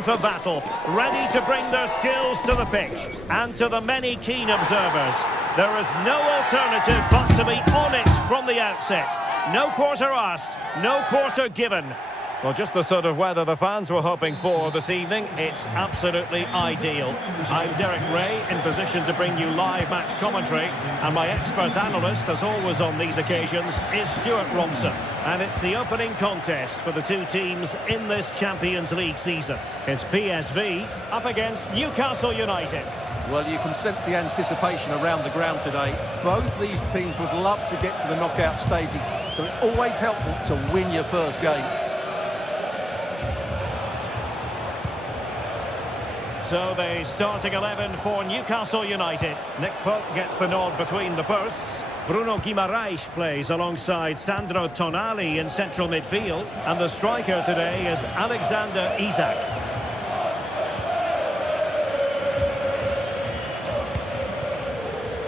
ready for battle, ready to bring their skills to the pitch. And to the many keen observers, there is no alternative but to be on it from the outset. No quarter asked, no quarter given. Well, just the sort of weather the fans were hoping for this evening. It's absolutely ideal. I'm Derek Ray, in position to bring you live match commentary. And my expert analyst, as always on these occasions, is Stuart Robson. And it's the opening contest for the two teams in this Champions League season. It's PSV up against Newcastle United. Well, you can sense the anticipation around the ground today. Both these teams would love to get to the knockout stages, so it's always helpful to win your first game. So the starting 11 for Newcastle United. Nick Pope gets the nod between the posts. Bruno Guimaraes plays alongside Sandro Tonali in central midfield. And the striker today is Alexander Isak.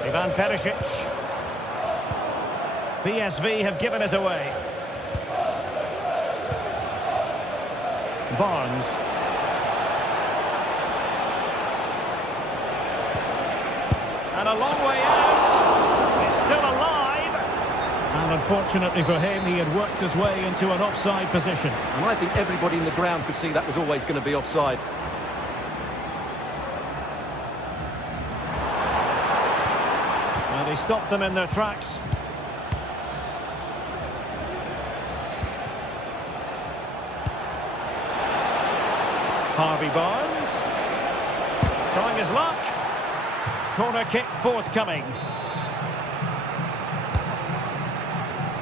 Ivan Perisic. PSV have given it away. Barnes. And a long way out. It's still alive. And unfortunately for him, he had worked his way into an offside position. And I think everybody in the ground could see that was always going to be offside. And he stopped them in their tracks. Harvey Barnes. Trying his luck. Corner kick forthcoming.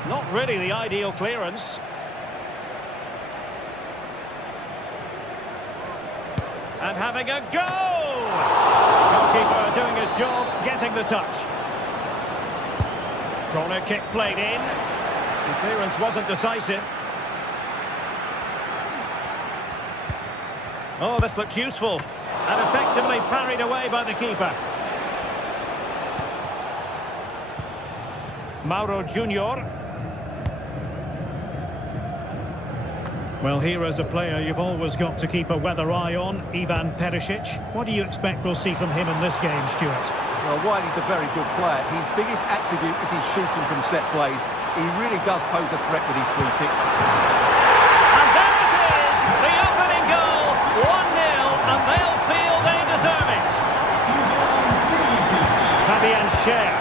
Not really the ideal clearance. And having a go! Goalkeeper doing his job, getting the touch. Corner kick played in. The clearance wasn't decisive. Oh, this looks useful. And effectively parried away by the keeper. Mauro Junior. Well, here as a player, you've always got to keep a weather eye on. Ivan Perisic. What do you expect we'll see from him in this game, Stuart? Well, while he's a very good player, his biggest attribute is his shooting from set plays. He really does pose a threat with his free kicks. And there it is! The opening goal! 1-0, and they'll feel they deserve it. Fabian Schär.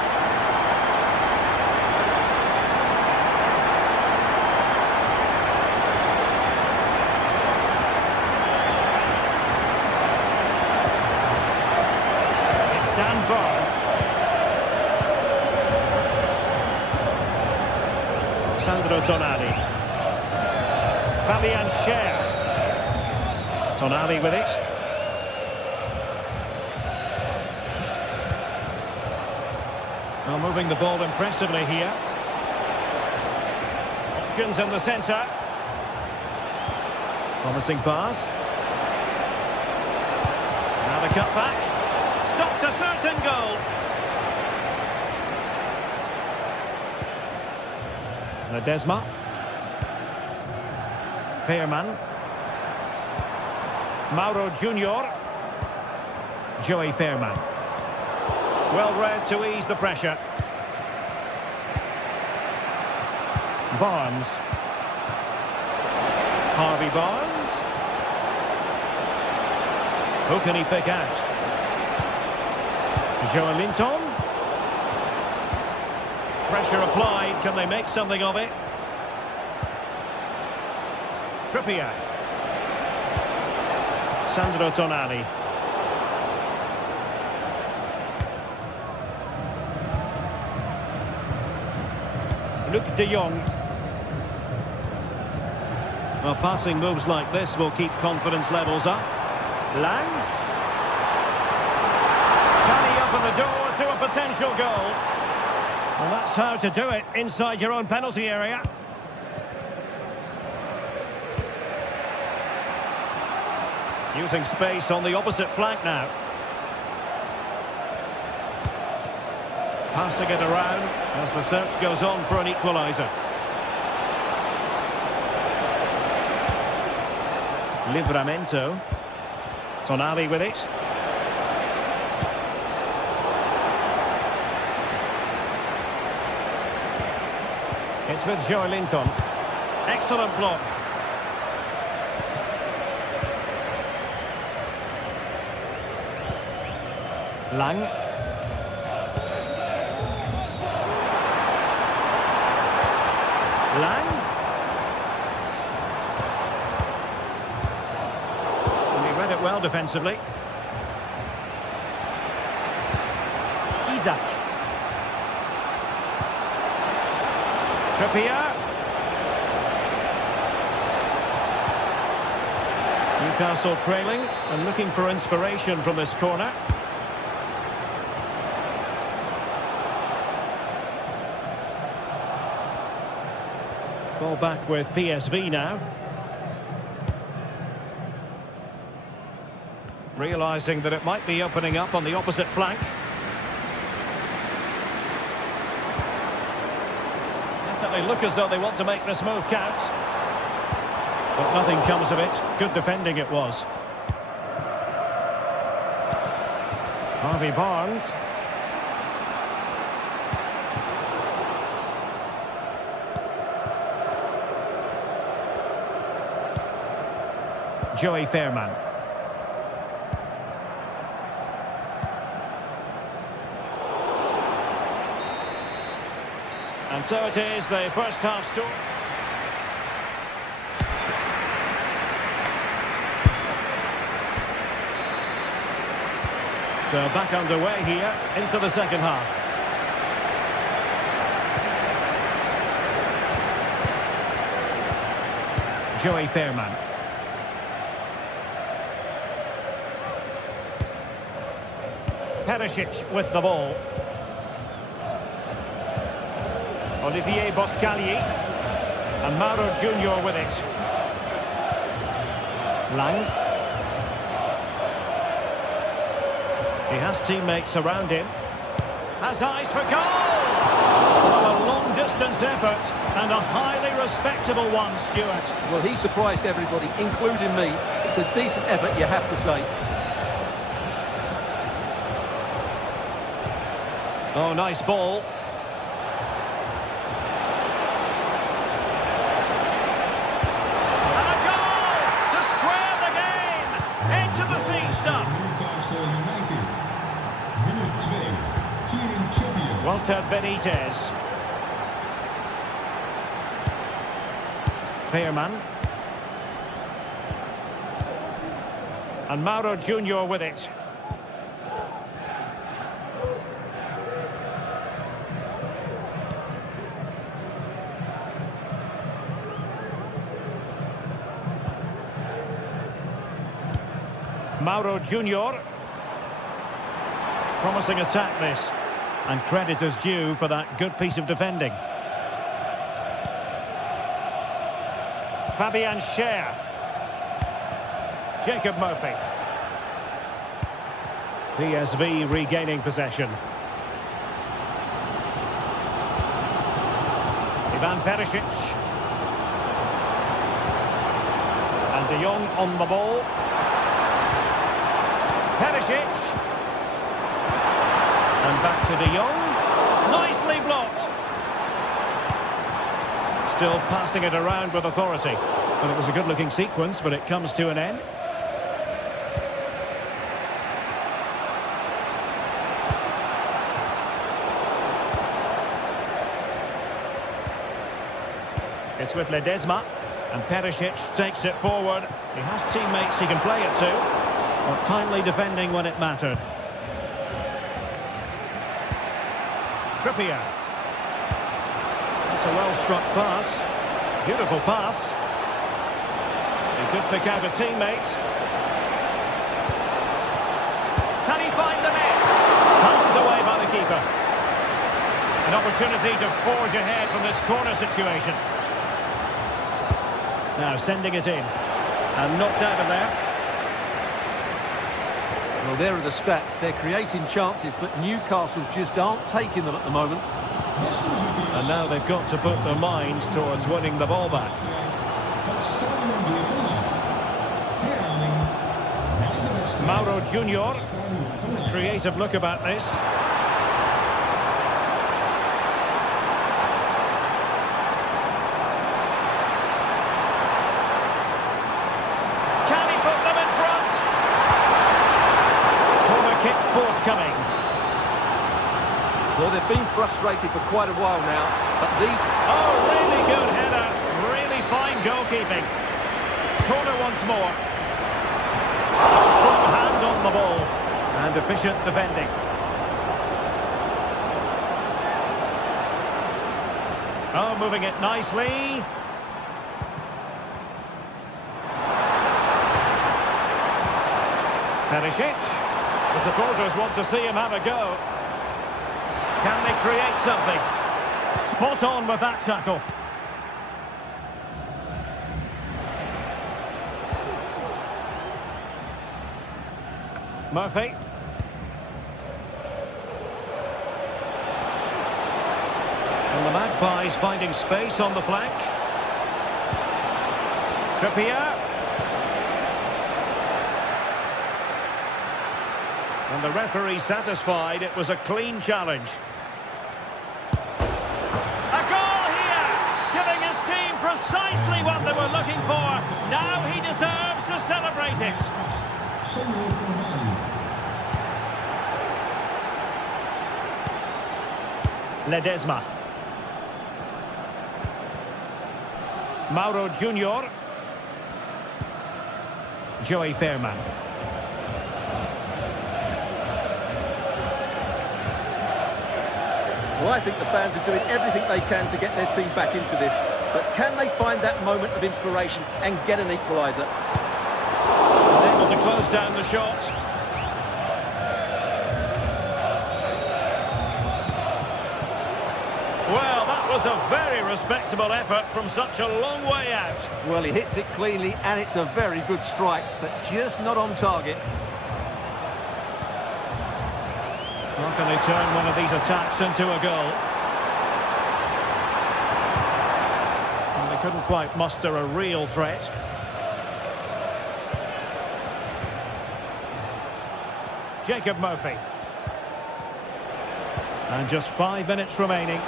Sandro Tonali. Fabian Schär. Tonali with it. Well, moving the ball impressively here. Options in the centre. Promising pass. Now the cutback. Stopped a certain goal. Ledesma. Veerman. Mauro Junior. Joey Veerman. Well read to ease the pressure. Barnes. Harvey Barnes. Who can he pick out? Joelinton. Pressure applied. Can they make something of it? Trippier. Sandro Tonali. Luc de Jong. Well, passing moves like this will keep confidence levels up. Lang. Can he open the door to a potential goal? Well, that's how to do it inside your own penalty area. Using space on the opposite flank now. Passing it around as the search goes on for an equaliser. Livramento. Tonali with it. It's with Joe Linton. Excellent block. Lang. Lang. And he read it well defensively. Isaac. Trippier. Newcastle trailing and looking for inspiration from this corner. Ball back with PSV now. Realising that it might be opening up on the opposite flank. Definitely look as though they want to make this move count. But nothing comes of it. Good defending it was. Harvey Barnes. Joey Fairman. And so it is, the first half score. So back underway here into the second half. Joey Fairman. Perisic with the ball. Olivier Boscagli. And Mauro Junior with it. Lang. He has teammates around him. Has eyes for goal! Well, a long-distance effort and a highly respectable one, Stuart. Well, he surprised everybody, including me. It's a decent effort, you have to say. Oh, nice ball. And a goal to square the game. Into the seat stuff. Walter Benitez. Fairman. And Mauro Junior with it. Mauro Junior. Promising attack this. And credit is due for that good piece of defending. Fabian Schär. Jacob Murphy. PSV regaining possession. Ivan Perisic. And De Jong on the ball. Perisic. And back to De Jong. Nicely blocked. Still passing it around with authority. Well, it was a good-looking sequence, but it comes to an end. It's with Ledesma. And Perisic takes it forward. He has teammates he can play it to. But timely defending when it mattered. Trippier. That's a well-struck pass. Beautiful pass. He could pick out a teammate. Can he find the net? Pumped away by the keeper. An opportunity to forge ahead from this corner situation. Now sending it in. And knocked out of there. Well, there are the stats. They're creating chances, but Newcastle just aren't taking them at the moment. And now they've got to put their minds towards winning the ball back. Mauro Junior. Creative look about this. Can he put them in front? Corner kick forthcoming. Well, they've been frustrated for quite a while now, but these... Oh, really good header. Really fine goalkeeping. Corner once more. Strong hand on the ball. And efficient defending. Oh, moving it nicely. Perisic. The supporters want to see him have a go. Can they create something? Spot on with that tackle. Murphy. And the Magpies finding space on the flank. Trippier. And the referee satisfied it was a clean challenge. A goal here, giving his team precisely what they were looking for. Now he deserves to celebrate it. Ledesma. Mauro Junior. Joey Fairman. Well, I think the fans are doing everything they can to get their team back into this. But can they find that moment of inspiration and get an equaliser? Able to close down the shot. Well, that was a very respectable effort from such a long way out. Well, he hits it cleanly and it's a very good strike, but just not on target. How can they turn one of these attacks into a goal? And they couldn't quite muster a real threat. Jacob Murphy. And just 5 minutes remaining.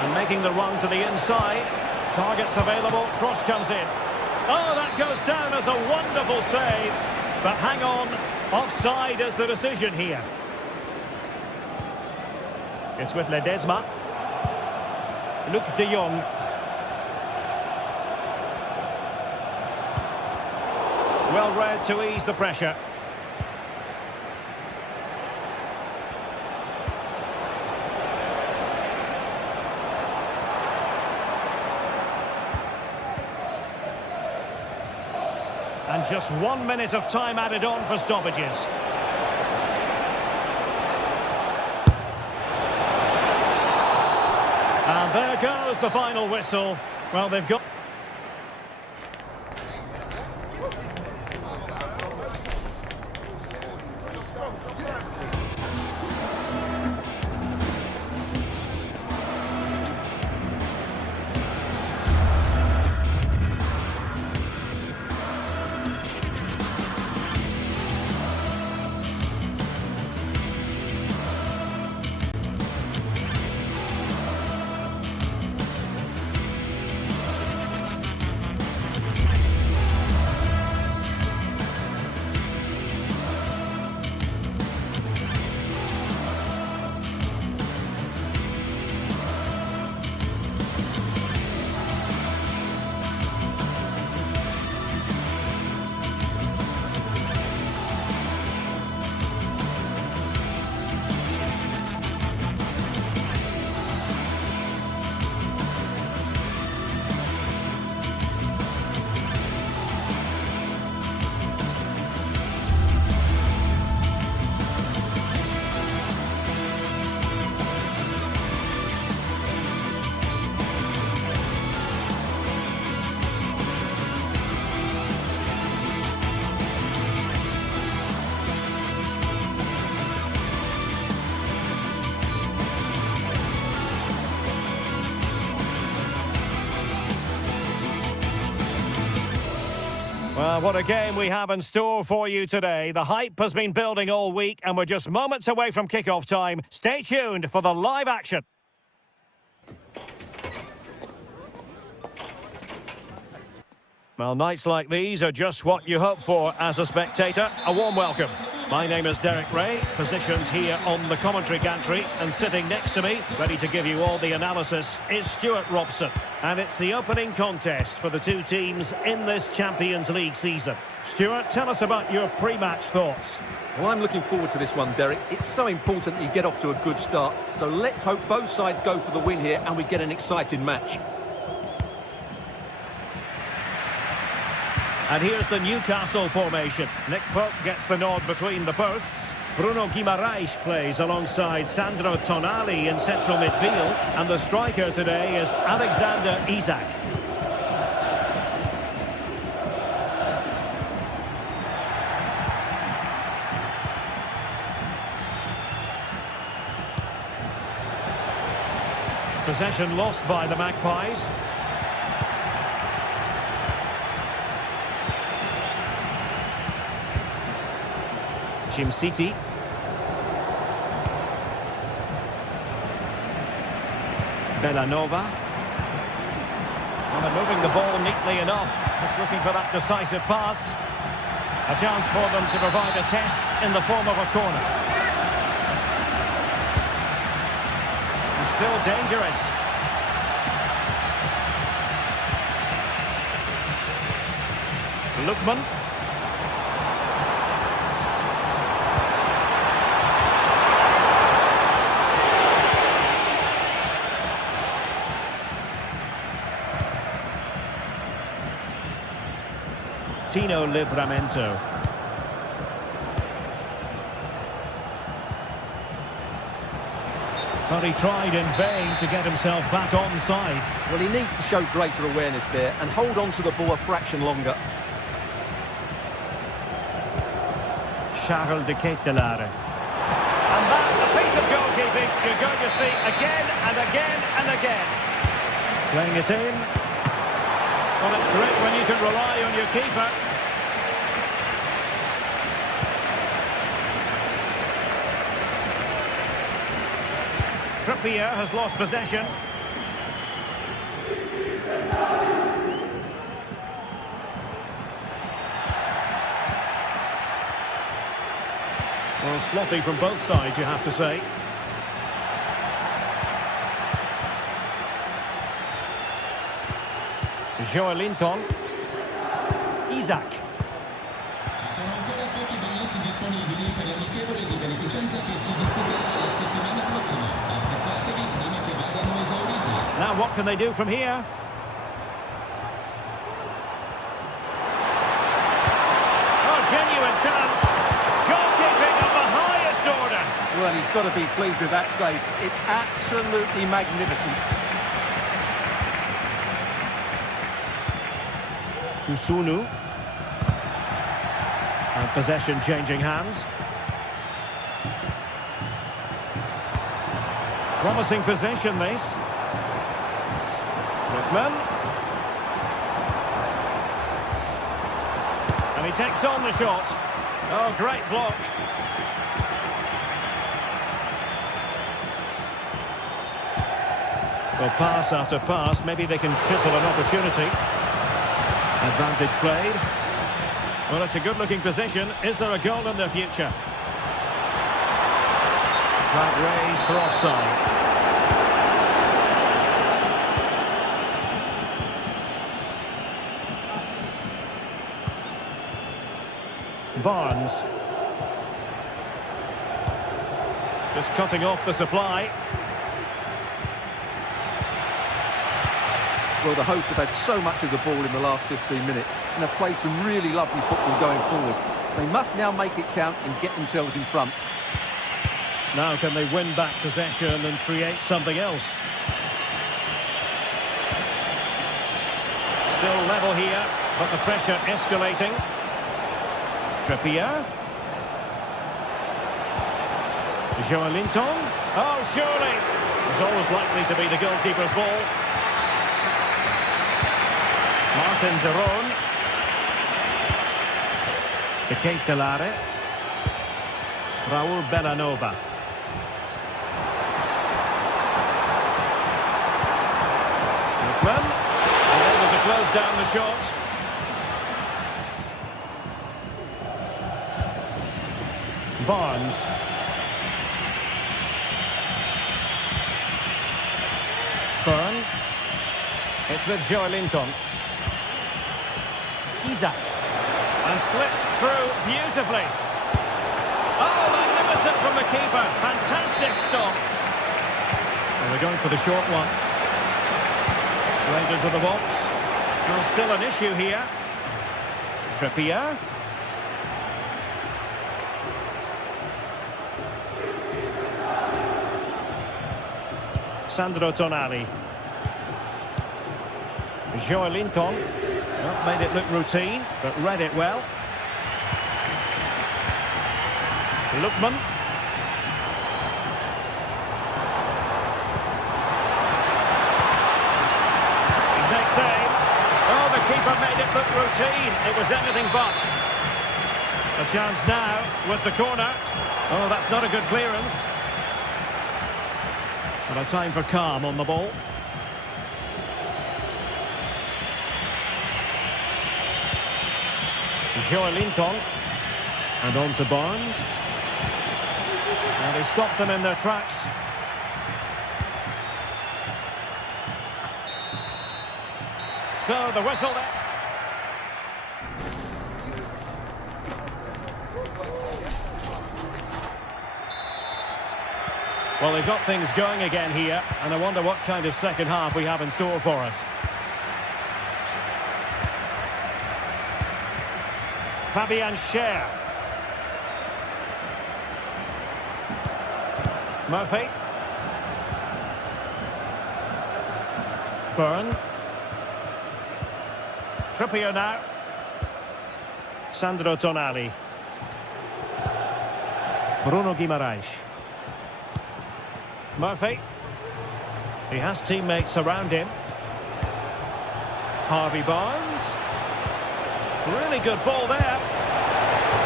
And making the run to the inside. Targets available, cross comes in. Oh, that goes down as a wonderful save. But hang on, offside is the decision here. It's with Ledesma. Luc de Jong. Well read to ease the pressure. And just 1 minute of time added on for stoppages. And there goes the final whistle. Well, they've got... Well, what a game we have in store for you today. The hype has been building all week and we're just moments away from kickoff time. Stay tuned for the live action. Well, nights like these are just what you hope for as a spectator. A warm welcome. My name is Derek Ray, positioned here on the commentary gantry, and sitting next to me, ready to give you all the analysis, is Stuart Robson. And it's the opening contest for the two teams in this Champions League season. Stuart, tell us about your pre-match thoughts. Well, I'm looking forward to this one, Derek. It's so important that you get off to a good start. So let's hope both sides go for the win here and we get an exciting match. And here's the Newcastle formation. Nick Pope gets the nod between the posts. Bruno Guimaraes plays alongside Sandro Tonali in central midfield. And the striker today is Alexander Isak. Possession lost by the Magpies. City. Bellanova. And they're moving the ball neatly enough. Just looking for that decisive pass. A chance for them to provide a test in the form of a corner. And still dangerous. Lookman. Tino Livramento. But he tried in vain to get himself back onside. Well, he needs to show greater awareness there and hold on to the ball a fraction longer. Charles de Ketelaere. And that, a piece of goalkeeping you're going to see again and again and again. Playing it in. Well, it's great when you can rely on your keeper. Trippier has lost possession. Well, sloppy from both sides, you have to say. Joelinton. Isak. Sono ancora pochi biglietti disponibili per l'amichevole di beneficenza che si disputerà la settimana prossima. Affrettatevi prima che vadano esauriti. Now what can they do from here? Oh, genuine chance. Goalkeeping of the highest order. Well, he's got to be pleased with that save. It's absolutely magnificent. Usunu. And possession changing hands. Promising possession, this. Rickman. And he takes on the shot. Oh, great block. Well, pass after pass. Maybe they can chisel an opportunity. Advantage played. Well, it's a good-looking position. Is there a goal in the future? Flag raised for offside. Barnes. Just cutting off the supply. Well, the hosts have had so much of the ball in the last 15 minutes and have played some really lovely football going forward. They must now make it count and get themselves in front. Now can they win back possession and create something else? Still level here, but the pressure escalating. Trippier. Joelinton. Oh, surely. It's always likely to be the goalkeeper's ball. Martin de Roon. De Ketelare. Raul Bellanova. Lookman. Able to close down the shot. Barnes. Byrne. It's with Joelinton. Isaac. And slipped through beautifully. Oh, magnificent from the keeper. Fantastic stop. Well, they're going for the short one. Right into the box. Well, still an issue here. Trippier. Sandro Tonali. Joelinton. Well, made it look routine, but read it well. Lookman. Exact save. Oh, the keeper made it look routine. It was anything but. A chance now with the corner. Oh, that's not a good clearance. And a time for calm on the ball. Joelinton. And on to Barnes. And he stopped them in their tracks. So the whistle there. Well, they've got things going again here, and I wonder what kind of second half we have in store for us. Fabian Schär. Murphy. Byrne. Trippier now. Sandro Tonali. Bruno Guimaraes. Murphy. He has teammates around him. Harvey Barnes. Really good ball there.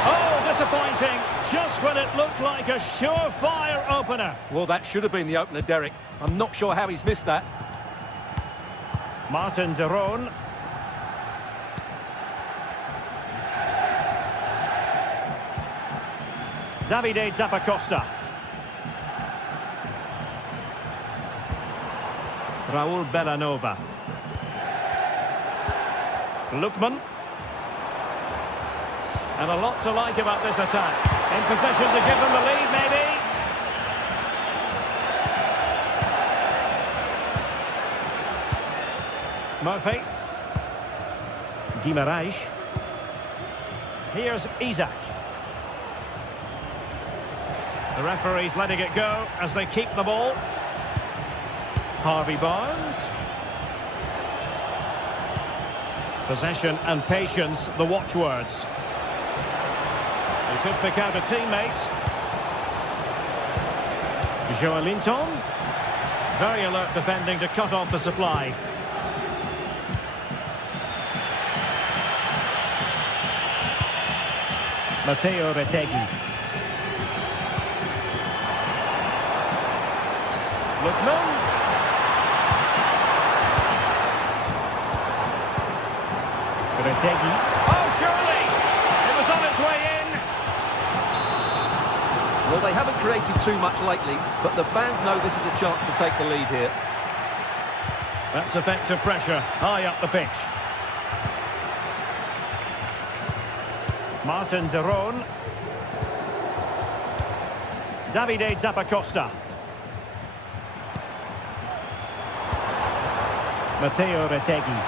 Oh, disappointing. Just when it looked like a surefire opener. Well, that should have been the opener, Derek. I'm not sure how he's missed that. Martin de Roon. Davide Zappacosta. Raul Bellanova. Lookman. And a lot to like about this attack. In position to give them the lead, maybe. Murphy. Guimaraes. Here's Isaac. The referee's letting it go as they keep the ball. Harvey Barnes. Possession and patience, the watchwords. He could pick out a teammate. Joelinton. Very alert defending to cut off the supply. Matteo Retegui. Lookman. Retegui. Oh, surely! It was on its way in. Well, they haven't created too much lately, but the fans know this is a chance to take the lead here. That's effective pressure high up the pitch. Martin de Roon. Davide Zappacosta. Matteo Retegui.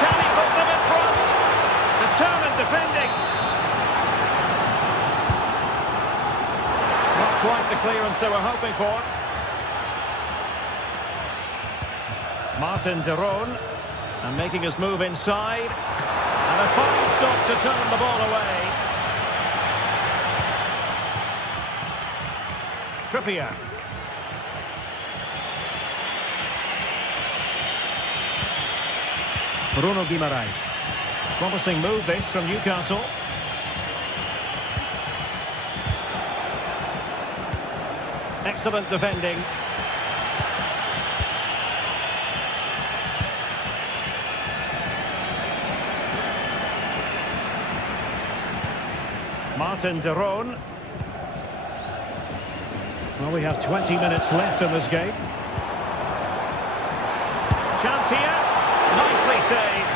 Can he put them in front? Determined defending. Not quite the clearance they were hoping for. Martin de Roon. And making his move inside. And a fine stop to turn the ball away. Trippier. Bruno Guimaraes. Promising move this from Newcastle. Excellent defending. Martin de Roon. Well, we have 20 minutes left in this game. Chance here. Nicely saved.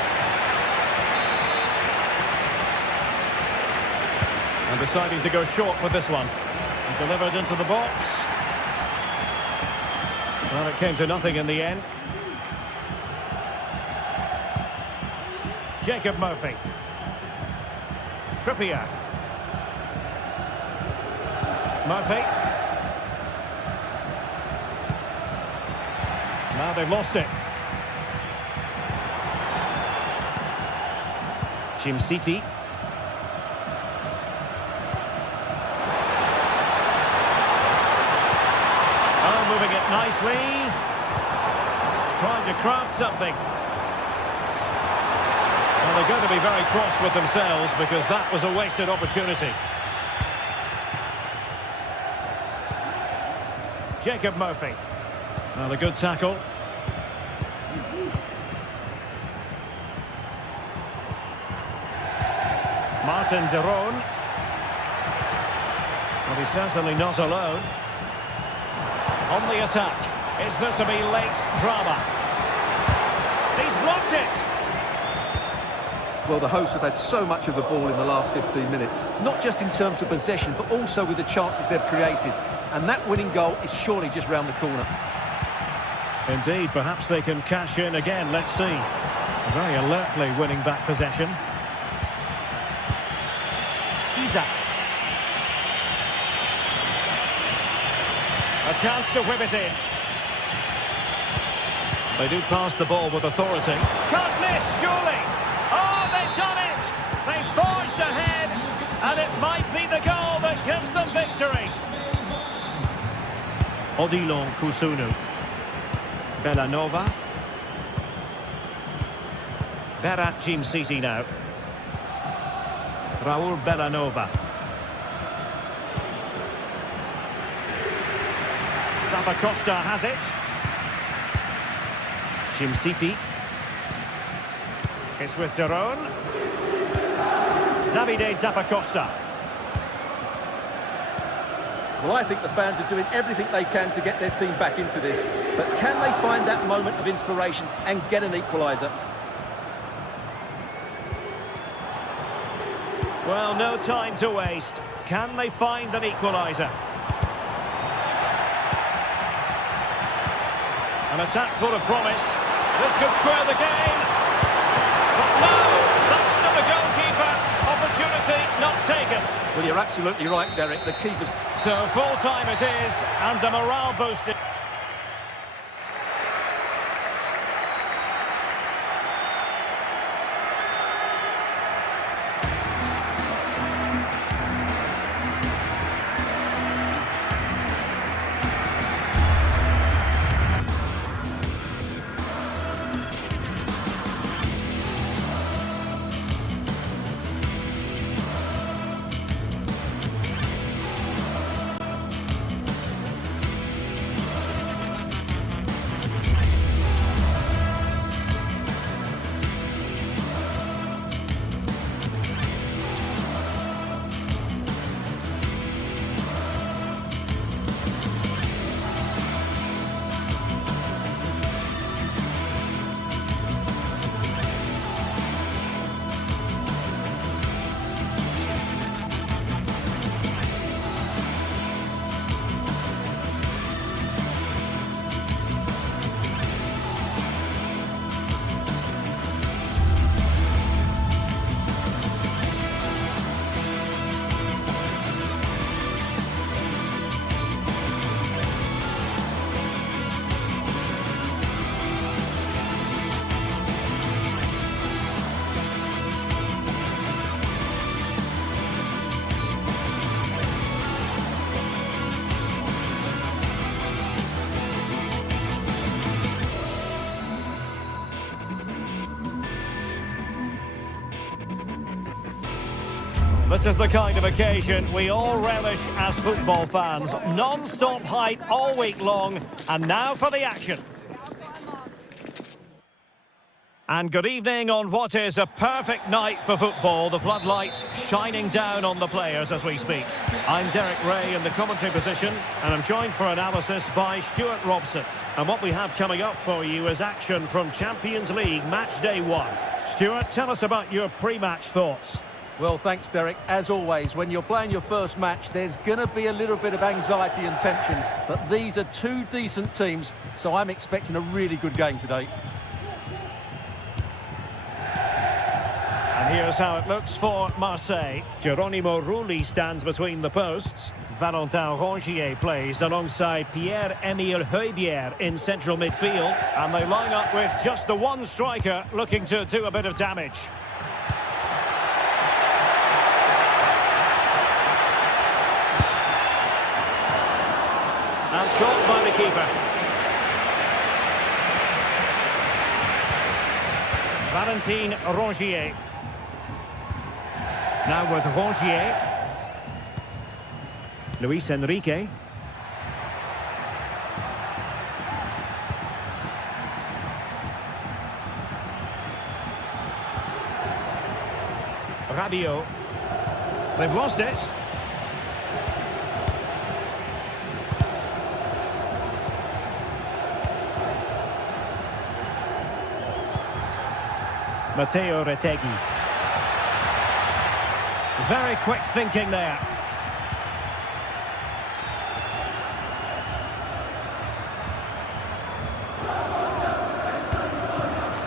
And deciding to go short with this one. And delivered into the box. Well, it came to nothing in the end. Jacob Murphy. Trippier. Murphy. Now they've lost it. Jim City. Oh, moving it nicely. Trying to craft something. Well, they're going to be very cross with themselves because that was a wasted opportunity. Jacob Murphy. Well, a good tackle. Martin de Roon. Well, he's certainly not alone. On the attack. Is there to be late drama? He's blocked it! Well, the hosts have had so much of the ball in the last 15 minutes. Not just in terms of possession, but also with the chances they've created. And that winning goal is surely just round the corner. Indeed, perhaps they can cash in again. Let's see. Very alertly winning back possession. Isaac. A chance to whip it in. They do pass the ball with authority. Can't miss, surely. Oh, they've done it. They've forged ahead. And it might be the goal that gives them victory. Odilon Kusunu. Bellanova. Berat Jim City now. Raul Bellanova. Zappacosta has it. Jim City. It's with de Roon. Davide Zappacosta. Well, I think the fans are doing everything they can to get their team back into this. But can they find that moment of inspiration and get an equaliser? Well, no time to waste. Can they find an equaliser? An attack full of promise. This could square the game. But no, that's to the goalkeeper. Opportunity not taken. Well, you're absolutely right, Derek. The keeper's... So full time it is, and a morale booster. This is the kind of occasion we all relish as football fans. Non-stop hype all week long, and now for the action. And good evening on what is a perfect night for football. The floodlights shining down on the players as we speak. I'm Derek Ray in the commentary position, and I'm joined for analysis by Stuart Robson. And what we have coming up for you is action from Champions League Match Day 1. Stuart, tell us about your pre-match thoughts. Well, thanks, Derek. As always, when you're playing your first match, there's going to be a little bit of anxiety and tension. But these are two decent teams, so I'm expecting a really good game today. And here's how it looks for Marseille. Geronimo Rulli stands between the posts. Valentin Rongier plays alongside Pierre-Emile Højbjerg in central midfield. And they line up with just the one striker looking to do a bit of damage. And caught by the keeper. Valentin Rongier. Now with Rongier. Luis Enrique. Rabiot. They've lost it. Matteo Retegui. Very quick thinking there.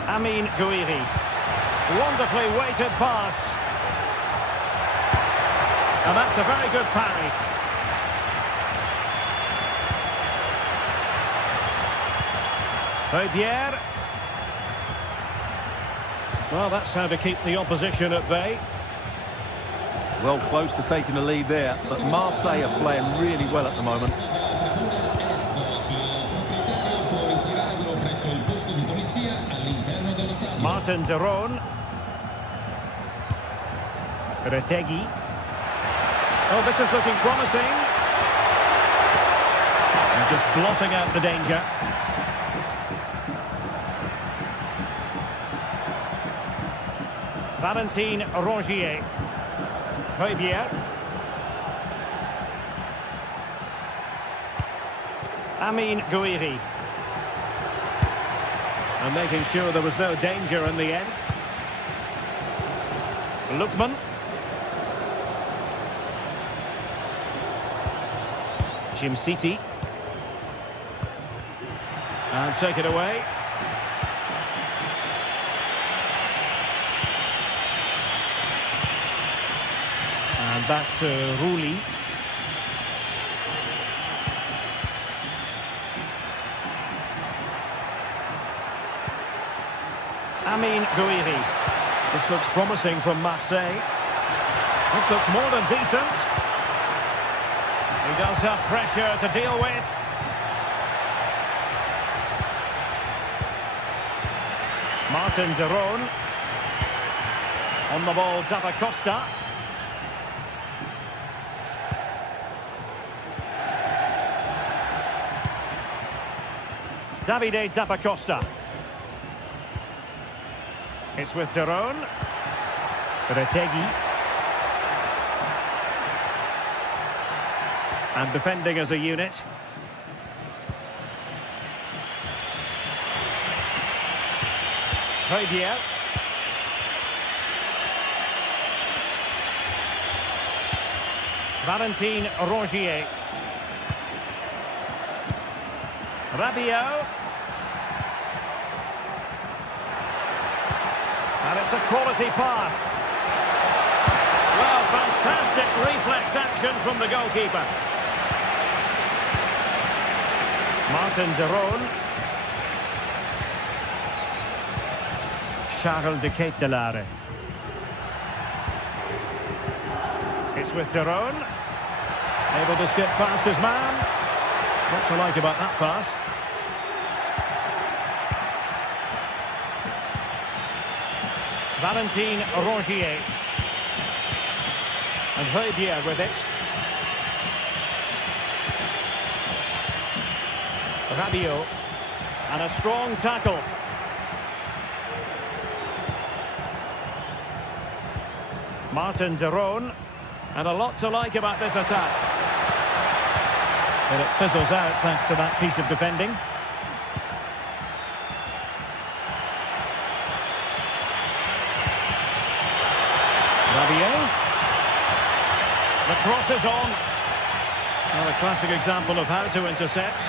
Amin Gouiri. Wonderfully weighted pass. And that's a very good parry. Højbjerg. Well, that's how to keep the opposition at bay. Well, close to taking the lead there, but Marseille are playing really well at the moment. Martin de Roon. Retegui. Oh, this is looking promising. And just blotting out the danger. Valentin Rongier. Højbjerg. Amin Gouiri. And making sure there was no danger in the end. Lookman. Jim City. And take it away. And back to Rulli. Amin Gouiri. This looks promising from Marseille. This looks more than decent. He does have pressure to deal with. Martin de Roon. On the ball, Zappacosta. Davide Zappacosta. It's with de Roon. Retegui. And defending as a unit. Højbjerg. Valentin Rongier. Rabiot. And it's a quality pass. Well, fantastic reflex action from the goalkeeper. Martin de Roon. Charles de Ketelaere. It's with de Roon. Able to skip past his man. What to like about that pass? Valentin Rongier. And Højbjerg with it. Rabiot. And a strong tackle. Martin de Roon. And a lot to like about this attack. But it fizzles out thanks to that piece of defending. Rabiot. The cross is on. Well, a classic example of how to intercept.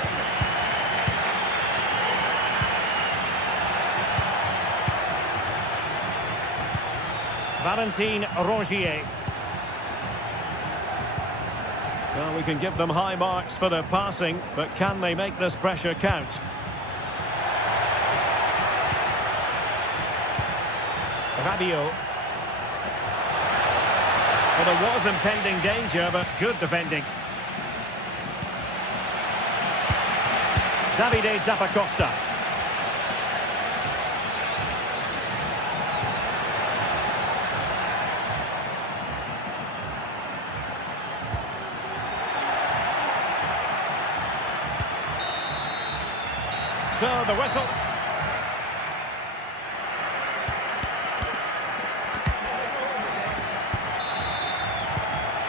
Valentin Rongier. Well, we can give them high marks for their passing, but can they make this pressure count? Rabiot. Well, there was impending danger, but good defending. Davide Zappacosta. So the whistle.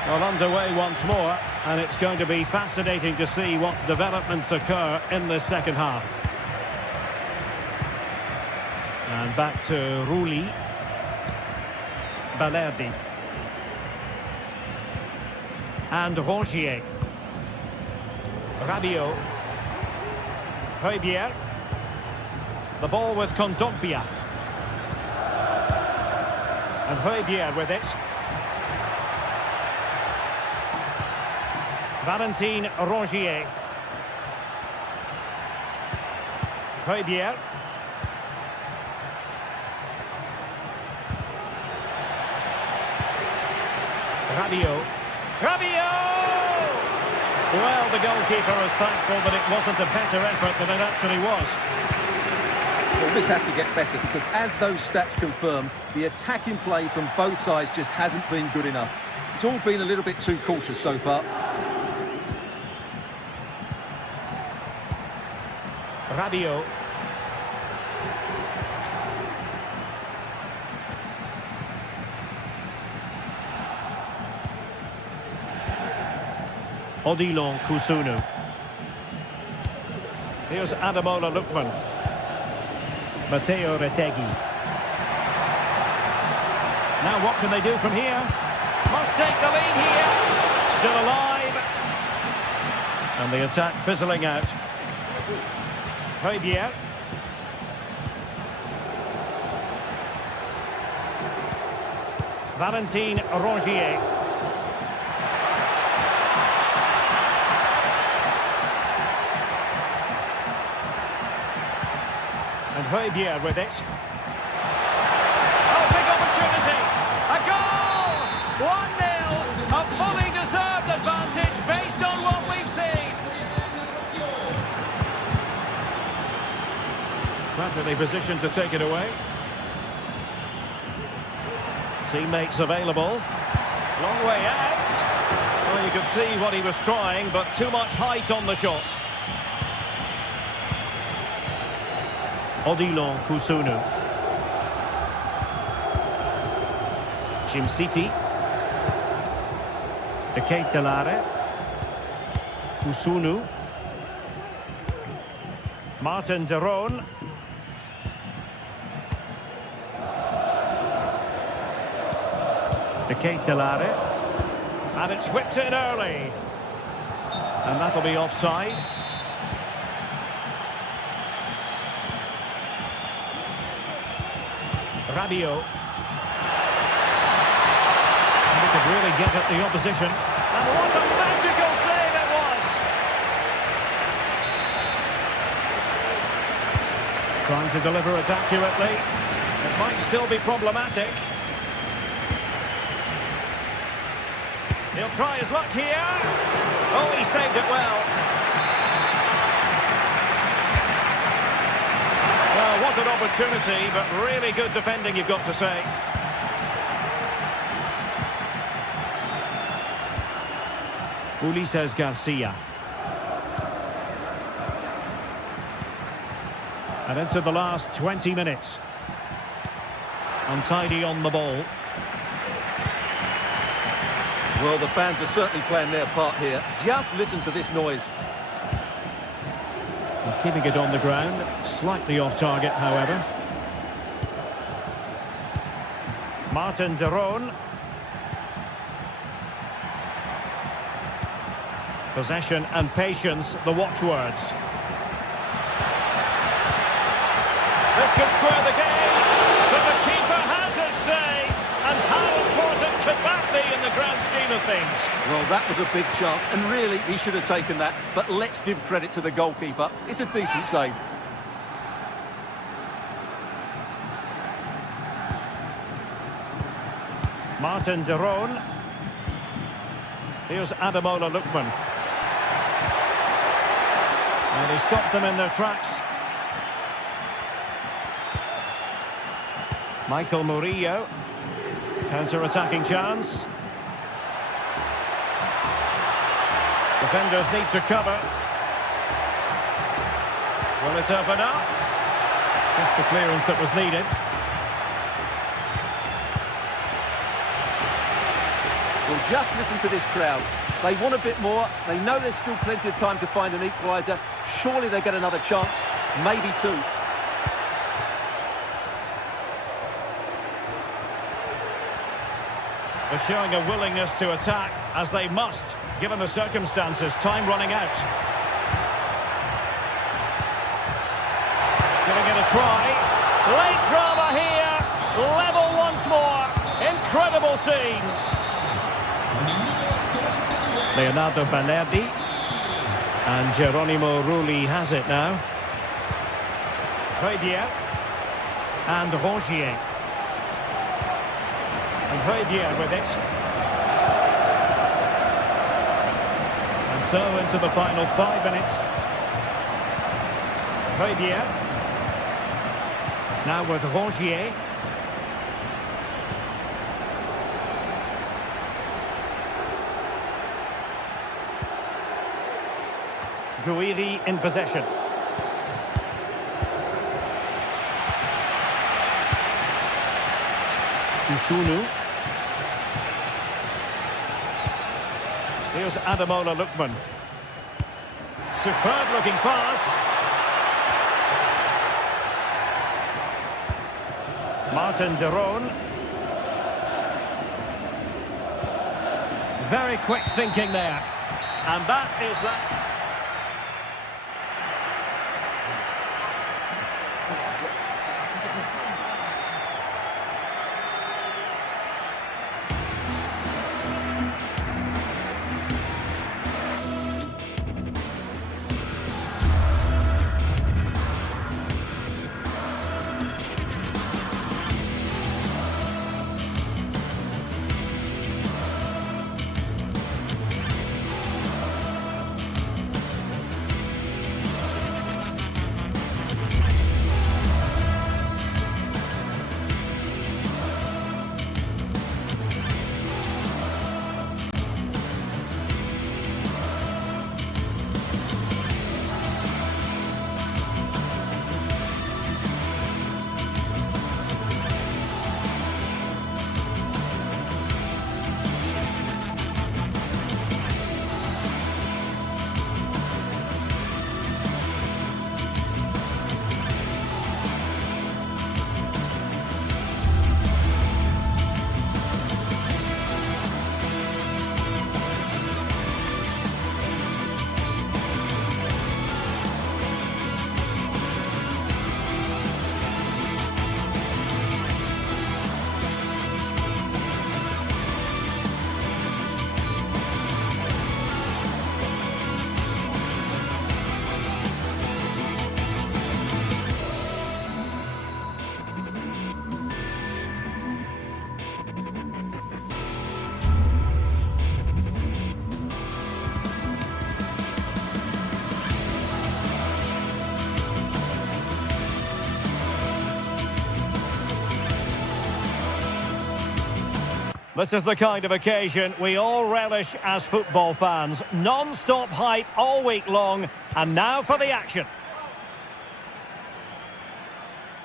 Well, underway once more, and it's going to be fascinating to see what developments occur in the second half. And back to Rulli. Balerdi. And Rongier. Rabiot. Højbjerg. The ball with Kondogbia. And Højbjerg with it. Valentin Rongier. Højbjerg. Rabiot. Rabiot! Well, the goalkeeper is thankful that it wasn't a better effort than it actually was. Well, this has to get better because, as those stats confirm, the attacking play from both sides just hasn't been good enough. It's all been a little bit too cautious so far. Rabiot. Odilon Kusunu. Here's Ademola Lookman. Matteo Retegui. Now what can they do from here? Must take the lead here. Still alive. And the attack fizzling out. Højbjerg. Valentin Rongier. And Højbjerg with it. Oh, big opportunity. A goal! 1-0. A fully deserved advantage based on what we've seen. Perfectly positioned to take it away. Teammates available. Long way out. Well, you could see what he was trying, but too much height on the shot. Odilon Kusunu. Jim City. De Ketelare. Kusunu. Martin de Roon. De Ketelare. And it's whipped in early. And that'll be offside. Rabiot. And he could really get at the opposition. And what a magical save it was! Trying to deliver it accurately. It might still be problematic. He'll try his luck here. Oh, he saved it well. Well, what an opportunity, but really good defending, you've got to say. Ulises Garcia. And into the last 20 minutes. Untidy on the ball. Well, the fans are certainly playing their part here. Just listen to this noise. And keeping it on the ground. Slightly off target, however. Martin de Roon. Possession and patience, the watchwords. This could square the game, but the keeper has his say. And how important could that be in the grand scheme of things? Well, that was a big chance, and really, he should have taken that. But let's give credit to the goalkeeper. It's a decent save. Martin de Roon. Here's Ademola Lookman. And he stopped them in their tracks. Michael Murillo. Counter-attacking chance. Defenders need to cover. Will it open up? Just the clearance that was needed. Well, just listen to this crowd. They want a bit more. They know there's still plenty of time to find an equaliser. Surely they get another chance, maybe two. They're showing a willingness to attack, as they must, given the circumstances. Time running out. Giving it a try. Late drama here. Level once more. Incredible scenes. Leonardo Balerdi. And Geronimo Rulli has it now. Predier. And Rongier. And Predier with it. And so into the final 5 minutes. Predier. Now with Rongier. Guiri in possession. Usunu. Here's Ademola Lookman. Superb looking pass. Martin de Roon. Very quick thinking there. And that is that. This is the kind of occasion we all relish as football fans. Non-stop hype all week long, and now for the action.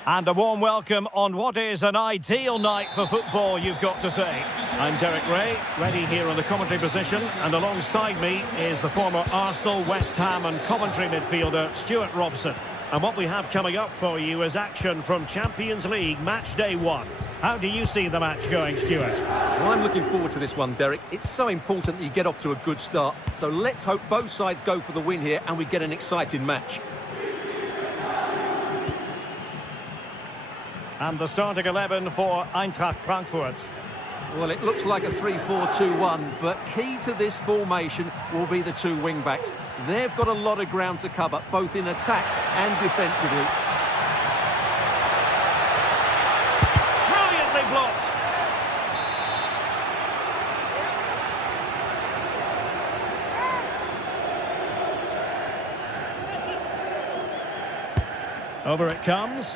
And a warm welcome on what is an ideal night for football, you've got to say. I'm Derek Ray, ready here on the commentary position, and alongside me is the former Arsenal, West Ham and Coventry midfielder, Stuart Robson. And what we have coming up for you is action from Champions League match day 1. How do you see the match going, Stuart? Well, I'm looking forward to this one, Derek. It's so important that you get off to a good start. So let's hope both sides go for the win here and we get an exciting match. And the starting 11 for Eintracht Frankfurt. Well, it looks like a 3-4-2-1, but key to this formation will be the two wing-backs. They've got a lot of ground to cover, both in attack and defensively. Brilliantly blocked. Over it comes.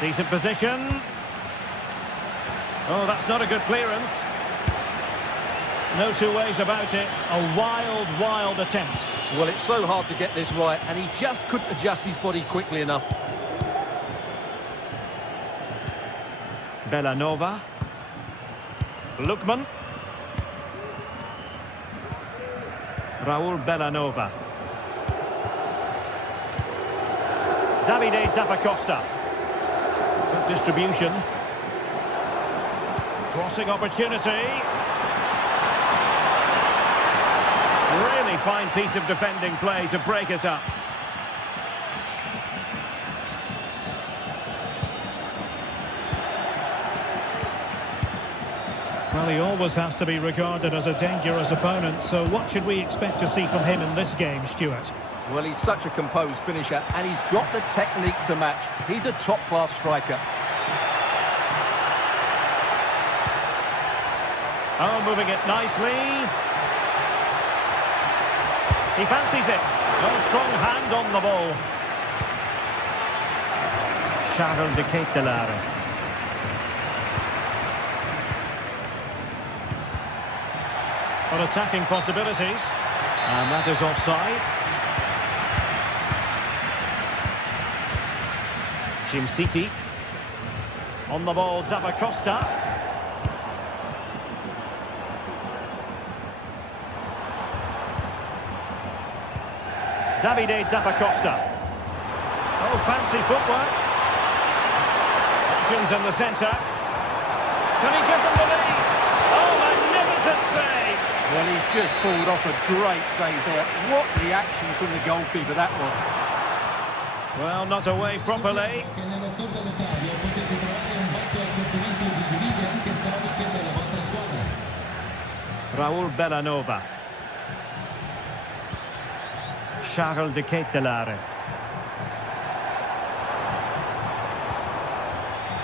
Decent position. Oh, that's not a good clearance. No two ways about it. A wild, wild attempt. Well, it's so hard to get this right, and he just couldn't adjust his body quickly enough. Bellanova. Lookman. Raul Bellanova. Davide Zappacosta. Good distribution. Crossing opportunity. Really fine piece of defending play to break it up. Well, he always has to be regarded as a dangerous opponent, so what should we expect to see from him in this game, Stuart? Well, he's such a composed finisher, and he's got the technique to match. He's a top-class striker. Oh, moving it nicely. He fancies it. Oh, strong hand on the ball. Charles de Ketelaere. On attacking possibilities. And that is offside. Jim City. On the ball, Zappacosta. Davide Zappacosta. Oh, fancy footwork. Options in the centre. Can he give them the lead? Oh, magnificent save. Well, he's just pulled off a great save there. What reaction from the goalkeeper that was. Well, not away properly. Raul Bellanova. Charles de Ketelaere.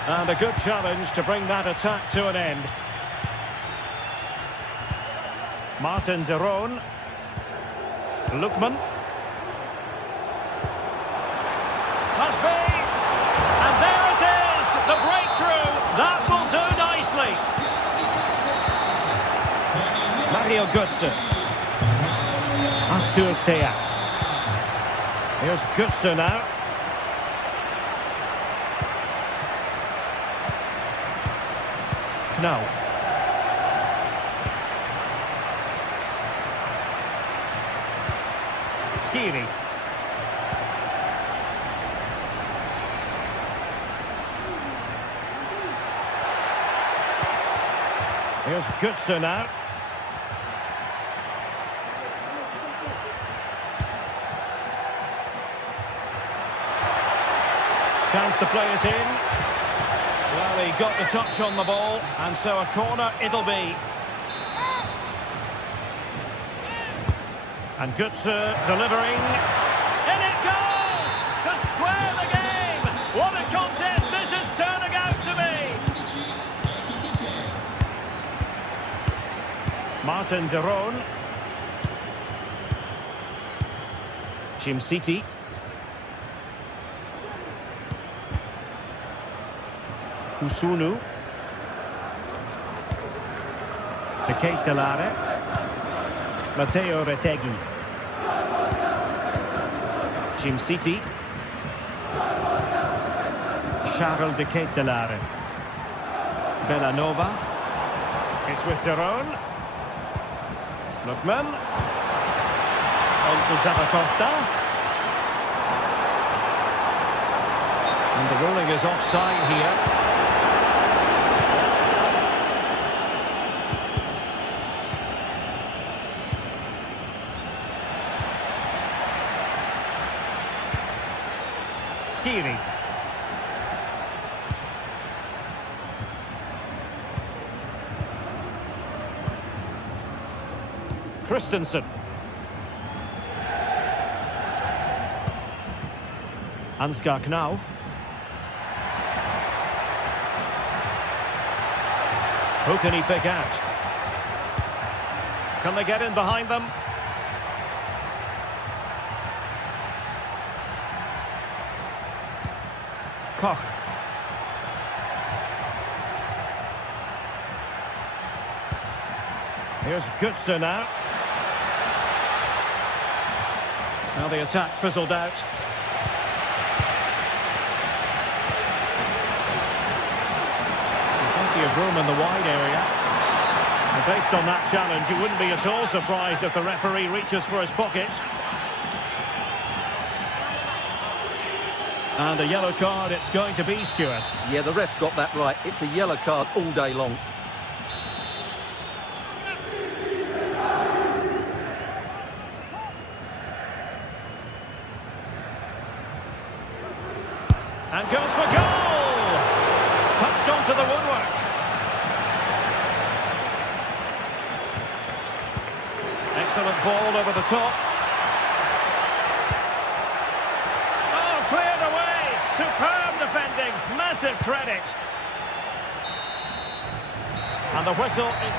And a good challenge to bring that attack to an end. Martin de Roon. Lookman. Must be. And there it is. The breakthrough. That will do nicely. Mario Götze. Arthur Theat. Here's Götze now. No. Skiri. Here's Götze now. Chance to play it in. Well, he got the touch on the ball, and so a corner it'll be. And Götze delivering. In it goes! To square the game! What a contest this is turning out to be! Martin de Roon. Jim City. Kusunu. Decisive. Matteo Retegui. Jim City. Charles Decisive. Bellanova. It's with Derone. Lookman. On to Zappacosta. And the ruling is offside here. Skiri. Christensen. Ansgar Knauf. Who can he pick out? Can they get in behind them? Koch. Here's Götze now. Now the attack fizzled out. Plenty of room in the wide area. And based on that challenge, you wouldn't be at all surprised if the referee reaches for his pocket. And a yellow card it's going to be, Stuart. Yeah, the ref's got that right. It's a yellow card all day long. And goes for goal! Touched onto the woodwork. Excellent ball over the top. Oh, cleared away! Superb defending, massive credit. And the whistle is...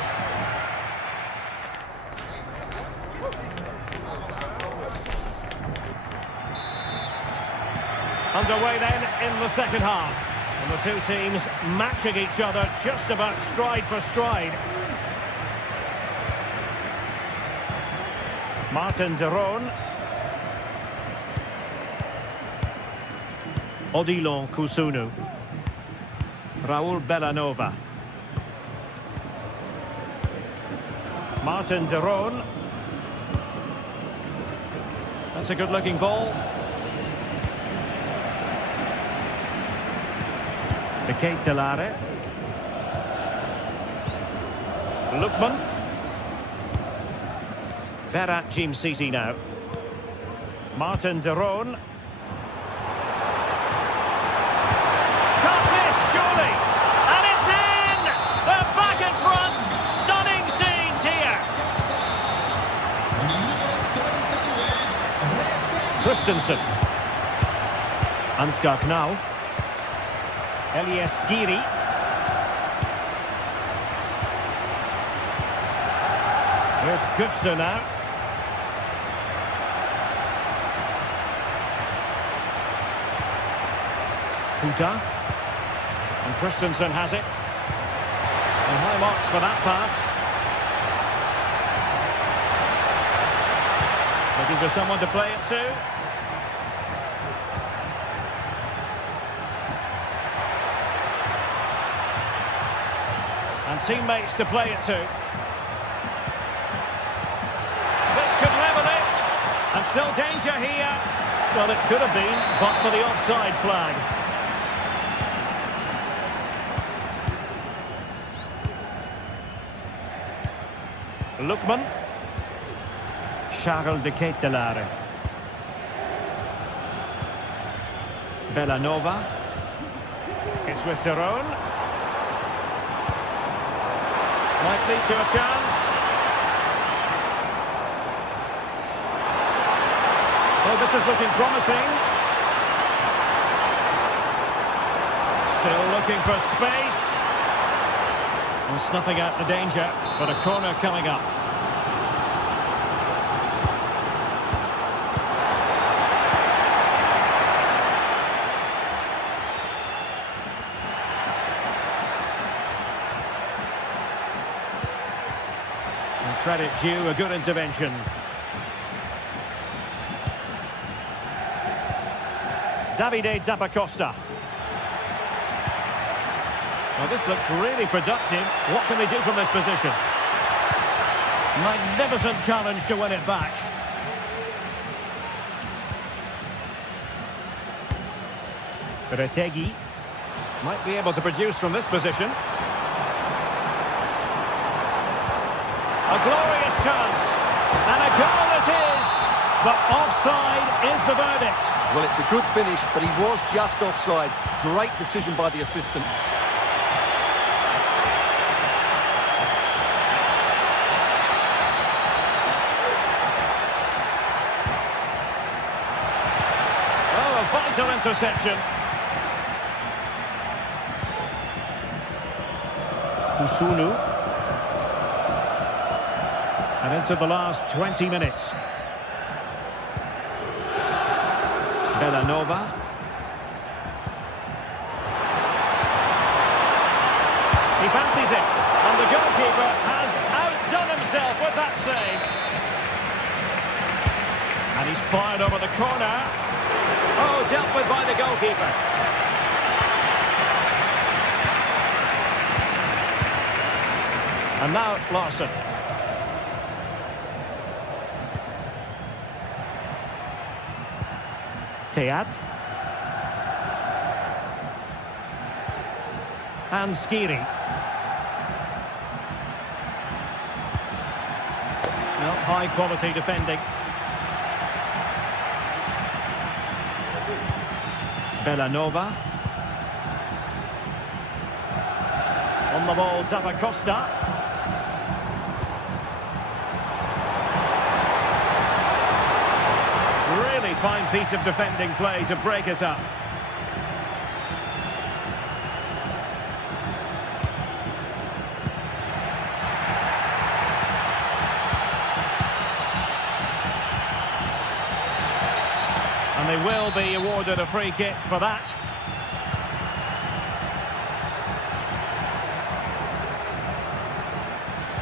Underway then in the second half. And the two teams matching each other just about stride for stride. Martin Derone. Odilon Kusunu. Raul Bellanova. Martin Derone. That's a good-looking ball. Decisive. Lookman. Berat Jim City now. Martin Derone. Can't miss, surely. And it's in! They're back in front. Stunning scenes here. Christensen. Ansgar Knauf. Elias Skiri. Here's Götze now. Kuta. And Christensen has it. And high marks for that pass. Looking for someone to play it to. And teammates to play it to. This could level it. And still danger here. Well, it could have been, but for the offside flag. Lookman. Charles Decisive. Bellanova. It's with Derone. Might lead to a chance. Oh, this is looking promising. Still looking for space. And snuffing out the danger, but a corner coming up. credit due, a good intervention. Davide Zappacosta. Well, this looks really productive. What can they do from this position? Magnificent challenge to win it back. Retegui might be able to produce from this position. A glorious chance. And a goal it is. But offside is the verdict. Well, it's a good finish, but he was just offside. Great decision by the assistant. Oh, a vital interception. Usunu. And into the last 20 minutes. Bellanova. He fancies it. And the goalkeeper has outdone himself with that save. And he's fired over the corner. Oh, dealt with by the goalkeeper. And now Larson. Teat. And Skiri. No, high quality defending. Bellanova. On the ball, Zappacosta. Really fine piece of defending play to break us up. And they will be awarded a free kick for that.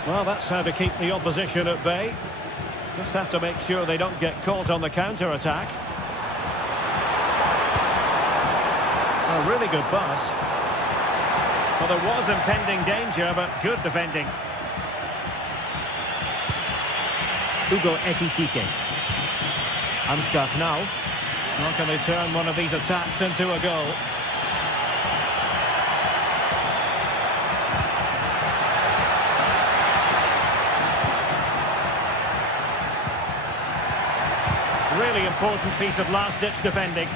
Well, that's how to keep the opposition at bay. Just have to make sure they don't get caught on the counter-attack. A really good pass. Well, there was impending danger, but good defending. Hugo Ekitike. Ansgar Knauf. How can they turn one of these attacks into a goal? Really important piece of last-ditch defending.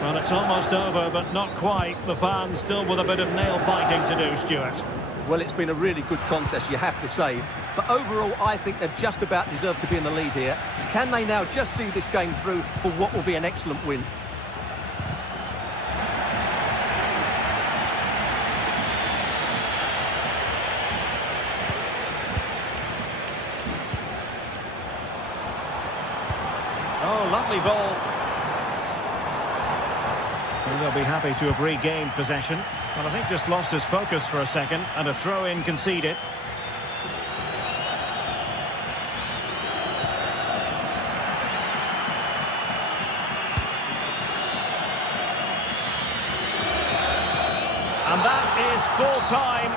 Well, it's almost over, but not quite. The fans still with a bit of nail-biting to do, Stuart. Well, it's been a really good contest, you have to say. But overall, I think they've just about deserved to be in the lead here. Can they now just see this game through for what will be an excellent win? Oh, lovely ball. And they'll be happy to have regained possession. Well, I think just lost his focus for a second, and a throw-in conceded. And that is full-time.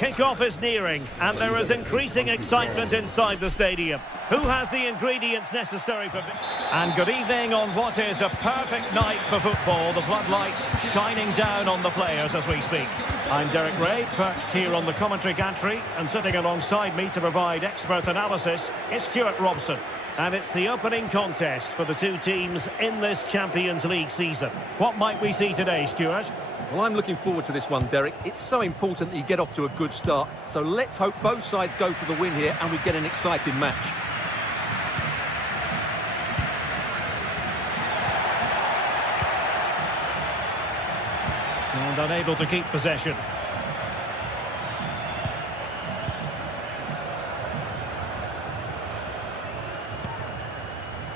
Kickoff is nearing, and there is increasing excitement inside the stadium. Who has the ingredients necessary for this? And good evening on what is a perfect night for football. The floodlights shining down on the players as we speak. I'm Derek Ray, perched here on the commentary gantry, and sitting alongside me to provide expert analysis is Stuart Robson. And it's the opening contest for the two teams in this Champions League season. What might we see today, Stuart? Well, I'm looking forward to this one, Derek. It's so important that you get off to a good start. So let's hope both sides go for the win here and we get an exciting match. And unable to keep possession.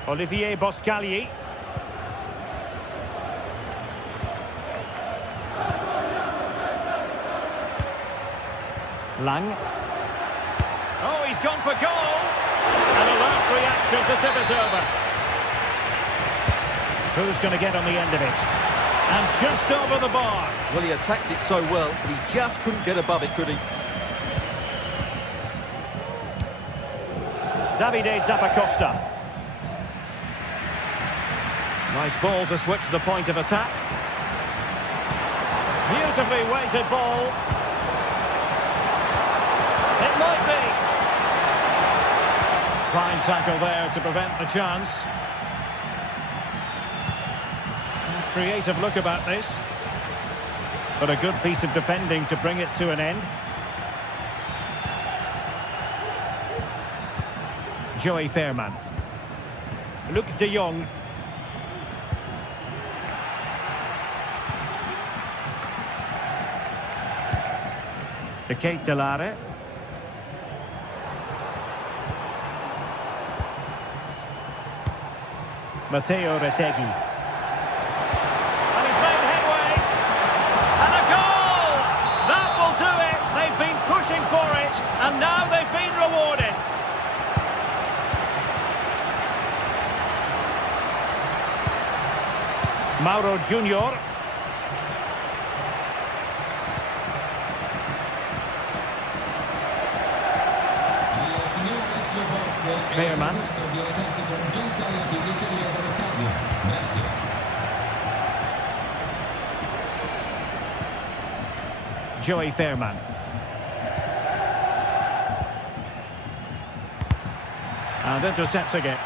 Olivier Boscagli. Lang. Oh, he's gone for goal. An alert reaction to tip it over. Who's going to get on the end of it? And just over the bar. Well, he attacked it so well, but he just couldn't get above it, could he? Davide Zappacosta. Nice ball to switch the point of attack. Beautifully weighted ball. It might be. Fine tackle there to prevent the chance. Creative look about this. But a good piece of defending to bring it to an end. Joey Fairman. Luc de Jong. De Ketelare. Matteo Retegui. And he's made headway. And a goal! That will do it. They've been pushing for it, and now they've been rewarded. Mauro Junior. Fairman. Joey Fairman. And intercepts again.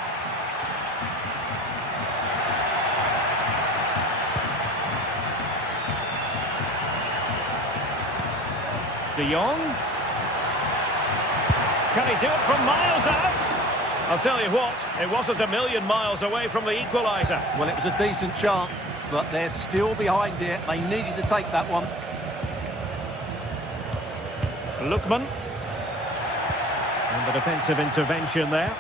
De Jong. Can he do it from miles out? I'll tell you what, it wasn't a million miles away from the equaliser. Well, it was a decent chance, but they're still behind here. They needed to take that one. Lookman. And the defensive intervention there.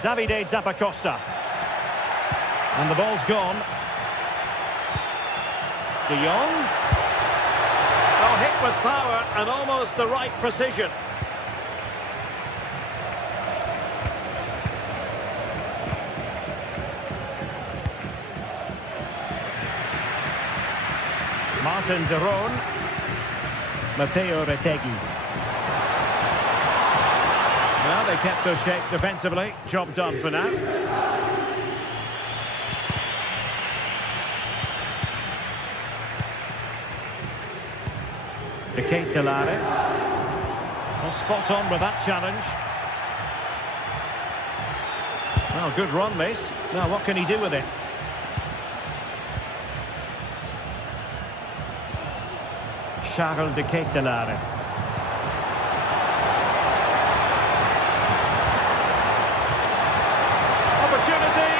Davide Zappacosta. And the ball's gone. De Jong. Oh, hit with power and almost the right precision. Martin de Roon. Matteo Retegui. Well, they kept their shape defensively. Job done for now. De Ketelare. Well, spot on with that challenge. Well, good run, this. Now, what can he do with it? Charles De Ketelare. Opportunity!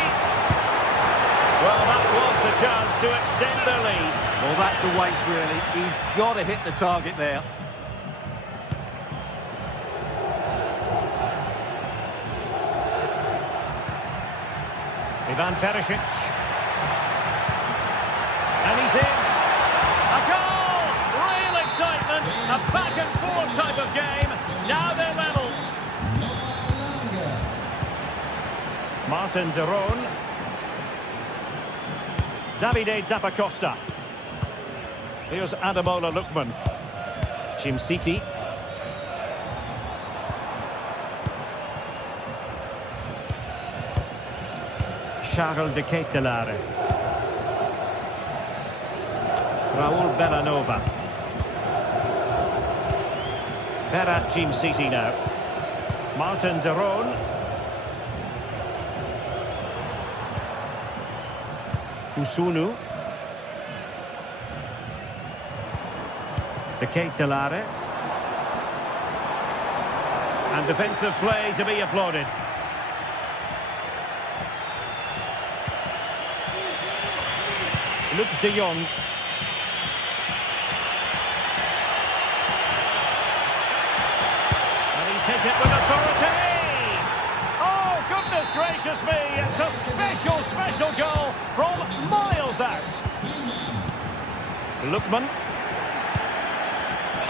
Well, that was the chance to extend their lead. Well, that's a waste, really. He's got to hit the target there. Ivan Perisic. And he's in. A goal! Real excitement. A back and forth type of game. Now they're level. Martin de Roon. Davide Zappacosta. Here's Ademola Lookman. Jim City. Charles de Ketelare. Raul Bellanova. Berat Jim City now. Martin de Roon. Kusunu. De Ketelare. And defensive play to be applauded. Luc de Jong. And he's hit it with authority. Oh, goodness gracious me. It's a special, special goal from miles out. Lookman.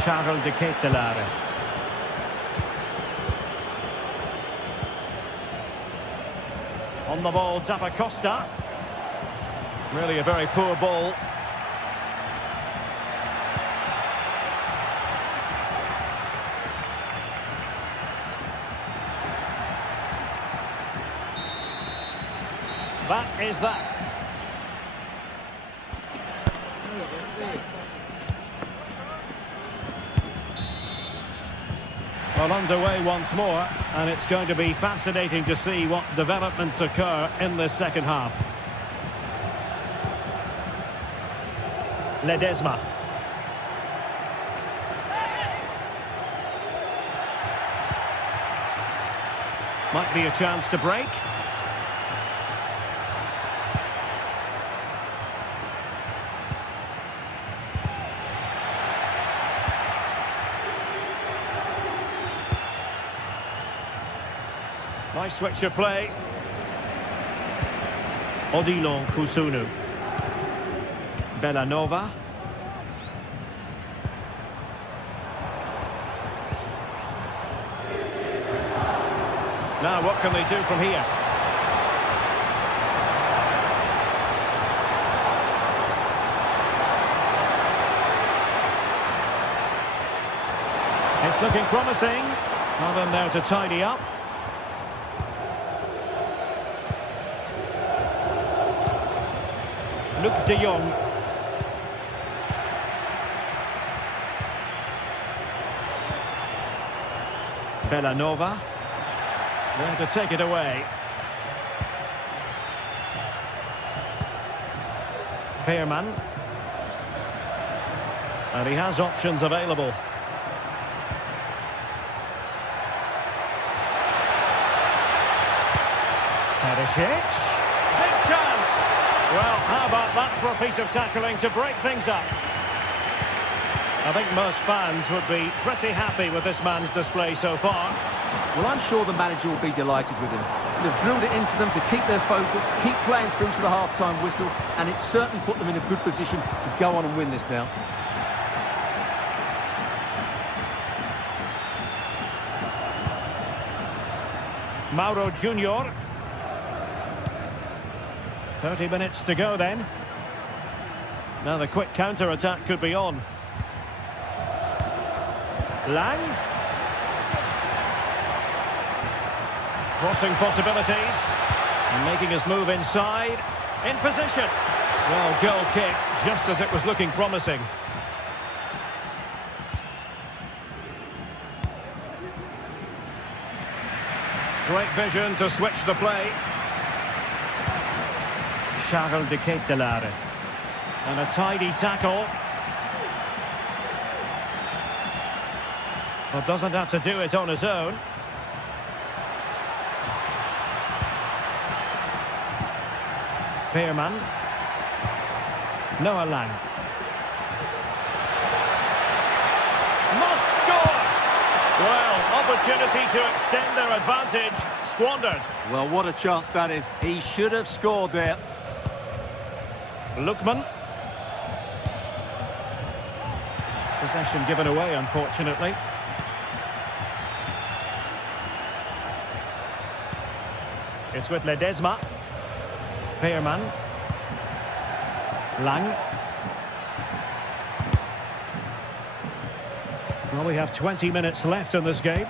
Charles de Ketelare. On the ball, Zappacosta. Really a very poor ball. That is that. Well, underway once more, and it's going to be fascinating to see what developments occur in this second half. Ledesma. Might be a chance to break. Nice switch of play. Odilon Kusunu. Bellanova. Now what can they do from here? It's looking promising. Nothing there to tidy up. Luc de Jong. Bellanova. There to take it away. Veerman. And he has options available. Perisic. Big chance. Well, how about that for a piece of tackling to break things up? I think most fans would be pretty happy with this man's display so far. Well, I'm sure the manager will be delighted with him. They've drilled it into them to keep their focus, keep playing through to the half-time whistle, and it's certainly put them in a good position to go on and win this now. Mauro Junior. 30 minutes to go then. Now the quick counter-attack could be on. Lang. Crossing possibilities. And making his move inside. In position. Well, goal kick, just as it was looking promising. Great vision to switch the play. Charles de Ketelare. And a tidy tackle. But doesn't have to do it on his own. Veerman. Noah Lang. Must score! Well, opportunity to extend their advantage. Squandered. Well, what a chance that is. He should have scored there. Lookman. Possession given away, unfortunately. It's with Ledesma. Veerman. Lang. Well, we have 20 minutes left in this game.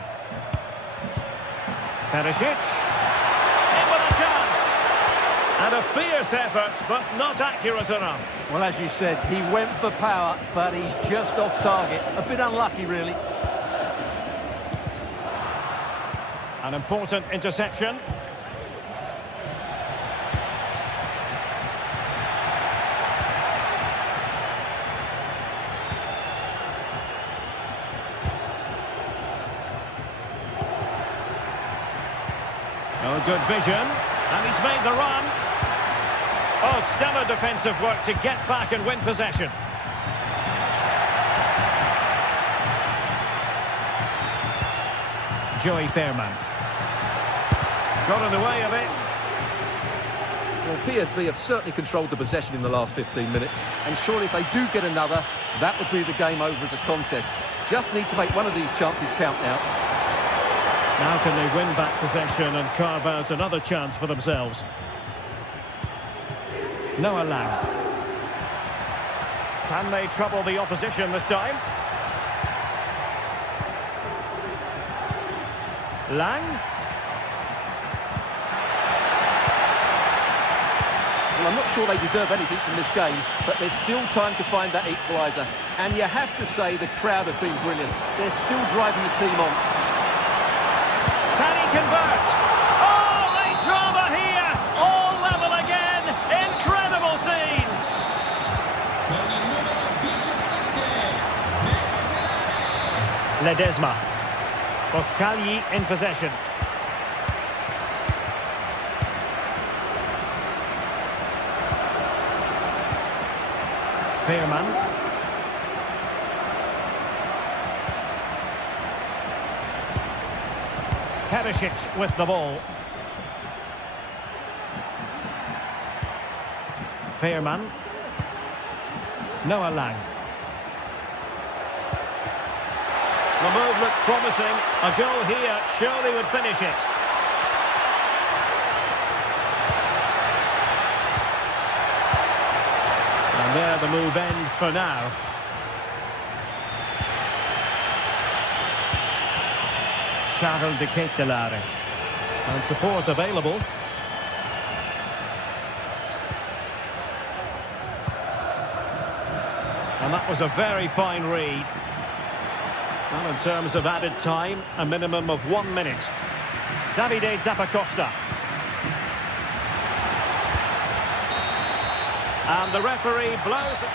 Perisic. In with a chance. And a fierce effort, but not accurate enough. Well, as you said, he went for power, but he's just off target. A bit unlucky, really. An important interception. Oh, good vision. And he's made the run. Oh, stellar defensive work to get back and win possession. Joey Veerman. Got in the way of it. Well, PSV have certainly controlled the possession in the last 15 minutes. And surely if they do get another, that would be the game over as a contest. Just need to make one of these chances count now. Now can they win back possession and carve out another chance for themselves? Noah Lang. Can they trouble the opposition this time? Lang. Well, I'm not sure they deserve anything from this game, but there's still time to find that equaliser. And you have to say the crowd have been brilliant. They're still driving the team on. Can he convert? Oh, late drama here. All level again. Incredible scenes. Ledesma. Boscagli in possession. Veerman. Perisic with the ball. Veerman. Noah Lang. The move looks promising. A goal here surely would finish it. And there the move ends for now. Charles de Ketelare. And support available. And that was a very fine read. Well, in terms of added time, a minimum of 1 minute. Davide Zappacosta. And the referee blows it.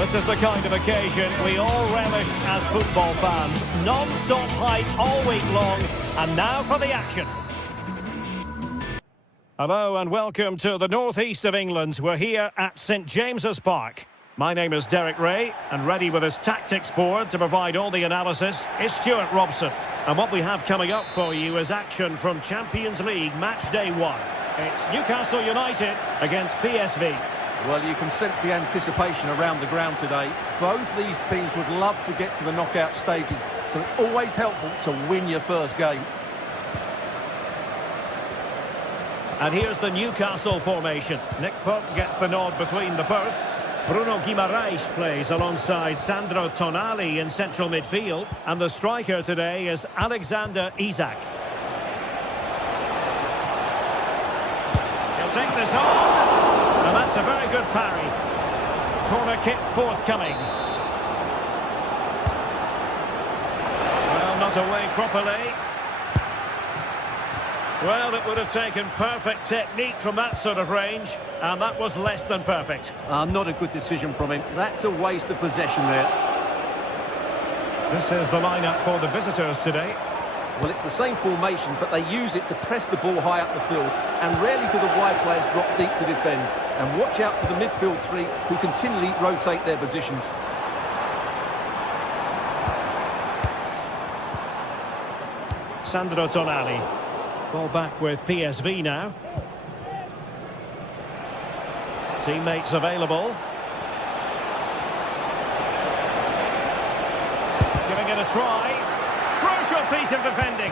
This is the kind of occasion we all relish as football fans. Non-stop hype all week long, and now for the action. Hello and welcome to the northeast of England. We're here at St James's Park. My name is Derek Ray, and ready with his tactics board to provide all the analysis is Stuart Robson. And what we have coming up for you is action from Champions League match day 1. It's Newcastle United against PSV. Well, you can sense the anticipation around the ground today. Both these teams would love to get to the knockout stages, so it's always helpful to win your first game. And here's the Newcastle formation. Nick Pope gets the nod between the posts. Bruno Guimaraes plays alongside Sandro Tonali in central midfield. And the striker today is Alexander Isak. He'll take this on. And that's a very good parry. Corner kick forthcoming. Well, not away properly. Well, it would have taken perfect technique from that sort of range, and that was less than perfect. Not a good decision from him. That's a waste of possession there. This is the lineup for the visitors today. Well, it's the same formation, but they use it to press the ball high up the field, and rarely do the wide players drop deep to defend. And watch out for the midfield three, who continually rotate their positions. Sandro Tonali. Ball back with PSV now. Teammates available. Giving it a try. Crucial piece of defending.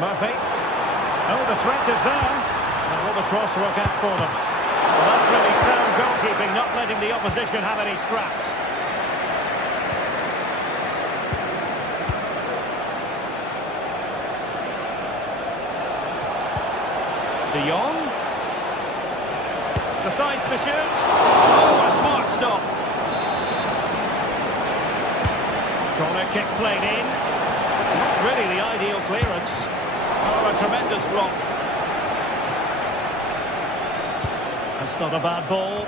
Murphy. Oh, the threat is there. And will the cross work out for them? Well, that's really sound goalkeeping, not letting the opposition have any scraps. De Jong decides to shoot. Oh, a smart stop. Corner kick played in. Not really the ideal clearance. Oh, a tremendous block. That's not a bad ball.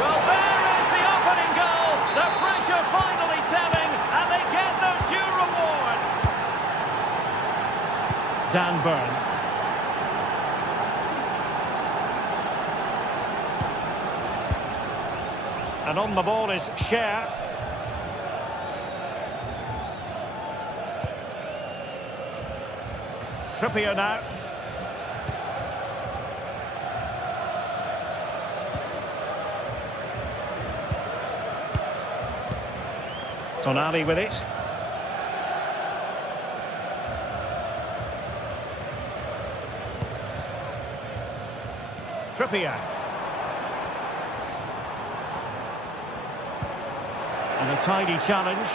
Well, there is the opening goal. The pressure finally telling, and they get their due reward. Dan Burn. And on the ball is Cher. Trippier now. Tonali with it. Trippier. And a tidy challenge.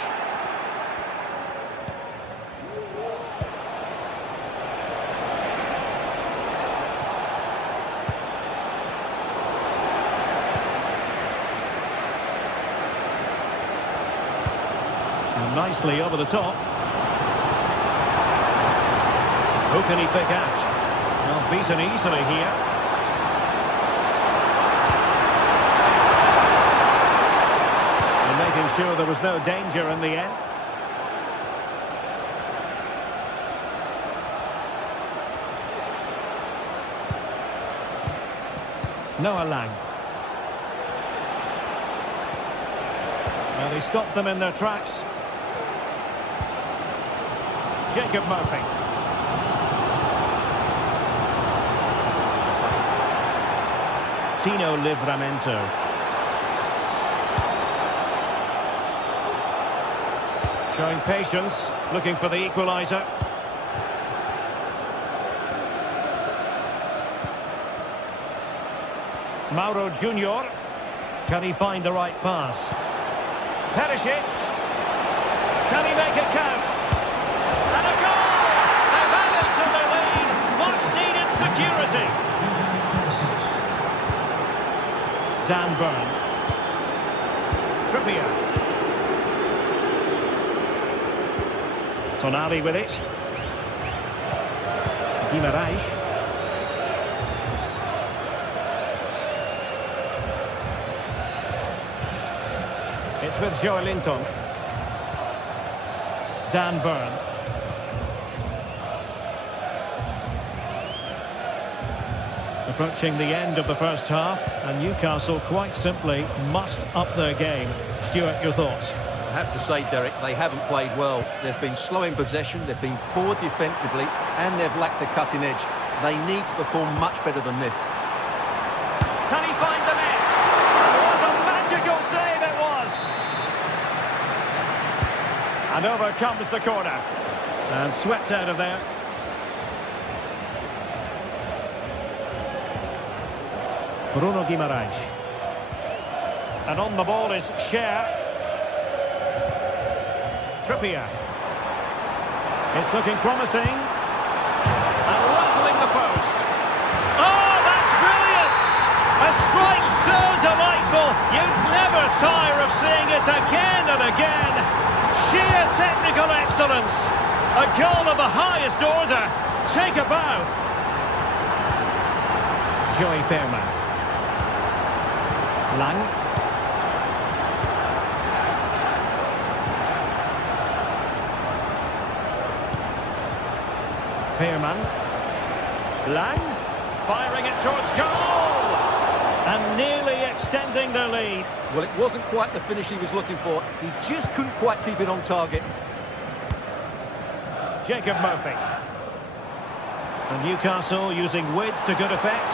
And nicely over the top. Who can he pick out? Well, beaten easily here. Making sure there was no danger in the end. Noah Lang. Well, he stopped them in their tracks. Jacob Murphy. Tino Livramento. Showing patience, looking for the equaliser. Mauro Junior. Can he find the right pass? Perisic. Can he make it count? And a goal! They've added to the lead. Much needed security. Dan Burn. Trippier. Tonali with it. Guimaraes. It's with Joelinton. Dan Burn. Approaching the end of the first half, and Newcastle quite simply must up their game. Stuart, your thoughts? have to say, Derek, they haven't played well. They've been slow in possession, they've been poor defensively, and they've lacked a cutting edge. They need to perform much better than this. Can he find the net? It was a magical save, it was. And over comes the corner. And swept out of there. Bruno Guimaraes. And on the ball is Cher. Trippier. It's looking promising. And rattling the post. Oh, that's brilliant! A strike so delightful, you'd never tire of seeing it again and again. Sheer technical excellence. A goal of the highest order. Take a bow. Joey Fairman. Lang. Fairman. Lang. Firing it towards goal. And nearly extending their lead. Well, it wasn't quite the finish he was looking for. He just couldn't quite keep it on target. Jacob Murphy. And Newcastle using width to good effect.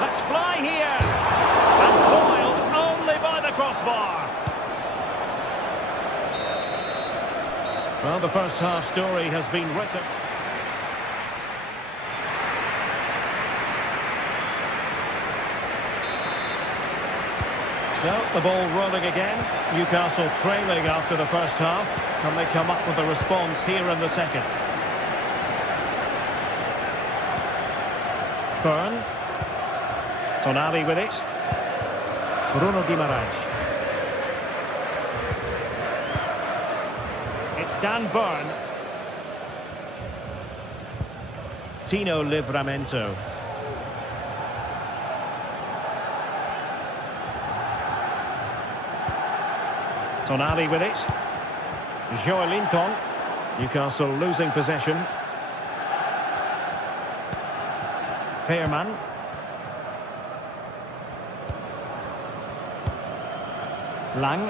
Let's fly here. And foiled only by the crossbar. Well, the first half story has been written. So, the ball rolling again. Newcastle trailing after the first half. Can they come up with a response here in the second? Byrne. Tonali with it. Bruno Guimaraes. It's Dan Byrne. Tino Livramento. Tonali with it. Joelinton. Newcastle losing possession. Fairman. Lang.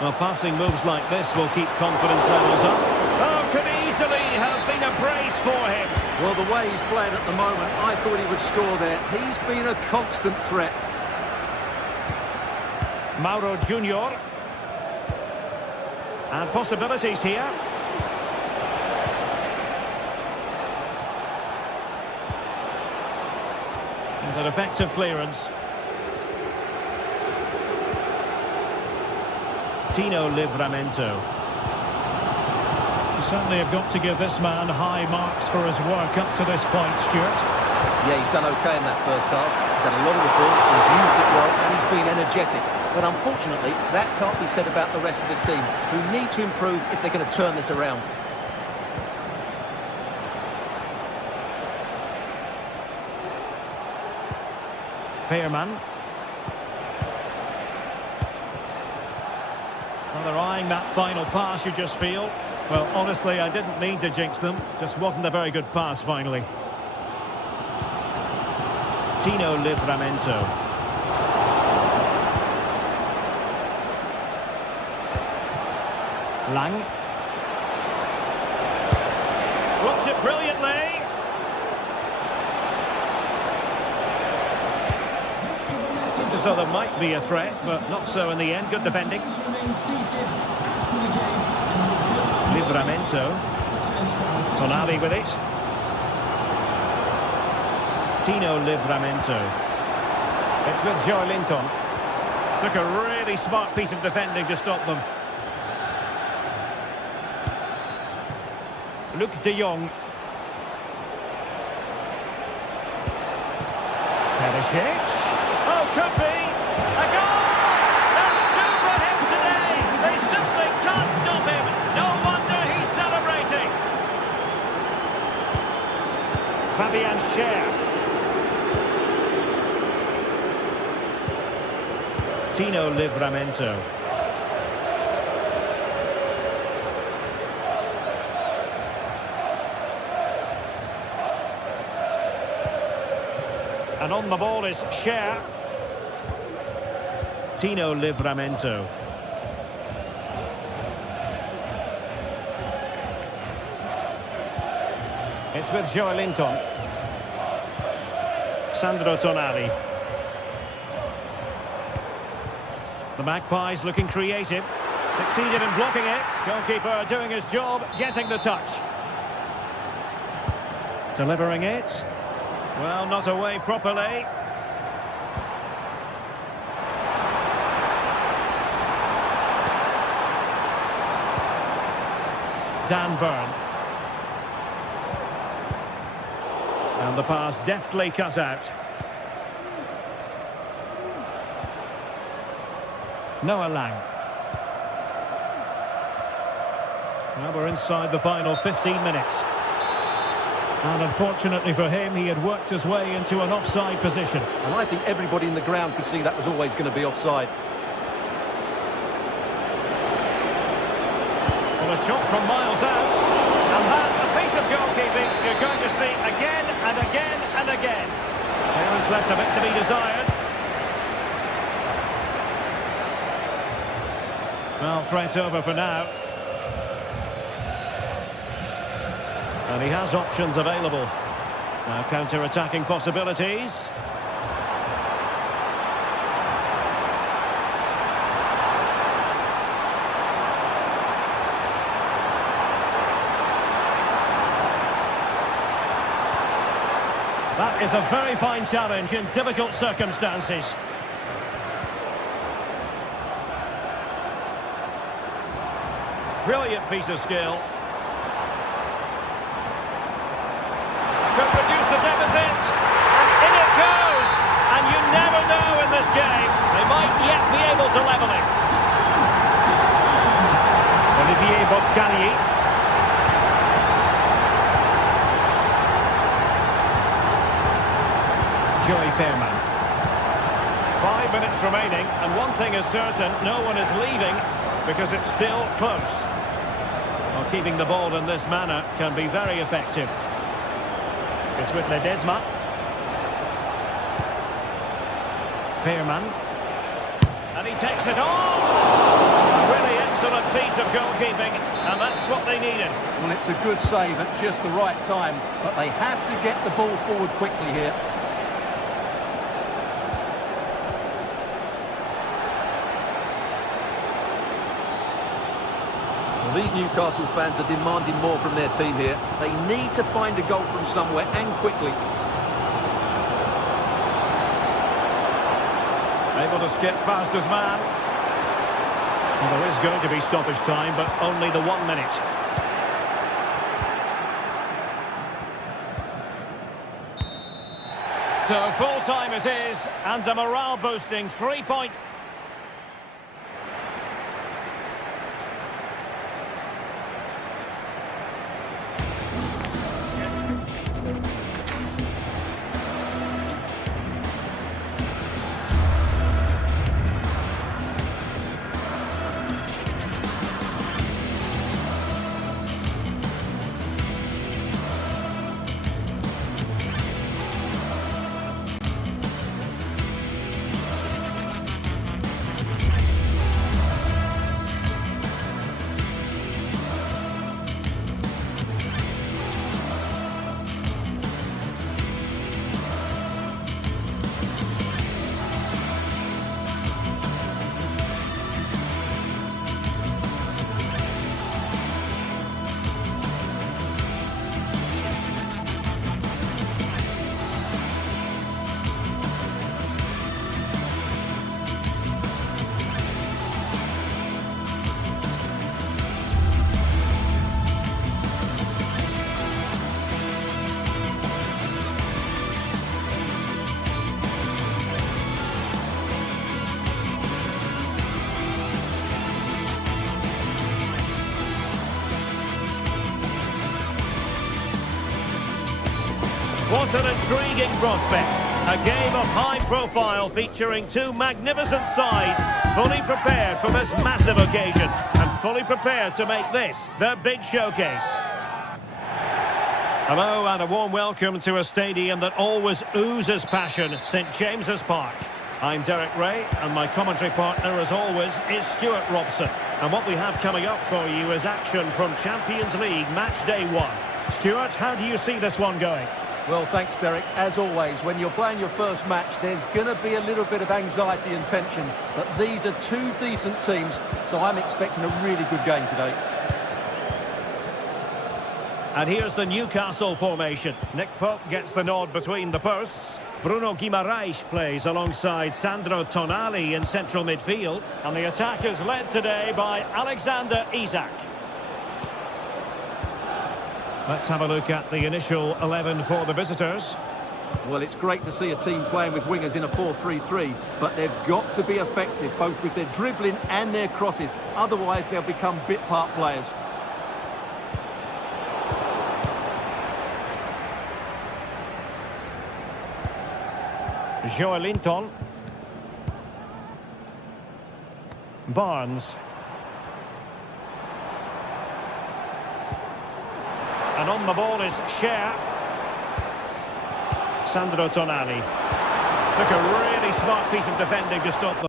Well, passing moves like this will keep confidence levels up. Oh, could easily have been a brace for him. Well, the way he's playing at the moment, I thought he would score there. He's been a constant threat. Mauro Junior. And possibilities here. And an effective clearance. Tino Livramento. You certainly have got to give this man high marks for his work up to this point, Stuart. Yeah, he's done okay in that first half. He's done a lot of the ball, he's used it well, and he's been energetic. But unfortunately, that can't be said about the rest of the team, who need to improve if they're going to turn this around. Fairman. Well, they're eyeing that final pass, you just feel. Well, honestly, I didn't mean to jinx them. Just wasn't a very good pass, finally. Tino Livramento. Lang. Blocked it brilliantly. Seems as though there might be a threat, but not so in the end. Good defending. Livramento. Tonali with it. Tino Livramento. It's with Joelinton. Took a really smart piece of defending to stop them. Luke de Jong. Perisic. Oh, could be. A goal! That's two for him today. They simply can't stop him. No wonder he's celebrating. Fabian Cher. Tino Livramento. And And on the ball is Cher. Tino Livramento. It's with Joelinton. Sandro Tonali. The Magpies looking creative. Succeeded in blocking it. Goalkeeper doing his job, getting the touch. Delivering it. Well, not away properly. Dan Burn. And the pass deftly cut out. Noah Lang. Now we're inside the final 15 minutes. And unfortunately for him, he had worked his way into an offside position. And I think everybody in the ground could see that was always going to be offside. Well, a shot from miles out. And that, a piece of goalkeeping you're going to see again and again and again. Clearance left a bit to be desired. Well, threat over for now. And he has options available. Now counter-attacking possibilities. That is a very fine challenge in difficult circumstances. Brilliant piece of skill. Could reduce the deficit. And in it goes. And you never know in this game. They might yet be able to level it. Olivier Boscagli. Joey Fairman. 5 minutes remaining, and one thing is certain, no one is leaving because it's still close. Well, keeping the ball in this manner can be very effective. It's with Ledesma. Fairman. And he takes it on! A really excellent piece of goalkeeping, and that's what they needed. Well, it's a good save at just the right time, but they have to get the ball forward quickly here. These Newcastle fans are demanding more from their team here. They need to find a goal from somewhere and quickly. Able to skip past his man. Well, there is going to be stoppage time, but only the 1 minute. So full time it is, and a morale-boosting 3-point. What an intriguing prospect. A game of high profile featuring two magnificent sides, fully prepared for this massive occasion and fully prepared to make this their big showcase. Hello and a warm welcome to a stadium that always oozes passion, St James's Park. I'm Derek Ray and my commentary partner as always is Stuart Robson. And what we have coming up for you is action from Champions League match day 1. Stuart, how do you see this one going? Well, thanks, Derek. As always, when you're playing your first match, there's going to be a little bit of anxiety and tension. But these are two decent teams, so I'm expecting a really good game today. And here's the Newcastle formation. Nick Pope gets the nod between the posts. Bruno Guimaraes plays alongside Sandro Tonali in central midfield. And the attack is led today by Alexander Isak. Let's have a look at the initial 11 for the visitors. Well, it's great to see a team playing with wingers in a 4-3-3, but they've got to be effective, both with their dribbling and their crosses. Otherwise, they'll become bit-part players. Joelinton. Barnes. And on the ball is Cher. Sandro Tonali. Took a really smart piece of defending to stop them.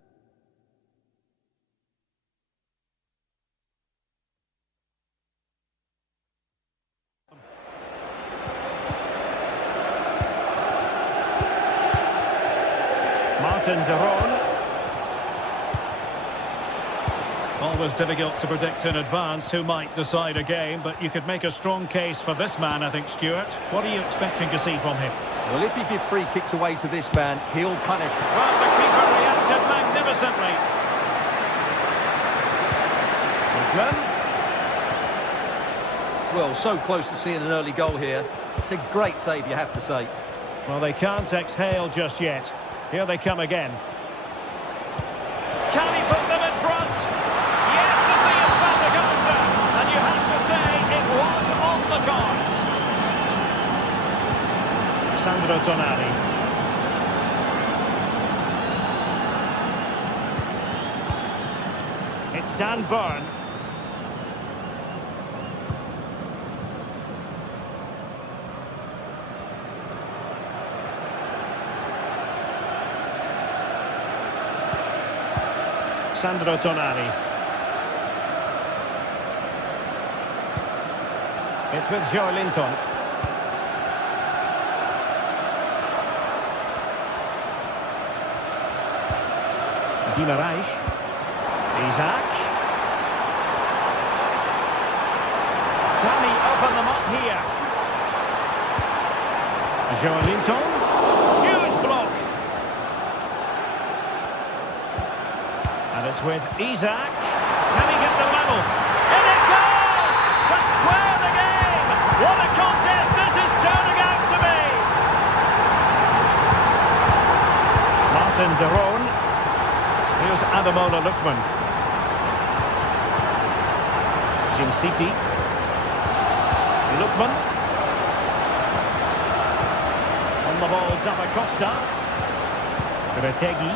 Martin de Roon. Always difficult to predict in advance who might decide a game, but you could make a strong case for this man, I think, Stuart. What are you expecting to see from him? Well, if you give free kicks away to this man, he'll punish. Well, the keeper reacted magnificently. Well, so close to seeing an early goal here. It's a great save, you have to say. Well, they can't exhale just yet. Here they come again. Can he put them in front? Yes, is the emphatic answer. And you have to say it was on the cards. Sandro Tonali. It's Dan Burn. Sandro Tonali. It's with Joelinton. Guimaraes. Isak. Can he open them up here? Joelinton. Huge block. And it's with Isak. Can he get the level? In it goes! To square the game! What a contest this is turning out to be! Martin de Roon. Here's Ademola Lookman. Jim City. Lookman. On the ball, Dava Costa. Retegi.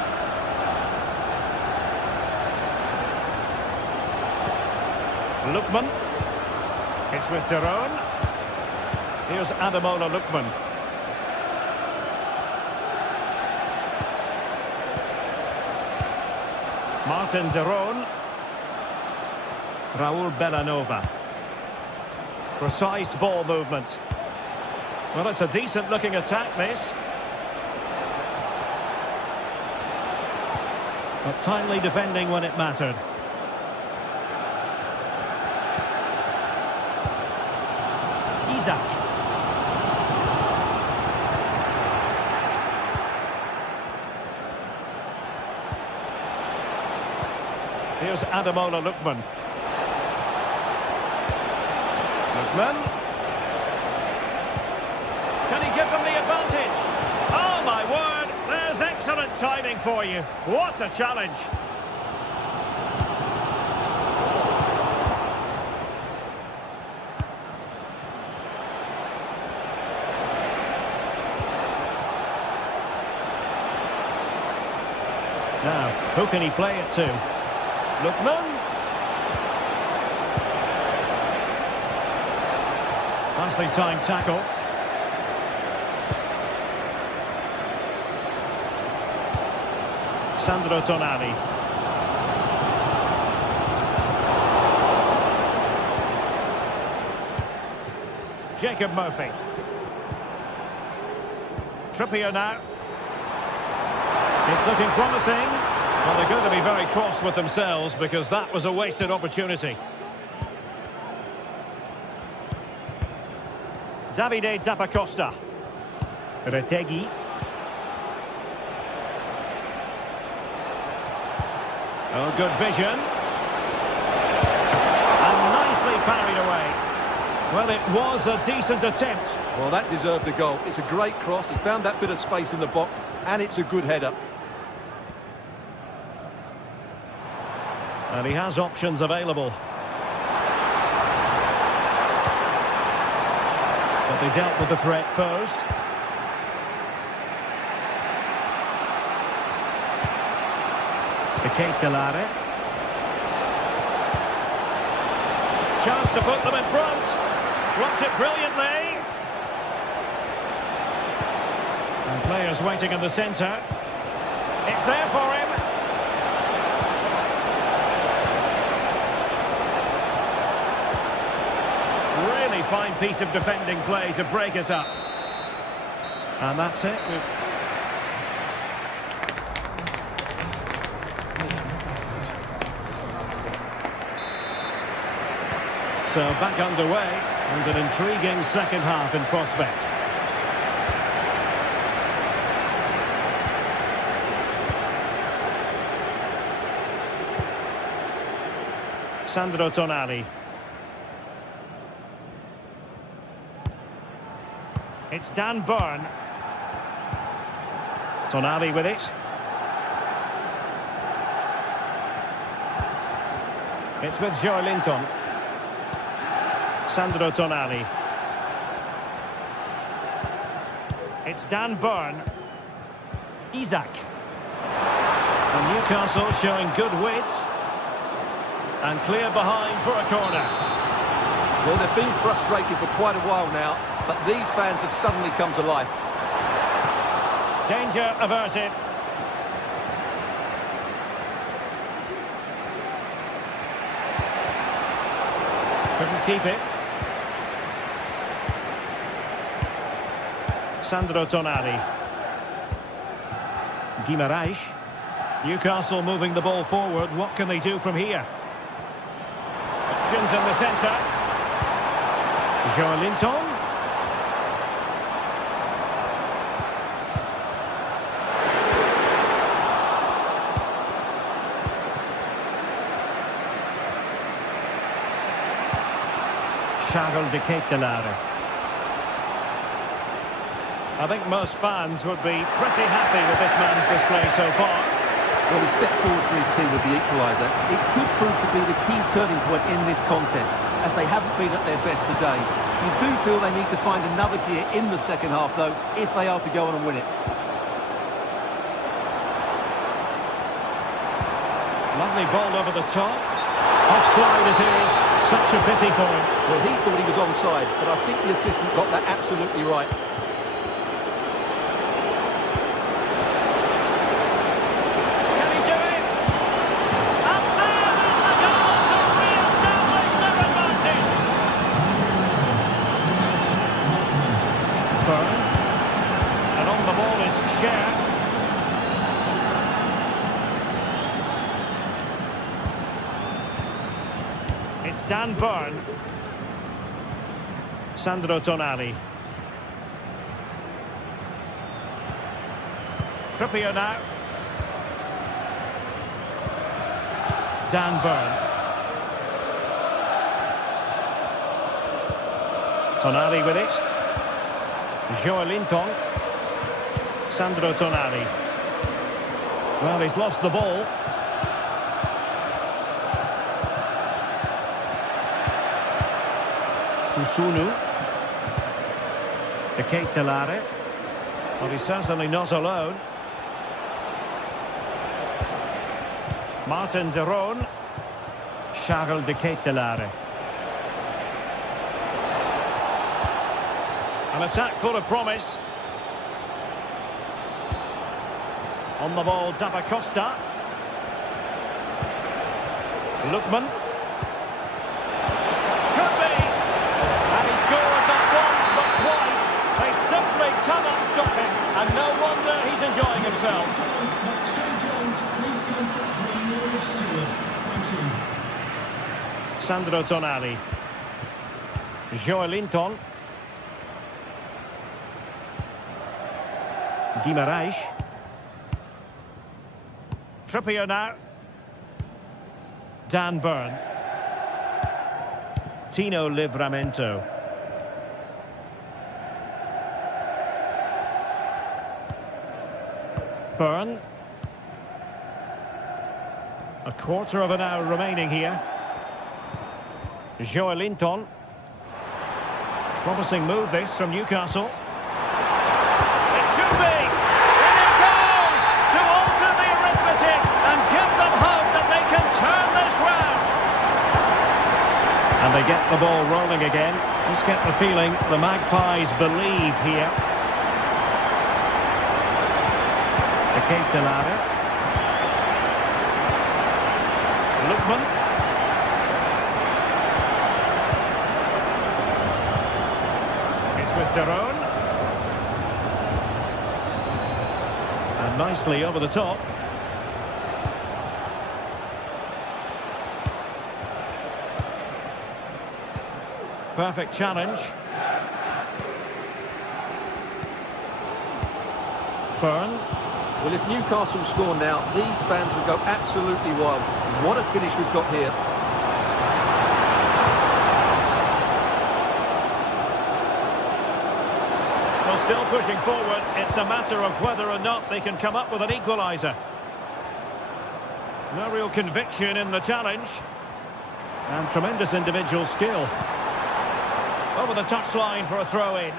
Lookman. It's with de Roon. Here's Ademola Lookman. Martin de Roon. Raul Bellanova. Precise ball movement. Well, it's a decent looking attack, this. But timely defending when it mattered. Isak. Here's Ademola Lookman. Lookman. Can he give them the advantage? Oh, my word. There's excellent timing for you. What a challenge. Now, who can he play it to? Lookman. Nicely timed tackle. Sandro Tonali. Jacob Murphy. Trippier now. It's looking promising. Well, they're going to be very cross with themselves because that was a wasted opportunity. Davide Zappacosta. Retegui. Oh, good vision. And nicely parried away. Well, it was a decent attempt. Well, that deserved the goal. It's a great cross. He found that bit of space in the box, and it's a good header. And he has options available. But they dealt with the threat posed. Ketelare. Chance to put them in front. Blocks it brilliantly. And players waiting in the centre. It's there for him. Really fine piece of defending play to break us up. And that's it. So back underway, and an intriguing second half in prospect. Sandro Tonali. It's Dan Burn. Tonali with it. It's with Joelinton. Sandro Tonali. It's Dan Burn. Isaac. And Newcastle showing good width. And clear behind for a corner. Well, they've been frustrated for quite a while now, but these fans have suddenly come to life. Danger averted. Couldn't keep it. Sandro Tonali. Guimaraes. Newcastle moving the ball forward. What can they do from here? Options in the centre. Joelinton. Charles de Ketelare. I think most fans would be pretty happy with this man's display so far. Well, he stepped forward for his team with the equaliser. It could prove to be the key turning point in this contest, as they haven't been at their best today. You do feel they need to find another gear in the second half, though, if they are to go on and win it. Lovely ball over the top. Offside it is. Such a pity for him. Well, he thought he was onside, but I think the assistant got that absolutely right. Can he do it? Up there is the goal to re-establish their advantage. Burn. And on the ball is Cher. It's Dan Burn. Sandro Tonali. Trippier now. Dan Burn. Tonali with it. Joelinton. Sandro Tonali. Well, he's lost the ball. Kusunu. De Ketelare. Well, he's certainly not alone. Martin de Roon. Charles de Ketelare. An attack full of promise. On the ball, Zappacosta. Lookman. Could be. And he scored not once but twice. They simply cannot stop him. And no wonder he's enjoying himself. Sandro Tonali. Joelinton. Guimaraes. Trippier now. Dan Burn. Tino Livramento. Burn. A quarter of an hour remaining here. Joelinton. Promising move this from Newcastle. It could be! And it goes! To alter the arithmetic and give them hope that they can turn this round. And they get the ball rolling again. Just get the feeling the Magpies believe here. The Keita ladder. Lookman. With Daron. And nicely over the top. Perfect challenge. Burn. Well, if Newcastle score now, these fans will go absolutely wild. What a finish we've got here. Still pushing forward, it's a matter of whether or not they can come up with an equaliser. No real conviction in the challenge. And tremendous individual skill. Over the touchline for a throw-in.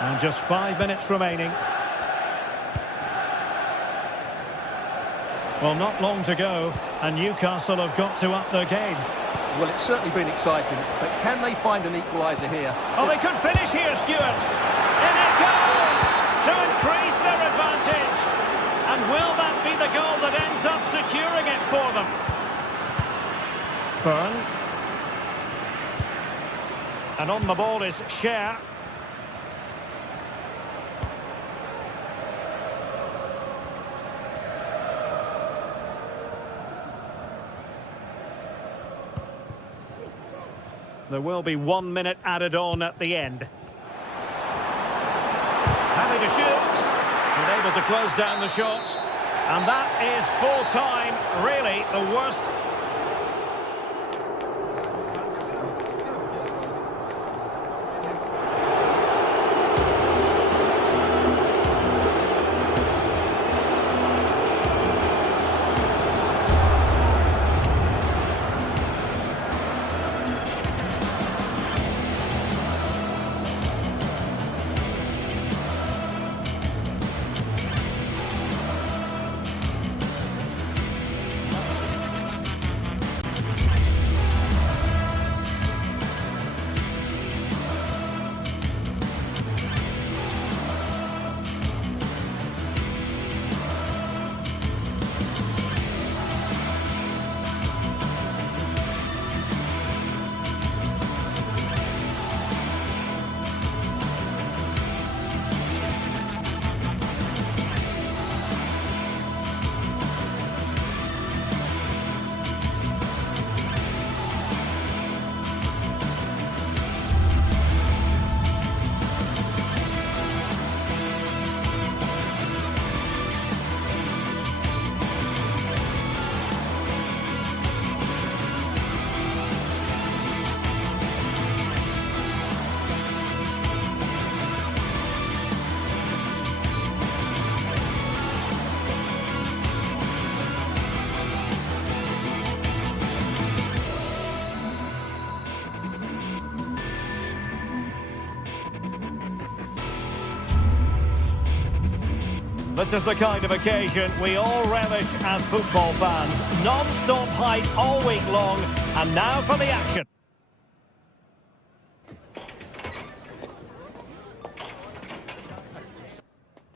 And just 5 minutes remaining. Well, not long to go, and Newcastle have got to up their game. Well, it's certainly been exciting, but can they find an equaliser here? Oh, they could finish here, Stuart. In it goes to increase their advantage. And will that be the goal that ends up securing it for them? Burn. And on the ball is Cher. There will be 1 minute added on at the end. Happy to shoot. And able to close down the shot. And that is full time. Really the worst. This is the kind of occasion we all relish as football fans. Non-stop hype all week long, and now for the action.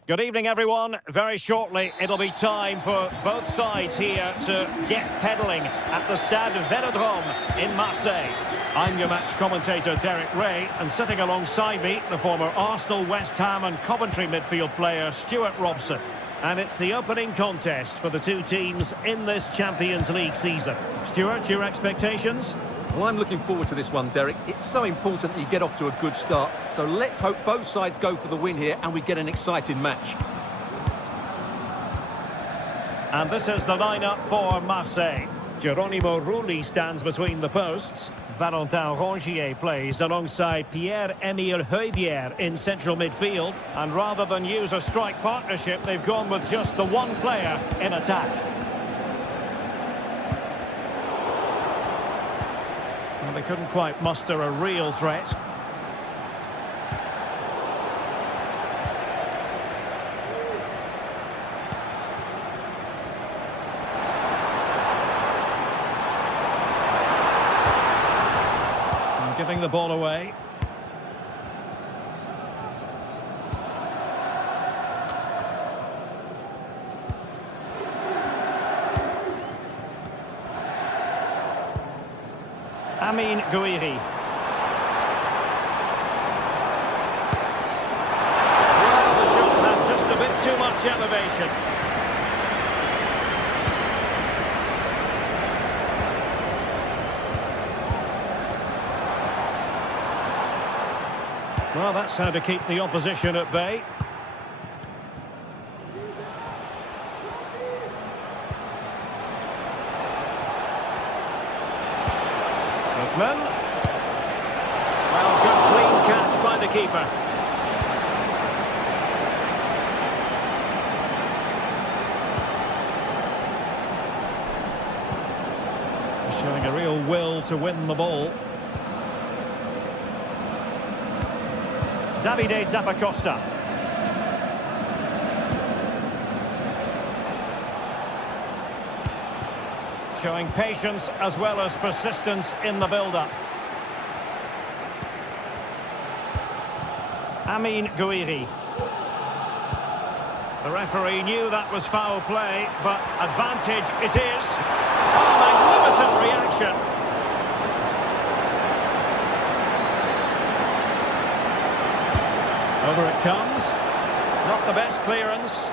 Good evening, everyone. Very shortly, it'll be time for both sides here to get pedalling at the Stade Vélodrome in Marseille. I'm your match commentator, Derek Ray, and sitting alongside me, the former Arsenal, West Ham and Coventry midfield player, Stuart Robson. And it's the opening contest for the two teams in this Champions League season. Stuart, your expectations? Well, I'm looking forward to this one, Derek. It's so important that you get off to a good start. So let's hope both sides go for the win here and we get an exciting match. And this is the lineup for Marseille. Geronimo Rulli stands between the posts. Valentin Rongier plays alongside Pierre-Emile Højbjerg in central midfield. And rather than use a strike partnership, they've gone with just the one player in attack. Well, they couldn't quite muster a real threat. And giving the ball away. Amine Gouiri. Well, the shot had just a bit too much elevation. Well, that's how to keep the opposition at bay. Well, good clean catch by the keeper. Showing a real will to win the ball. Davide Zappacosta. Showing patience as well as persistence in the build-up. Amine Gouiri. The referee knew that was foul play, but advantage it is. Oh, magnificent reaction. Over it comes. Not the best clearance.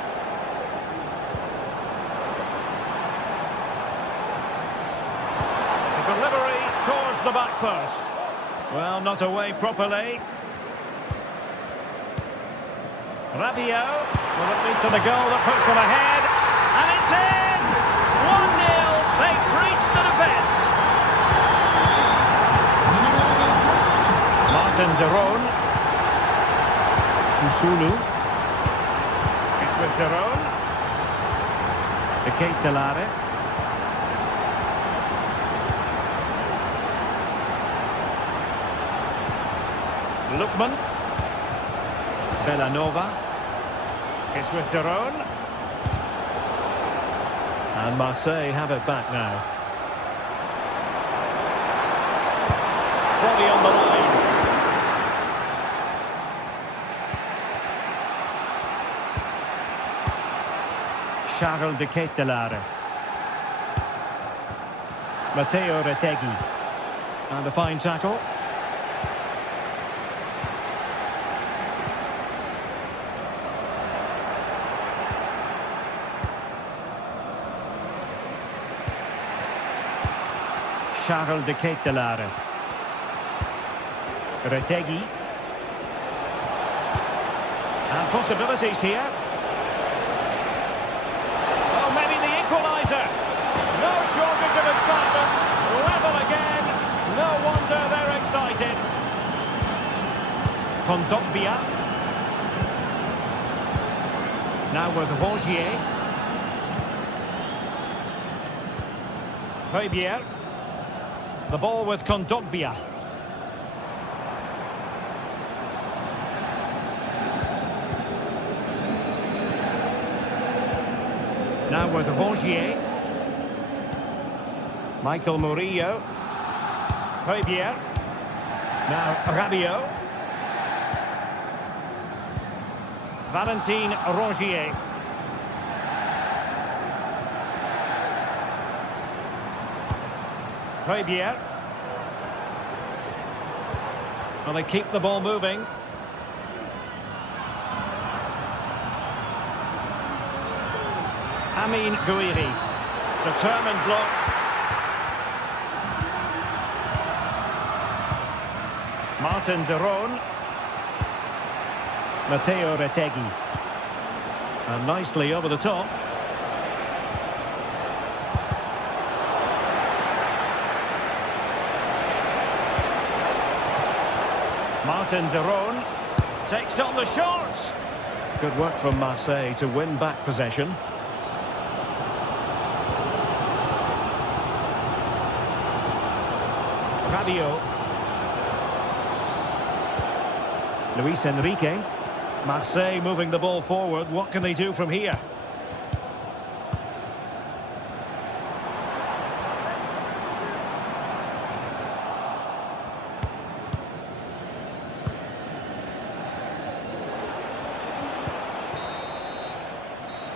Delivery towards the back post. Well, not away properly. Rabiot. Will it lead to the goal that puts them ahead? And it's in! 1-0. They breach the defence. Martin de Roon. Usulu. It's with de Roon. De Ketelaere. Lookman. Bellanova. It's with de Roon. And Marseille have it back now. Body on the line. Charles de Ketelaere. Matteo Retegui. And a fine tackle. Charles de Ketelaere. Retegui. And possibilities here. Oh, maybe the equaliser. No shortage of excitement. Level again. No wonder they're excited. Kondogbia. Now with Rongier. Højbjerg. The ball with Kondogbia. Now with Rongier. Michael Murillo. Højbjerg. Now Rabiot. Valentin Rongier. Højbjerg. Well, they keep the ball moving. Amin Gouiri. Determined block. Martin de Roon. Matteo Retegui. And nicely over the top. Martin de Roon takes on the shots. Good work from Marseille to win back possession. Rabiot. Luis Enrique. Marseille moving the ball forward. What can they do from here?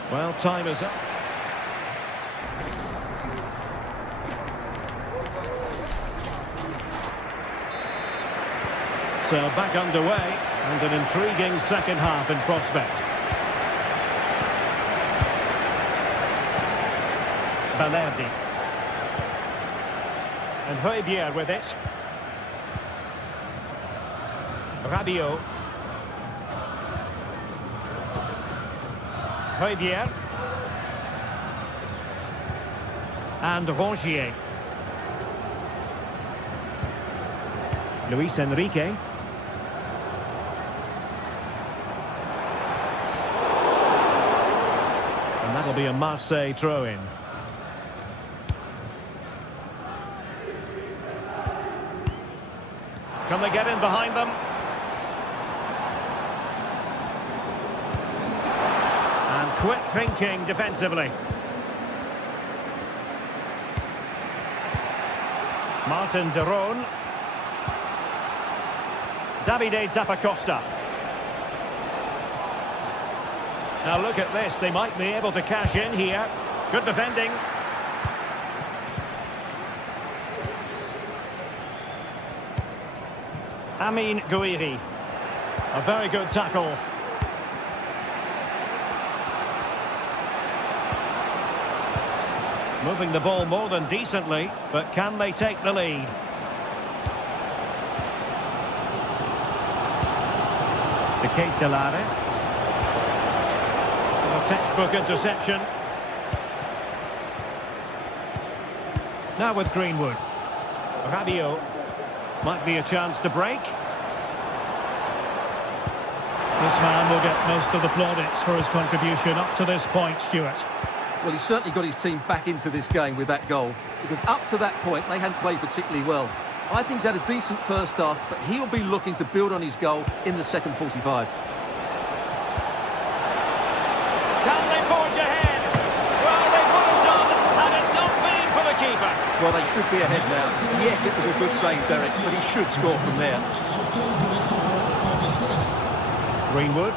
Well, time is up. So back underway, and an intriguing second half in prospect. Balerdi. And Højbjerg with it. Rabiot. Højbjerg. And Rongier. Luis Enrique. And that'll be a Marseille throw-in. Can they get in behind them? And quick thinking defensively. Martin de Roon. Davide Zappacosta. Now look at this, they might be able to cash in here. Good defending. Amin Gouiri. A very good tackle. Moving the ball more than decently, but can they take the lead? The Kate Delare. A textbook interception. Now with Greenwood. Rabiot. Might be a chance to break. This man will get most of the plaudits for his contribution up to this point, Stuart. Well, he certainly got his team back into this game with that goal, because up to that point they hadn't played particularly well. I think he's had a decent first half, but he'll be looking to build on his goal in the second 45. Can they forge ahead? Well, they would have done had it not been for the keeper. Well, they should be ahead now. Yes, it was a good save, Derek, but he should score from there. Greenwood.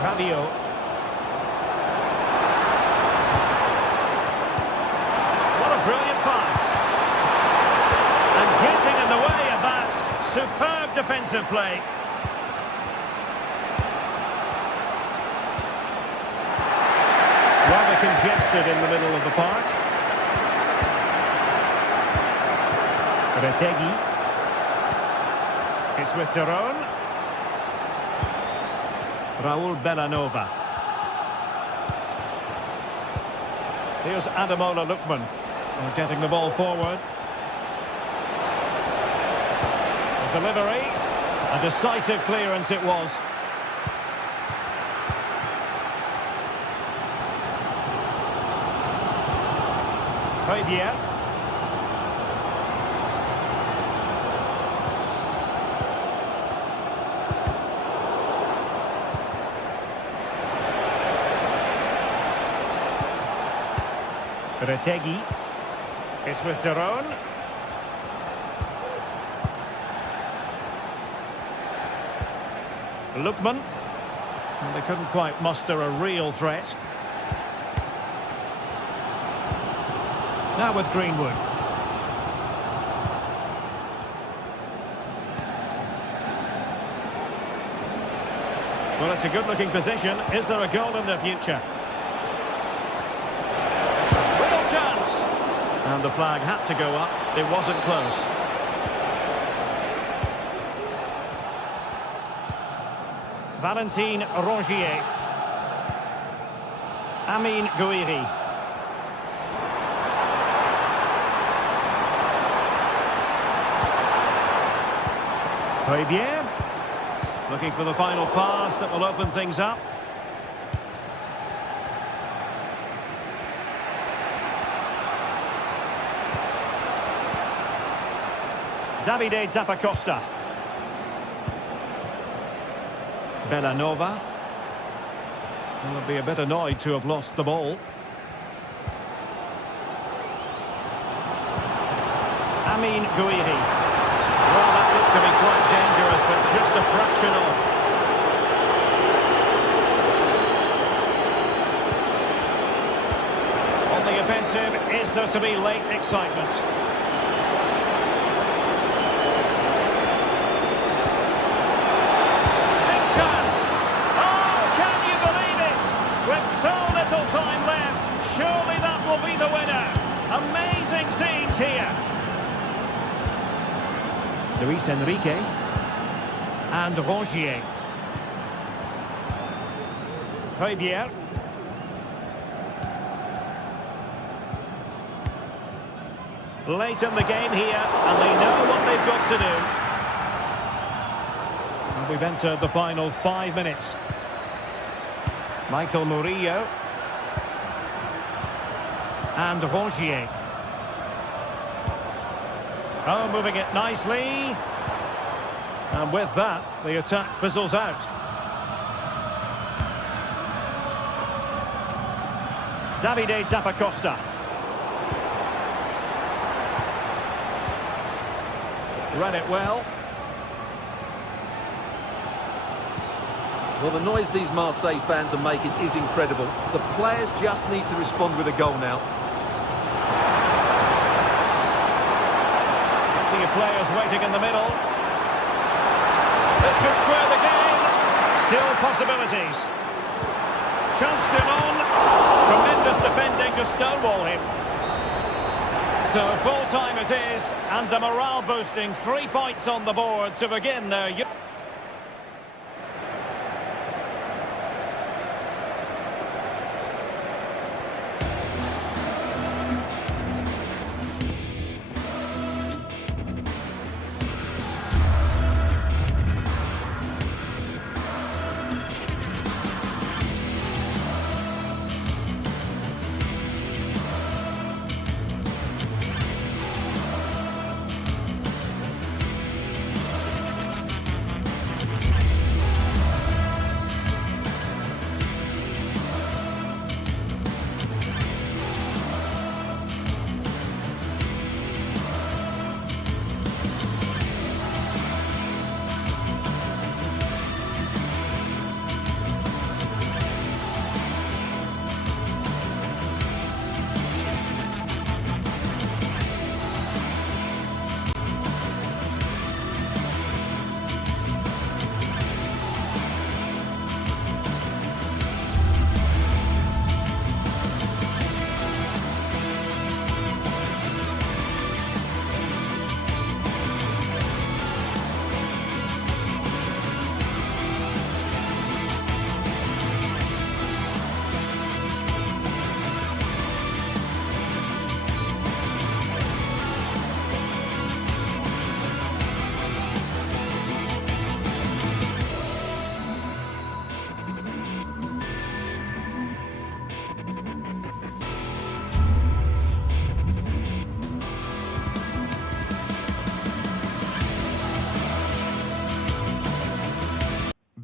Rabiot. What a brilliant pass. And getting in the way of that. Superb defensive play. Rather congested in the middle of the park. Retegui. It's with de Roon. Raul Bellanova. Here's Ademola Lookman. Getting the ball forward. The delivery. A decisive clearance it was. Højbjerg. Retegui. It's with de Roon. Lookman. And they couldn't quite muster a real threat. Now with Greenwood. Well, it's a good-looking position. Is there a goal in the future? Real chance! And the flag had to go up. It wasn't close. Valentin Rongier. Amin Gouiri. Bayern. Looking for the final pass that will open things up. Davide Zappacosta. Bellanova. Will be a bit annoyed to have lost the ball. Amin Gouiri. Well, that looked to be quite dangerous, but just a fraction off. On the offensive, is there to be late excitement? Big chance! Oh, can you believe it? With so little time left, surely that will be the winner. Amazing scenes here. Luis Enrique and Rongier. Bayern. Late in the game here, and they know what they've got to do. And we've entered the final 5 minutes. Michael Murillo and Rongier. Oh, moving it nicely. And with that, the attack fizzles out. Davide Zappacosta. Read it well. Well, the noise these Marseille fans are making is incredible. The players just need to respond with a goal now. Players waiting in the middle. This could square the game. Still possibilities. Chanced him on. Tremendous defending to stonewall him. So full time it is, and a morale boosting 3 points on the board to begin their...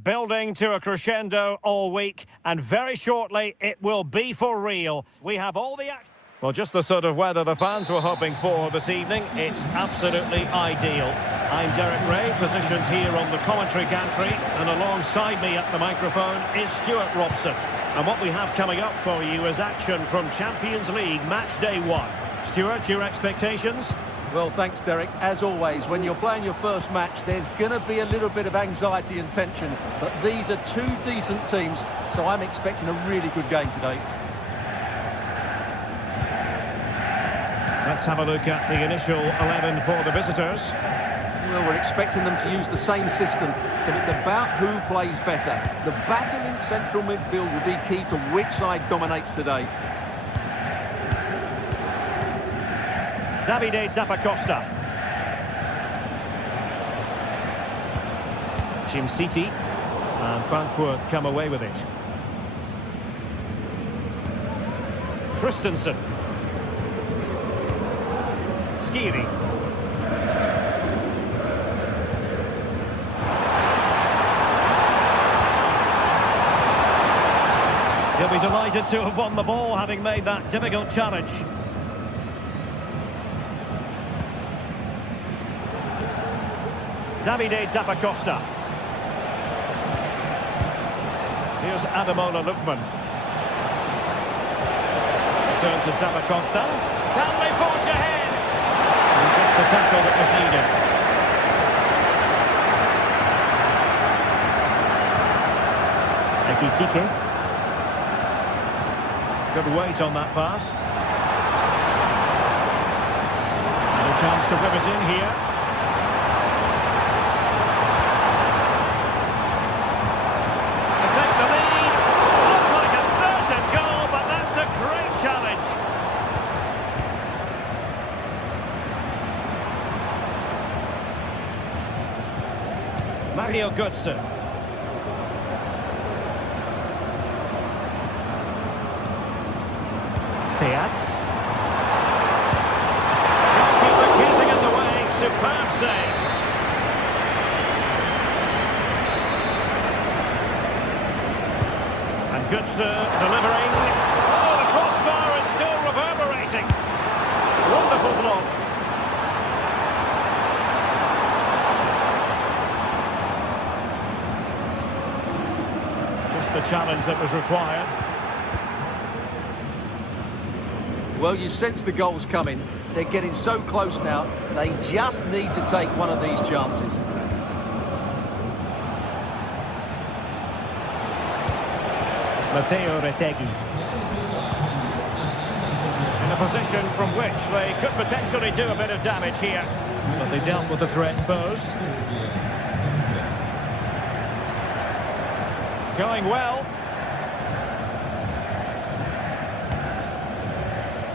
Building to a crescendo all week, and very shortly it will be for real. We have all the action. Well, just the sort of weather the fans were hoping for this evening. It's absolutely ideal. I'm Derek Ray, positioned here on the commentary gantry, and alongside me at the microphone is Stuart Robson. And what we have coming up for you is action from Champions League Match Day 1. Stuart, your expectations? Well, thanks, Derek. As always, when you're playing your first match, there's going to be a little bit of anxiety and tension. But these are two decent teams, so I'm expecting a really good game today. Let's have a look at the initial 11 for the visitors. Well, we're expecting them to use the same system, so it's about who plays better. The battle in central midfield will be key to which side dominates today. Davide Zappacosta. Jim City. And Frankfurt come away with it. Christensen. Skiri. He'll be delighted to have won the ball, having made that difficult challenge. Davide Zappacosta. Here's Ademola Lookman. Return to Zappacosta. Can they forge ahead? And just the tackle that was needed. Ekitike. Good weight on that pass. And a chance to rivet in here. To take the lead. Looks like a certain goal, but that's a great challenge. Mario Götze. Teat. Goalkeeper getting in the way. Superb save. And Götze delivering. Oh, the crossbar is still reverberating. Wonderful block. Just the challenge that was required. Well, you sense the goals coming. They're getting so close now. They just need to take one of these chances. Matteo Retegui. In a position from which they could potentially do a bit of damage here. But they dealt with the threat posed. Going well.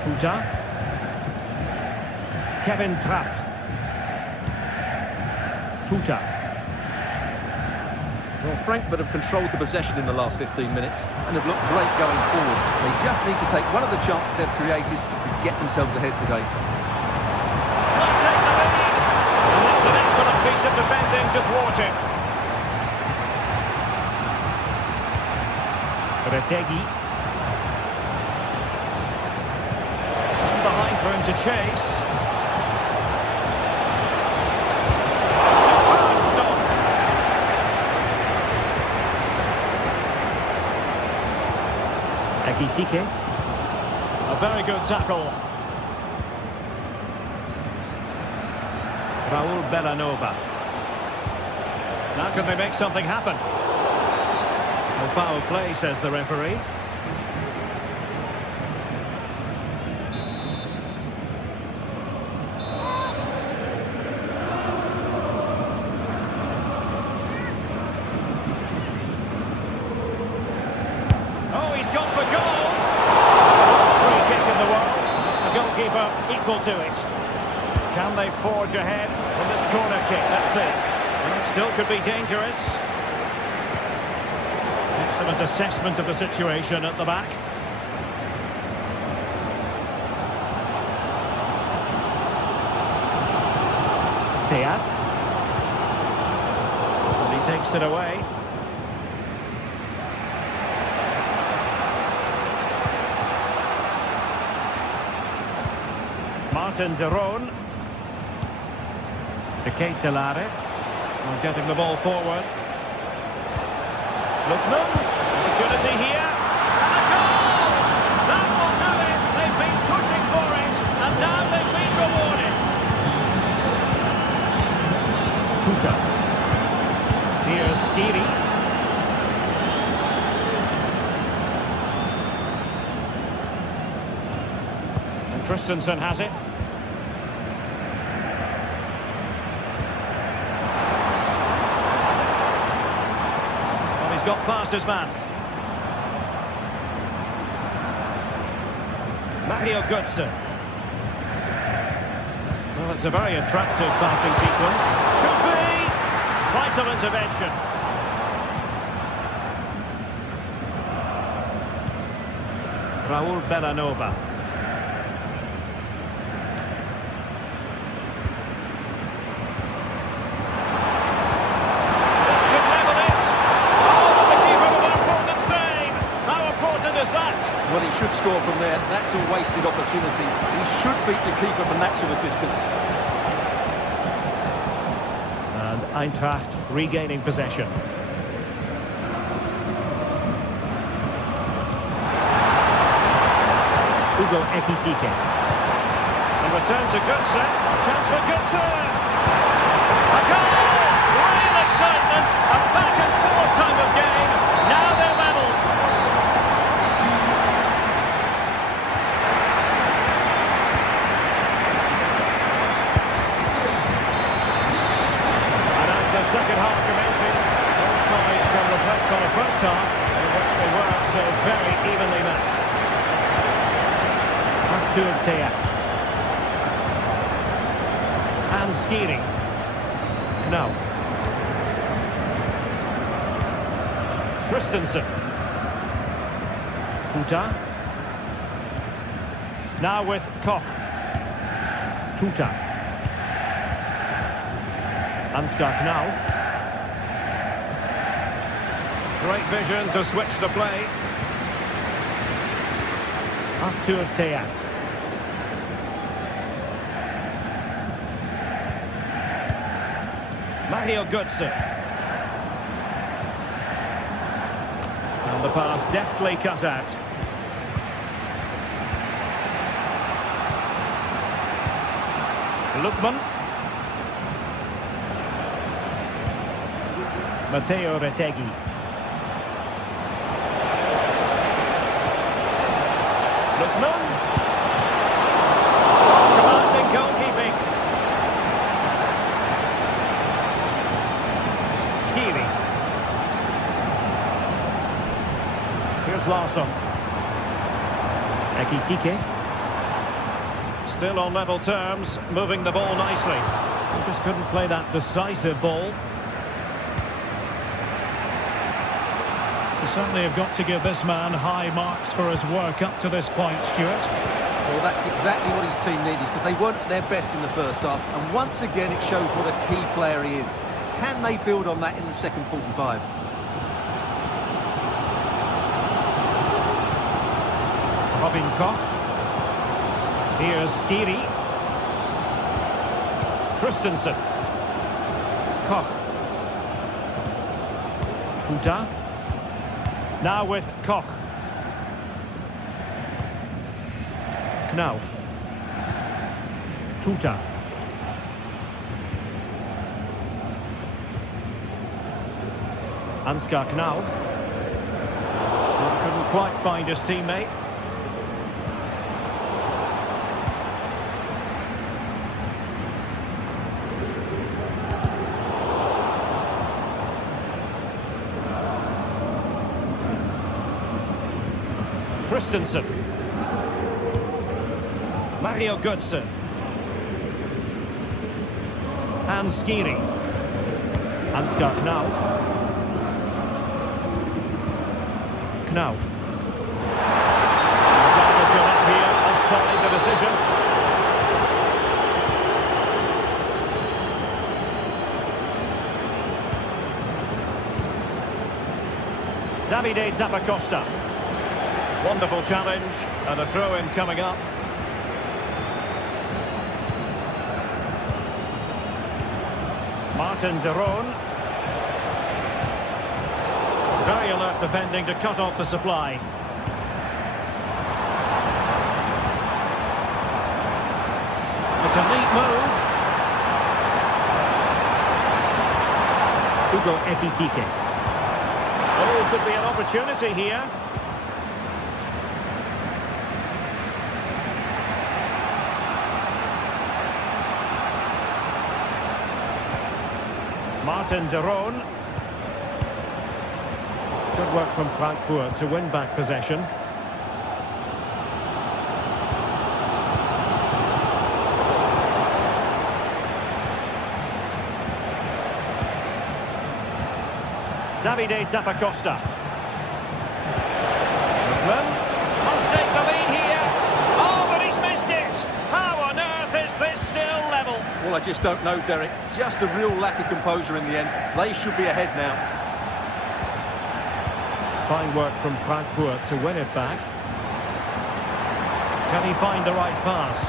Puta. Kevin Trapp. Puta. Well, Frankfurt have controlled the possession in the last 15 minutes and have looked great going forward. They just need to take one of the chances they've created to get themselves ahead today. Might take the lead. And that's an excellent piece of defending to thwart it. Retegui. Behind for him to chase. Superb stop. Ekitike. A very good tackle. Raul Bellanova. Now can they make something happen? No foul play, says the referee. To it. Can they forge ahead from this corner kick? Let's see. Well, it still could be dangerous. Excellent assessment of the situation at the back. Teat. And he takes it away. Martin de Roon. De Ketelare. Getting the ball forward. Lookman. Opportunity here. And a goal! That will do it. They've been pushing for it. And now they've been rewarded. Tuka. Here's Skiri. And Christensen has it. Well, he's got past his man. Mario Götze. Well, it's a very attractive passing sequence. Could be! Vital intervention. Raul Bellanova. Could level it. Oh, but the keeper with an important save. How important is that? Well, he should score from there. That's a wasted opportunity. He should beat the keeper from that sort of distance. And Eintracht regaining possession. Hugo Ekitike. And return to Götze. Chance for Götze. A goal! Real excitement. A back and forth type of game. Now they're level. And as the second half commences, both sides can reflect on a first half in which they were so very evenly matched. Arthur Theat. And Skiri. No. Christensen. Tuta. Now with Koch. Tuta. Ansgar Knauf. Great vision to switch the play. Arthur Theat. Mario Götze. And the pass deftly cut out. Lookman. Matteo Retegui. Lookman. Commanding goalkeeping. Skiri. Here's Larsson. Ekitike. Still on level terms, moving the ball nicely. He just couldn't play that decisive ball. You certainly have got to give this man high marks for his work up to this point, Stuart. Well, that's exactly what his team needed, because they weren't at their best in the first half. And once again, it shows what a key player he is. Can they build on that in the second 45? Robin Koch. Here's Skiri. Christensen. Koch. Tuta. Now with Koch. Knauf. Tuta. Ansgar Knauf. Well, couldn't quite find his teammate. Christensen. Mario Götze. And Skiri. Ansgar Knauf. Knauf. The goal has gone up here. Offside the decision. Davide Zappacosta. Wonderful challenge, and a throw-in coming up. Martin de Roon. Very alert defending to cut off the supply. It's a neat move. Hugo Ekitike. Oh, could be an opportunity here. Martin de Roon. Good work from Frankfurt to win back possession. Davide Zappacosta. Must take the lead here. Oh, but he's missed it. How on earth is this still level? Well, I just don't know, Derek. Just a real lack of composure in the end. They should be ahead now. Fine work from Frankfurt to win it back. Can he find the right pass?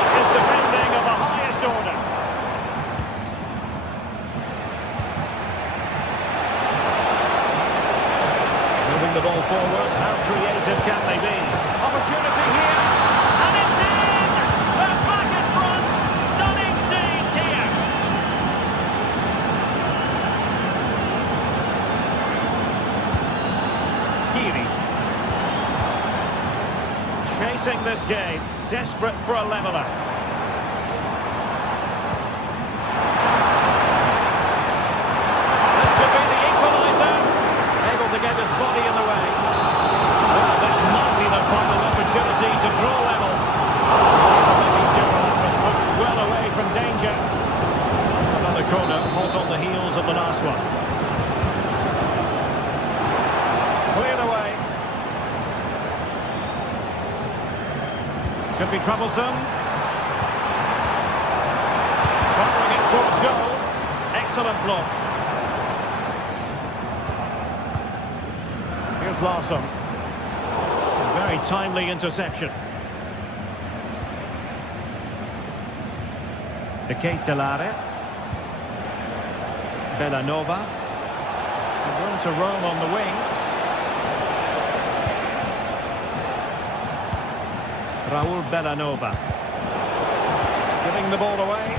That is defending of the highest order. Moving the ball forward. How creative can they be? Opportunity here. And it's in! They're back in front. Stunning scenes here. Chasing this game, desperate for a leveller. This could be the equaliser. Able to get his body in the way. Well, this might be the final opportunity to draw level. Making sure that was pushed well away from danger. Another corner, hot on the heels of the last one. Cleared away. Could be troublesome. Firing it towards goal. Excellent block. Here's Larsson. Very timely interception. De Ketelare. Bellanova. Room to roam on the wing. Raul Bellanova. Giving the ball away.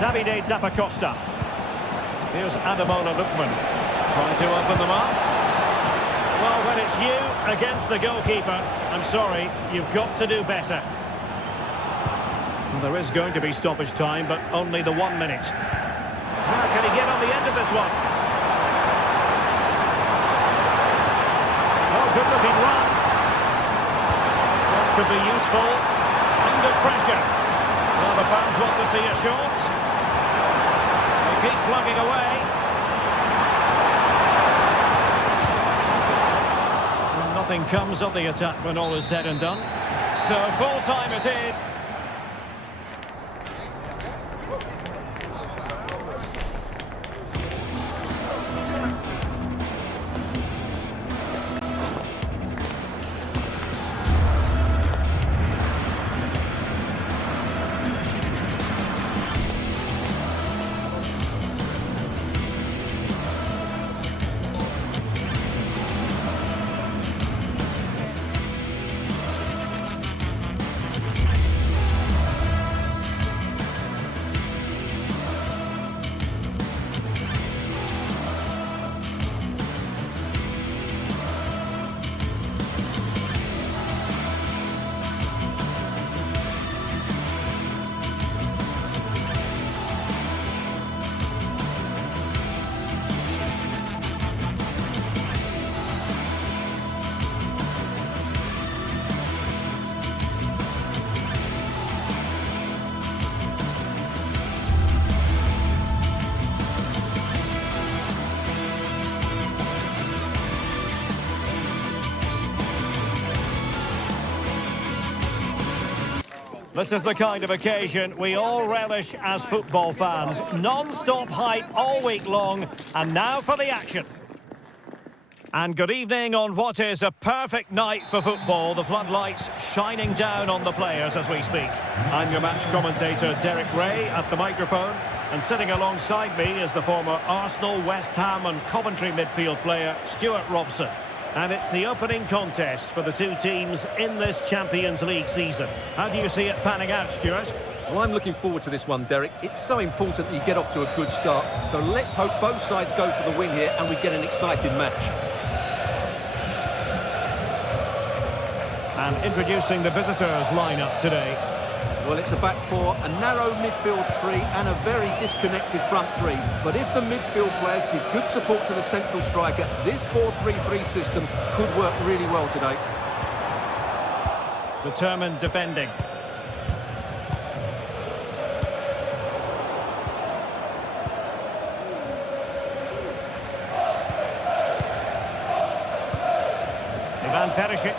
Davide Zappacosta. Here's Ademola Lookman. Trying to open them up. Well, when it's you against the goalkeeper, I'm sorry, you've got to do better. Well, there is going to be stoppage time, but only the 1 minute. How can he get on the end of this one? Good looking run. This could be useful. Under pressure. Well, the fans want to see a shot. They keep plugging away. And nothing comes of the attack when all is said and done. So full time it is. This is the kind of occasion we all relish as football fans. Non-stop hype all week long, and now for the action. And good evening on what is a perfect night for football. The floodlights shining down on the players as we speak. I'm your match commentator, Derek Ray, at the microphone. And sitting alongside me is the former Arsenal, West Ham and Coventry midfield player, Stuart Robson. And it's the opening contest for the two teams in this Champions League season. How do you see it panning out, Stuart? Well, I'm looking forward to this one, Derek. It's so important that you get off to a good start. So let's hope both sides go for the win here and we get an exciting match. And introducing the visitors lineup today. Well, it's a back four, a narrow midfield three and a very disconnected front three. But if the midfield players give good support to the central striker, this 4-3-3 system could work really well today. Determined defending. Ivan Perisic.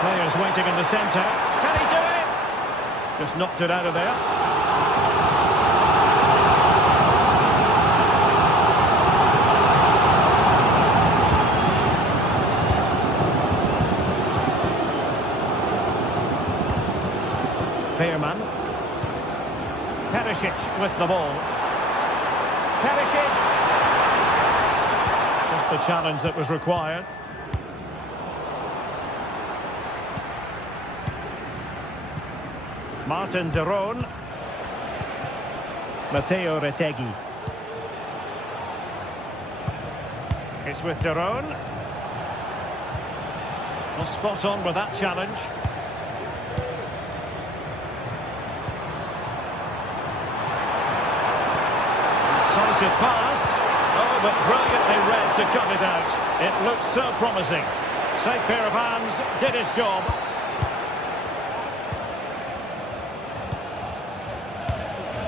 Players waiting in the centre. Can he do it? Just knocked it out of there. Fairman. Perisic with the ball. Perisic. Just the challenge that was required. Martin de Roon. Matteo Retegui. It's with de Roon. Well, spot on with that challenge. Decisive pass. Oh, but brilliantly read to cut it out. It looked so promising. Safe pair of hands, did his job.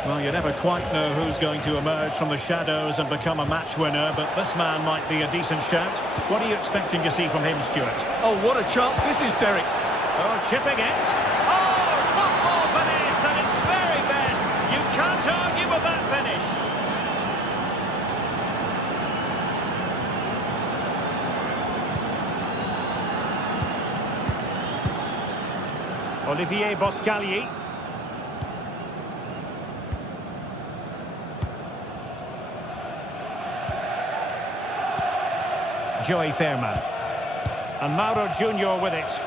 Well, you never quite know who's going to emerge from the shadows and become a match winner, but this man might be a decent shout. What are you expecting to see from him, Stuart? Oh, what a chance this is, Derek. Oh, chipping it. Oh, football finish at its very best. You can't argue with that finish. Olivier Boscagli. Joey Fairman. And Mauro Junior with it.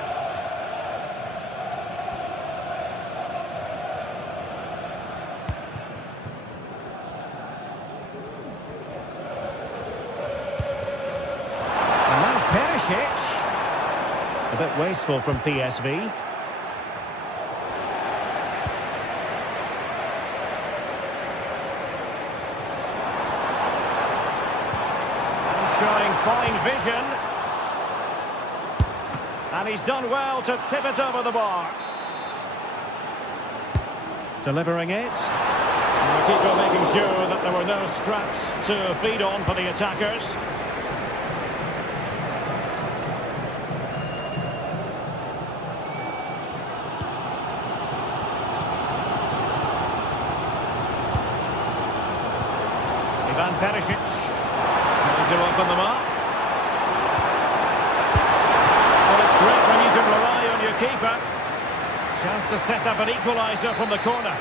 And now Perisic. A bit wasteful from PSV. Showing fine vision. And he's done well to tip it over the bar. Delivering it. And the keeper making sure that there were no scraps to feed on for the attackers. Ivan Perisic. To open them up. Well, it's great when you can rely on your keeper. Chance to set up an equaliser from the corner.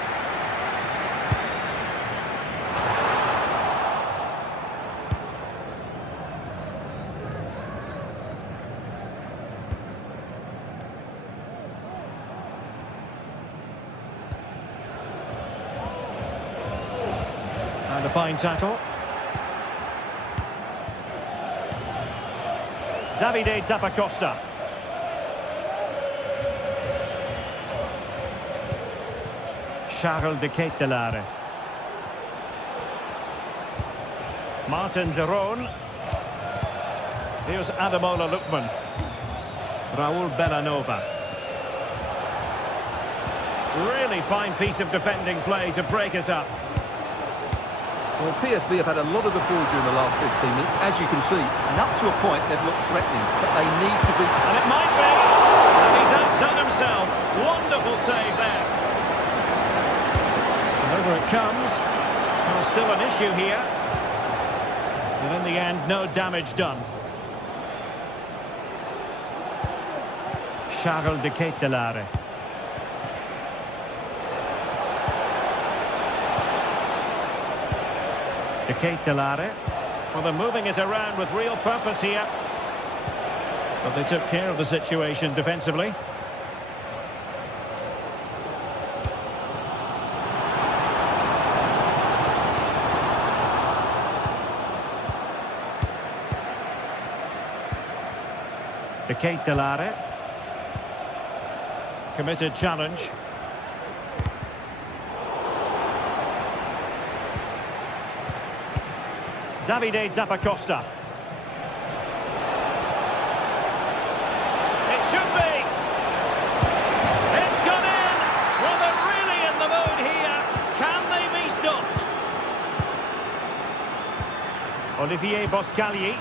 And a fine tackle. Davide Zappacosta. Charles de Ketelaere. Martin de Roon. Here's Ademola Lookman. Raul Bellanova. Really fine piece of defending play to break it up. Well, PSV have had a lot of the ball during the last 15 minutes, as you can see. And up to a point, they've looked threatening, but they need to be... And it might be. And he's outdone himself. Wonderful save there. And over it comes. Well, still an issue here. And in the end, no damage done. Charles de Ketelare. De Ketelare. Well, they're moving it around with real purpose here. But they took care of the situation defensively. De Ketelare. Committed challenge. Davide Zappacosta. It should be. It's gone in. Well, they're really in the mood here. Can they be stopped? Olivier Boscagli.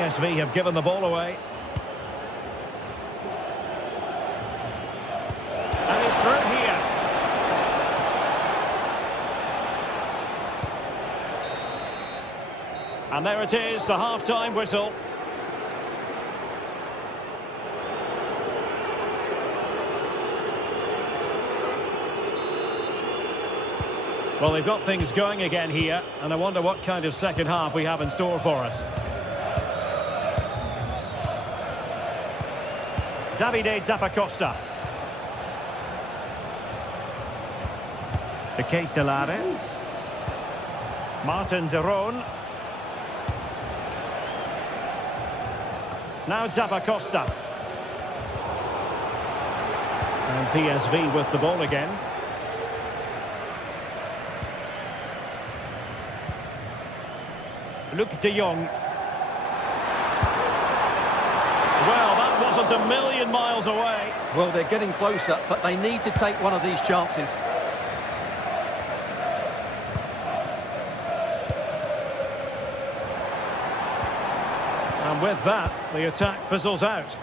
PSV have given the ball away. And he's through here. And there it is, the half-time whistle. Well, they've got things going again here, and I wonder what kind of second half we have in store for us. Davide Zappacosta. De Ketelare. Martin de Roon. Now Zappacosta. And PSV with the ball again. Luc de Jong. Well, that wasn't a million miles away. Well, they're getting closer, but they need to take one of these chances. And with that, the attack fizzles out.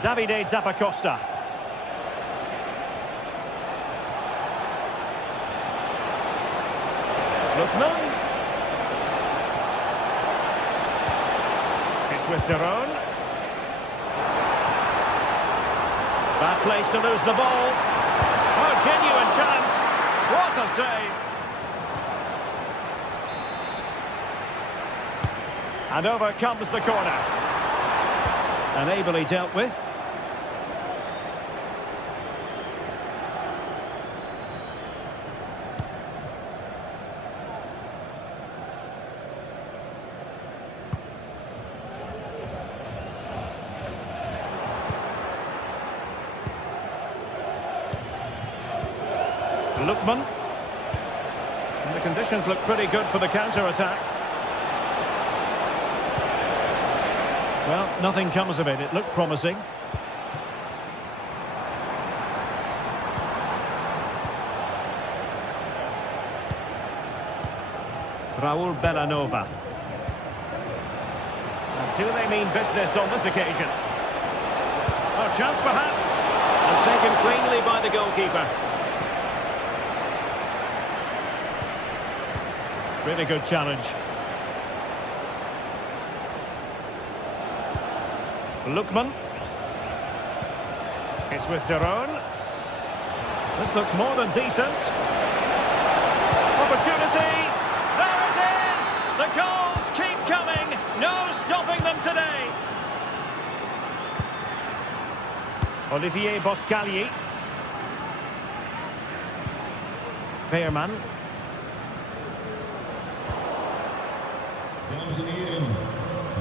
Davide Zappacosta. Lookman. With de Roon. Bad place to lose the ball. Oh, genuine chance. What a save. And over comes the corner. And ably dealt with. Lookman. And the conditions look pretty good for the counter-attack. Well, nothing comes of it. It looked promising. Raul Bellanova. And do they mean business on this occasion? Oh, chance perhaps. And taken cleanly by the goalkeeper. Really good challenge. Lookman. It's with de Roon. This looks more than decent. Opportunity. There it is! The goals keep coming. No stopping them today. Olivier Boscagli. Veerman. Dames en heren,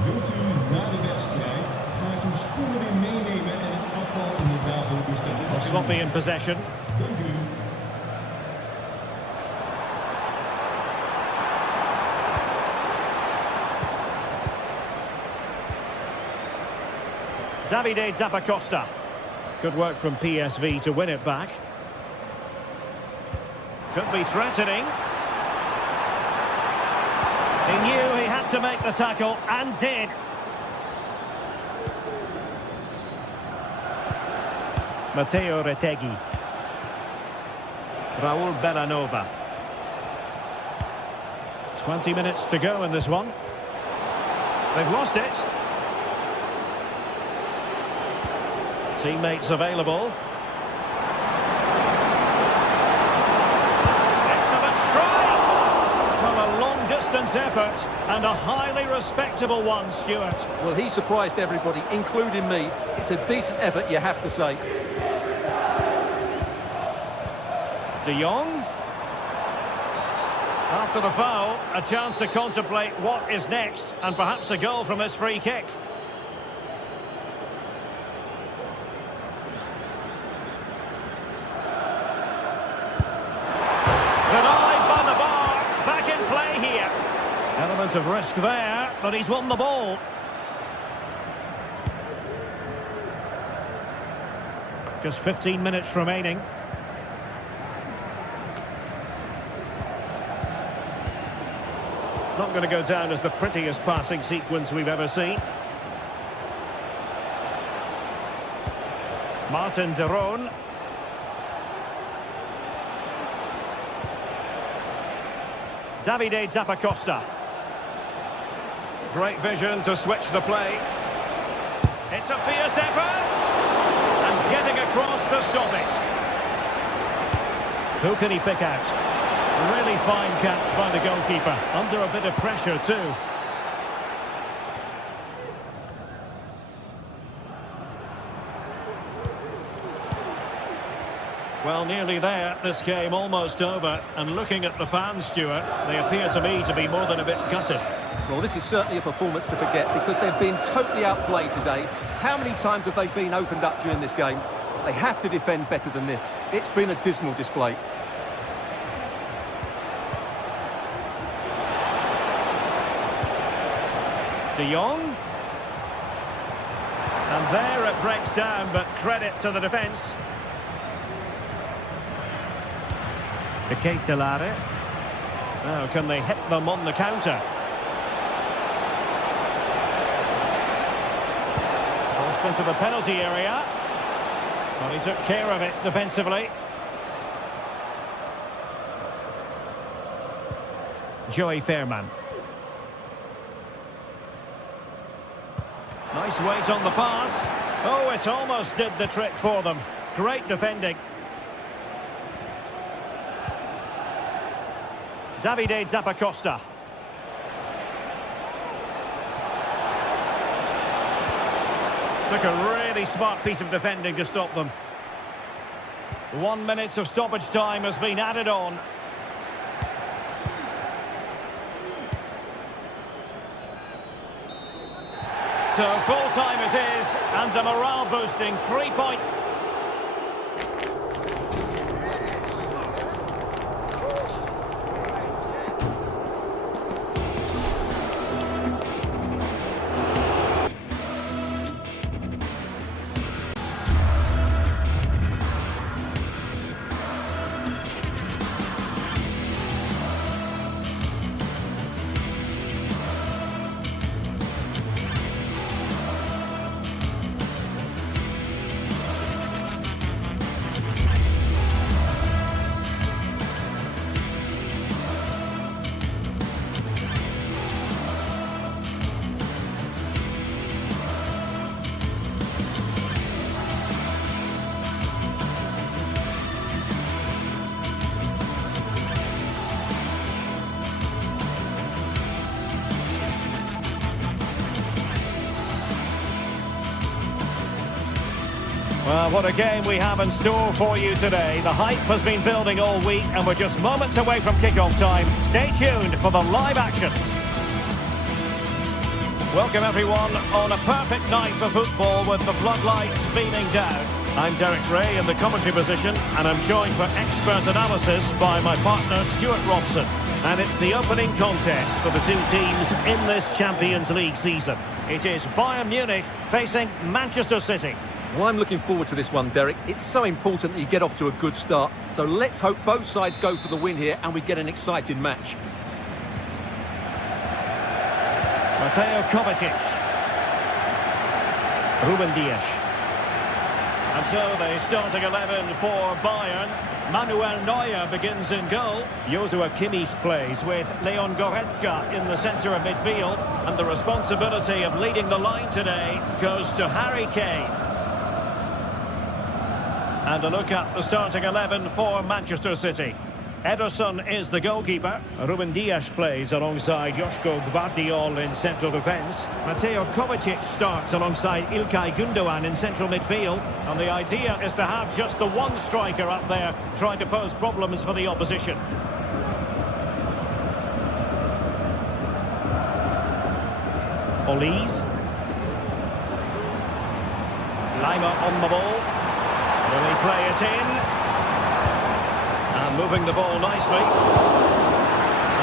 wilt u na de wedstrijd graag uw spullen weer meenemen en het afval in de dagelijke bestemming? Sloppy in possession. Dank u. Davide Zappacosta. Good work from PSV to win it back. Could be threatening. He knew he had to make the tackle, and did. Matteo Retegui. Raul Bellanova. 20 minutes to go in this one. They've lost it. Teammates available. Excellent strike! From a long-distance effort, and a highly respectable one, Stuart. Well, he surprised everybody, including me. It's a decent effort, you have to say. De Jong. After the foul, a chance to contemplate what is next, and perhaps a goal from this free kick. Denied by the bar. Back in play here. Element of risk there, but he's won the ball. Just 15 minutes remaining. Not going to go down as the prettiest passing sequence we've ever seen. Martin de Roon. Davide Zappacosta. Great vision to switch the play. It's a fierce effort! And getting across to stop it. Who can he pick out? Really fine catch by the goalkeeper, under a bit of pressure too. Well, nearly there, this game almost over. And looking at the fans, Stuart, they appear to me to be more than a bit gutted. Well, this is certainly a performance to forget, because they've been totally outplayed today. How many times have they been opened up during this game? They have to defend better than this. It's been a dismal display. De Jong. And there it breaks down, but credit to the defence. To Kate Delare. Now, can they hit them on the counter? Crossed into the penalty area. Well, he took care of it defensively. Joey Fairman. Nice weight on the pass. Oh, it almost did the trick for them. Great defending. Davide Zappacosta. Took a really smart piece of defending to stop them. 1 minute of stoppage time has been added on. So full time it is, and a morale boosting 3-point. Well, what a game we have in store for you today. The hype has been building all week, and we're just moments away from kickoff time. Stay tuned for the live action. Welcome everyone on a perfect night for football with the floodlights beaming down. I'm Derek Ray in the commentary position, and I'm joined for expert analysis by my partner Stuart Robson. And it's the opening contest for the two teams in this Champions League season. It is Bayern Munich facing Manchester City. Well, I'm looking forward to this one, Derek. It's so important that you get off to a good start. So let's hope both sides go for the win here and we get an exciting match. Mateo Kovacic. Ruben Dias. And so the starting 11 for Bayern. Manuel Neuer begins in goal. Joshua Kimmich plays with Leon Goretzka in the centre of midfield. And the responsibility of leading the line today goes to Harry Kane. And a look at the starting 11 for Manchester City. Ederson is the goalkeeper. Ruben Dias plays alongside Joško Gvardiol in central defence. Mateo Kovacic starts alongside İlkay Gündoğan in central midfield. And the idea is to have just the one striker up there trying to pose problems for the opposition. Olise. Lima on the ball. Will he play it in? And moving the ball nicely.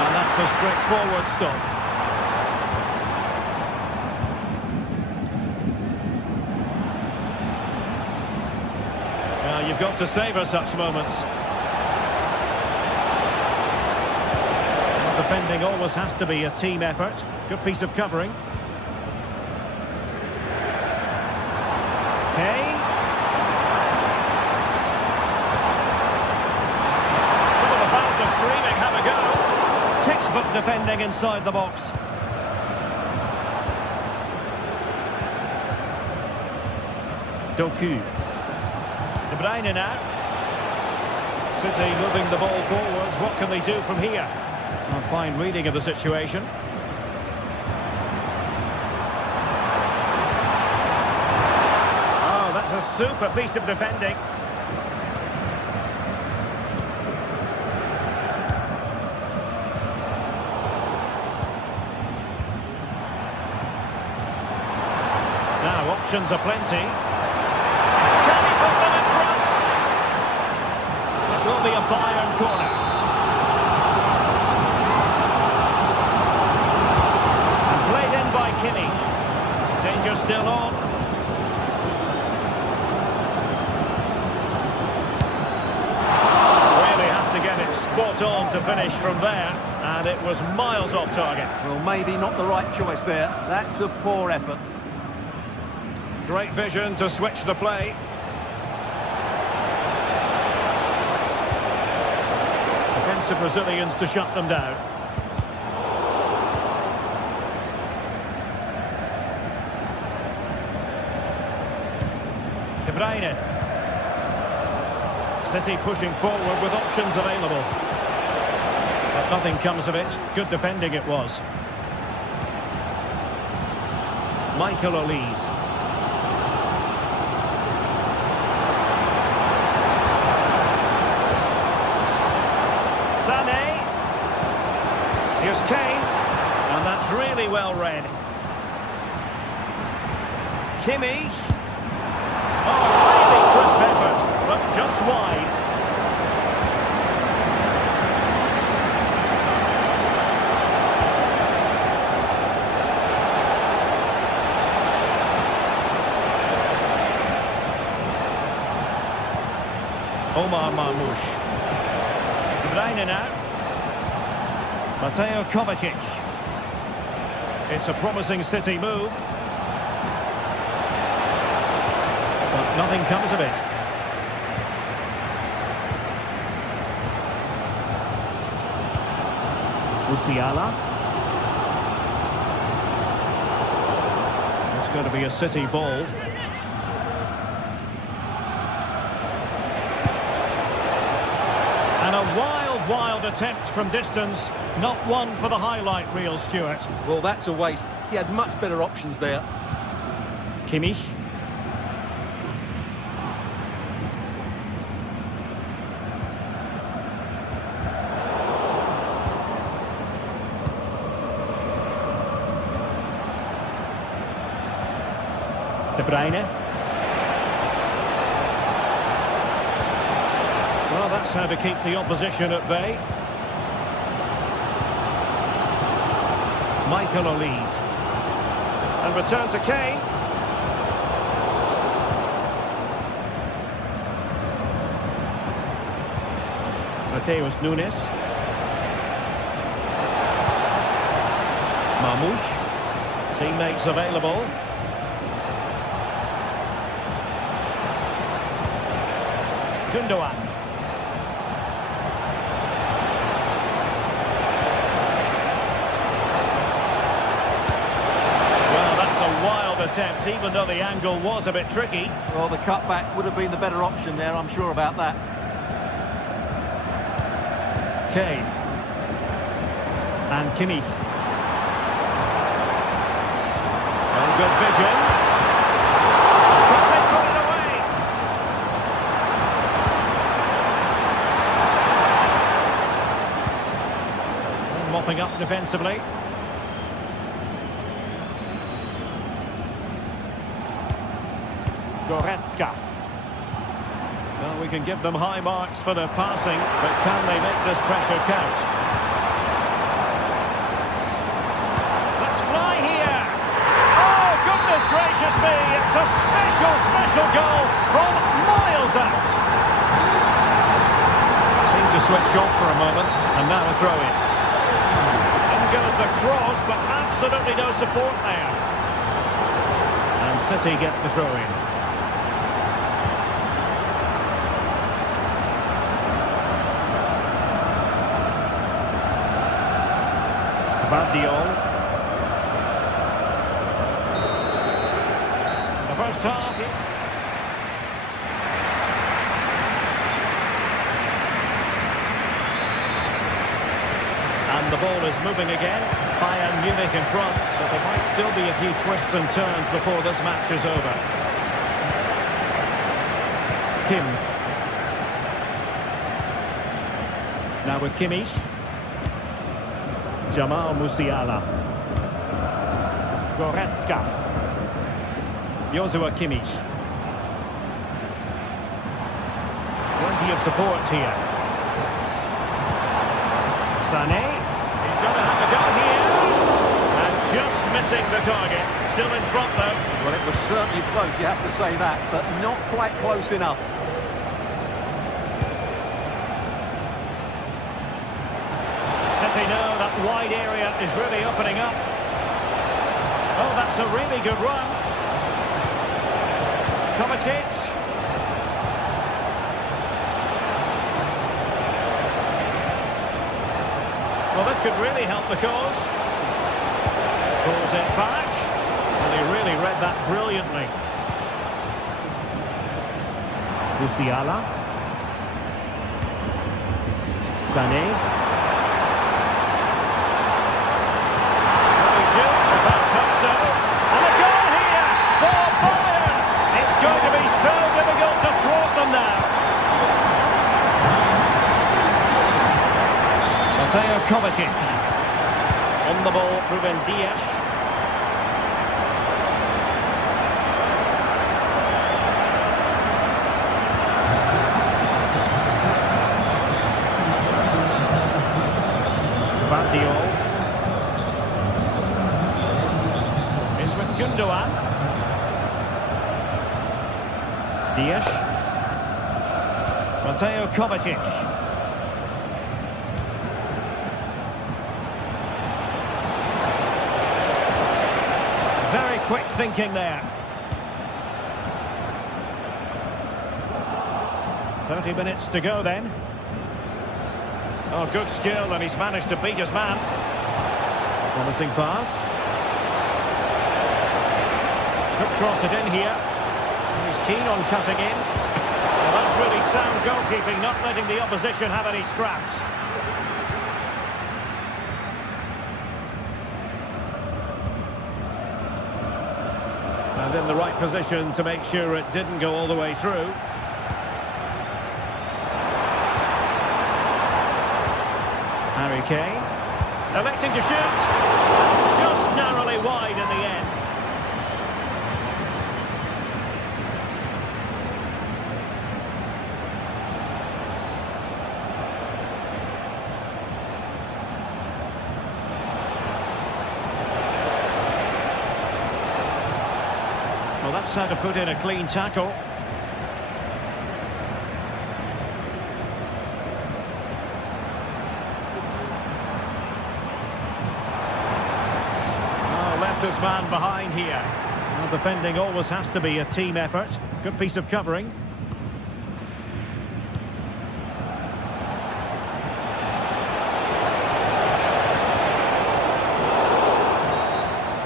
And that's a straightforward stop. Now you've got to savour such moments. Defending always has to be a team effort. Good piece of covering. Kane. Screaming, have a go. Textbook defending inside the box. Doku. De Bruyne now. City moving the ball forwards. What can they do from here? A fine reading of the situation. Oh, that's a super piece of defending. Now, options are plenty. Can he put them in front? It will be a Bayern corner. And played in by Kimmich. Danger still on. Really have to get it spot on to finish from there. And it was miles off target. Well, maybe not the right choice there. That's a poor effort. Great vision to switch the play. Defensive Brazilians to shut them down. De Bruyne. City pushing forward with options available. But nothing comes of it. Good defending it was. Michael Olise. Here's Kane, and that's really well read. Kimmich. Oh, really crisp effort, but just wide. Omar Marmoush. De Bruyne now. Mateo Kovacic. It's a promising City move. But nothing comes of it. Musiala. It's going to be a City ball. And a wild attempt from distance. Not one for the highlight reel, Stuart. Well, that's a waste. He had much better options there. Kimmich. De Bruyne. Well, that's how to keep the opposition at bay. Michael Olise. And return to Kane. Mateus Nunes. Marmoush. Teammates available. Gundogan. Well, that's a wild attempt, even though the angle was a bit tricky. Well, the cutback would have been the better option there, I'm sure about that. Kane. And Kimmich. Well, good vision. But they put it away. Mopping up defensively. Goretzka. Well, we can give them high marks for their passing, but can they make this pressure count? Let's fly here. Oh, goodness gracious me. It's a special goal from miles out. Seemed to switch off for a moment, and now a throw-in. In goes the cross, but absolutely no support there. And City get the throw-in. Dion. The first half. And the ball is moving again. Bayern Munich in front, but there might still be a few twists and turns before this match is over. Kim. Now with Kimmich. Jamal Musiala. Goretzka. Joshua Kimmich. Plenty of support here. Sané. He's going to have a go here. And just missing the target. Still in front though. Well, it was certainly close, you have to say that, but not quite close enough. City know that wide area is really opening up. Oh, that's a really good run. Kovacic. Well, this could really help the cause. Pulls it back. And he really read that brilliantly. Musiala. Sané. And a goal here for Bayern. It's going to be so difficult to thwart them now. Mateo Kovacic. On the ball, Ruben Dias. Vardiol. It's with Gundogan. Dias. Mateo Kovacic. Very quick thinking there. 30 minutes to go then. Oh, good skill, and he's managed to beat his man. Promising pass. Could cross it in here. He's keen on cutting in. Well, that's really sound goalkeeping, not letting the opposition have any scraps. And in the right position to make sure it didn't go all the way through. Harry Kane, electing to shoot, just narrowly wide in the end. Well, that's how to put in a clean tackle. closest man behind here. Well, defending always has to be a team effort. Good piece of covering.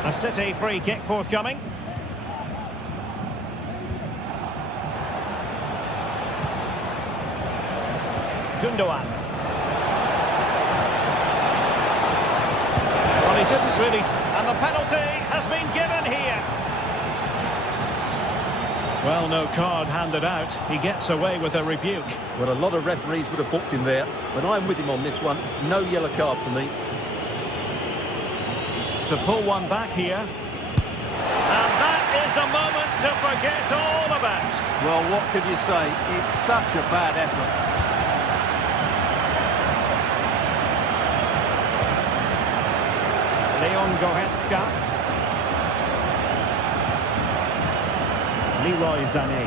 A City free kick forthcoming. Gundogan. Well, he didn't really... And the penalty has been given here. Well, no card handed out. He gets away with a rebuke. Well, a lot of referees would have booked him there, but I'm with him on this one. No yellow card for me. To pull one back here. And that is a moment to forget all about. Well, what could you say? It's such a bad effort. Leon Goretzka. Leroy Sané.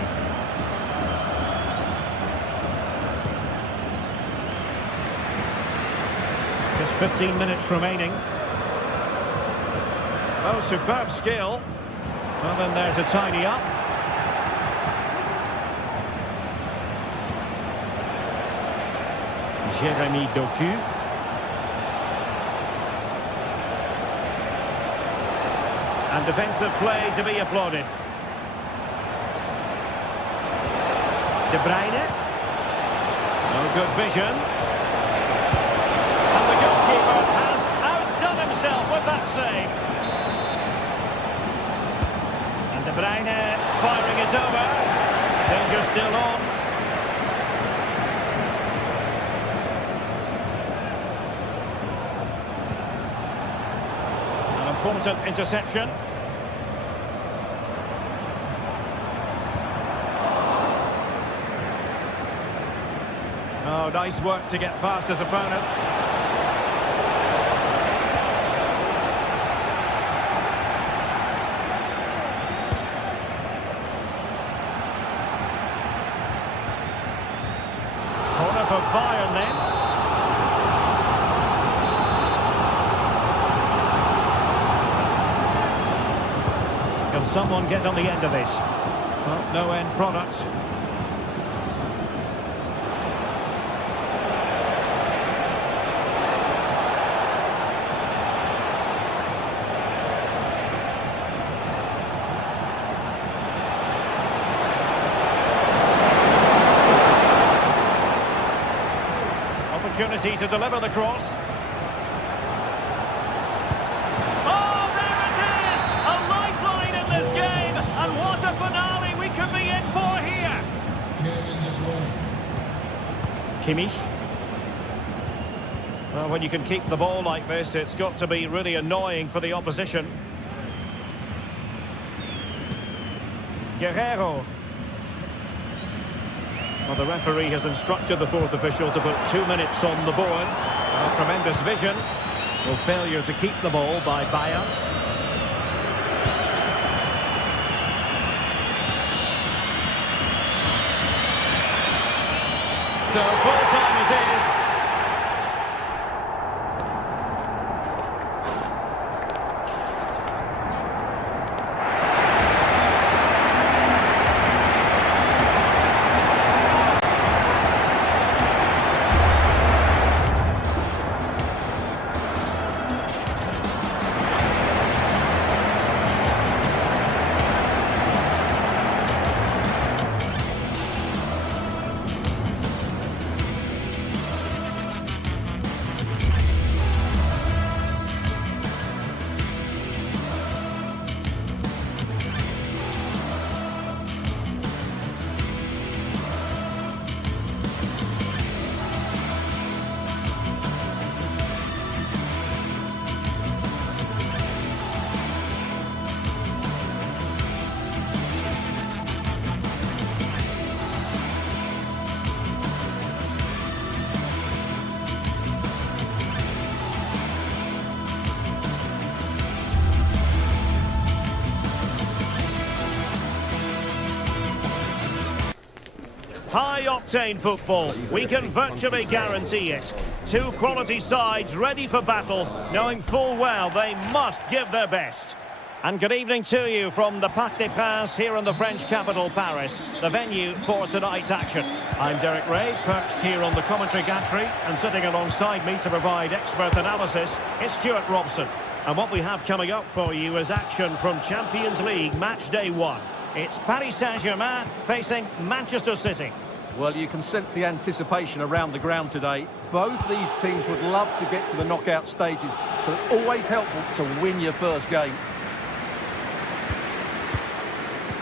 Just 15 minutes remaining. Oh, superb skill. Well, then there to tidy up. Jérémy Doku. And defensive play to be applauded. De Bruyne. No good vision. And the goalkeeper has outdone himself with that save. And De Bruyne firing it over. Danger still on. An important interception. Oh, nice work to get past his opponent. Corner for Bayern then. Can someone get on the end of this? Well, no end product. Opportunity to deliver the cross. Oh, there it is! A lifeline in this game, and what a finale we could be in for here. Kimmich. Well, when you can keep the ball like this, it's got to be really annoying for the opposition. Guerrero. Well, the referee has instructed the fourth official to put 2 minutes on the board. Well, tremendous vision. Well, failure to keep the ball by Bayern. So full time it is. High-octane football, we can virtually guarantee it. Two quality sides ready for battle, knowing full well they must give their best. And good evening to you from the Parc des Princes here in the French capital, Paris, the venue for tonight's action. I'm Derek Ray, perched here on the commentary gantry, and sitting alongside me to provide expert analysis is Stuart Robson. And what we have coming up for you is action from Champions League match day 1. It's Paris Saint-Germain facing Manchester City. Well, you can sense the anticipation around the ground today. Both these teams would love to get to the knockout stages, so it's always helpful to win your first game.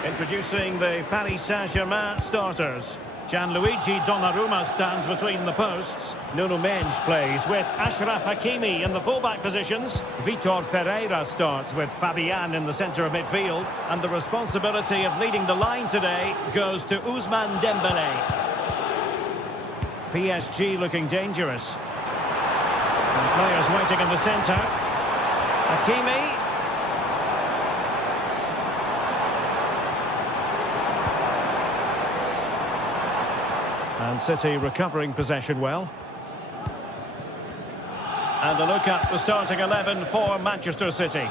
Introducing the Paris Saint-Germain starters. Gianluigi Donnarumma stands between the posts. Nuno Mendes plays with Achraf Hakimi in the fullback positions. Vitor Ferreira starts with Fabian in the centre of midfield. And the responsibility of leading the line today goes to Ousmane Dembélé. PSG looking dangerous. And players waiting in the centre. Hakimi. And City recovering possession well. And a look at the starting 11 for Manchester City.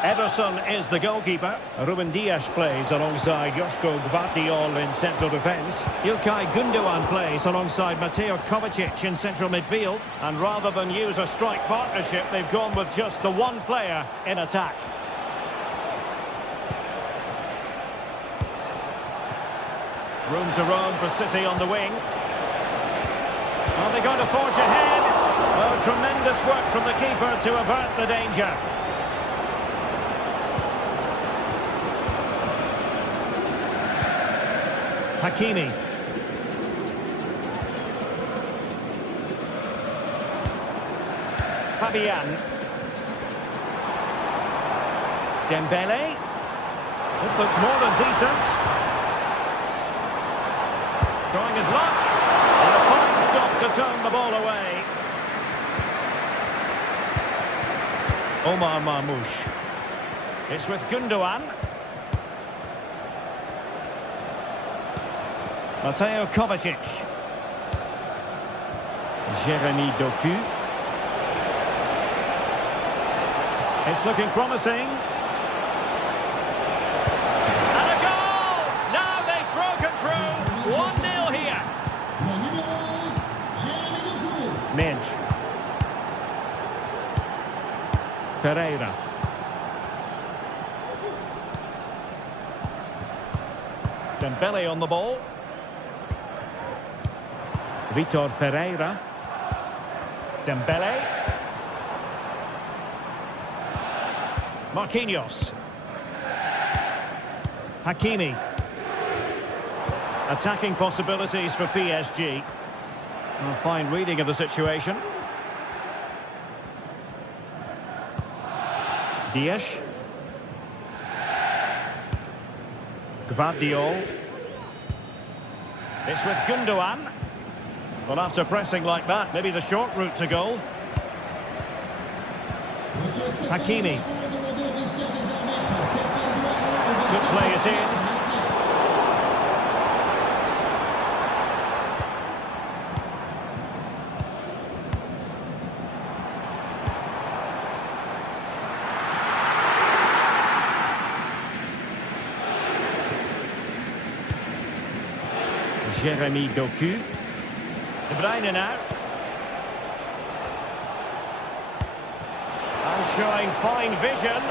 Ederson is the goalkeeper. Ruben Dias plays alongside Joško Gvardiol in central defence. Ilkay Gundogan plays alongside Mateo Kovacic in central midfield. And rather than use a strike partnership, they've gone with just the one player in attack. Room to roam for City on the wing. Are they going to forge ahead? Oh, tremendous work from the keeper to avert the danger. Hakimi. Fabian. Dembélé. This looks more than decent. Trying his luck. And a fine stop to turn the ball away. Omar Marmoush. It's with Gundogan. Mateo Kovacic. Jeremy Doku. It's looking promising. And a goal! Now they've broken through. 1-0 here. Mendes. Ferreira. Dembélé on the ball. Vitor Ferreira. Dembélé. Marquinhos. Hakimi. Attacking possibilities for PSG. A fine reading of the situation. Dias. Gvardiol. It's with Gundogan. Well, after pressing like that, maybe the short route to goal. Hakimi. Good play it in. Jeremy Doku. De Bruyne now. And showing fine vision.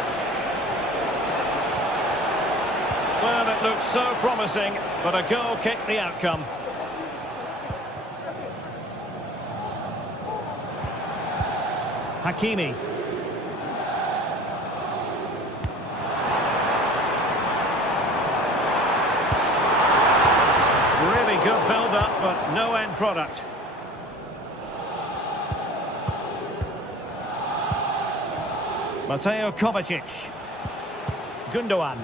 Well, it looked so promising, but a goal kicked the outcome. Hakimi. Really good build-up, but no end product. Mateo Kovacic. Gundogan.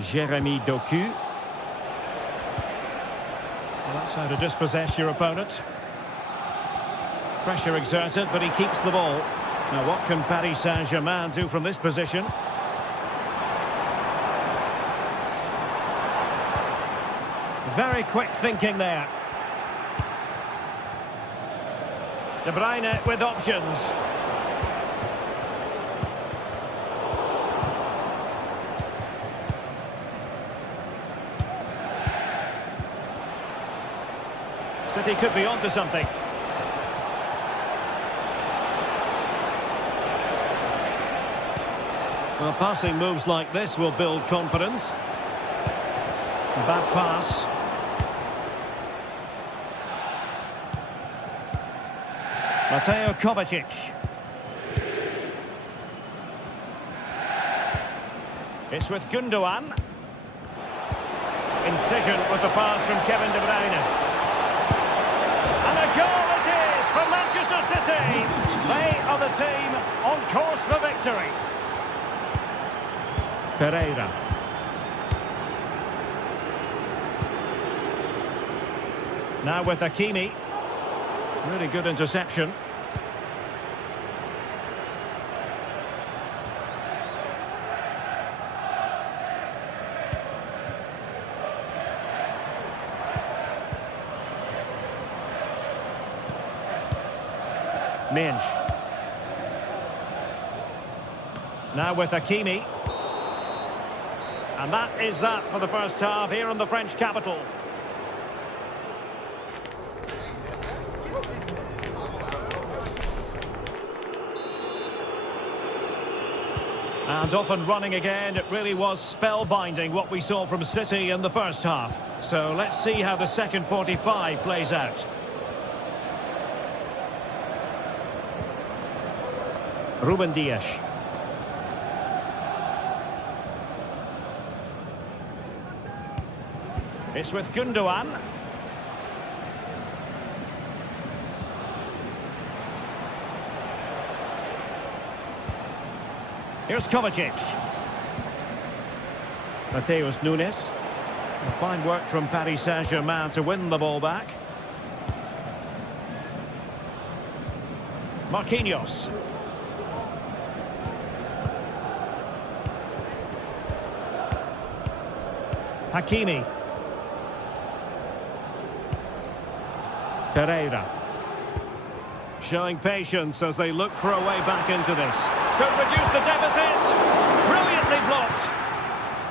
Jeremy Doku. Well, that's how to dispossess your opponent. Pressure exerted, but he keeps the ball. Now, what can Paris Saint-Germain do from this position? Very quick thinking there. De Bruyne with options. City could be onto something. Well, passing moves like this will build confidence. Bad pass. Mateo Kovacic. It's with Gundogan. Incision with the pass from Kevin De Bruyne. And a goal it is for Manchester City. They are the team on course for victory. Ferreira. Now with Hakimi. Really good interception. Minge. Now with Hakimi. And that is that for the first half here in the French capital. And off and running again. It really was spellbinding what we saw from City in the first half. So let's see how the second 45 plays out. Ruben Dias. It's with Gundogan. Here's Kovacic. Mateus Nunes. Fine work from Paris Saint-Germain to win the ball back. Marquinhos. Hakimi. Ferreira. Showing patience as they look for a way back into this. Could reduce the deficit. Brilliantly blocked.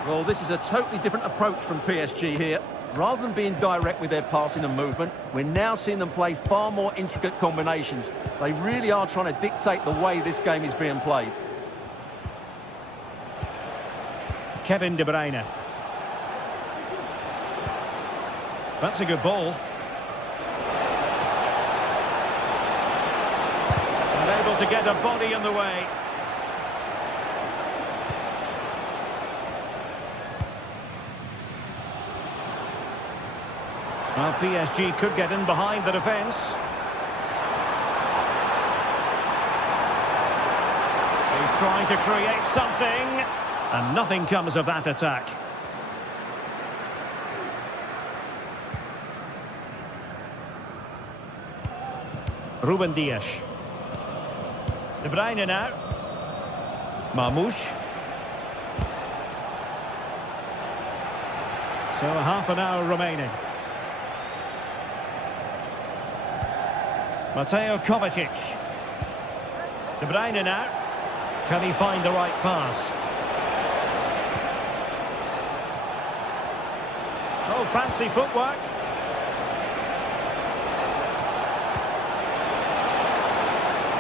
Well, this is a totally different approach from PSG here. Rather than being direct with their passing and movement, we're now seeing them play far more intricate combinations. They really are trying to dictate the way this game is being played. Kevin De Bruyne. That's a good ball. And able to get a body in the way. Well, PSG could get in behind the defence. He's trying to create something, and nothing comes of that attack. Ruben Dias. De Bruyne now. Marmoush. So half an hour remaining. Mateo Kovacic. De Bruyne now. Can he find the right pass? Oh, fancy footwork.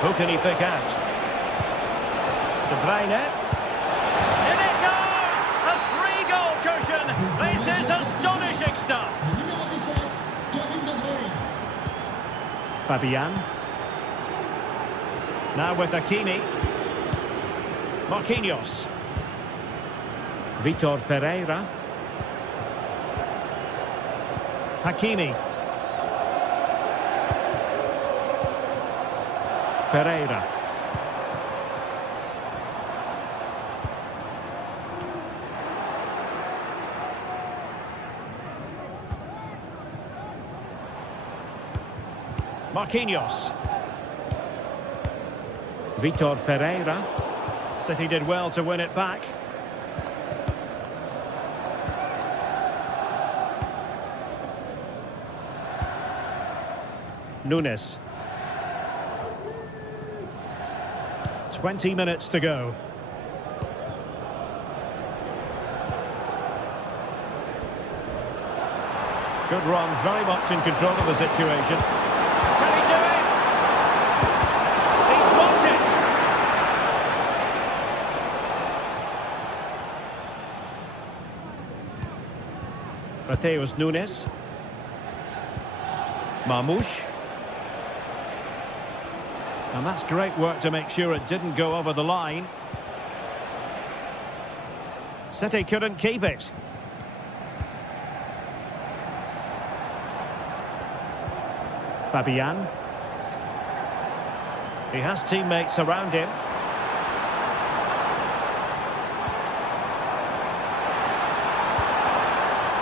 Who can he pick out? De Bruyne. In it goes! A 3-goal cushion! This is astonishing stuff! Fabian. Now with Hakimi. Marquinhos. Vitor Ferreira. Hakimi. Ferreira. Marquinhos. Vitor Ferreira. City did well to win it back. Nunes. 20 minutes to go. Good run, very much in control of the situation. Can he do it? He's blocked it. Mateus Nunes. Marmoush. And that's great work to make sure it didn't go over the line. City couldn't keep it. Fabian. He has teammates around him.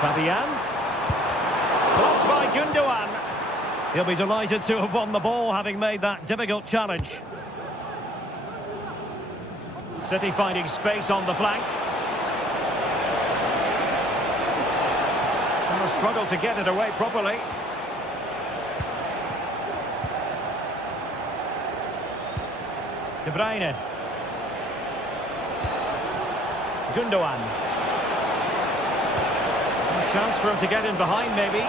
Fabian. Blocked by Gundogan. He'll be delighted to have won the ball, having made that difficult challenge. City finding space on the flank. And they'll struggle to get it away properly. De Bruyne. Gundogan. A chance for him to get in behind, maybe.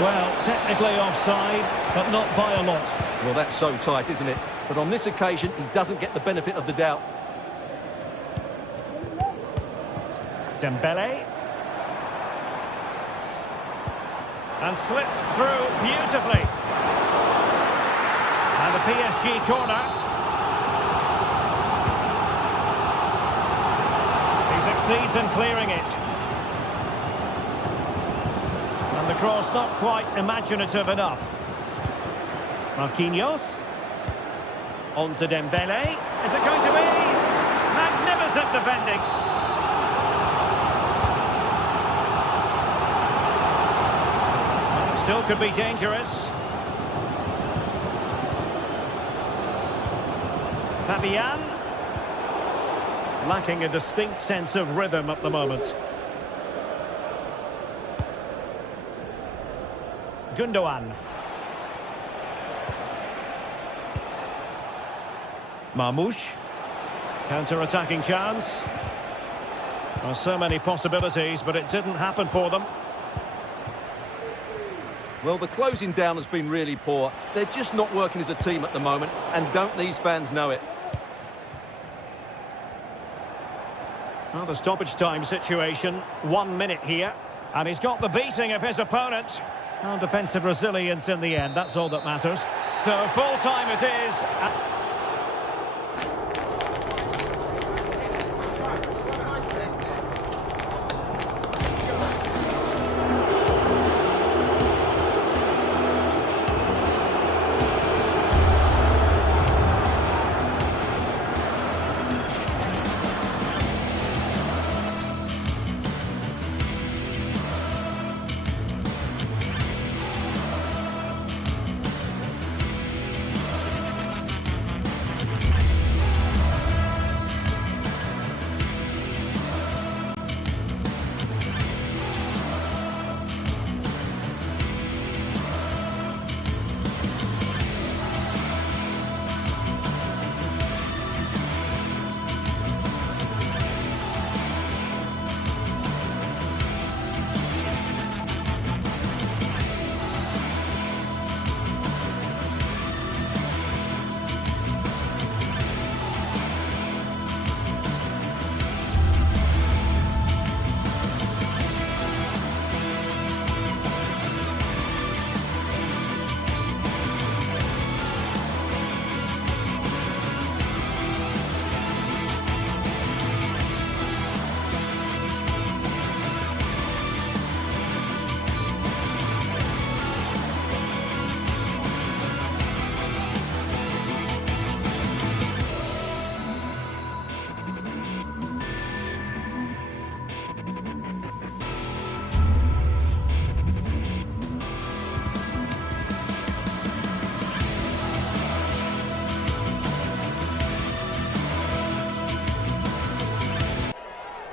Well, technically offside, but not by a lot. Well, that's so tight, isn't it? But on this occasion, he doesn't get the benefit of the doubt. Dembele. And slipped through beautifully. And the PSG corner. He succeeds in clearing it. And the cross not quite imaginative enough. Marquinhos. On to Dembele. Is it going to be? Magnificent defending. Still could be dangerous. Fabian. Lacking a distinct sense of rhythm at the moment. Gundogan. Marmoush. Counter-attacking chance. Well, so many possibilities, but it didn't happen for them. Well, the closing down has been really poor. They're just not working as a team at the moment, and don't these fans know it? Well, the stoppage time situation, 1 minute here. And he's got the beating of his opponent. Well, defensive resilience in the end, that's all that matters. So full time it is.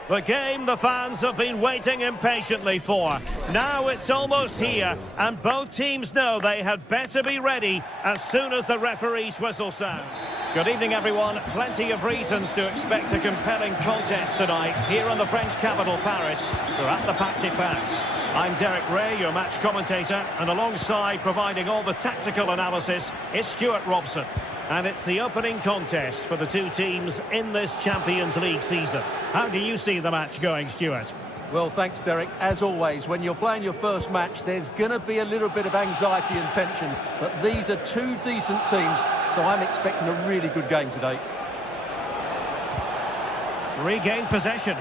The game the fans have been waiting impatiently for. Now it's almost here, and both teams know they had better be ready as soon as the referee's whistle sounds. Good evening, everyone. Plenty of reasons to expect a compelling contest tonight here in the French capital, Paris. We're at the Parc des Princes. I'm Derek Ray, your match commentator, and alongside providing all the tactical analysis is Stuart Robson. And it's the opening contest for the two teams in this Champions League season. How do you see the match going, Stuart? Well, thanks, Derek. As always, when you're playing your first match, there's going to be a little bit of anxiety and tension. But these are two decent teams, so I'm expecting a really good game today. Regained possession.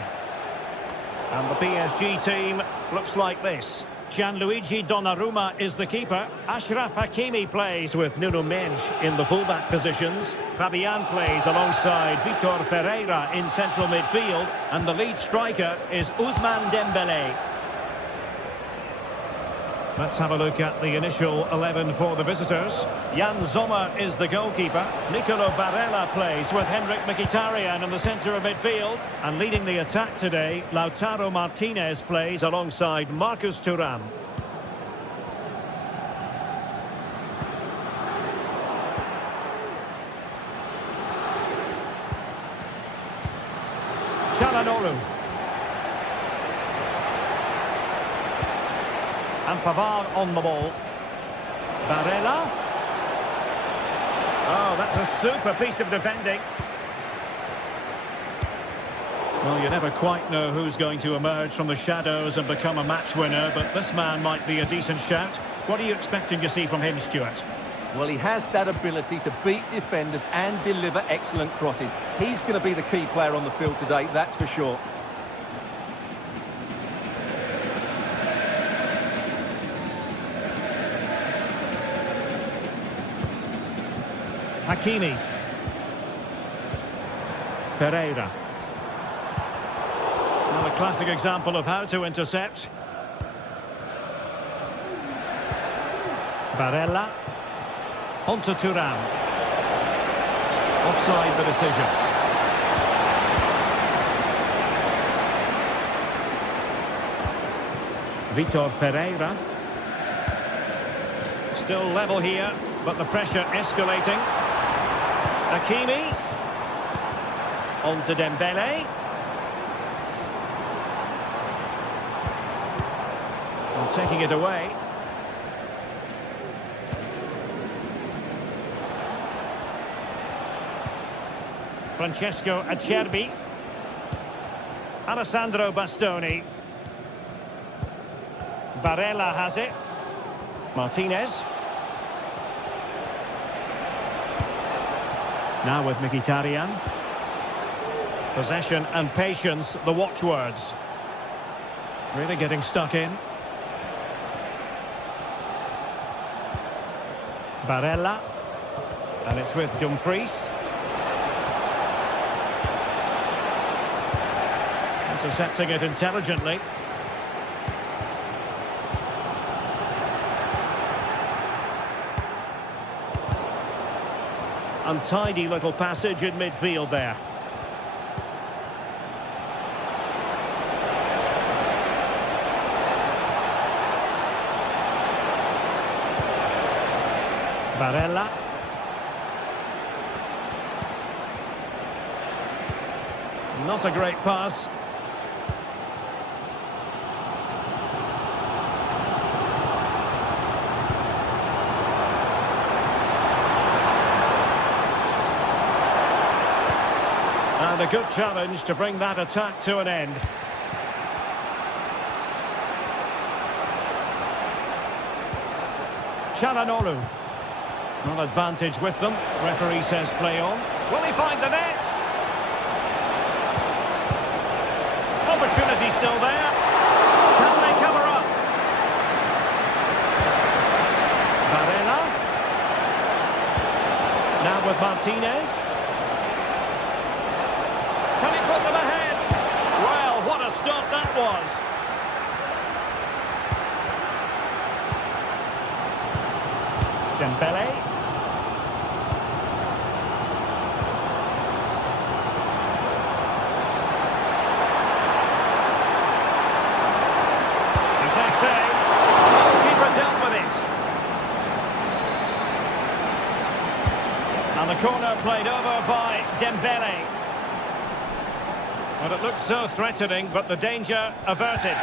And the PSG team looks like this. Gianluigi Donnarumma is the keeper. Achraf Hakimi plays with Nuno Mendes in the fullback positions. Fabian plays alongside Vitor Ferreira in central midfield. And the lead striker is Ousmane Dembélé. Let's have a look at the initial 11 for the visitors. Jan Sommer is the goalkeeper. Nicolo Barella plays with Henrik Mkhitaryan in the centre of midfield. And leading the attack today, Lautaro Martinez plays alongside Marcus Thuram. Çalhanoğlu. And Pavard on the ball. Barella. Oh, that's a super piece of defending. Well, you never quite know who's going to emerge from the shadows and become a match winner, but this man might be a decent shout. What are you expecting to see from him, Stuart? Well, he has that ability to beat defenders and deliver excellent crosses. He's going to be the key player on the field today, that's for sure. Hakimi. Ferreira. Well, a classic example of how to intercept. Barella. On to Thuram. Offside the decision. Vitor Ferreira. Still level here, but the pressure escalating. Hakimi. On to Dembélé. And taking it away. Francesco Acerbi. Alessandro Bastoni. Barella has it. Martinez. Now with Mkhitaryan. Possession and patience, the watchwords. Really getting stuck in. Barella. And it's with Dumfries. Intercepting it intelligently. Untidy little passage in midfield there. Barella. Not a great pass. And a good challenge to bring that attack to an end. Çalhanoğlu. Not advantage with them. Referee says play on. Will he find the net? Opportunity still there. Can they cover up? Barella. Now with Martinez. Can he put them ahead? Well, what a stop that was. Dembélé. He takes aim. Goalkeeper dealt with it. And the corner played over by Dembélé. Well, it looked so threatening, but the danger averted.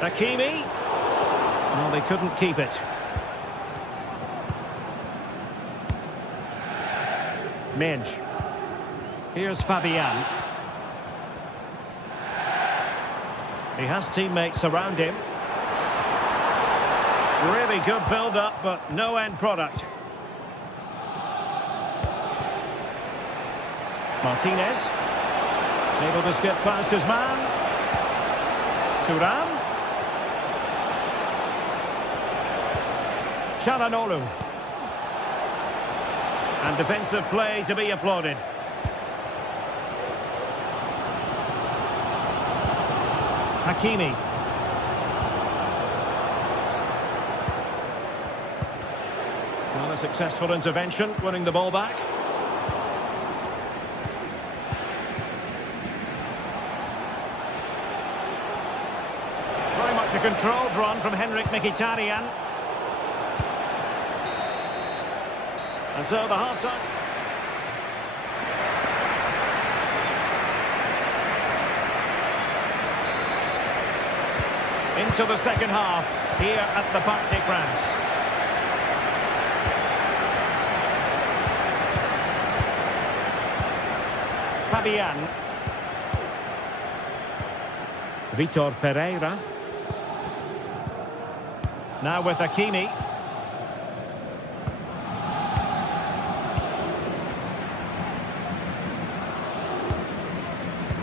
Hakimi. No, they couldn't keep it. Minge. Here's Fabian. He has teammates around him. Really good build-up, but no end product. Martinez. Able to skip past his man. Thuram. Çalhanoğlu. And defensive play to be applauded. Hakimi. Well, a successful intervention, winning the ball back. Very much a controlled run from Henrik Mkhitaryan. And so the half-time. Into the second half, here at the Parc des Princes. Fabian. Vitor Ferreira. Now with Hakimi.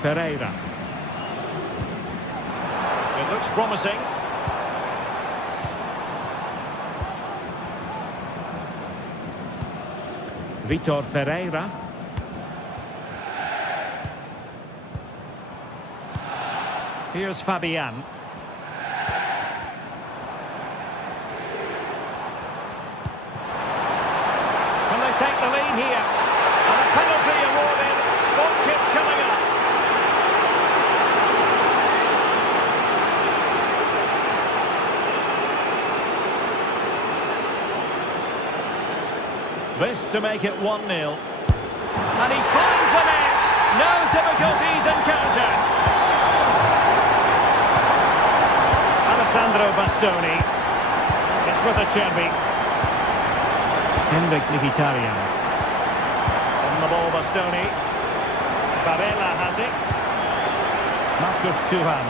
Ferreira. It looks promising. Vitor Ferreira. Here's Fabian. Can they take the lead here? And a penalty awarded. Spot kick coming up. This to make it 1-0. And he finds the net. No difficulties encountered. Alessandro Bastoni. It's with Acerbi. Henrik Mkhitaryan. On the ball, Bastoni. Barella has it. Marcus Thuram.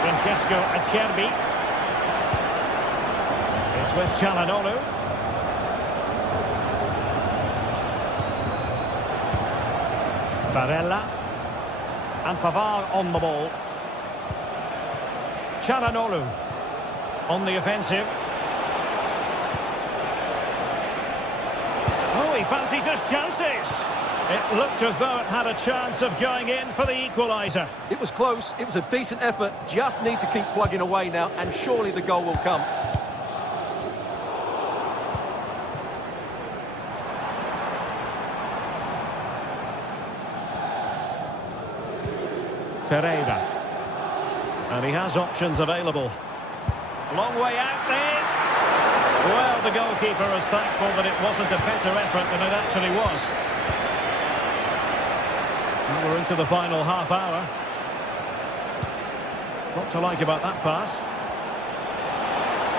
Francesco Acerbi. It's with Çalhanoğlu. Barella. And Pavard on the ball. Çalhanoğlu on the offensive. Oh, he fancies his chances. It looked as though it had a chance of going in for the equaliser. It was close, it was a decent effort, just need to keep plugging away now, and surely the goal will come. Ferreira. And he has options available. Long way out this. Well, the goalkeeper is thankful that it wasn't a better effort than it actually was. And we're into the final half hour. What to like about that pass.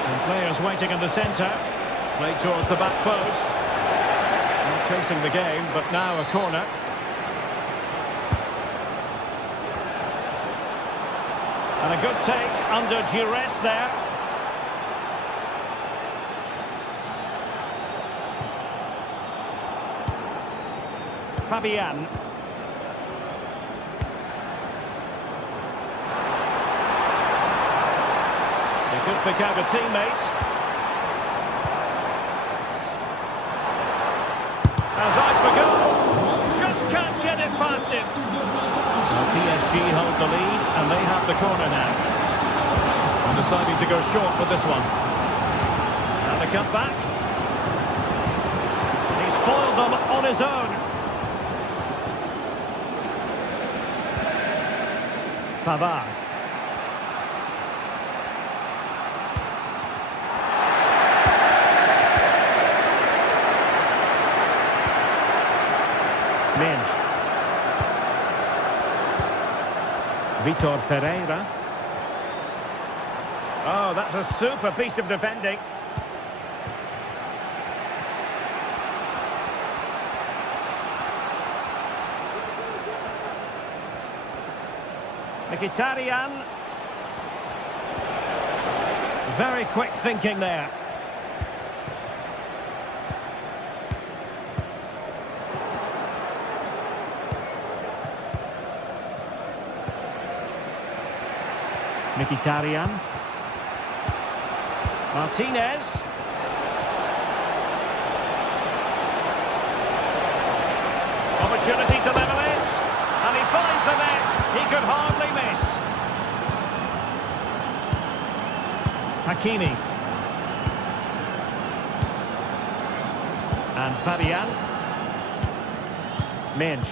And players waiting in the centre. Played towards the back post. Not chasing the game, but now a corner. And a good take under duress there. Fabian. He could pick out a teammate. Has eyes for goal. Just can't get it past him. PSG hold the lead and they have the corner now. And deciding to go short with this one. And the cutback. He's foiled them on his own. Pavard. Vitor Ferreira. Oh, that's a super piece of defending. Mkhitaryan. Very quick thinking there. Mkhitaryan. Martinez. Opportunity to level it. And he finds the net. He could hardly miss. Hakimi. And Fabian. Minge.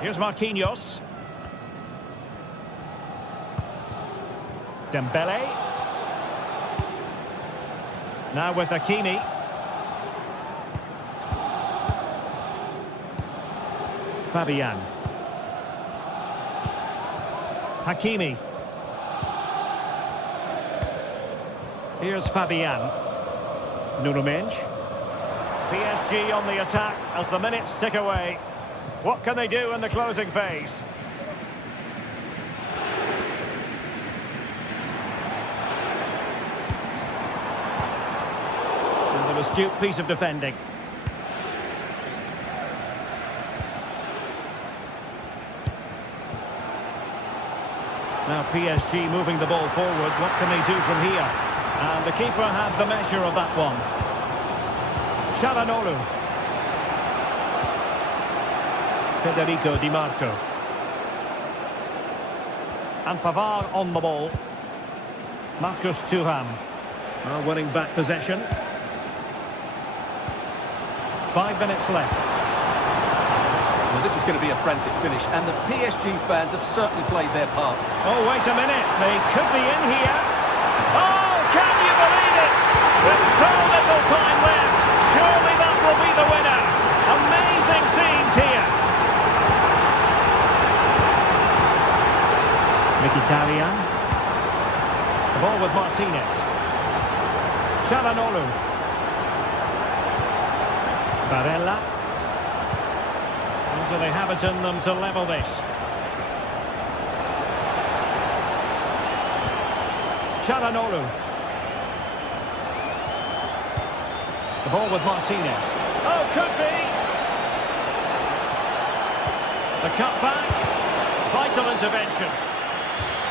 Here's Marquinhos. Dembele. Now with Hakimi. Fabian. Hakimi. Here's Fabian. Nuno Mendes. PSG on the attack as the minutes tick away. What can they do in the closing phase? And an astute piece of defending. Now PSG moving the ball forward. What can they do from here? And the keeper had the measure of that one. Çalhanoğlu. Federico Di Marco. And Pavard on the ball. Marcus Thuram. Well, winning back possession. 5 minutes left. Well, this is going to be a frantic finish, and the PSG fans have certainly played their part. Oh, wait a minute. They could be in here. Oh, can you believe it? With so little time left, surely that will be the winner. Amazing scenes here. Mkhitaryan. The ball with Martinez. Çalhanoğlu. Barella. Do they have it in them to level this? Çalhanoğlu. The ball with Martinez. Oh, could be. The cutback. Vital intervention.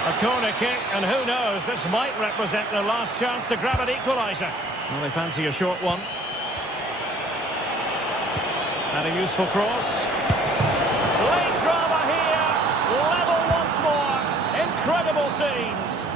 A corner kick, and who knows, this might represent their last chance to grab an equaliser. Well, they fancy a short one. And a useful cross. Late drama here. Level once more. Incredible scenes.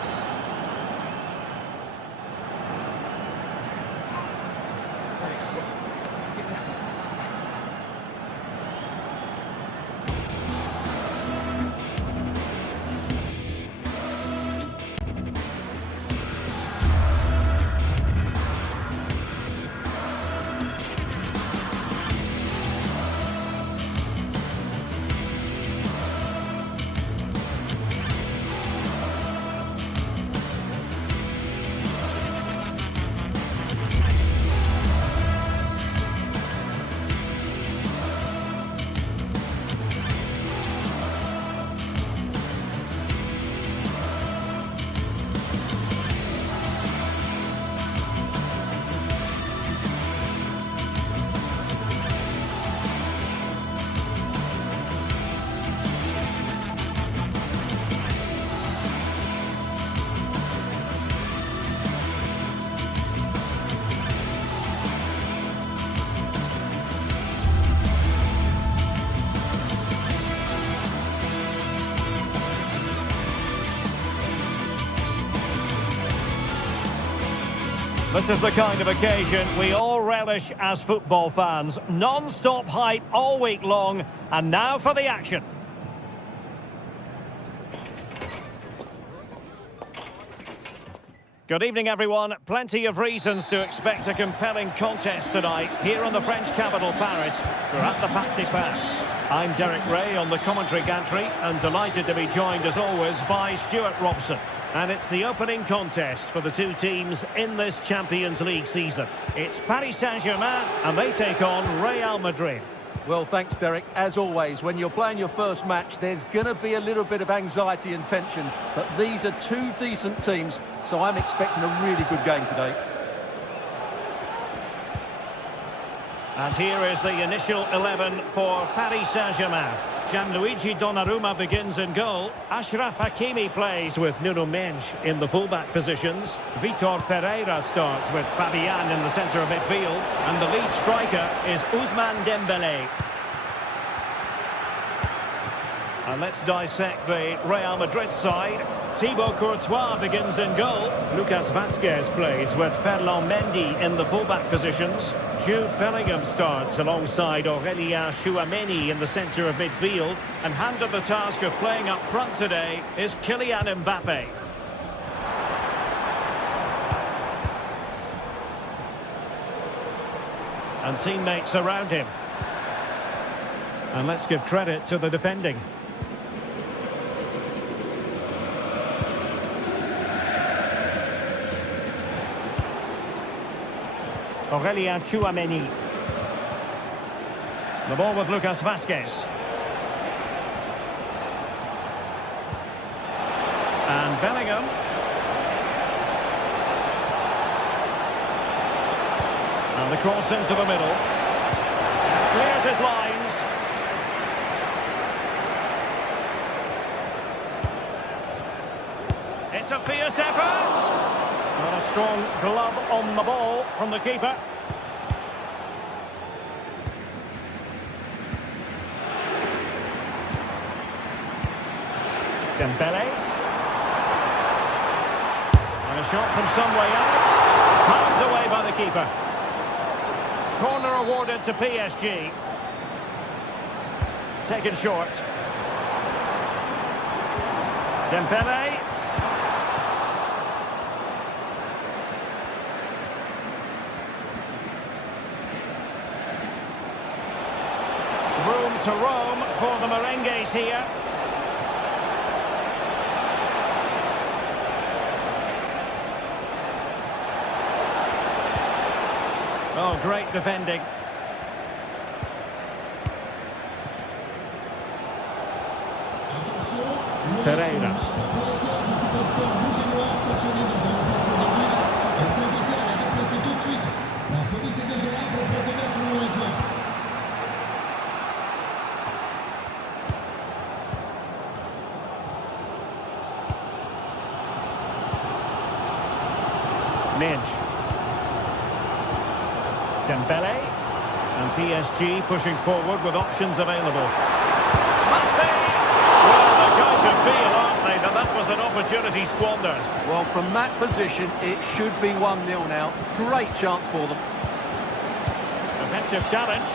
This is the kind of occasion we all relish as football fans. Non-stop hype all week long, and now for the action. Good evening, everyone. Plenty of reasons to expect a compelling contest tonight here in the French capital, Paris. We're at the Parc des Princes. I'm Derek Ray on the commentary gantry and delighted to be joined as always by Stuart Robson. And it's the opening contest for the two teams in this Champions League season. It's Paris Saint-Germain and they take on Real Madrid. Well, thanks, Derek. As always, when you're playing your first match, there's going to be a little bit of anxiety and tension. But these are two decent teams, so I'm expecting a really good game today. And here is the initial 11 for Paris Saint-Germain. Gianluigi Donnarumma begins in goal. Achraf Hakimi plays with Nuno Mendes in the fullback positions. Vitor Ferreira starts with Fabian in the centre of midfield. And the lead striker is Ousmane Dembélé. And let's dissect the Real Madrid side. Thibaut Courtois begins in goal. Lucas Vazquez plays with Ferland Mendy in the fullback positions. Jude Bellingham starts alongside Aurélien Tchouameni in the centre of midfield. And handed the task of playing up front today is Kylian Mbappe. And teammates around him. And let's give credit to the defending. Aurélien Tchouameni. The ball with Lucas Vazquez. And Bellingham. And the cross into the middle. Clears his lines. It's a fierce effort. Got a strong glove on the ball from the keeper. Dembélé. And a shot from some way out. Palmed away by the keeper. Corner awarded to PSG. Taken short. Dembélé. Room to roam for the Merengues here. Oh, great defending. Ferreira. Mendes. Dembélé. And PSG pushing forward with options available. Must be! Well, they're going to feel, aren't they, that that was an opportunity squandered. Well, from that position, it should be 1-0 now. Great chance for them. Effective challenge.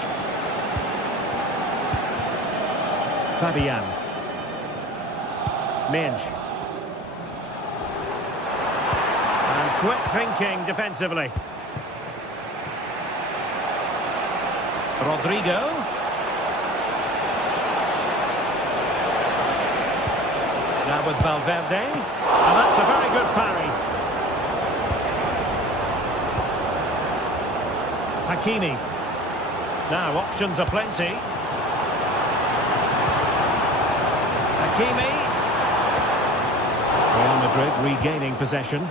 Fabian. Mendes. And quick thinking defensively. Rodrigo. Now with Valverde. And that's a very good parry. Hakimi. Now options are plenty. Hakimi. Real Madrid regaining possession.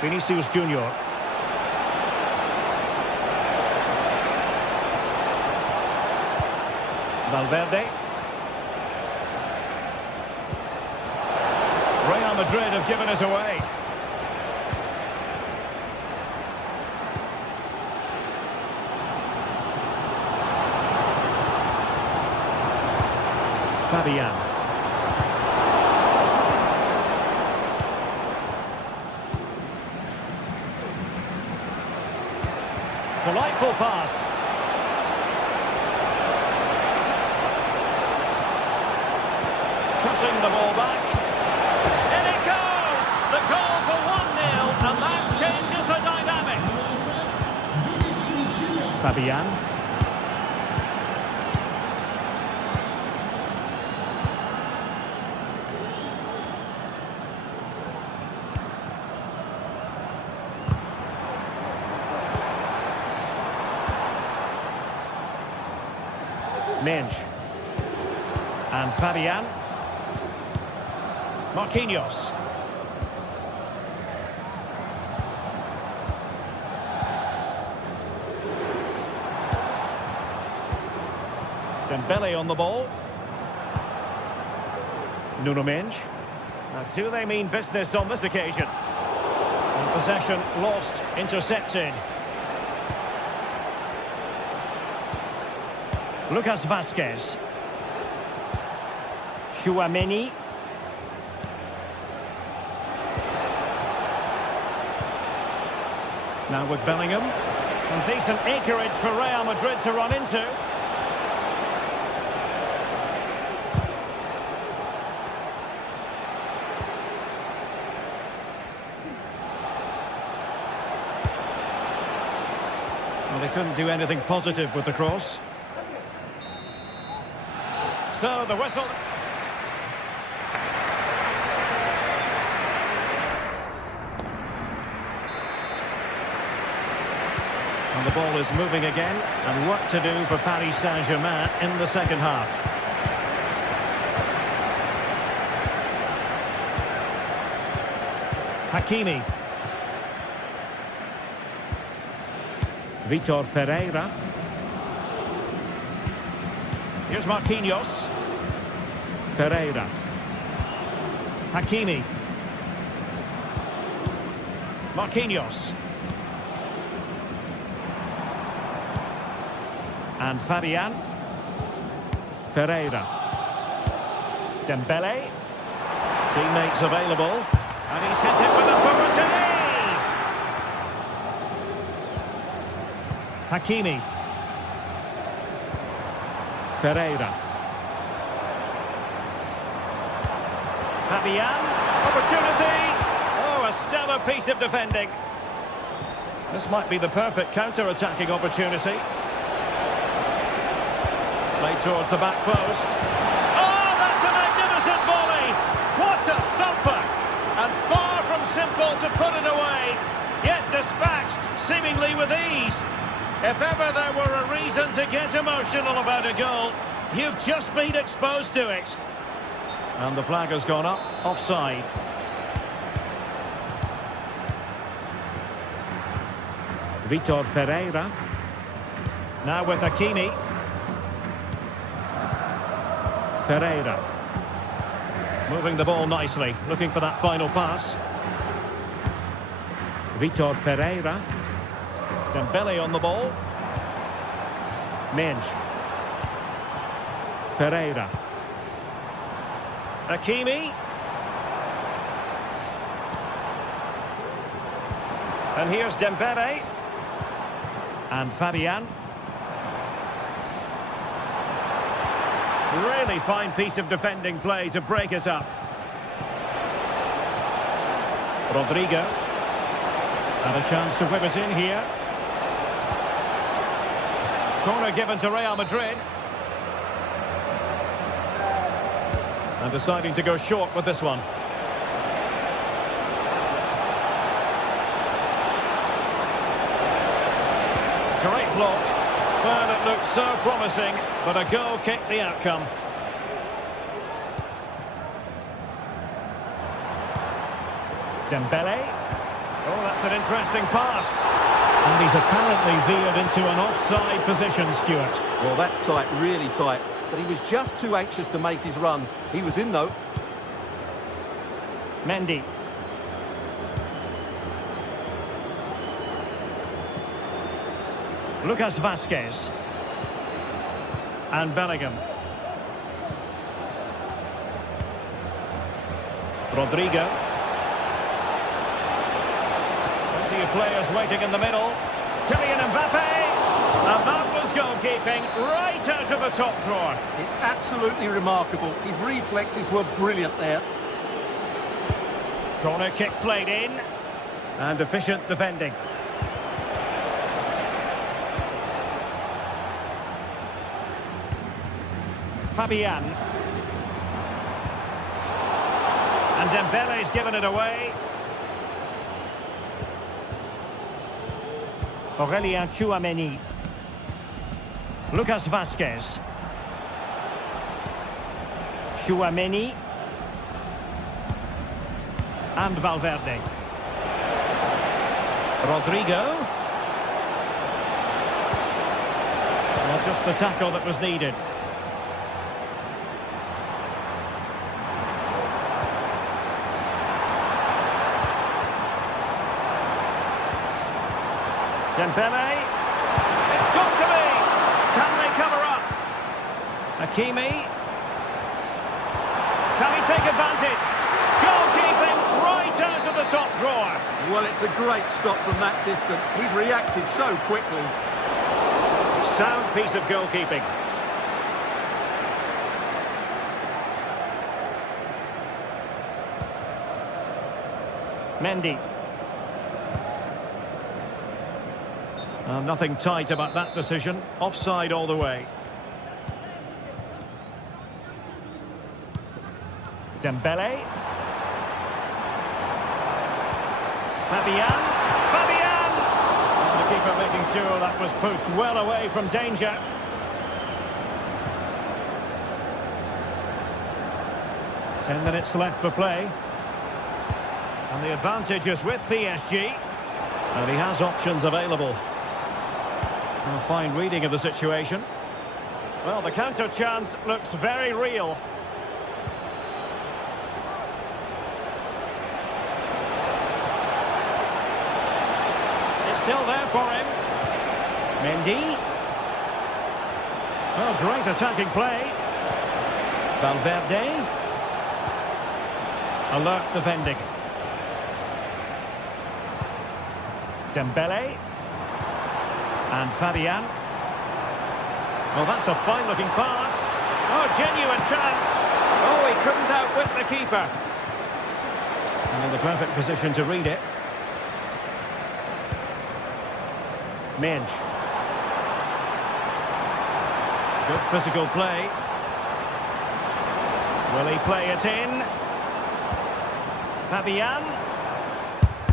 Vinicius Junior. Valverde. Real Madrid have given it away. Fabian. Delightful pass. Cutting the ball back. In it goes! The goal for 1-0, and that changes the dynamic. Fabian. Minge. And Fabian. Marquinhos. Dembele on the ball. Nuno Minge. Now, do they mean business on this occasion? And possession lost, intercepted. Lucas Vazquez. Tchouaméni. Now with Bellingham. Some decent acreage for Real Madrid to run into. Well, they couldn't do anything positive with the cross. So the whistle. And the ball is moving again, and work to do for Paris Saint-Germain in the second half. Hakimi. Vitor Ferreira. Here's Marquinhos. Ferreira. Hakimi. Marquinhos. And Fabian. Ferreira. Dembele. Teammates available. And he's hit it with authority. Hakimi. Ferreira. Fabian. Opportunity. Oh, a stellar piece of defending. This might be the perfect counter-attacking opportunity. Played towards the back post. Oh, that's a magnificent volley! What a thumper! And far from simple to put it away, yet dispatched seemingly with ease. If ever there were a reason to get emotional about a goal, you've just been exposed to it. And the flag has gone up, offside. Vitor Ferreira. Now with Hakimi. Ferreira. Moving the ball nicely, looking for that final pass. Vitor Ferreira. Dembele on the ball. Minge. Ferreira. Hakimi. And here's Dembele. And Fabian. Really fine piece of defending play to break it up. Rodrigo. And a chance to whip it in here. Corner given to Real Madrid. And deciding to go short with this one. Great block. Well, it looked so promising, but a goal kicked the outcome. Dembele. Oh, that's an interesting pass. And he's apparently veered into an offside position, Stuart. Well, that's tight, really tight. But he was just too anxious to make his run. He was in, though. Mendy. Lucas Vazquez. And Bellingham. Rodrigo. Plenty of players waiting in the middle. Kylian Mbappe. And that was goalkeeping right out of the top drawer. It's absolutely remarkable. His reflexes were brilliant there. Corner kick played in. And efficient defending. Fabian. And Dembele's given it away. Aurélien Tchouaméni. Lucas Vazquez. Chouameni. And Valverde. Rodrigo. Well, just the tackle that was needed. Dembele. It's got to be. Can they cover up? Hakimi. Can he take advantage? Goalkeeping right out of the top drawer. Well, it's a great stop from that distance. He's reacted so quickly. Sound piece of goalkeeping. Mendy. Nothing tight about that decision. Offside all the way. Dembele. Fabian. The keeper making sure that was pushed well away from danger. Ten minutes left for play. And the advantage is with PSG. And he has options available. A fine reading of the situation. Well, the counter chance looks very real. It's still there for him. Mendy. Oh, great attacking play. Valverde. Alert defending. Dembele. And Fabian. Well, that's a fine-looking pass. Oh, genuine chance. Oh, he couldn't outwit the keeper. And in the perfect position to read it. Minge. Good physical play. Will he play it in? Fabian.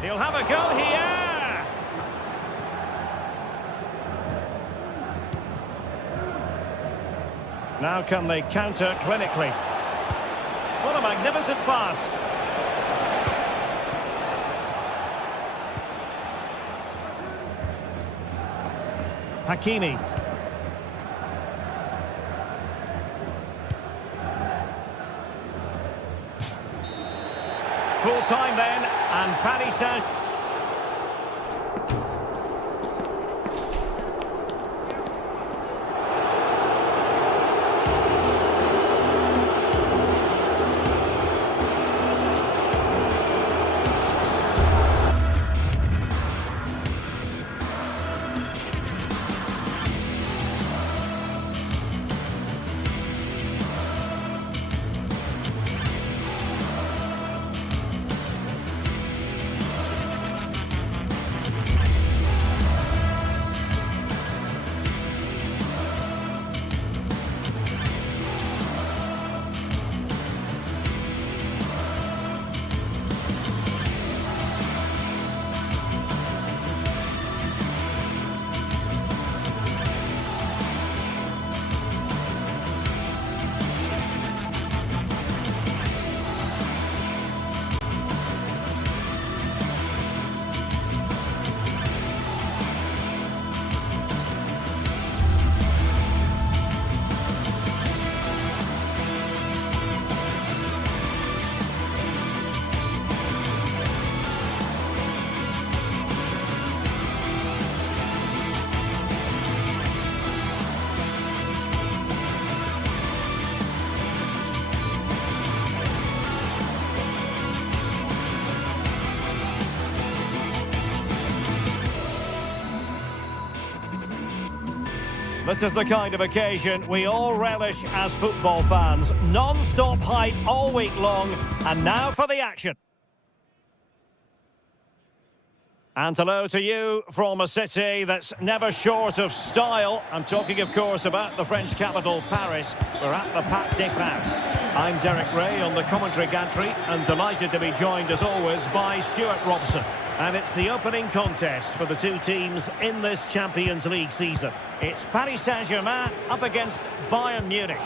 He'll have a go here. Now can they counter clinically? What a magnificent pass. Hakimi. Full time then, and Paris Saint-Germain. This is the kind of occasion we all relish as football fans. Non-stop hype all week long, and now for the action. And hello to you from a city that's never short of style. I'm talking, of course, about the French capital, Paris. We're at the Parc des Princes. I'm Derek Ray on the commentary gantry, and delighted to be joined, as always, by Stuart Robson. And it's the opening contest for the two teams in this Champions League season. It's Paris Saint-Germain up against Bayern Munich.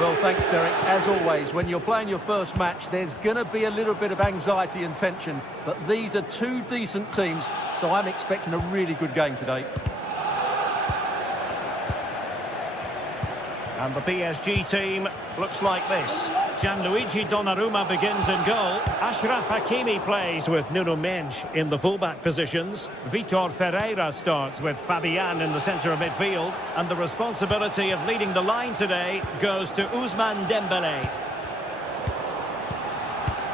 Well, thanks, Derek. As always, when you're playing your first match, there's going to be a little bit of anxiety and tension. But these are two decent teams, so I'm expecting a really good game today. And the PSG team looks like this. Gianluigi Donnarumma begins in goal. Achraf Hakimi plays with Nuno Mendes in the fullback positions. Vitor Ferreira starts with Fabian in the centre of midfield. And the responsibility of leading the line today goes to Ousmane Dembélé.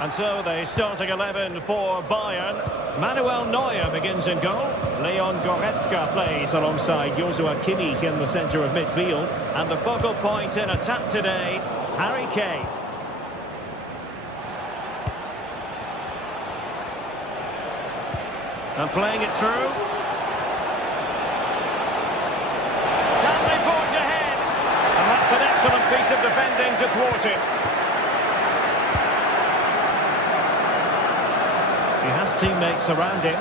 And so the starting 11 for Bayern. Manuel Neuer begins in goal. Leon Goretzka plays alongside Joshua Kimmich in the centre of midfield. And the focal point in attack today, Harry Kane. And playing it through. Can they forge ahead? And that's an excellent piece of defending to thwart it. He has teammates around him.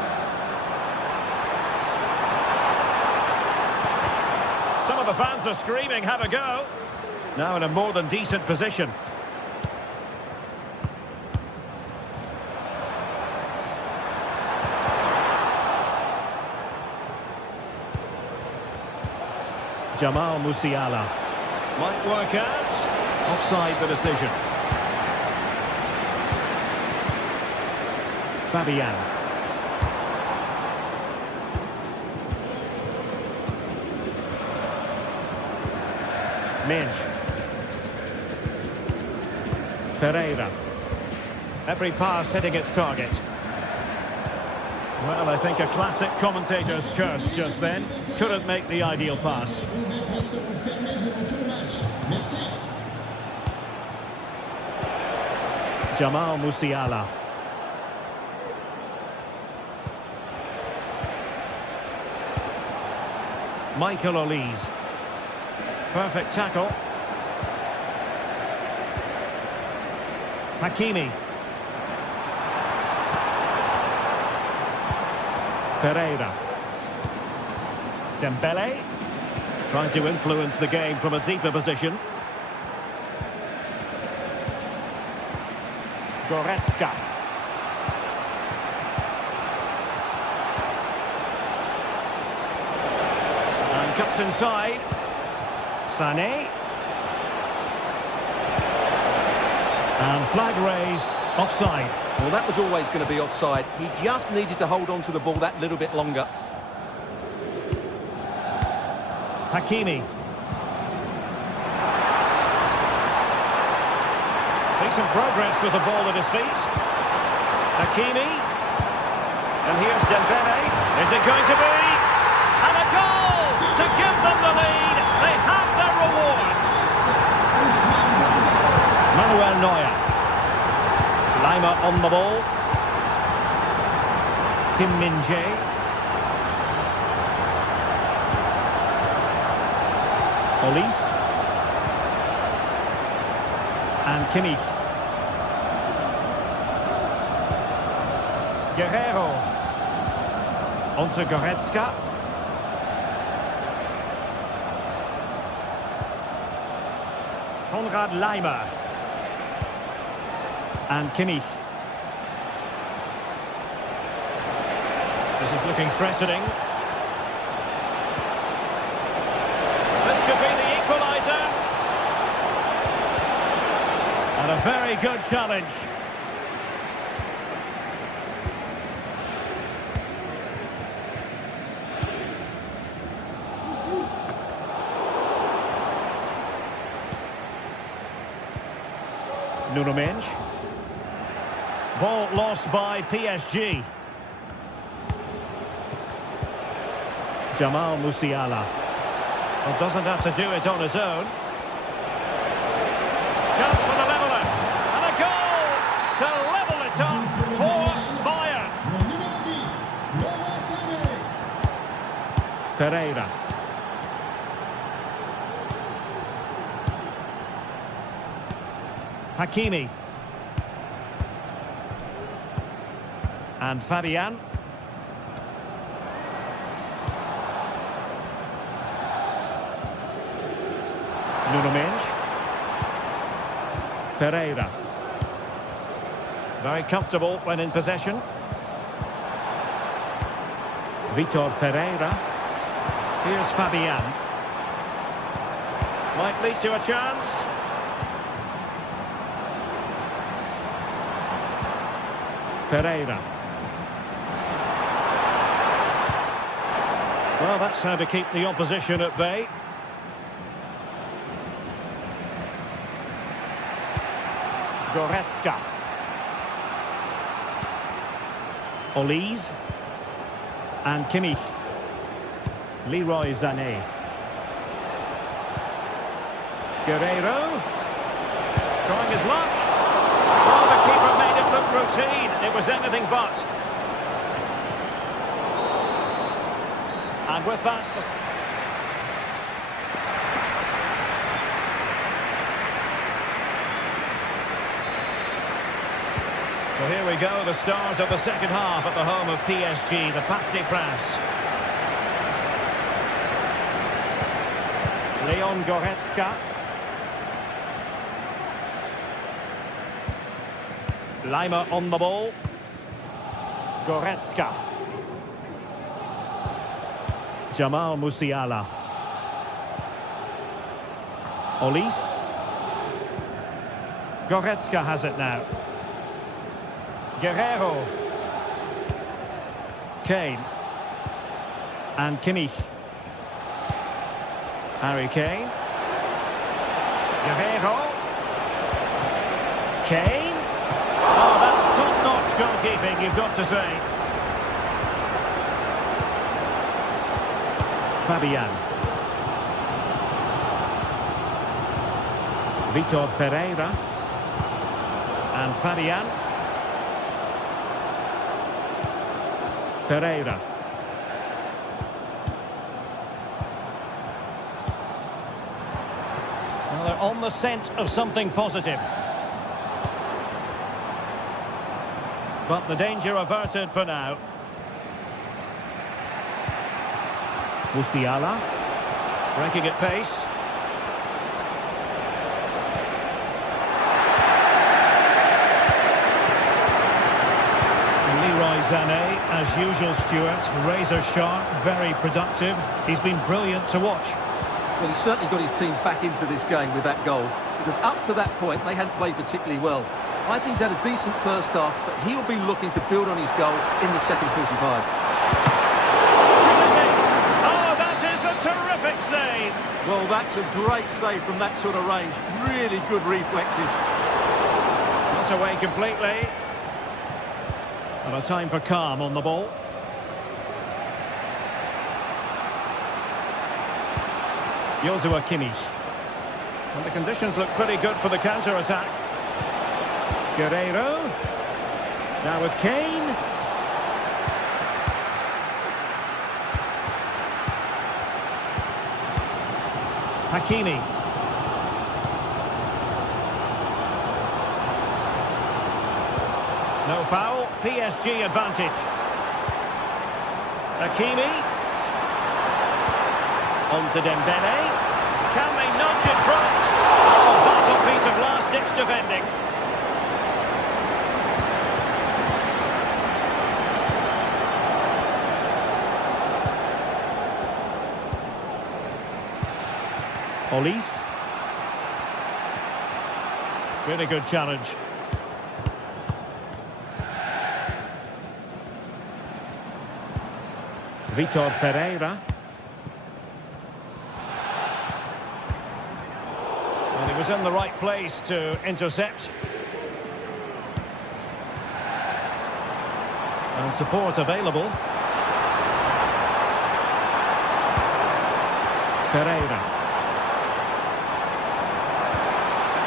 Some of the fans are screaming, have a go. Now in a more than decent position. Jamal Musiala. Might work out. Offside the decision. Fabian. Mendes. Ferreira. Every pass hitting its target. Well, I think a classic commentator's curse just then. Couldn't make the ideal pass. Jamal Musiala. Michael Olise. Perfect tackle. Hakimi. Ferreira. Dembele. Trying to influence the game from a deeper position. Goretzka. And cuts inside. Sané. And flag raised. Offside. Well, that was always going to be offside. He just needed to hold on to the ball that little bit longer. Hakimi. Decent progress with the ball at his feet. Hakimi. And here's Dembele. Is it going to be? And a goal to give them the lead. They have their reward. Manuel Neuer. Lima on the ball. Kim Min-jae. Olise. And Kimmich. Guerrero. Onto Goretzka. Konrad Laimer. And Kimmich. This is looking threatening. This could be the equaliser. And a very good challenge. Nuno Mendes. Ball lost by PSG. Jamal Musiala. Well, doesn't have to do it on his own. Goes for the leveller. And a goal to level it up for Bayern. Ferreira. Hakimi. And Fabian. Nuno Mendes. Ferreira. Very comfortable when in possession. Vitor Ferreira. Here's Fabian. Might lead to a chance. Ferreira. Well, that's how to keep the opposition at bay. Goretzka. Olise. And Kimmich. Leroy Sané. Guerreiro. Trying his luck. Oh, the keeper made it look routine. It was anything but. And with that... So here we go, the start of the second half at the home of PSG, the Parc des Princes. Leon Goretzka. Lima on the ball. Goretzka. Jamal Musiala. Olise. Goretzka has it now. Guerreiro. Kane. And Kimmich. Harry Kane. Guerreiro. Kane. Oh, that's top-notch goalkeeping, you've got to say. Fabian. Vitor Ferreira. And Fabian. Ferreira. Well, they're on the scent of something positive. But the danger averted for now. Musiala. Breaking at pace. Leroy Sané, as usual, Stuart, razor sharp, very productive. He's been brilliant to watch. Well, he's certainly got his team back into this game with that goal, because up to that point they hadn't played particularly well. I think he's had a decent first half, but he'll be looking to build on his goal in the second 45. Oh, that is a terrific save. Well, that's a great save from that sort of range. Really good reflexes. Not away completely. And a time for calm on the ball. Joshua Kimmich. And the conditions look pretty good for the counter-attack. Guerreiro. Now with Kane. Hakimi. No foul, PSG advantage. Hakimi. On to Dembele. Can they nudge it front? Oh, vital piece of last-ditch defending. Olise. Really good challenge. Vitor Ferreira. And he was in the right place to intercept. And support available. Ferreira.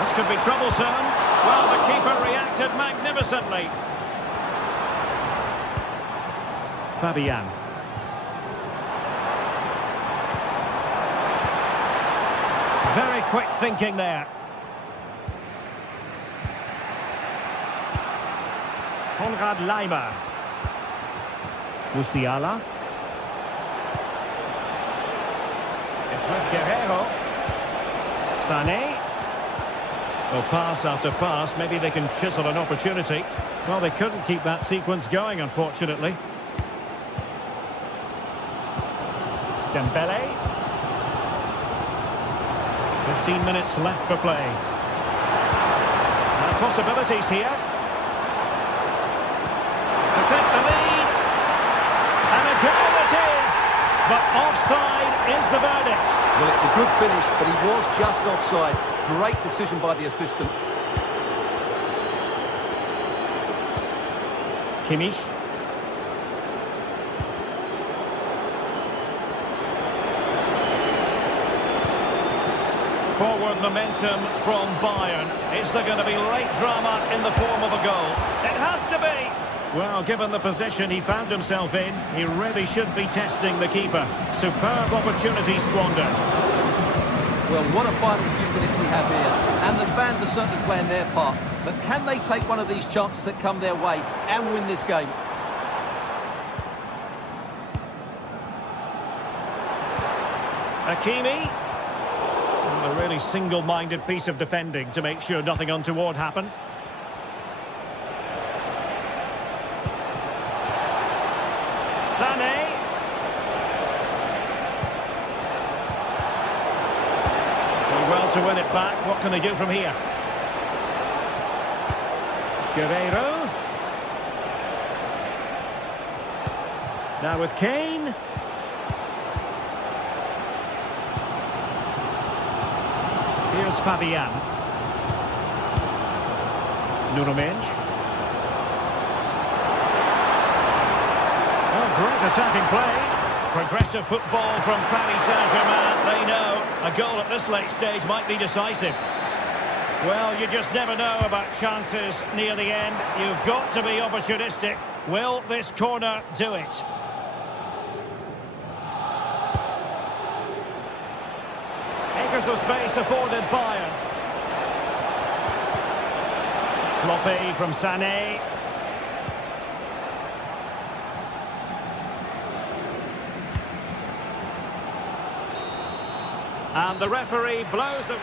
This could be troublesome. Well, the keeper reacted magnificently. Fabian. Very quick thinking there. Konrad Laimer. Musiala. It's with Guerreiro. Sané. Well, pass after pass, maybe they can chisel an opportunity. Well, they couldn't keep that sequence going, unfortunately. Dembele. 15 minutes left for play. And possibilities here. To take the lead. And a goal it is. But offside is the verdict. Well, it's a good finish, but he was just offside. Great decision by the assistant. Kimmich. Forward momentum from Bayern. Is there going to be late drama in the form of a goal? It has to be. Well, given the position he found himself in, he really should be testing the keeper. Superb opportunity squandered. Well, what a final few minutes we have here. And the fans are certainly playing their part. But can they take one of these chances that come their way and win this game? Hakimi. A really single-minded piece of defending to make sure nothing untoward happened. Sané. Doing well to win it back. What can they do from here? Guerreiro. Now with Kane. Here's Fabian. Nuno Mendes. Oh, great attacking play. Progressive football from Paris Saint-Germain. They know a goal at this late stage might be decisive. Well, you just never know about chances near the end. You've got to be opportunistic. Will this corner do it? Acres of space afforded Bayern. Sloppy from Sané. And the referee blows the...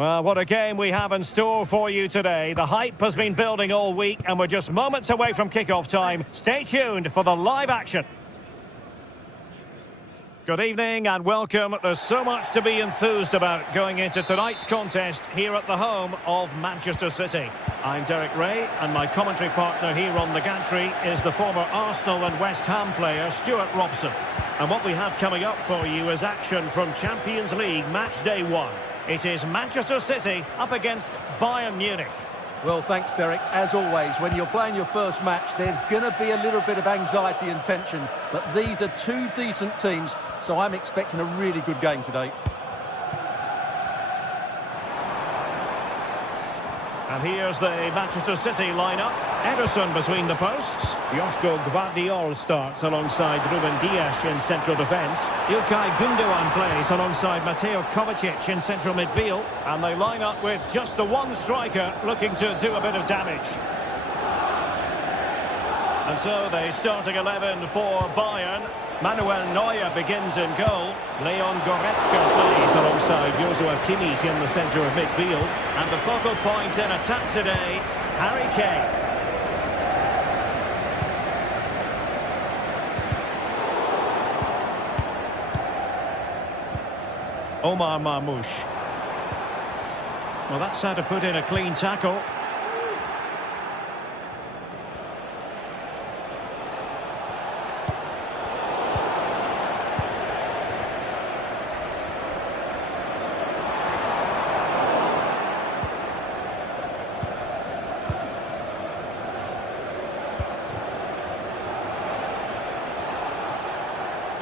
Well, what a game we have in store for you today. The hype has been building all week and we're just moments away from kickoff time. Stay tuned for the live action. Good evening and welcome. There's so much to be enthused about going into tonight's contest here at the home of Manchester City. I'm Derek Ray and my commentary partner here on the gantry is the former Arsenal and West Ham player Stuart Robson. And what we have coming up for you is action from Champions League match day 1. It is Manchester City up against Bayern Munich. Well, thanks, Derek. As always, when you're playing your first match, there's going to be a little bit of anxiety and tension. But these are two decent teams, so I'm expecting a really good game today. And here's the Manchester City lineup. Ederson between the posts. Josko Gvardiol starts alongside Ruben Dias in central defence. Ilkay Gundogan plays alongside Mateo Kovacic in central midfield. And they line up with just the one striker looking to do a bit of damage. And so the starting 11 for Bayern. Manuel Neuer begins in goal. Leon Goretzka plays alongside Joshua Kimmich in the centre of midfield. And the focal point in attack today, Harry Kane. Omar Marmoush. Well, that's how to put in a clean tackle.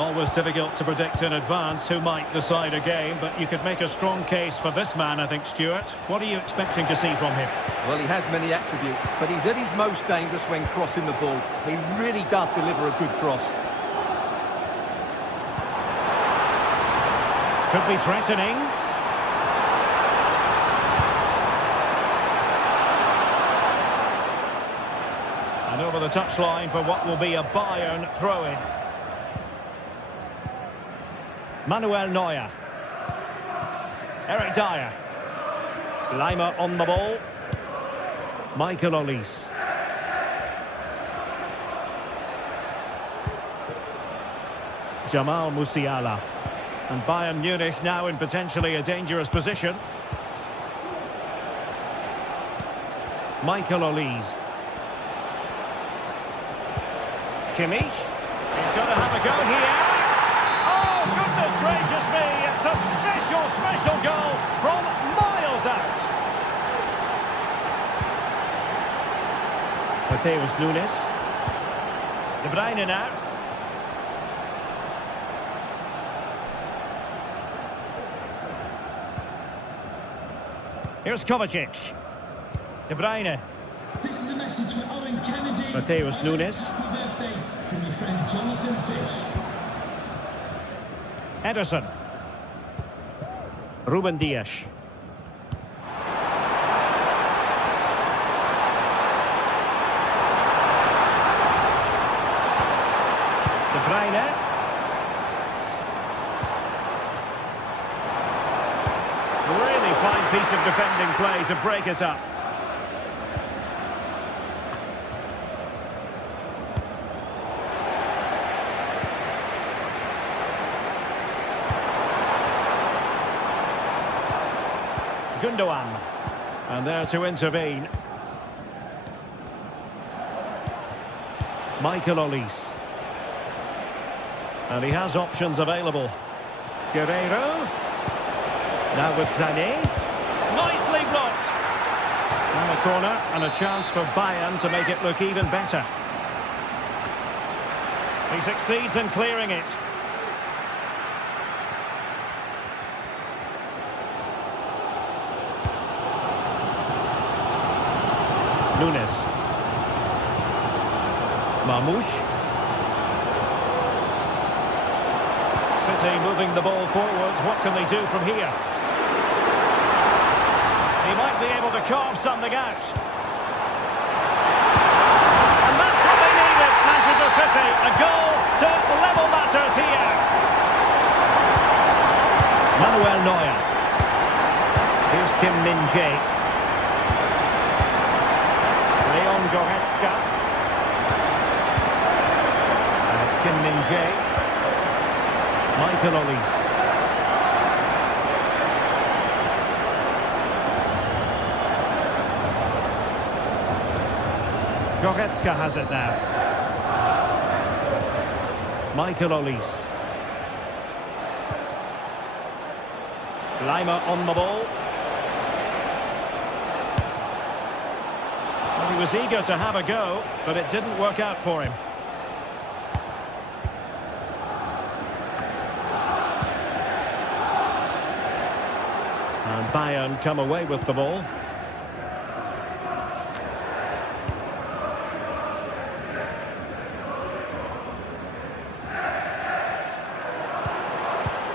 Always difficult to predict in advance who might decide a game, but you could make a strong case for this man, I think, Stuart. What are you expecting to see from him? Well, he has many attributes, but he's at his most dangerous when crossing the ball. He really does deliver a good cross. Could be threatening. And over the touchline for what will be a Bayern throw-in. Manuel Neuer. Eric Dyer. Lima on the ball. Michael Olise. Jamal Musiala. And Bayern Munich now in potentially a dangerous position. Michael Olise. Kimmich. He's going to have a go here. Goodness gracious me, it's a special goal from miles out. Mateus Nunes. De Bruyne now. Here's Kovacic. De Bruyne. This is a message for Owen Kennedy. Mateus Nunes. Happy birthday from your friend Jonathan Fish. Ederson. Ruben Dias. De Bruyne. Really fine piece of defending play to break us up. Gundogan. And there to intervene. Michael Olise. And he has options available. Guerreiro. Now with Sané. Nicely blocked. And a corner and a chance for Bayern to make it look even better. He succeeds in clearing it. Nunes. Marmoush. City moving the ball forward. What can they do from here? He might be able to carve something out. And that's what they needed, Manchester City. A goal to level matters here. Manuel Neuer. Here's Kim Min-jae. Leon Goretzka. And it's Kim Min-jae. Michael Olise. Goretzka has it now. Michael Olise. Lima on the ball. Well, he was eager to have a go, but it didn't work out for him. And Bayern come away with the ball.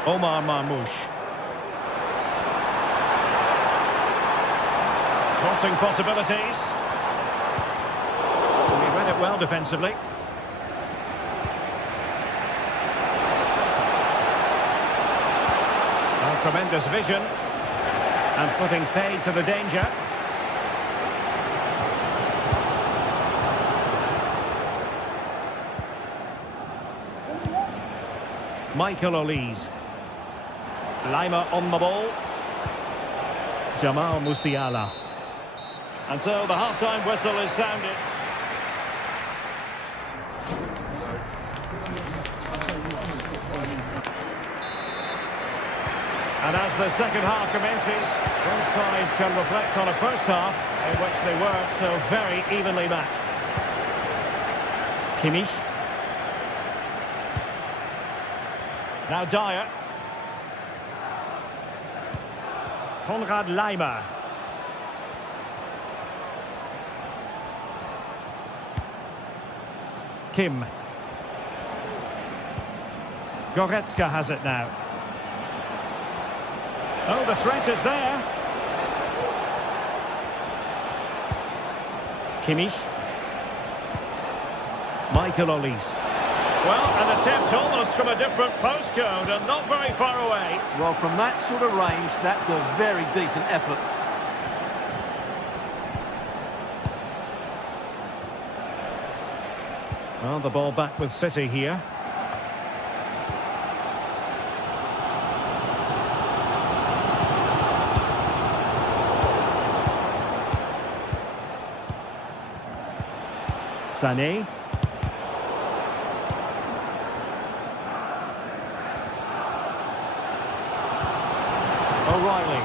Omar Marmoush. Crossing possibilities. He read it well defensively. A tremendous vision. And putting paid to the danger. Michael Olise. Lima on the ball. Jamal Musiala. And so the half-time whistle is sounded. And as the second half commences, both sides can reflect on a first half in which they weren't so very evenly matched. Kimmich. Now Dyer. Konrad Laimer. Kim. Goretzka has it now. Oh, the threat is there. Kimmich. Michael Olise. Well, an attempt almost from a different postcode and not very far away. Well, from that sort of range, that's a very decent effort. Well, the ball back with City here. Sané. O'Reilly.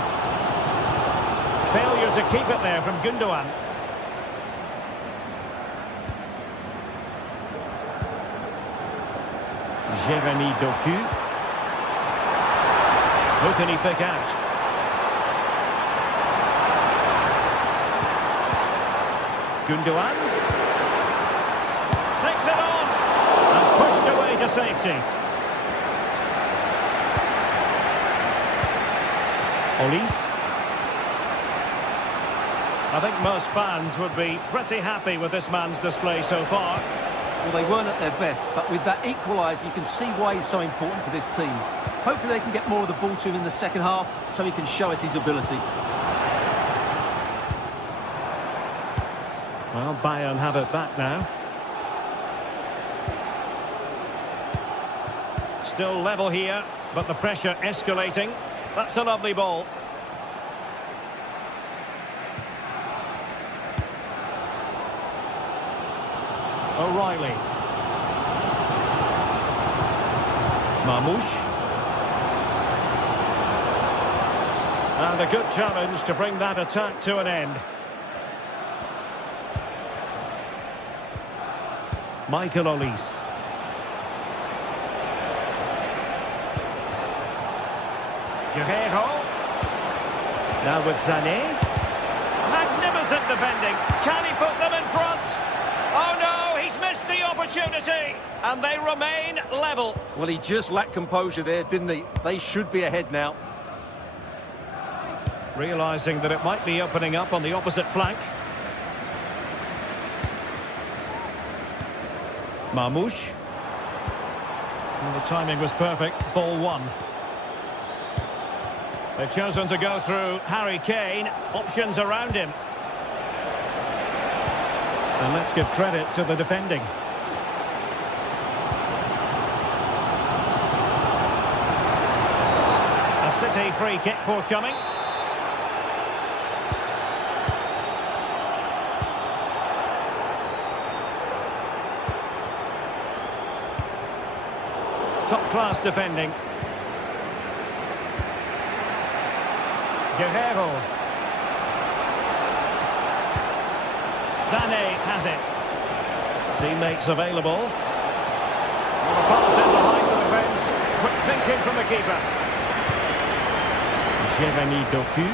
Failure to keep it there from Gundogan. Jeremy Doku. Who can he pick out? Gundogan. Takes it on. And pushed away to safety. Olise. I think most fans would be pretty happy with this man's display so far. Well, they weren't at their best, but with that equaliser, you can see why he's so important to this team. Hopefully they can get more of the ball to him in the second half, so he can show us his ability. Well, Bayern have it back now. Still level here, but the pressure escalating. That's a lovely ball. O'Reilly. Marmoush. And a good challenge to bring that attack to an end. Michael Olise. Guerreiro. Now with Sané. Magnificent defending. Can he put them in front? Oh no, he's missed the opportunity. And they remain level. Well, he just lacked composure there, didn't he? They should be ahead now. Realising that it might be opening up on the opposite flank. Marmoush. Well, the timing was perfect. Ball one. They've chosen to go through Harry Kane. Options around him. And let's give credit to the defending. A City free kick forthcoming. Top-class defending. Guerrero. Sané has it. Teammates available. Well, a pass in behind the defence. Quick thinking from the keeper. Giovanni Doku.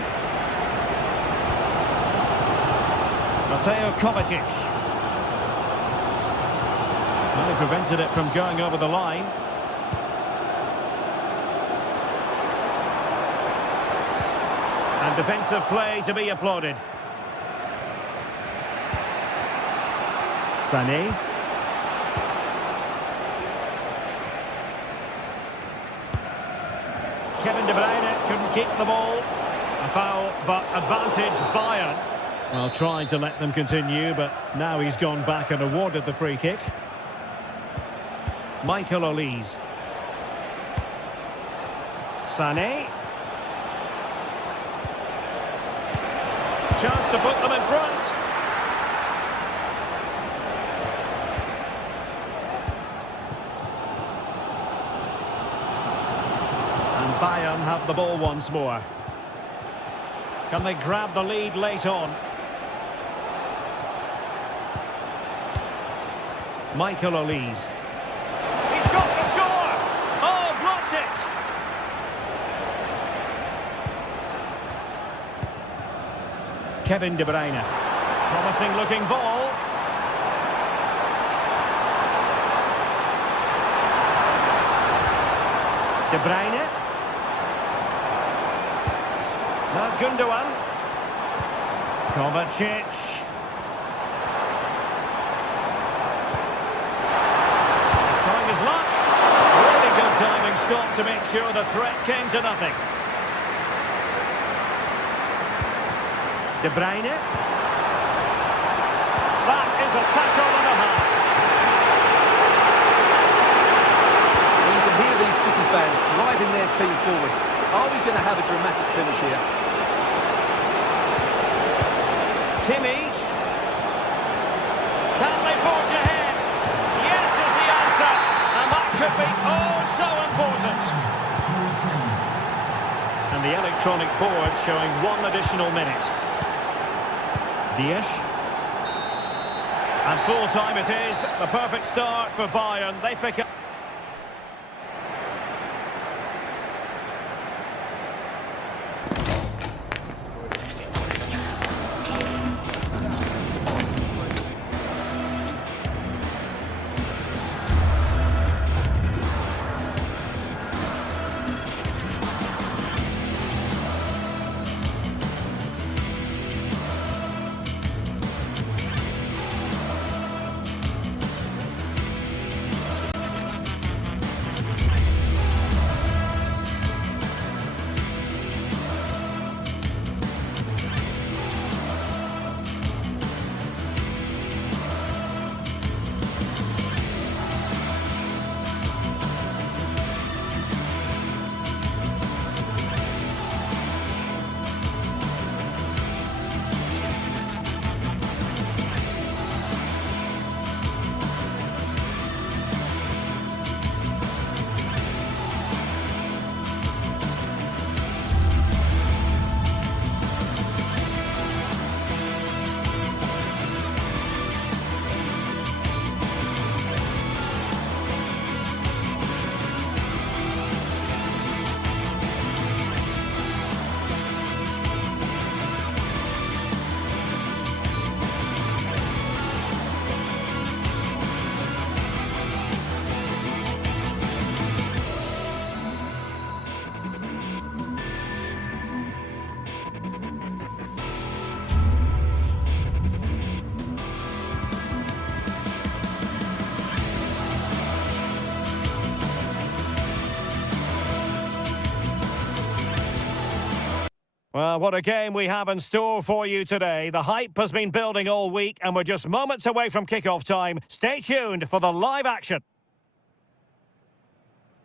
Mateo Kovacic. Well, he prevented it from going over the line. And defensive play to be applauded. Sané. Kevin De Bruyne couldn't keep the ball. A foul, but advantage Bayern. Well, trying to let them continue, but now he's gone back and awarded the free kick. Michael Olise. Sané. Chance to put them in front. And Bayern have the ball once more. Can they grab the lead late on? Michael Olise. He's got to score! Oh, blocked it! Kevin De Bruyne. Promising looking ball. De Bruyne. Now Gundogan. Kovacic. Trying his luck. Really good diving stop to make sure the threat came to nothing. De Bruyne. That is a tackle and a half. You can hear these City fans driving their team forward. Are we going to have a dramatic finish here? Kimmich. Can they forge ahead? Yes is the answer. And that could be oh so important. And the electronic board showing one additional minute. Diaz. And full time it is. The perfect start for Bayern. They pick up. Well, what a game we have in store for you today. The hype has been building all week and we're just moments away from kickoff time. Stay tuned for the live action.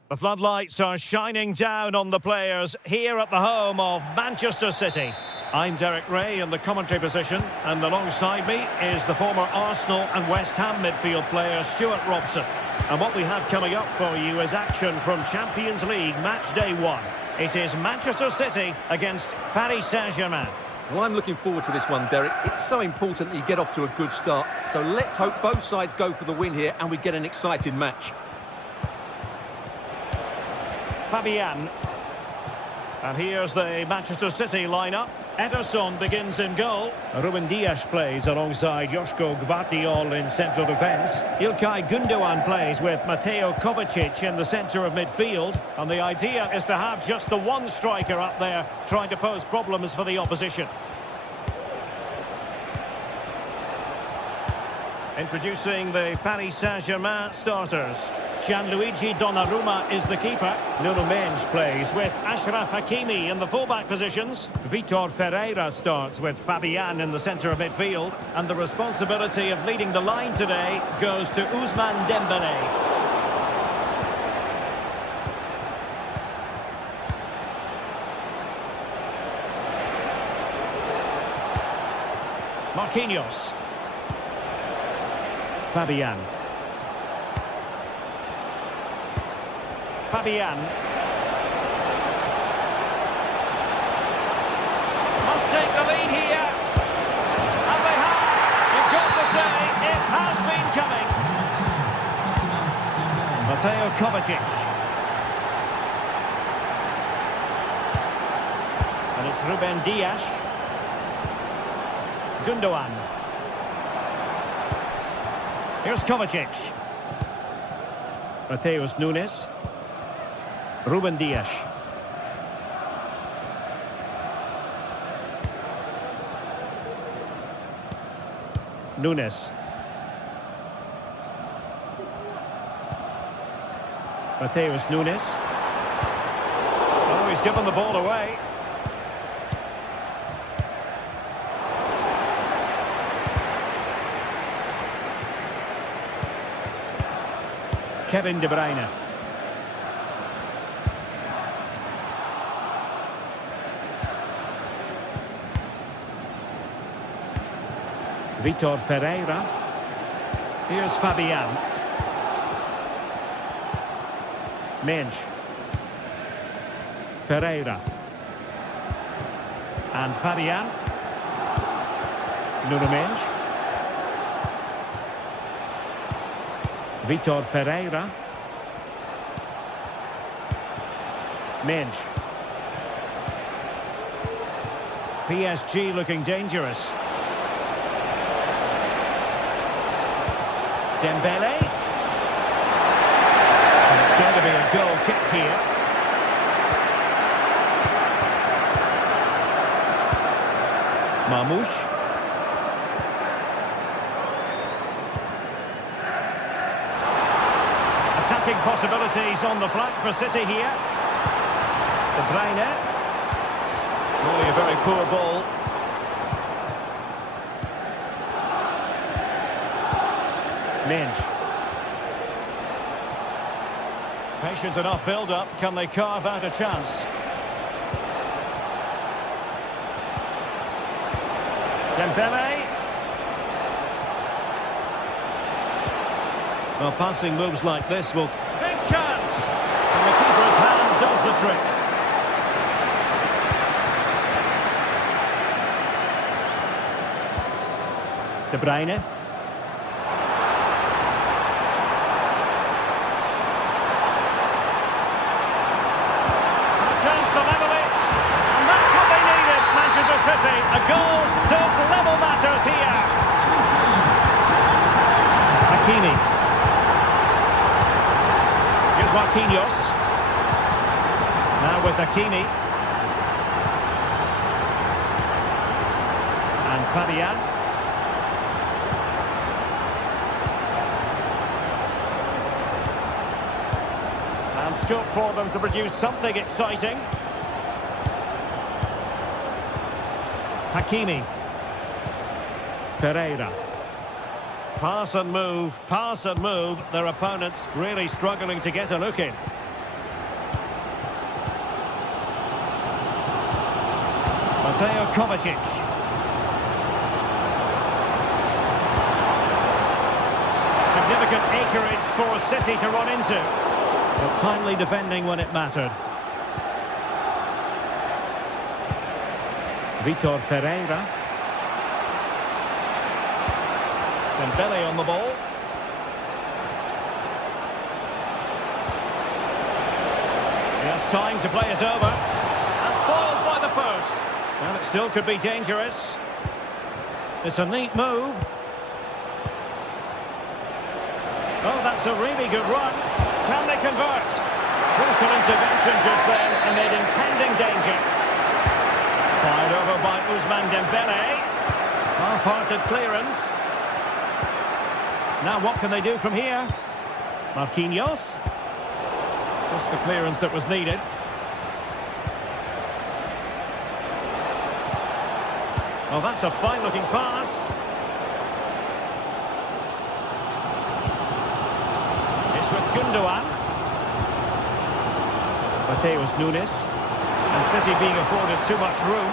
The floodlights are shining down on the players here at the home of Manchester City. I'm Derek Ray in the commentary position, and alongside me is the former Arsenal and West Ham midfield player Stuart Robson. And what we have coming up for you is action from Champions League match day 1. It is Manchester City against Paris Saint-Germain. Well, I'm looking forward to this one, Derek. It's so important that you get off to a good start. So let's hope both sides go for the win here and we get an exciting match. Fabian. And here's the Manchester City lineup. Ederson begins in goal. Ruben Dias plays alongside Joško Gvardiol in central defence. Ilkay Gundogan plays with Mateo Kovacic in the centre of midfield. And the idea is to have just the one striker up there trying to pose problems for the opposition. Introducing the Paris Saint-Germain starters. Gianluigi Donnarumma is the keeper. Nuno Mendes plays with Achraf Hakimi in the fullback positions. Vitor Ferreira starts with Fabian in the centre of midfield. And the responsibility of leading the line today goes to Ousmane Dembélé. Marquinhos. Fabian. Must take the lead here. And they have. You've got to say, it has been coming. Mateo Kovacic. And it's Ruben Dias. Gundogan. Here's Kovacic. Mateus Nunes. Ruben Dias. Nunes. Mateus Nunes. Oh, he's given the ball away. Kevin De Bruyne. Vitor Ferreira. Here's Fabian. Mendes. Ferreira. And Fabian. Nuno Mendes. Vitor Ferreira. Mendes. PSG looking dangerous. Dembele. And it's going to be a goal kick here. Marmoush. Attacking possibilities on the flank for City here. De Bruyne. Only a very poor ball. Mendes. Patient enough build-up. Can they carve out a chance? Dembele. Well, passing moves like this will... Big chance! And the keeper's hand does the trick. De Bruyne. A goal does level matters here. Hakimi. Here's Marquinhos. Now with Hakimi. And Fabian. And scope for them to produce something exciting. Hakimi. Pereira. Pass and move, pass and move. Their opponents really struggling to get a look in. Mateo Kovacic. Significant acreage for City to run into. But timely defending when it mattered. Vitor Pereira. Dembele on the ball. He has time to play it over. And foiled by the post. Well, it still could be dangerous. It's a neat move. Oh, that's a really good run. Can they convert? Crucial intervention just then amid impending danger. Fired over by Ousmane Dembele. Half-hearted clearance. Now what can they do from here? Marquinhos. Just the clearance that was needed. Oh, that's a fine-looking pass. It's with Gundogan. Mateus Nunes. And City being afforded too much room.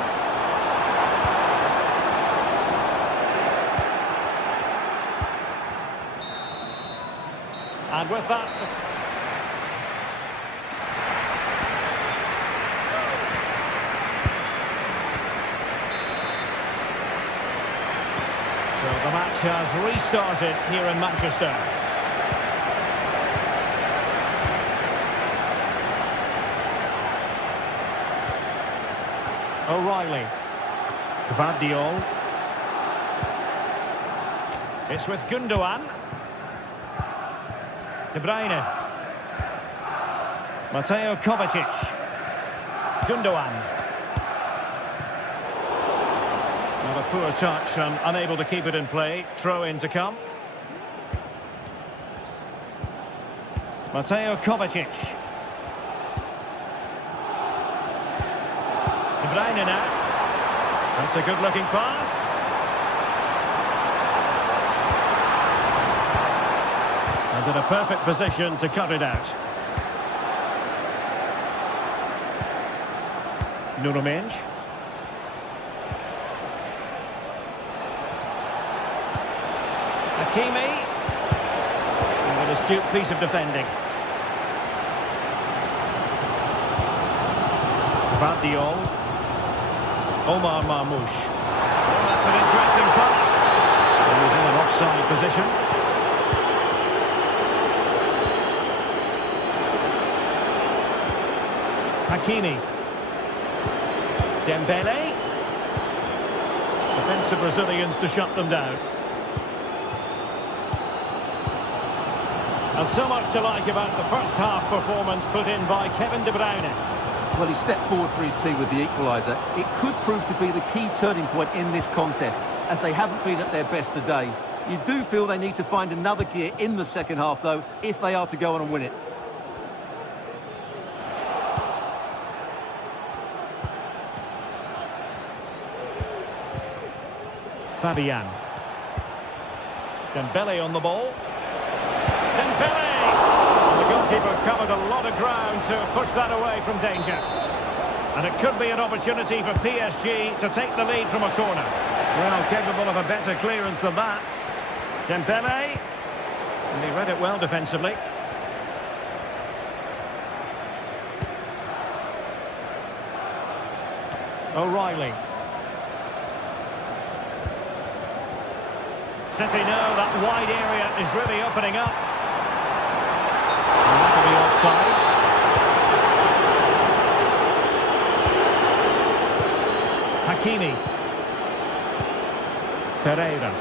And with that... So the match has restarted here in Manchester. O'Reilly. Gvardiol. It's with Gundogan. De Bruyne. Mateo Kovacic. Gundogan. Not a poor touch and unable to keep it in play. Throw in to come. Mateo Kovacic. De Bruyne now. That's a good-looking pass. And in a perfect position to cut it out. Nuno Mendes. Hakimi. And an astute piece of defending. Gvardiol. Omar Marmoush. Oh, that's an interesting pass. He was in an offside position. Hakimi. Dembele. Defensive Brazilians to shut them down. And so much to like about the first half performance put in by Kevin De Bruyne. Well, he stepped forward for his team with the equaliser. It could prove to be the key turning point in this contest, as they haven't been at their best today. You do feel they need to find another gear in the second half, though, if they are to go on and win it. Fabian. Dembele on the ball. Dembele! And the goalkeeper covered a lot of ground to push that away from danger. And it could be an opportunity for PSG to take the lead from a corner. Well, capable of a better clearance than that. Dembele. And he read it well defensively. O'Reilly. City know that wide area is really opening up. And that'll be offside. Hakimi. Pereira.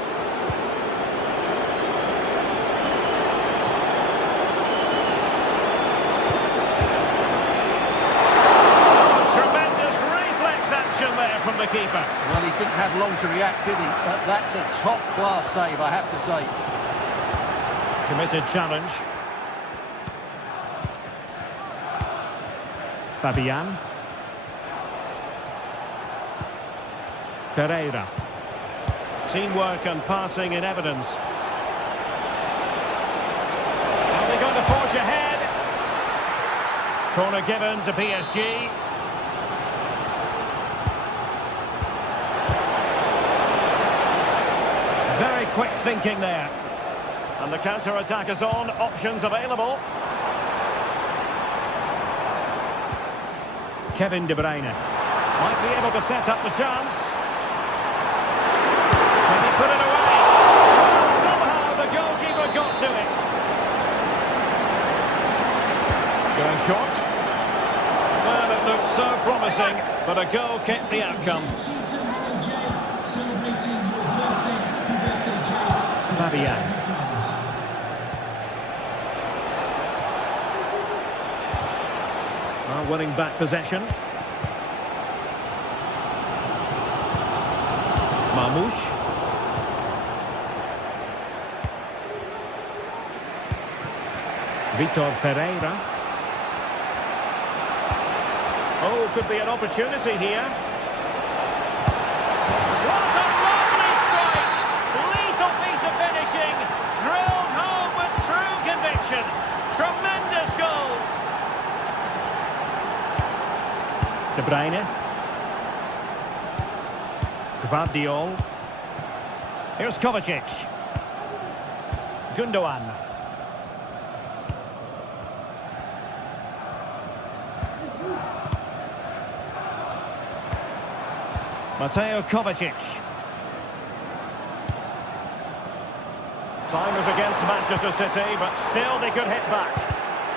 Tremendous reflex action there from the keeper. Well, he didn't have long to react, did he? But that's a top-class save, I have to say. Committed challenge. Fabian. Ferreira. Teamwork and passing in evidence. Are they going to forge ahead? Corner given to PSG. Very quick thinking there. And the counter-attack is on. Options available. Kevin De Bruyne might be able to set up the chance. Can he put it away? Well, somehow the goalkeeper got to it. Going short. Well, it looked so promising, but a goal kept the outcome. Fabian. Winning back possession. Marmoush. Vitor Ferreira. Oh, could be an opportunity here. What a lovely strike! Lethal piece of finishing. Drilled home with true conviction. Tremendous goal. De Bruyne. Gvardiol. Here's Kovacic. Gundogan. Mateo Kovacic. Time is against Manchester City, but still they could hit back.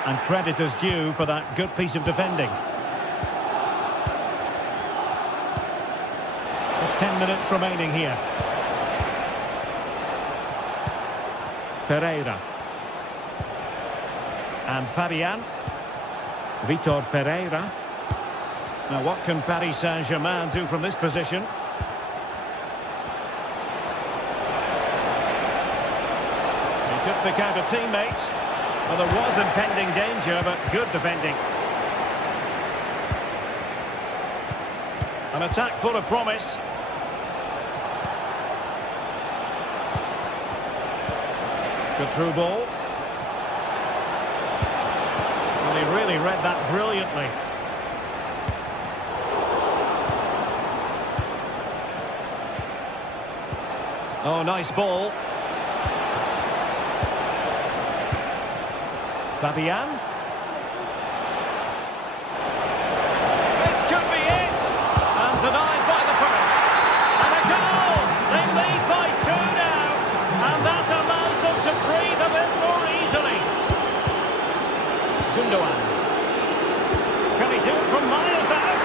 And credit is due for that good piece of defending. 10 minutes remaining here. Ferreira. And Fabian. Vitor Ferreira. Now what can Paris Saint-Germain do from this position? He could pick out a teammate. Well, there was impending danger, but good defending. An attack full of promise. Good through ball. Well, he really read that brilliantly. Oh, nice ball. Fabian. This could be it. And denied by the post. And a goal. They lead by 2 now. And that allows them to breathe a bit more easily. Gundogan. Can he do it from miles out?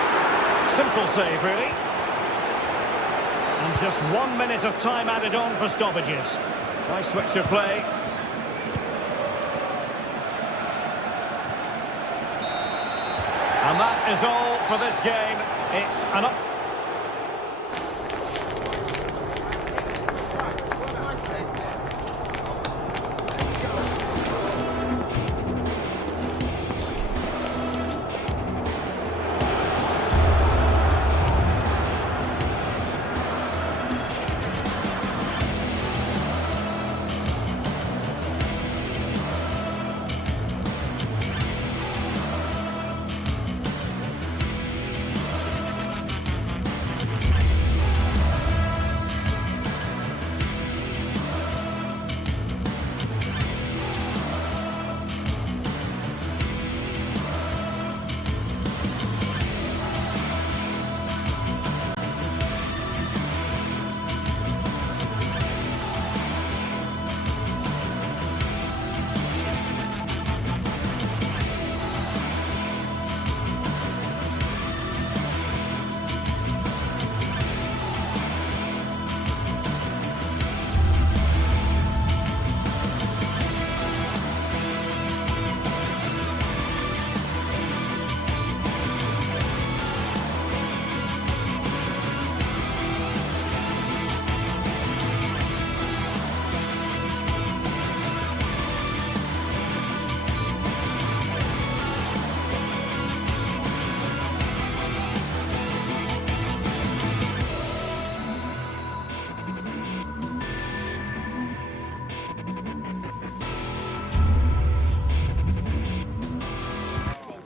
Simple save, really. And just 1 minute of time added on for stoppages. Nice switch of play. And that is all for this game. It's an up.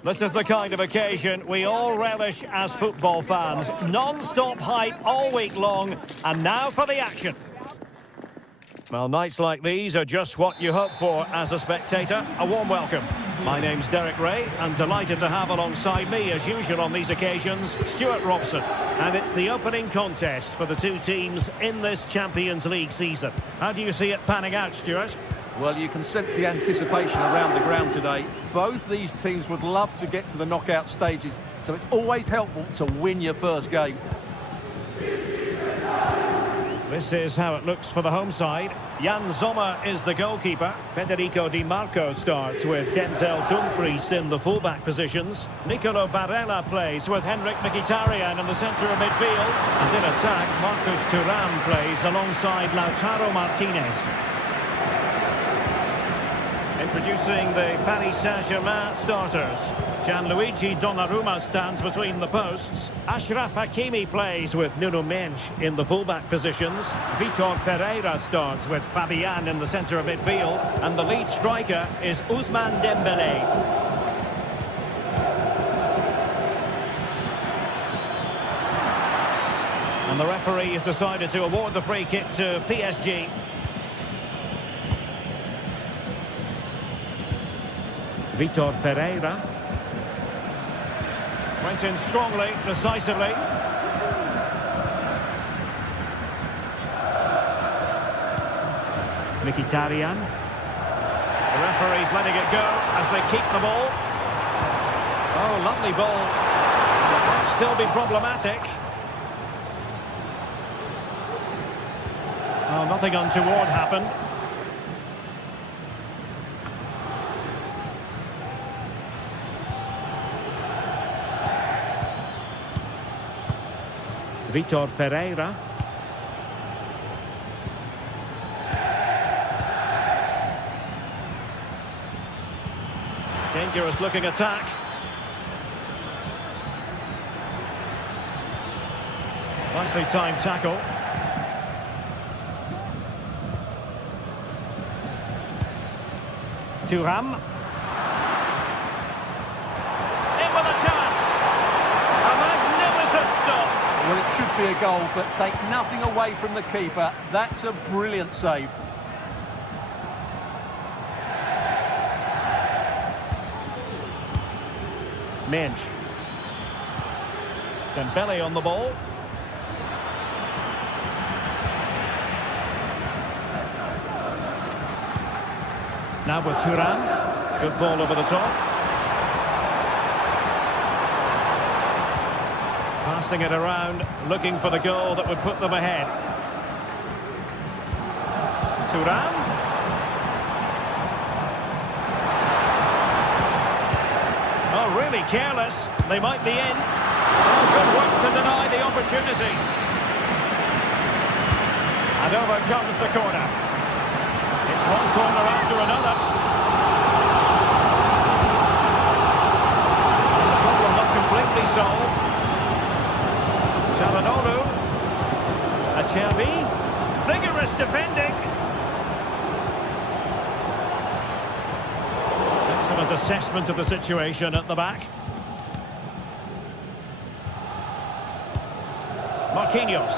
This is the kind of occasion we all relish as football fans. Non-stop hype all week long, and now for the action. Well, nights like these are just what you hope for as a spectator. A warm welcome. My name's Derek Ray. I'm delighted to have alongside me, as usual on these occasions, Stuart Robson. And it's the opening contest for the two teams in this Champions League season. How do you see it panning out, Stuart? Well, you can sense the anticipation around the ground today. Both these teams would love to get to the knockout stages, so it's always helpful to win your first game. This is how it looks for the home side. Jan Sommer is the goalkeeper. Federico Di Marco starts with Denzel Dumfries in the fullback positions. Nicolo Barella plays with Henrik Mkhitaryan in the centre of midfield. And in attack, Marcus Thuram plays alongside Lautaro Martinez. Introducing the Paris Saint-Germain starters. Gianluigi Donnarumma stands between the posts. Achraf Hakimi plays with Nuno Mendes in the fullback positions. Vitor Ferreira starts with Fabian in the centre of midfield. And the lead striker is Ousmane Dembélé. And the referee has decided to award the free kick to PSG. Vitor Ferreira. Went in strongly, decisively. Mkhitaryan. The referee's letting it go as they keep the ball. Oh, lovely ball. Might still be problematic. Oh, nothing untoward happened. Vitor Ferreira. Dangerous looking attack. Nicely timed tackle. Thuram. In with a chance. A magnificent stop. Well, it should be a goal, but take nothing away from the keeper. That's a brilliant save. Mendes. Dembélé on the ball. Now with Thuram. Good ball over the top. Passing it around, looking for the goal that would put them ahead. Thuram. Oh, really careless. They might be in. Oh, good work to deny the opportunity. And over comes the corner. It's one corner after another. The problem not completely solved. Çalhanoğlu. Acerbi. Vigorous defending. Excellent assessment of the situation at the back. Marquinhos.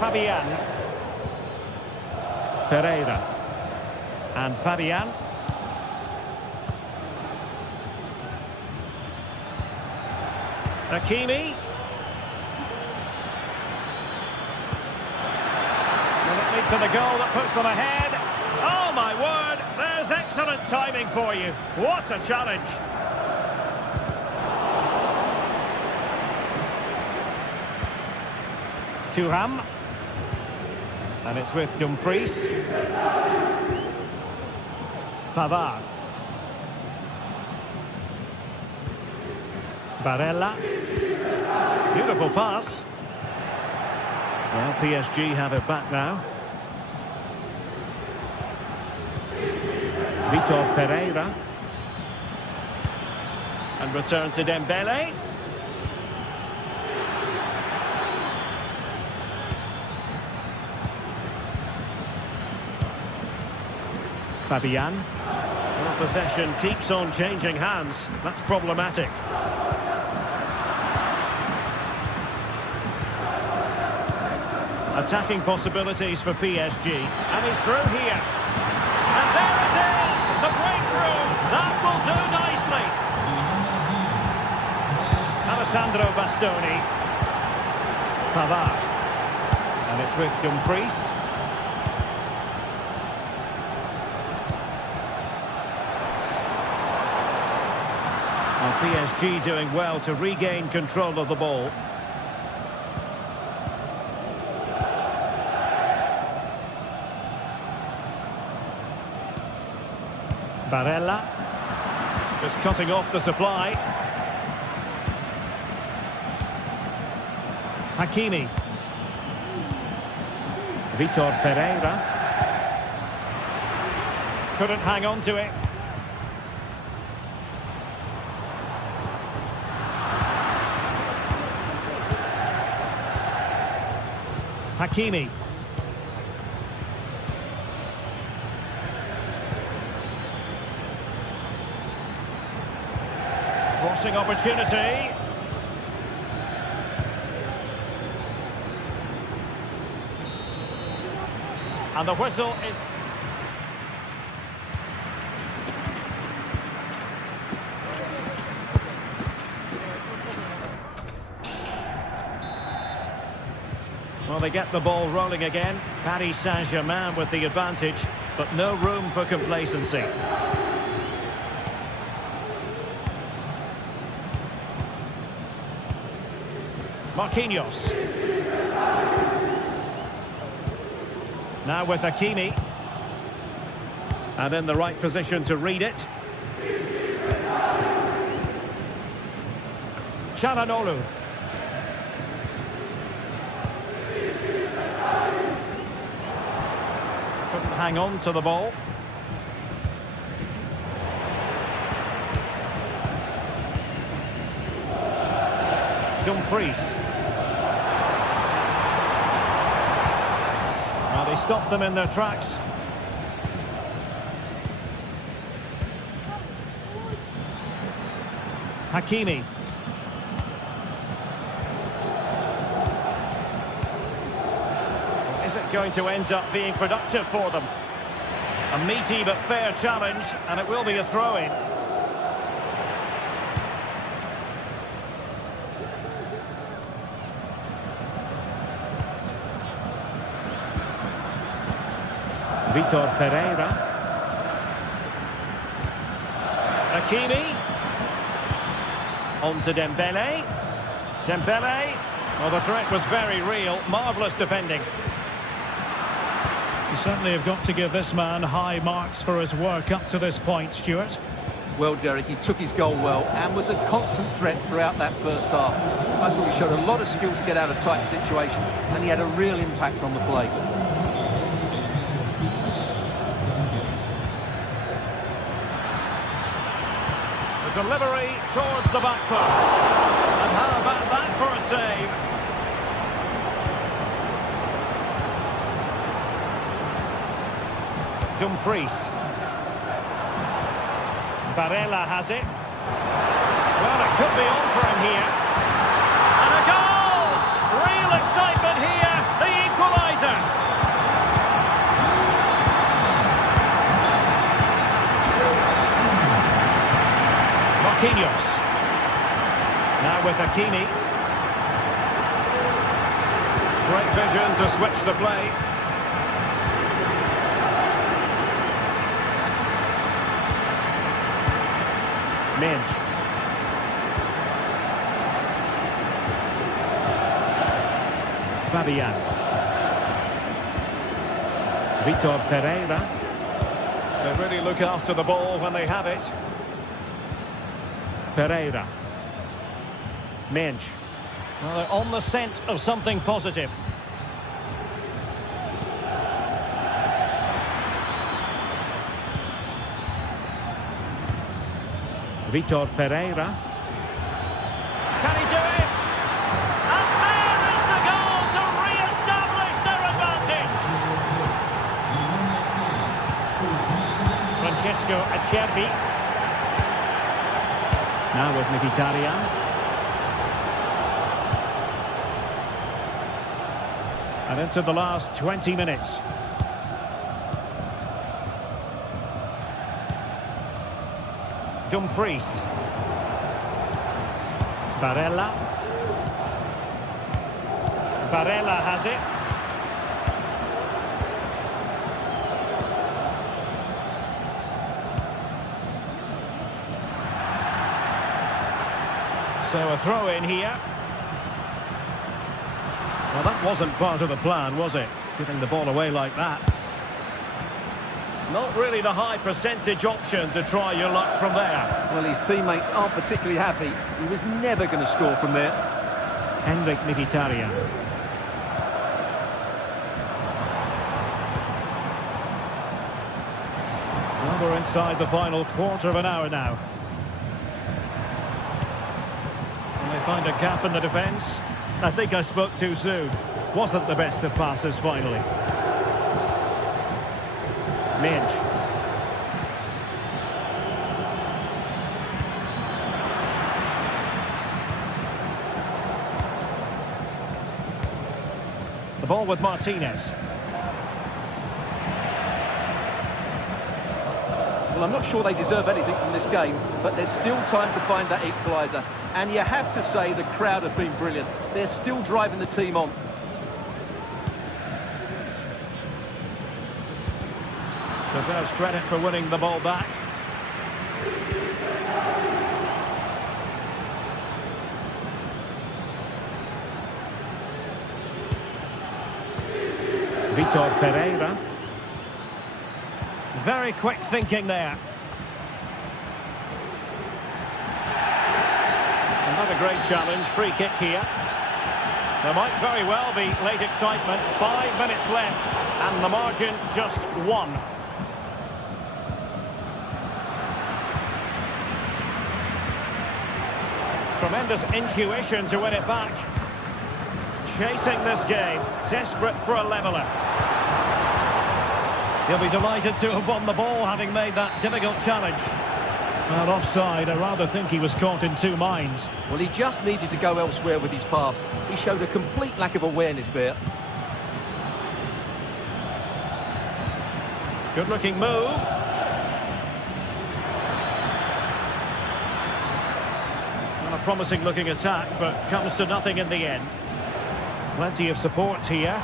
Fabian. Ferreira. And Fabian. Hakimi. Will it lead to the goal that puts them ahead? Oh, my word! There's excellent timing for you. What a challenge. Thuram. And it's with Dumfries. Pavard. Barella. Beautiful pass. Well, PSG have it back now. Vitor Ferreira. And return to Dembélé. Fabian. possession keeps on changing hands. That's problematic. Attacking possibilities for PSG. And he's through here. And there it is! The breakthrough! That will do nicely. Alessandro Bastoni. Pavard. And it's with Dumfries. And PSG doing well to regain control of the ball. Barella. Just cutting off the supply. Hakimi. Vitor Pereira. Couldn't hang on to it. Hakimi. Crossing opportunity. And the whistle is... Well, they get the ball rolling again. Paris Saint-Germain with the advantage, but no room for complacency. Marquinhos. Now with Hakimi. And in the right position to read it. Çalhanoğlu. Couldn't hang on to the ball. Dumfries. Well, they stopped them in their tracks. Hakimi. Is it going to end up being productive for them? A meaty but fair challenge, and it will be a throw-in. Vitor Pereira. Hakimi. On to Dembele. Dembele. Well, the threat was very real. Marvellous defending. You certainly have got to give this man high marks for his work up to this point, Stuart. Well, Derek, he took his goal well and was a constant threat throughout that first half. I thought he showed a lot of skill to get out of tight situations, and he had a real impact on the play. The delivery towards the back post. And how about that for a save? Dumfries. Barella has it. Well, it could be on for him here. And a goal! Real excitement here. The equaliser. Marquinhos. Now with Hakimi. Great vision to switch the play. Minge. Fabian. Vitor Pereira. They really look after the ball when they have it. Pereira. Minge. Well, they're on the scent of something positive. Vitor Pereira. Can he do it? And there is the goal to re-establish their advantage. Francesco Acerbi. Now with Mkhitaryan. And into the last 20 minutes. Dumfries. Barella. Barella has it. So a throw in here. Well, that wasn't part of the plan, was it? Giving the ball away like that. Not really the high percentage option to try your luck from there. Well, his teammates aren't particularly happy. He was never going to score from there. Henrik Mkhitaryan. Well, we're inside the final quarter of an hour now. And they find a gap in the defence. I think I spoke too soon. Wasn't the best of passes finally. Minch. The ball with Martinez. Well, I'm not sure they deserve anything from this game, but there's still time to find that equaliser. And you have to say the crowd have been brilliant. They're still driving the team on. Deserves credit for winning the ball back. Vitor Pereira. Very quick thinking there. Another great challenge, free kick here. There might very well be late excitement. 5 minutes left and the margin just 1. Tremendous intuition to win it back. Chasing this game, desperate for a leveller. He'll be delighted to have won the ball, having made that difficult challenge. Well, offside, I rather think he was caught in two minds. Well, he just needed to go elsewhere with his pass. He showed a complete lack of awareness there. Good-looking move. Well, a promising-looking attack, but comes to nothing in the end. Plenty of support here.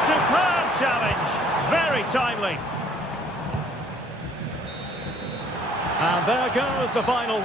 Superb challenge, very timely. And there goes the final.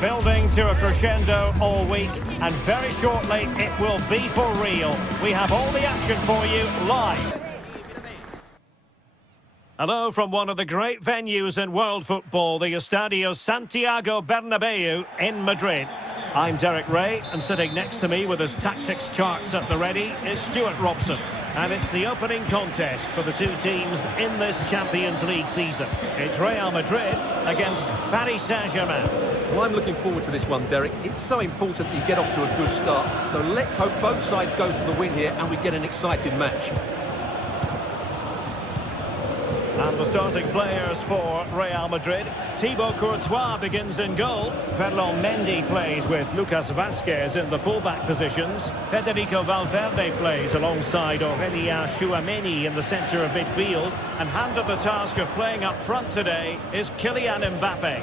Building to a crescendo all week, and very shortly it will be for real. We have all the action for you live. Hello from one of the great venues in world football, the Estadio Santiago Bernabeu in Madrid. I'm Derek Ray, and sitting next to me with his tactics charts at the ready is Stuart Robson. And it's the opening contest for the two teams in this Champions League season. It's Real Madrid against Paris Saint-Germain. Well, I'm looking forward to this one, Derek. It's so important that you get off to a good start. So let's hope both sides go for the win here and we get an exciting match. And the starting players for Real Madrid. Thibaut Courtois begins in goal. Ferland Mendy plays with Lucas Vazquez in the fullback positions. Federico Valverde plays alongside Aurélien Tchouameni in the centre of midfield. And handed the task of playing up front today is Kylian Mbappe.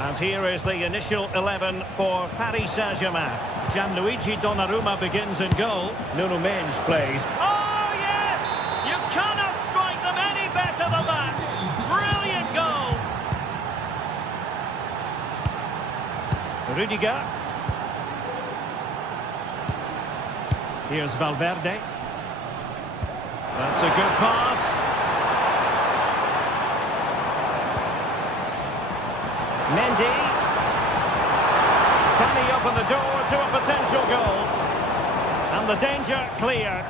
And here is the initial 11 for Paris Saint-Germain. Gianluigi Donnarumma begins in goal. Nuno Mendes plays. You cannot strike them any better than that. Brilliant goal. Rudiger. Here's Valverde. That's a good pass. Mendy. Can he open the door to a potential goal? And the danger cleared.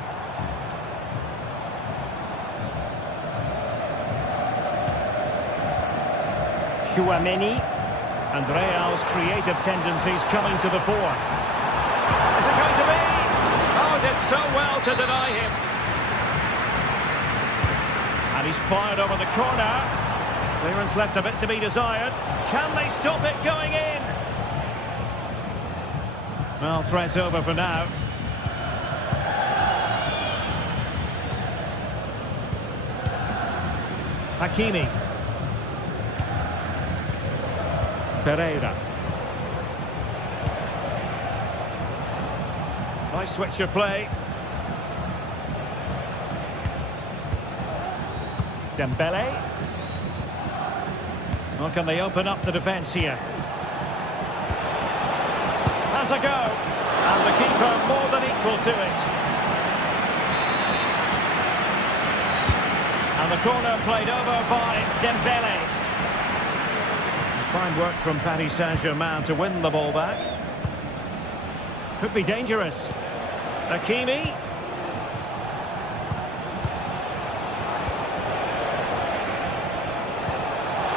Tchouameni, and Real's creative tendencies coming to the fore. Is it going to be? Oh, did so well to deny him. And he's fired over the corner. Clearance left a bit to be desired. Can they stop it going in? Well, threat over for now. Hakimi. Pereira. Nice switch of play. Dembele. Well, can they open up the defence here? Has a go. And the keeper more than equal to it. And the corner played over by Dembele. Fine work from Paris Saint-Germain to win the ball back. Could be dangerous. Hakimi.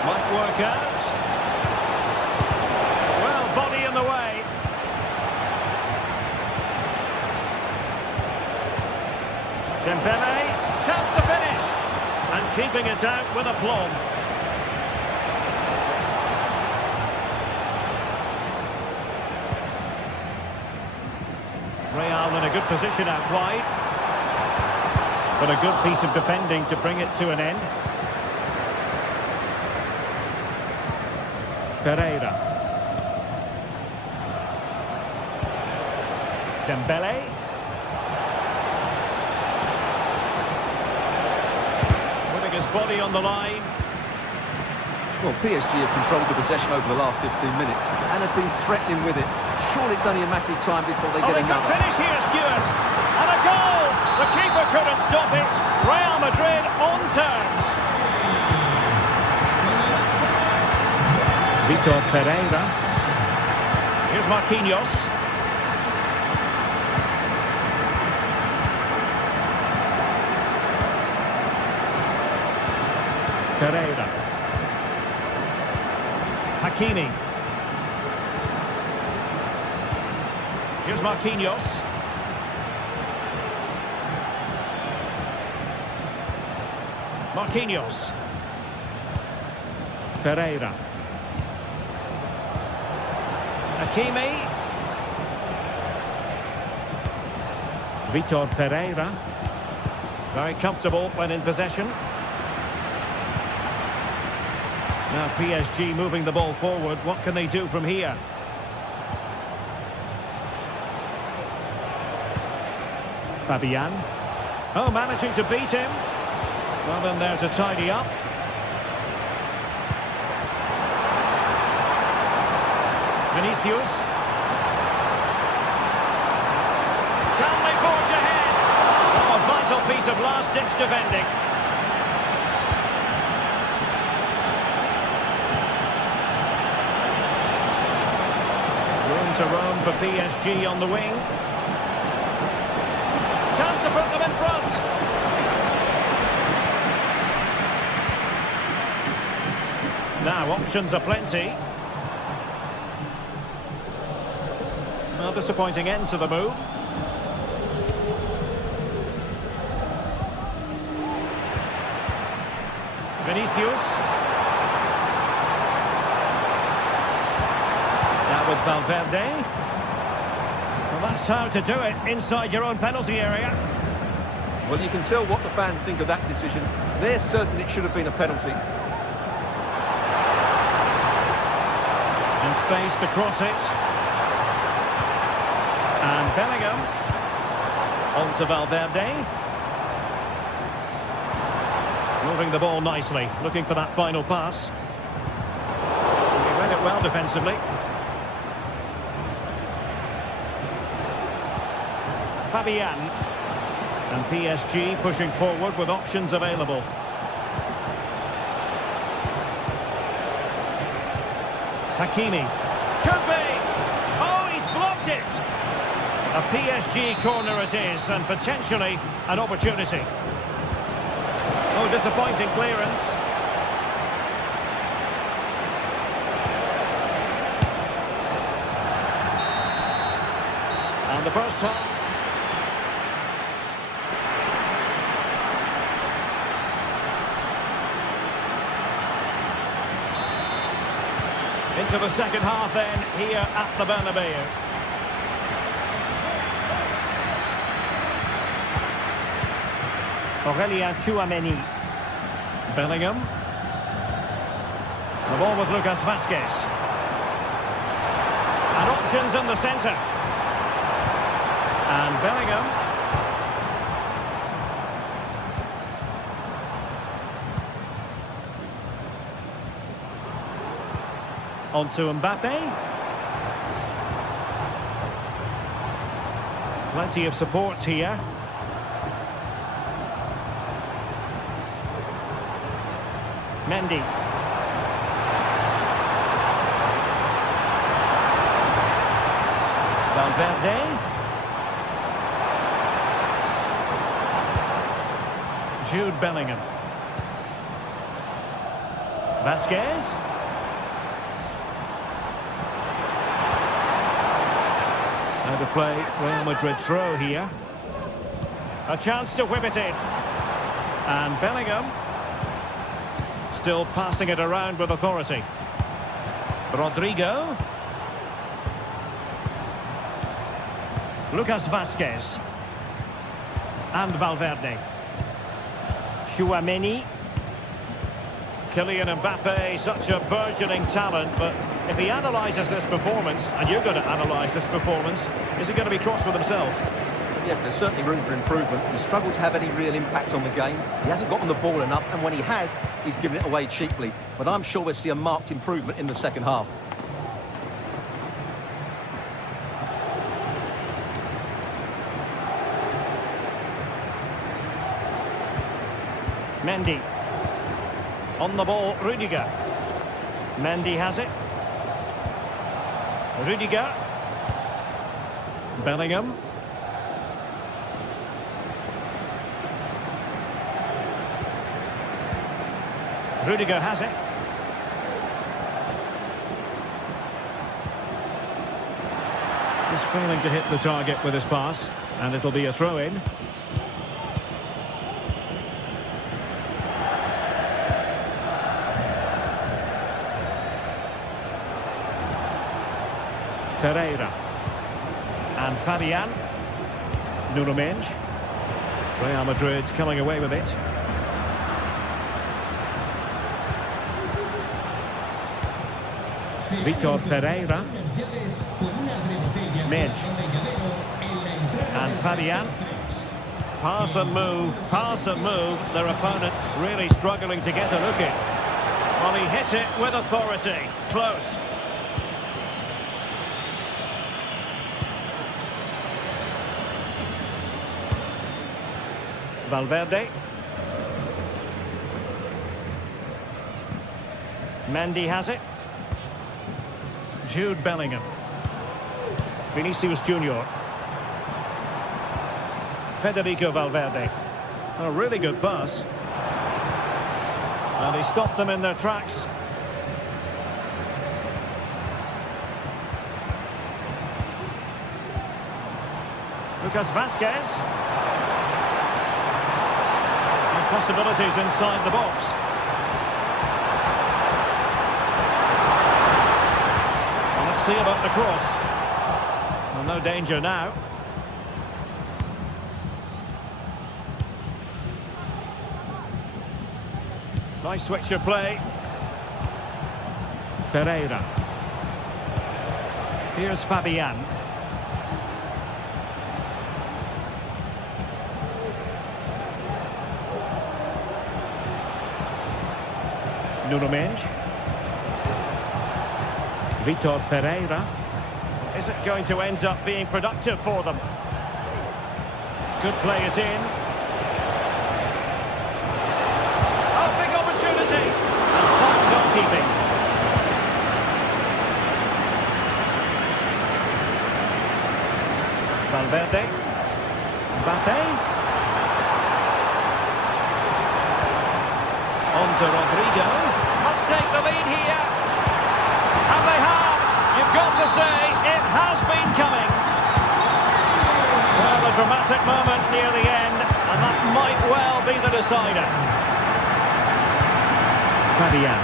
Might work out. Well, body in the way. Dembele. Chance to finish. And keeping it out with aplomb. Real in a good position out wide. But a good piece of defending to bring it to an end. Pereira. Dembele. Putting his body on the line. Well, PSG have controlled the possession over the last 15 minutes and have been threatening with it. Surely it's only a matter of time before they get another. They can finish here, Stuart. And a goal! The keeper couldn't stop it. Real Madrid on terms. Vitor Pereira. Here's Marquinhos. Pereira. Hakimi. Here's Marquinhos. Marquinhos. Pereira. Hakimi. Vitor Pereira. Very comfortable when in possession. Now PSG moving the ball forward. What can they do from here? Fabian. Oh, managing to beat him. Well then there to tidy up. Vinicius. Can they forge ahead? Oh, little piece of last-ditch defending. Room to roam for PSG on the wing. Chance to put them in front. Now, options are plenty. Well, disappointing end to the move. Vinicius. Now with Valverde. Well, that's how to do it inside your own penalty area. Well, you can tell what the fans think of that decision. They're certain it should have been a penalty. And space to cross it. And Bellingham. On to Valverde. Moving the ball nicely, looking for that final pass. He read it well defensively. Fabian. And PSG pushing forward with options available. Hakimi. Could be! Oh, he's blocked it! A PSG corner it is, and potentially an opportunity. Oh, disappointing clearance. And the first time. Into the second half then, here at the Bernabeu. Aurélien Tchouameni. Bellingham. The ball with Lucas Vazquez. And options in the centre. And Bellingham. On to Mbappe. Plenty of support here. Mendy. Valverde. Jude Bellingham. Vazquez. Now to play Real Madrid throw here. A chance to whip it in. And Bellingham. Still passing it around with authority. Rodrigo. Lucas Vazquez. And Valverde. Tchouameni. Kylian Mbappe, such a burgeoning talent, but if he analyses this performance, and you're going to analyse this performance, is he going to be cross with himself? Yes, there's certainly room for improvement. He's struggled to have any real impact on the game. He hasn't gotten the ball enough, and when he has, he's given it away cheaply. But I'm sure we'll see a marked improvement in the second half. Mendy. On the ball, Rudiger. Mendy has it. Rudiger. Bellingham. Rudiger has it. He's failing to hit the target with his pass, and it'll be a throw-in. Pereira. And Fabian. Nuno Mendes. Real Madrid coming away with it. Vitor Pereira. Mendes. And Fabian. Pass and move, pass and move. Their opponents really struggling to get a look in. Well, he hit it with authority. Close. Valverde. Mendy has it. Jude Bellingham. Vinicius Junior. Federico Valverde. A really good pass. And he stopped them in their tracks. Lucas Vazquez. And possibilities inside the box. Well, let's see about the cross. Well, no danger now. Nice switch of play. Ferreira. Here's Fabian. Nuno Mendes. Vitor Ferreira. Is it going to end up being productive for them? Could play it in. Oh, big opportunity. And fine goalkeeping. Valverde. Mbappe. On to Rodrigo. Must take the lead here. And they have. You've got to say, it has been coming. Well, a dramatic moment near the end, and that might well be the decider. Fabian.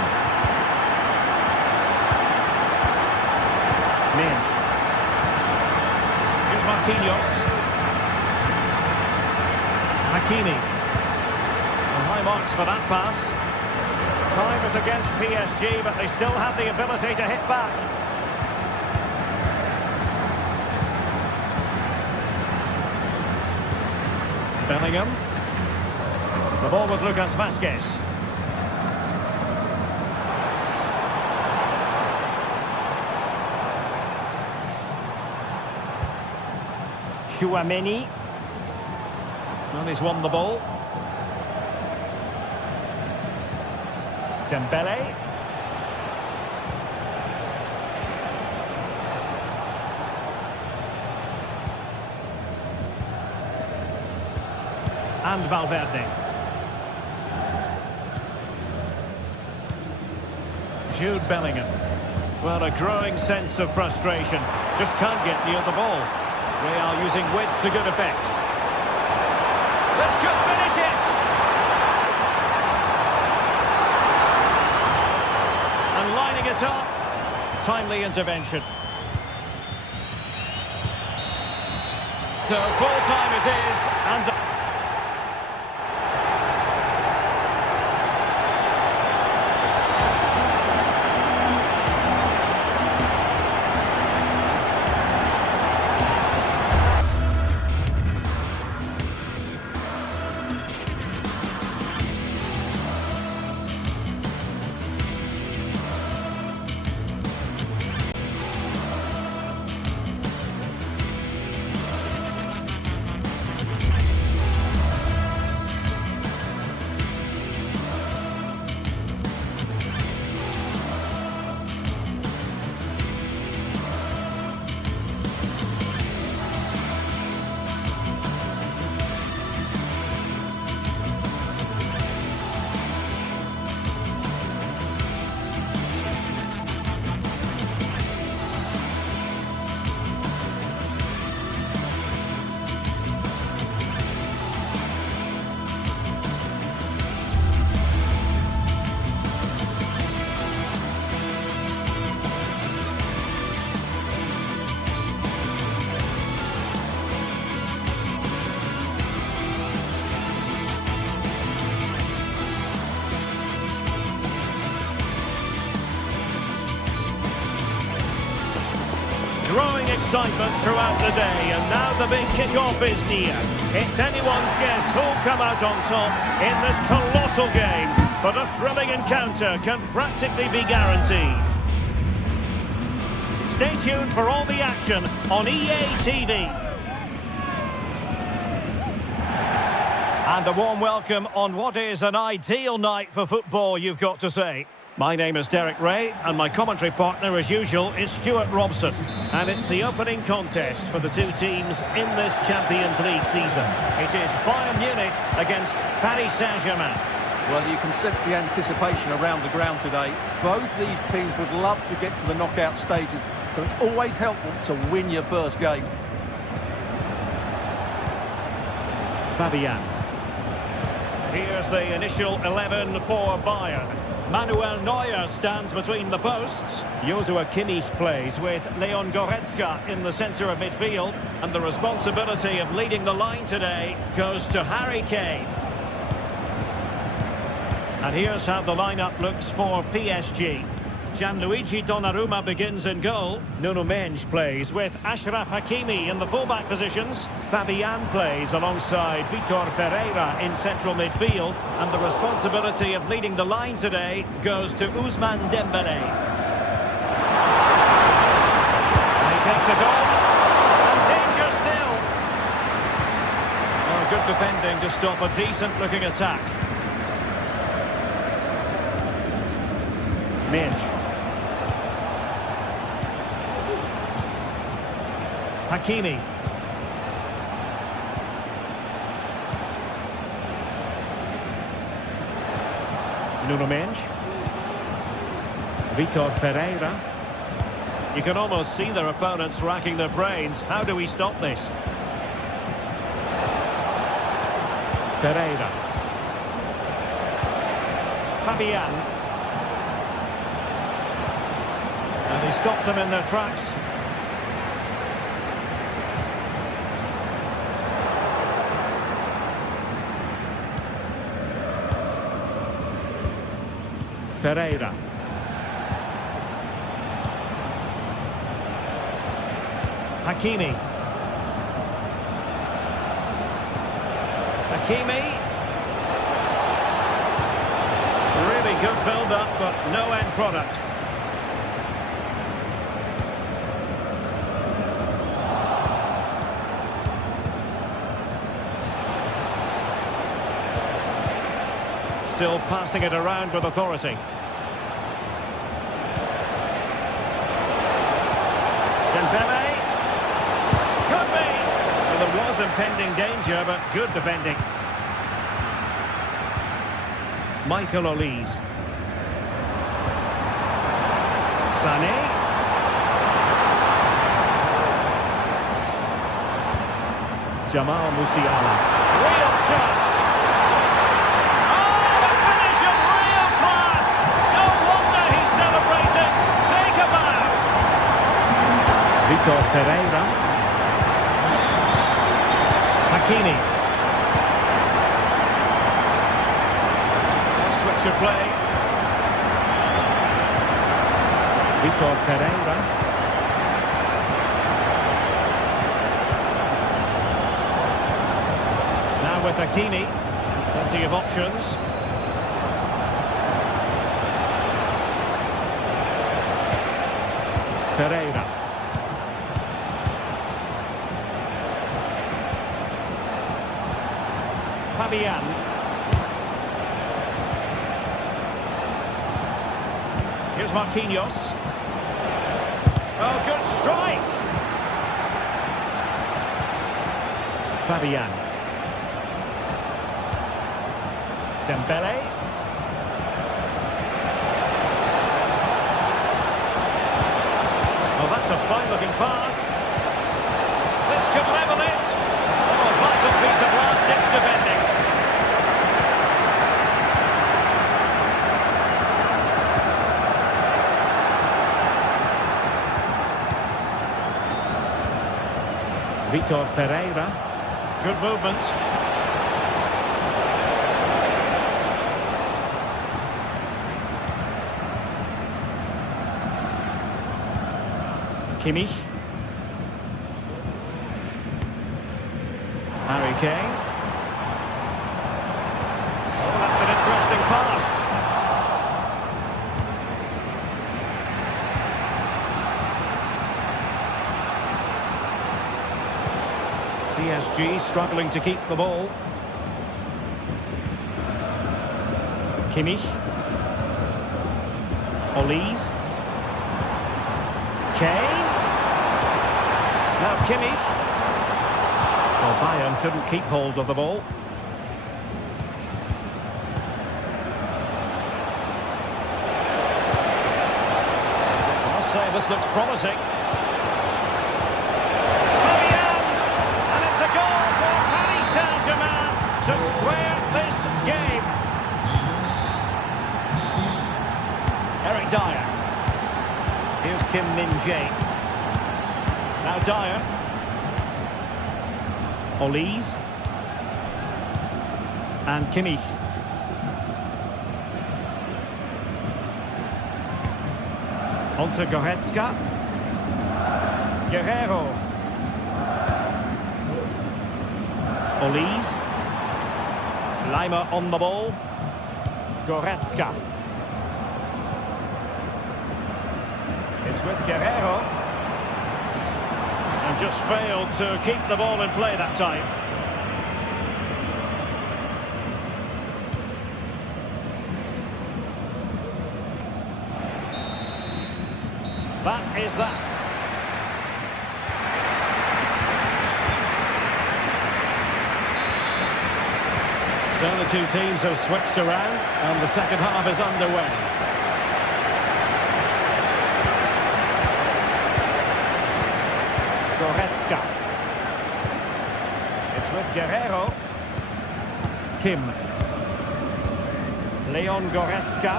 Mendes. Here's Marquinhos. Hakimi. High marks for that pass. Time is against PSG, but they still have the ability to hit back. Bellingham. The ball with Lucas Vazquez. Chouameni. Well, he's won the ball. Dembele. And Valverde. Jude Bellingham. Well, a growing sense of frustration. Just can't get near the ball. They are using width to good effect. This could finish it! And lining it up. Timely intervention. So full time it is, and growing excitement throughout the day, and now the big kickoff is near. It's anyone's guess who'll come out on top in this colossal game, but a thrilling encounter can practically be guaranteed. Stay tuned for all the action on EA TV. And a warm welcome on what is an ideal night for football, you've got to say. My name is Derek Ray, and my commentary partner, as usual, is Stuart Robson. And it's the opening contest for the two teams in this Champions League season. It is Bayern Munich against Paris Saint-Germain. Well, you can sense the anticipation around the ground today. Both these teams would love to get to the knockout stages, so it's always helpful to win your first game. Fabian. Here's the initial 11 for Bayern. Manuel Neuer stands between the posts. Joshua Kimmich plays with Leon Goretzka in the centre of midfield. And the responsibility of leading the line today goes to Harry Kane. And here's how the lineup looks for PSG. Gianluigi Donnarumma begins in goal. Nuno Mendes plays with Achraf Hakimi in the fullback positions. Fabian plays alongside Vitor Pereira in central midfield. And the responsibility of leading the line today goes to Ousmane Dembélé. And he takes it on. And danger still. Oh, good defending to stop a decent-looking attack. Mendes. Hakimi. Nuno Mendes. Vitor Pereira. You can almost see their opponents racking their brains. How do we stop this? Pereira. Fabian. And he stopped them in their tracks. Pereira. Hakimi. Hakimi. Really good build-up, but no end product. Still passing it around with authority. Dembélé. Could be. Well, there was impending danger, but good defending. Michael Olise. Sané. Jamal Musiala. Real chance. Vitor Pereira. Hakimi. Switch of play. Vitor Pereira. Now with Hakimi. Plenty of options. Pereira. Fabian. Here's Marquinhos. Oh, good strike. Fabian. Dembélé. Oh, that's a fine-looking pass. This could level it. Oh, vital piece of last-ditch defending. Vitor Pereira. Good movement. Kimmich. Harry Kane. Oh, that's an interesting pass. PSG struggling to keep the ball. Kimmich. Olise. Kane. Now Kimmich. Well, Bayern couldn't keep hold of the ball. Marseille, this looks promising. And it's a goal for Paris Saint-Germain to square this game. Eric Dyer. Here's Kim Min-jae. Now Dyer. Olise. And Kimmich. On to Goretzka. Guerrero. Olise. Lima on the ball. Goretzka. It's with Guerrero. And just failed to keep the ball in play that time. That is that. So the two teams have switched around and the second half is underway. Goretzka. It's with Guerrero. Kim. Leon Goretzka.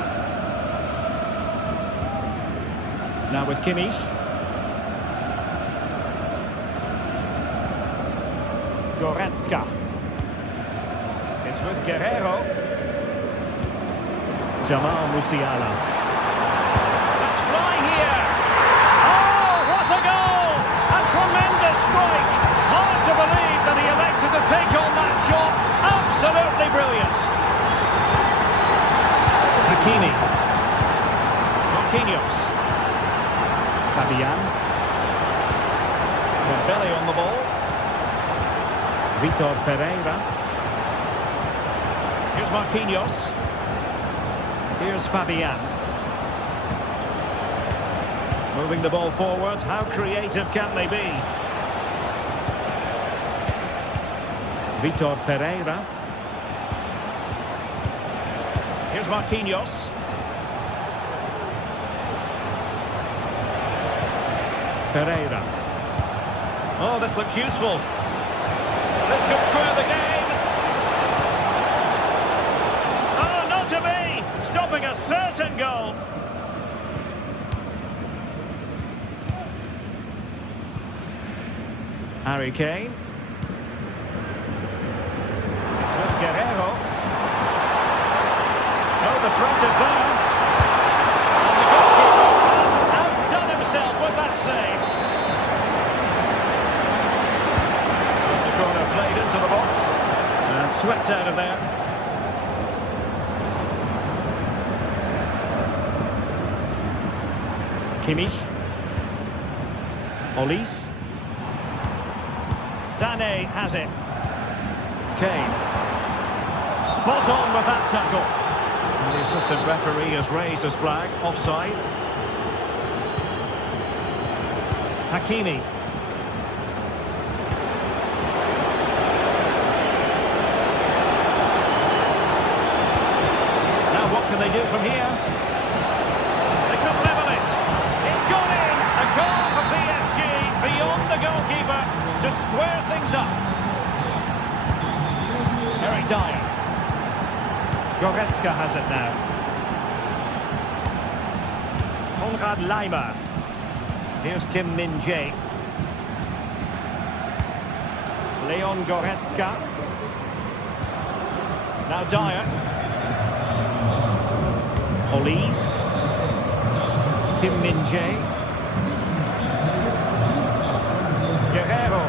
Now with Kimmich. Goretzka. It's with Guerrero. Jamal Musiala. Let's fly here. Oh, what a goal! A tremendous strike. Hard to believe that he elected to take on that shot. Absolutely brilliant. Hakimi. Marquinhos. Fabian. Dembele on the ball. Vitor Pereira. Here's Marquinhos. Here's Fabian. Moving the ball forward. How creative can they be? Vitor Pereira. Here's Marquinhos. Pereira. Oh, this looks useful. This could square the game. Oh, not to be. Stopping a certain goal. Harry Kane. It's with Guerrero. Oh, the threat is there. And the goalkeeper has outdone himself with that save. The corner played into the box and swept out of there. Kimmich. Olise. Sané has it. Kane. Spot on with that tackle. And the assistant referee has raised his flag. Offside. Hakimi. Now what can they do from here? They could level it. It's gone in. A goal for PSG beyond the goalkeeper to square things up. Eric Dyer. Goretzka has it now. Konrad Laimer. Here's Kim Min-jae. Leon Goretzka. Now Dyer. Olise. Kim Min-jae. Guerrero.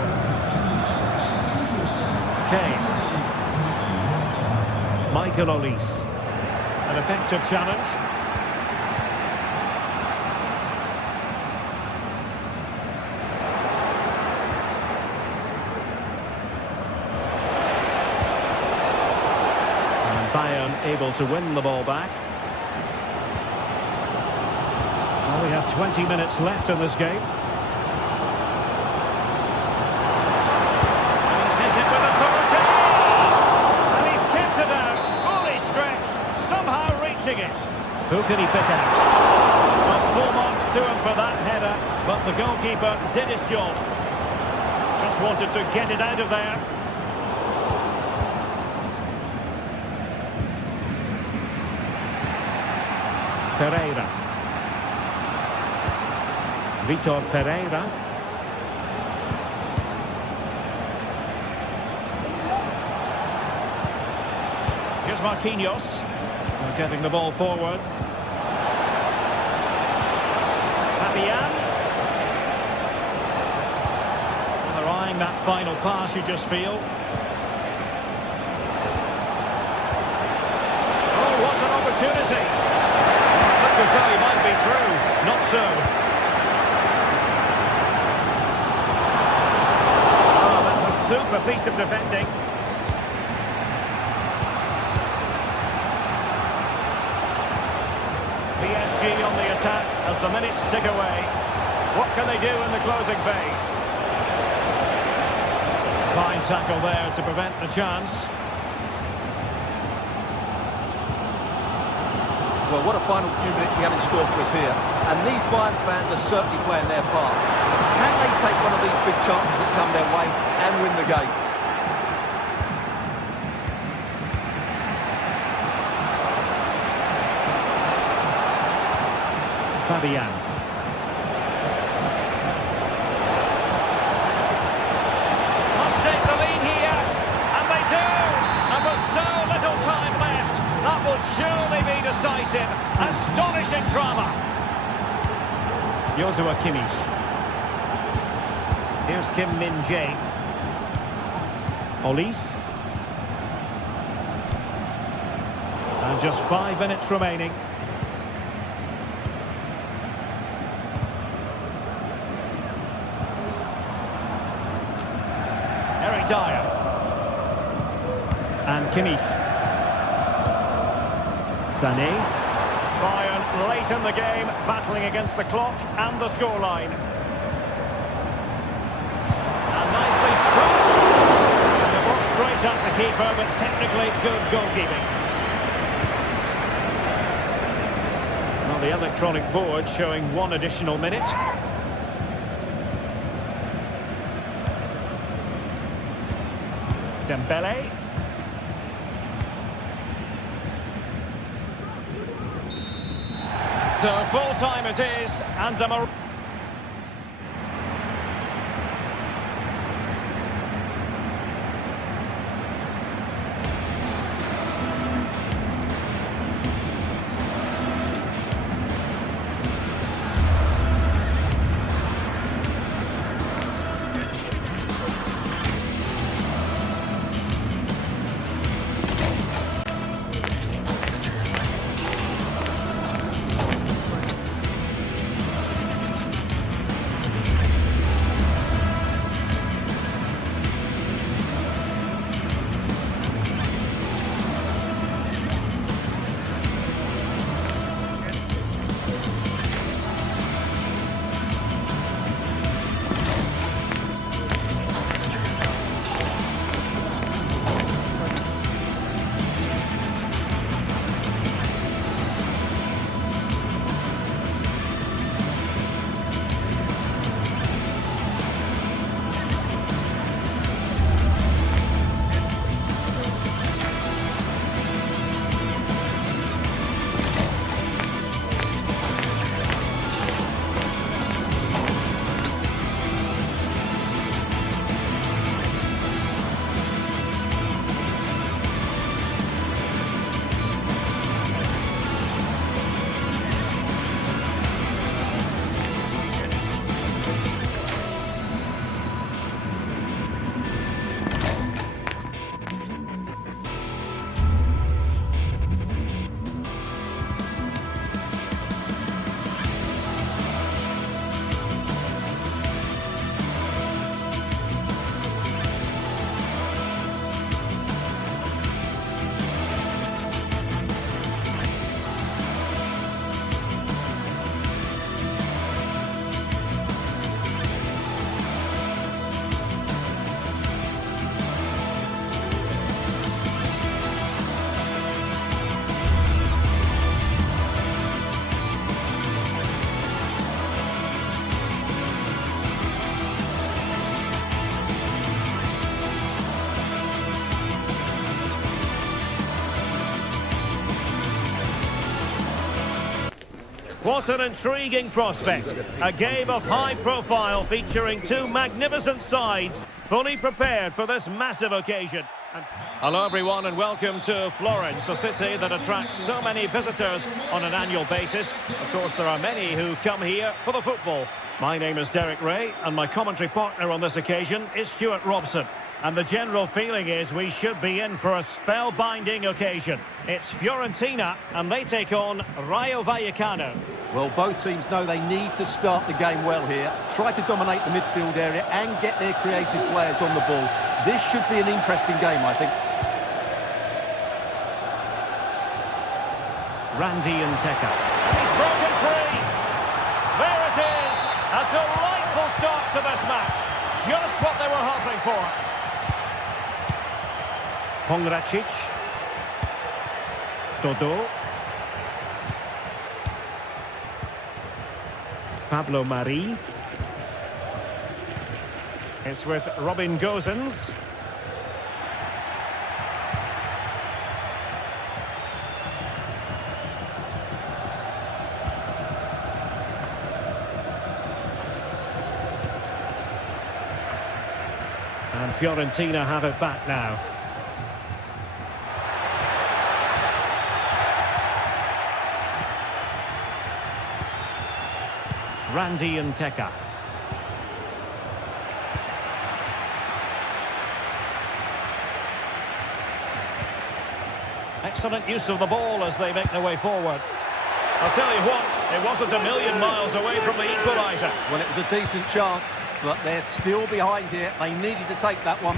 Kane. Michael Olise. An effective challenge. And Bayern able to win the ball back. Well, we have 20 minutes left in this game. And he's hit it with authority! And he's kicked it out, fully stretched, somehow reaching it. Who can he pick out? Well, full marks to him for that header, but the goalkeeper did his job. Just wanted to get it out of there. Pereira. Vitor Pereira. Here's Marquinhos. They're getting the ball forward. Fabian. They're eyeing that final pass, you just feel. Oh, what an opportunity. Looked as though he might be through. Not so. Oh, that's a super piece of defending. PSG on the attack as the minutes tick away. What can they do in the closing phase? Fine tackle there to prevent the chance. Well, what a final few minutes we have in store for us here. And these Bayern fans are certainly playing their part. Can they take one of these big chances that come their way and win the game? Fabian. Must take the lead here, and they do. And with so little time left, that will surely be decisive. Astonishing drama. Joshua Kimmich. Here's Kim Min-jae. Olise. And just 5 minutes remaining. Dyer. And Kimmich. Sané. Bayern late in the game, battling against the clock and the scoreline. And nicely struck. And it was straight at the keeper, but technically good goalkeeping. Well, the electronic board showing 1 additional minute. Dembele. So full time it is, and What an intriguing prospect. A game of high profile featuring two magnificent sides, fully prepared for this massive occasion. Hello everyone and welcome to Florence, a city that attracts so many visitors on an annual basis. Of course, there are many who come here for the football. My name is Derek Ray and my commentary partner on this occasion is Stuart Robson. And the general feeling is we should be in for a spellbinding occasion. It's Fiorentina and they take on Rayo Vallecano. Well, both teams know they need to start the game well here. Try to dominate the midfield area and get their creative players on the ball. This should be an interesting game, I think. Randy and Teka. He's broken free. There it is. A delightful start to this match. Just what they were hoping for. Pongracic. Dodo. Pablo Mari. It's with Robin Gosens. And Fiorentina have it back now. Randy and Teka. Excellent use of the ball as they make their way forward. I'll tell you what, it wasn't a million miles away from the equaliser. Well, it was a decent chance, but they're still behind here. They needed to take that one.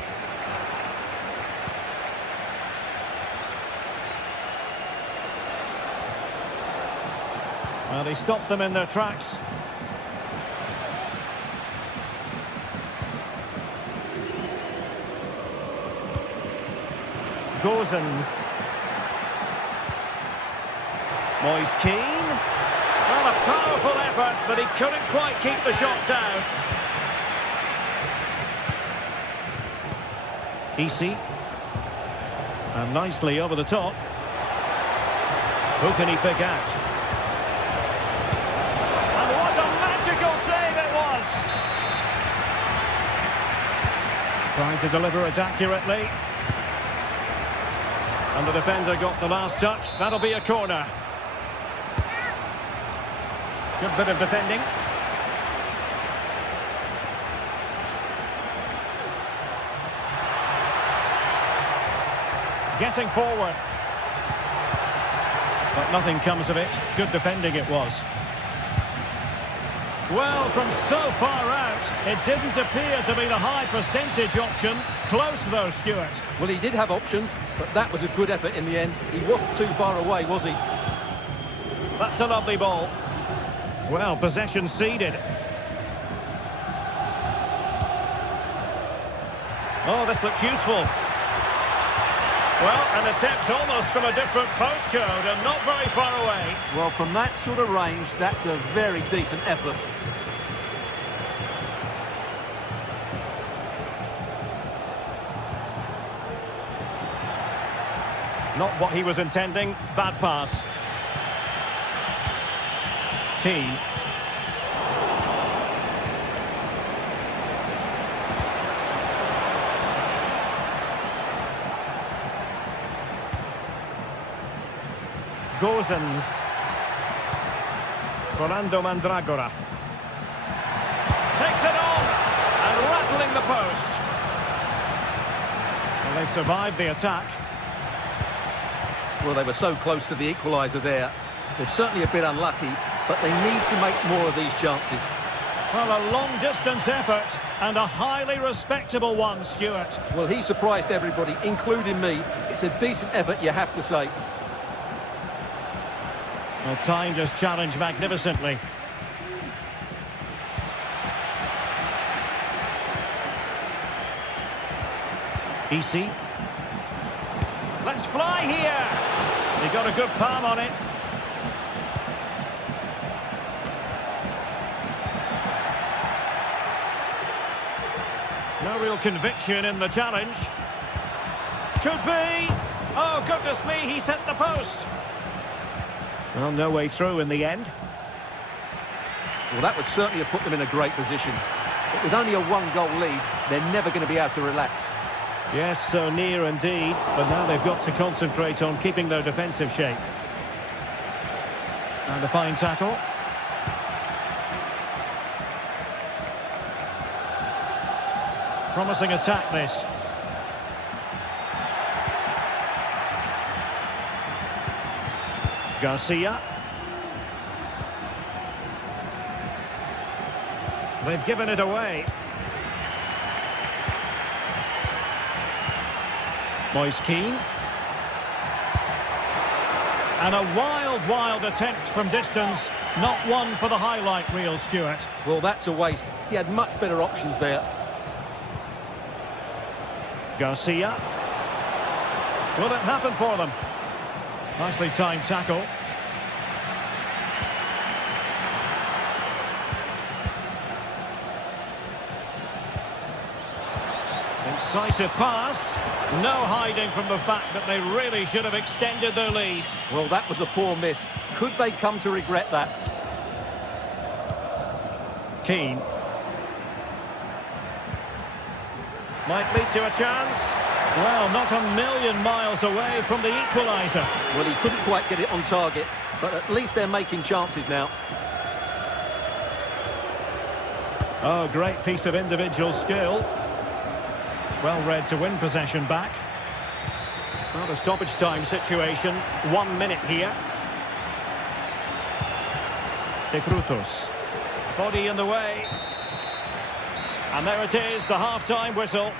Well, he stopped them in their tracks. Gosens. Moise Keane. Well, a powerful effort, but he couldn't quite keep the shot down. Easy. And nicely over the top. Who can he pick out? And what a magical save it was! Trying to deliver it accurately. And the defender got the last touch. That'll be a corner. Good bit of defending. Getting forward. But nothing comes of it. Good defending it was. Well, from so far out, it didn't appear to be the high percentage option. Close though, Stuart. Well, he did have options, but that was a good effort in the end. He wasn't too far away, was he? That's a lovely ball. Well, possession ceded. Oh, this looks useful. Well, an attempt almost from a different postcode and not very far away. Well, from that sort of range, that's a very decent effort. Not what he was intending. Bad pass. Keane. Gosens. Fernando Mandragora. Takes it on and rattling the post. Well, they survived the attack. Well, they were so close to the equaliser there. They're certainly a bit unlucky, but they need to make more of these chances. Well, a long-distance effort and a highly respectable one, Stuart. Well, he surprised everybody, including me. It's a decent effort, you have to say. Well, timed his challenge magnificently. Easy. Let's fly here. He got a good palm on it. No real conviction in the challenge. Could be. Oh, goodness me, he's hit the post. Well, no way through in the end. Well, that would certainly have put them in a great position. But with only a one-goal lead, they're never going to be able to relax. Yes, so near indeed, but now they've got to concentrate on keeping their defensive shape. And a fine tackle. Promising attack, this. Garcia. They've given it away. Moise Keane. And a wild attempt from distance. Not one for the highlight reel, Stuart. Well, that's a waste. He had much better options there. Garcia. Will it happen for them? Nicely timed tackle. Decisive pass. No hiding from the fact that they really should have extended their lead. Well, that was a poor miss. Could they come to regret that? Keane. Might lead to a chance. Well, not a million miles away from the equaliser. Well, he couldn't quite get it on target, but at least they're making chances now. Oh, great piece of individual skill. Well read to win possession back. Well, the stoppage time situation. 1 minute here. De Frutos. Body in the way. And there it is, the half-time whistle.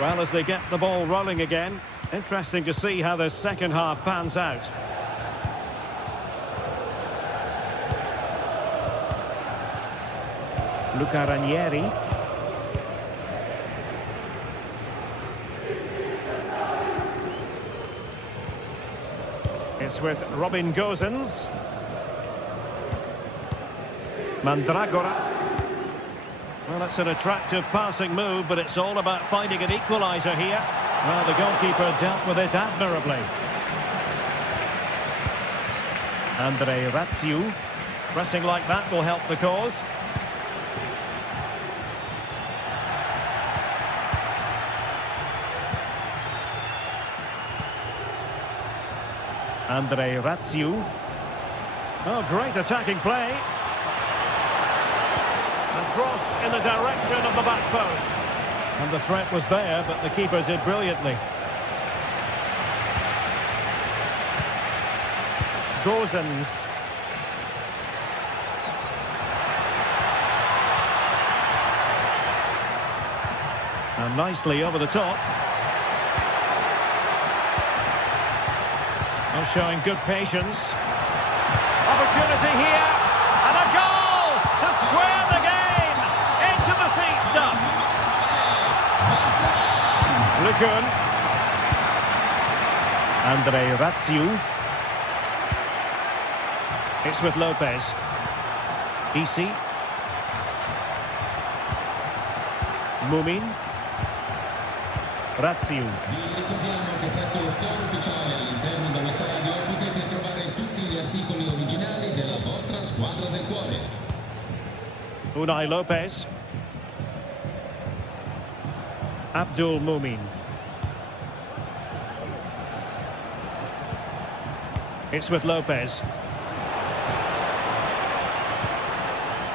Well, as they get the ball rolling again, interesting to see how the second half pans out. Luca Ranieri. It's with Robin Gosens. Mandragora. Well, that's an attractive passing move, but it's all about finding an equaliser here. Well, the goalkeeper dealt with it admirably. Andre Ratsiu. Pressing like that will help the cause. Andre Ratsiu. Oh, great attacking play. And crossed in the direction of the back post. And the threat was there, but the keeper did brilliantly. Gosens. And nicely over the top. Showing good patience. Opportunity here. And a goal to square the game. Into the seats now. Lejeune. Andre Ratsiu. It's with Lopez. Isi. Mumin. Ratsiu. Ricordiamo che presso lo store ufficiale all'interno dello stadio potete trovare tutti gli articoli originali della vostra squadra del cuore. Unai Lopez. Abdul Mumin. It's with Lopez.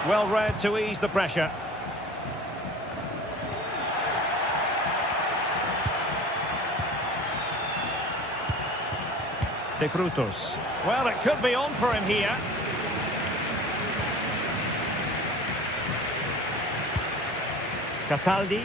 Well read to ease the pressure. De Frutos. Well, it could be on for him here. Cataldi.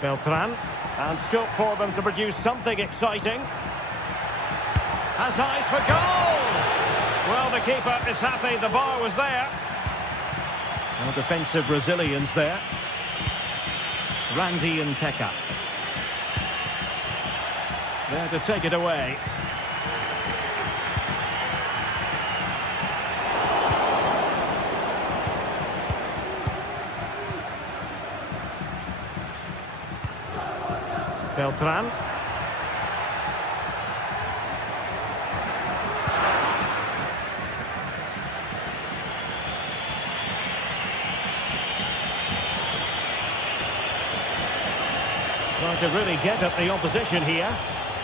Beltran. And scope for them to produce something exciting. Has eyes for goal! Well, the keeper is happy the bar was there. No defensive resilience there. Randy and Teka. There to take it away. Beltran. Trying to really get at the opposition here.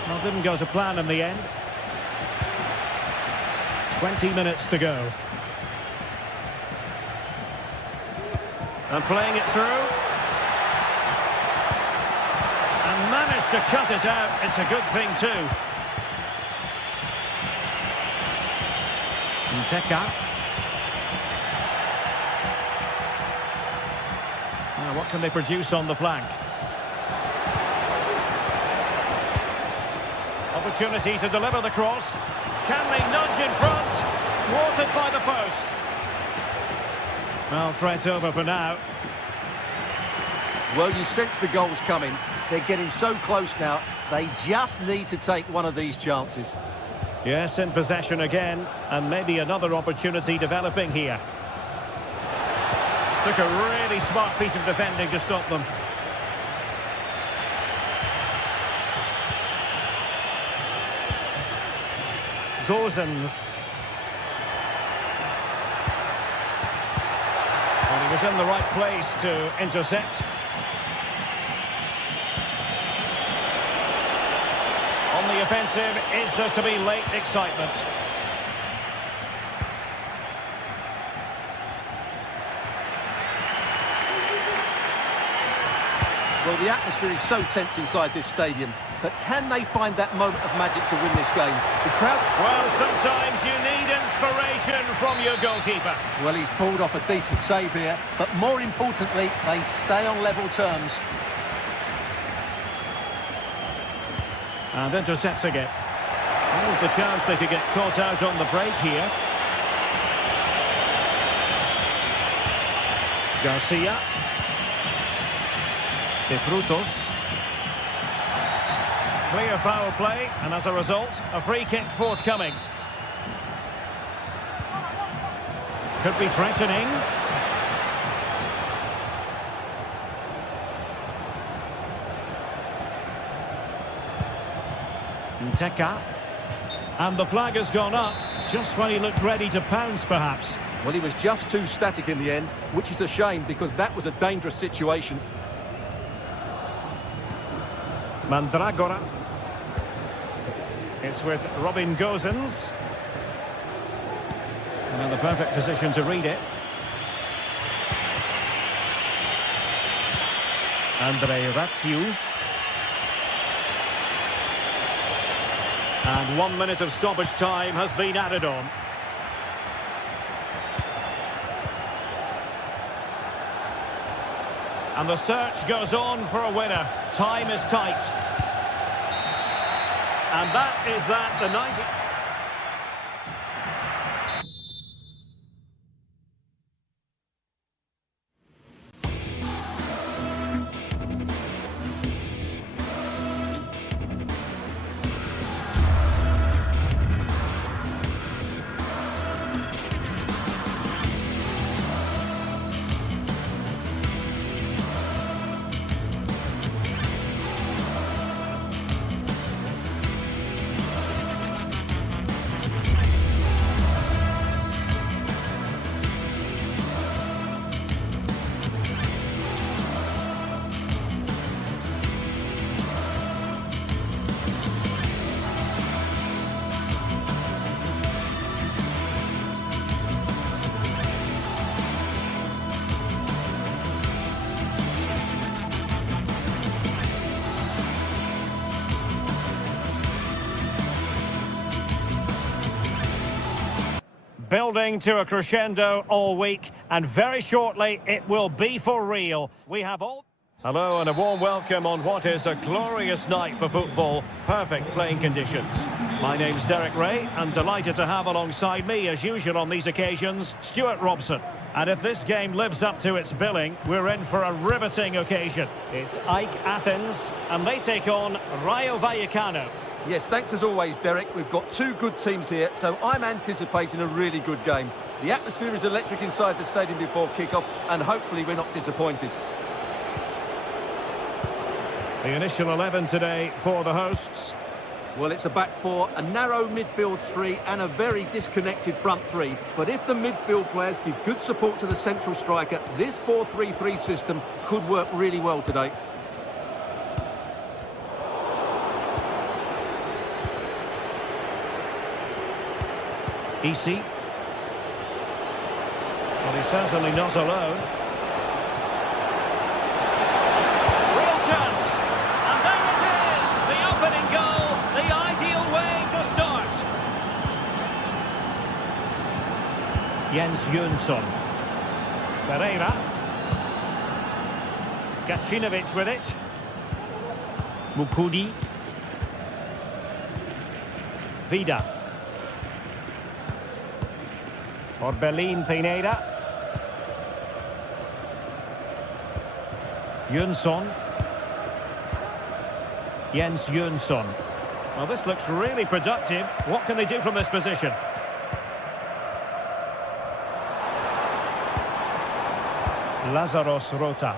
Well, didn't go to plan in the end. 20 minutes to go. And playing it through. And managed to cut it out. It's a good thing too. Nteka. Now what can they produce on the flank? Opportunity to deliver the cross. Can they nudge in front? Watered by the post. Well, threat over for now. Well, you sense the goals coming. They're getting so close now. They just need to take one of these chances. Yes, in possession again. And maybe another opportunity developing here. Took a really smart piece of defending to stop them. Gozens. And he was in the right place to intercept. On the offensive, is there to be late excitement? Well, the atmosphere is so tense inside this stadium, but can they find that moment of magic to win this game? The crowd... Well, sometimes you need inspiration from your goalkeeper. Well, he's pulled off a decent save here, but more importantly, they stay on level terms. And intercepts again. There's the chance they could get caught out on the break here. Garcia. De Frutos. Clear foul play, and as a result, a free kick forthcoming. Could be threatening. Nteka. And the flag has gone up, just when he looked ready to pounce, perhaps. Well, he was just too static in the end, which is a shame, because that was a dangerous situation. Mandragora. It's with Robin Gozens. And in the perfect position to read it. Andre Ratsiu. And 1 minute of stoppage time has been added on. And the search goes on for a winner. Time is tight. And that is that, the 90... Building to a crescendo all week, and very shortly it will be for real. We have all... Hello and a warm welcome on what is a glorious night for football. Perfect playing conditions. My name's Derek Ray, and delighted to have alongside me, as usual on these occasions, Stuart Robson. And if this game lives up to its billing, we're in for a riveting occasion. It's AEK Athens, and they take on Rayo Vallecano. Yes, thanks as always, Derek. We've got two good teams here, so I'm anticipating a really good game. The atmosphere is electric inside the stadium before kickoff, and hopefully we're not disappointed. The initial 11 today for the hosts. Well, it's a back four, a narrow midfield three and a very disconnected front three. But if the midfield players give good support to the central striker, this 4-3-3 system could work really well today. Easy. Well, he's certainly not alone. Real chance. And there it is. The opening goal. The ideal way to start. Jens Jönsson. Pereira. Gacinovic with it. Mukudi. Vida. Orbelin Pineda. Jönsson. Jens Jönsson. Well, this looks really productive. What can they do from this position? Lazaros Rota.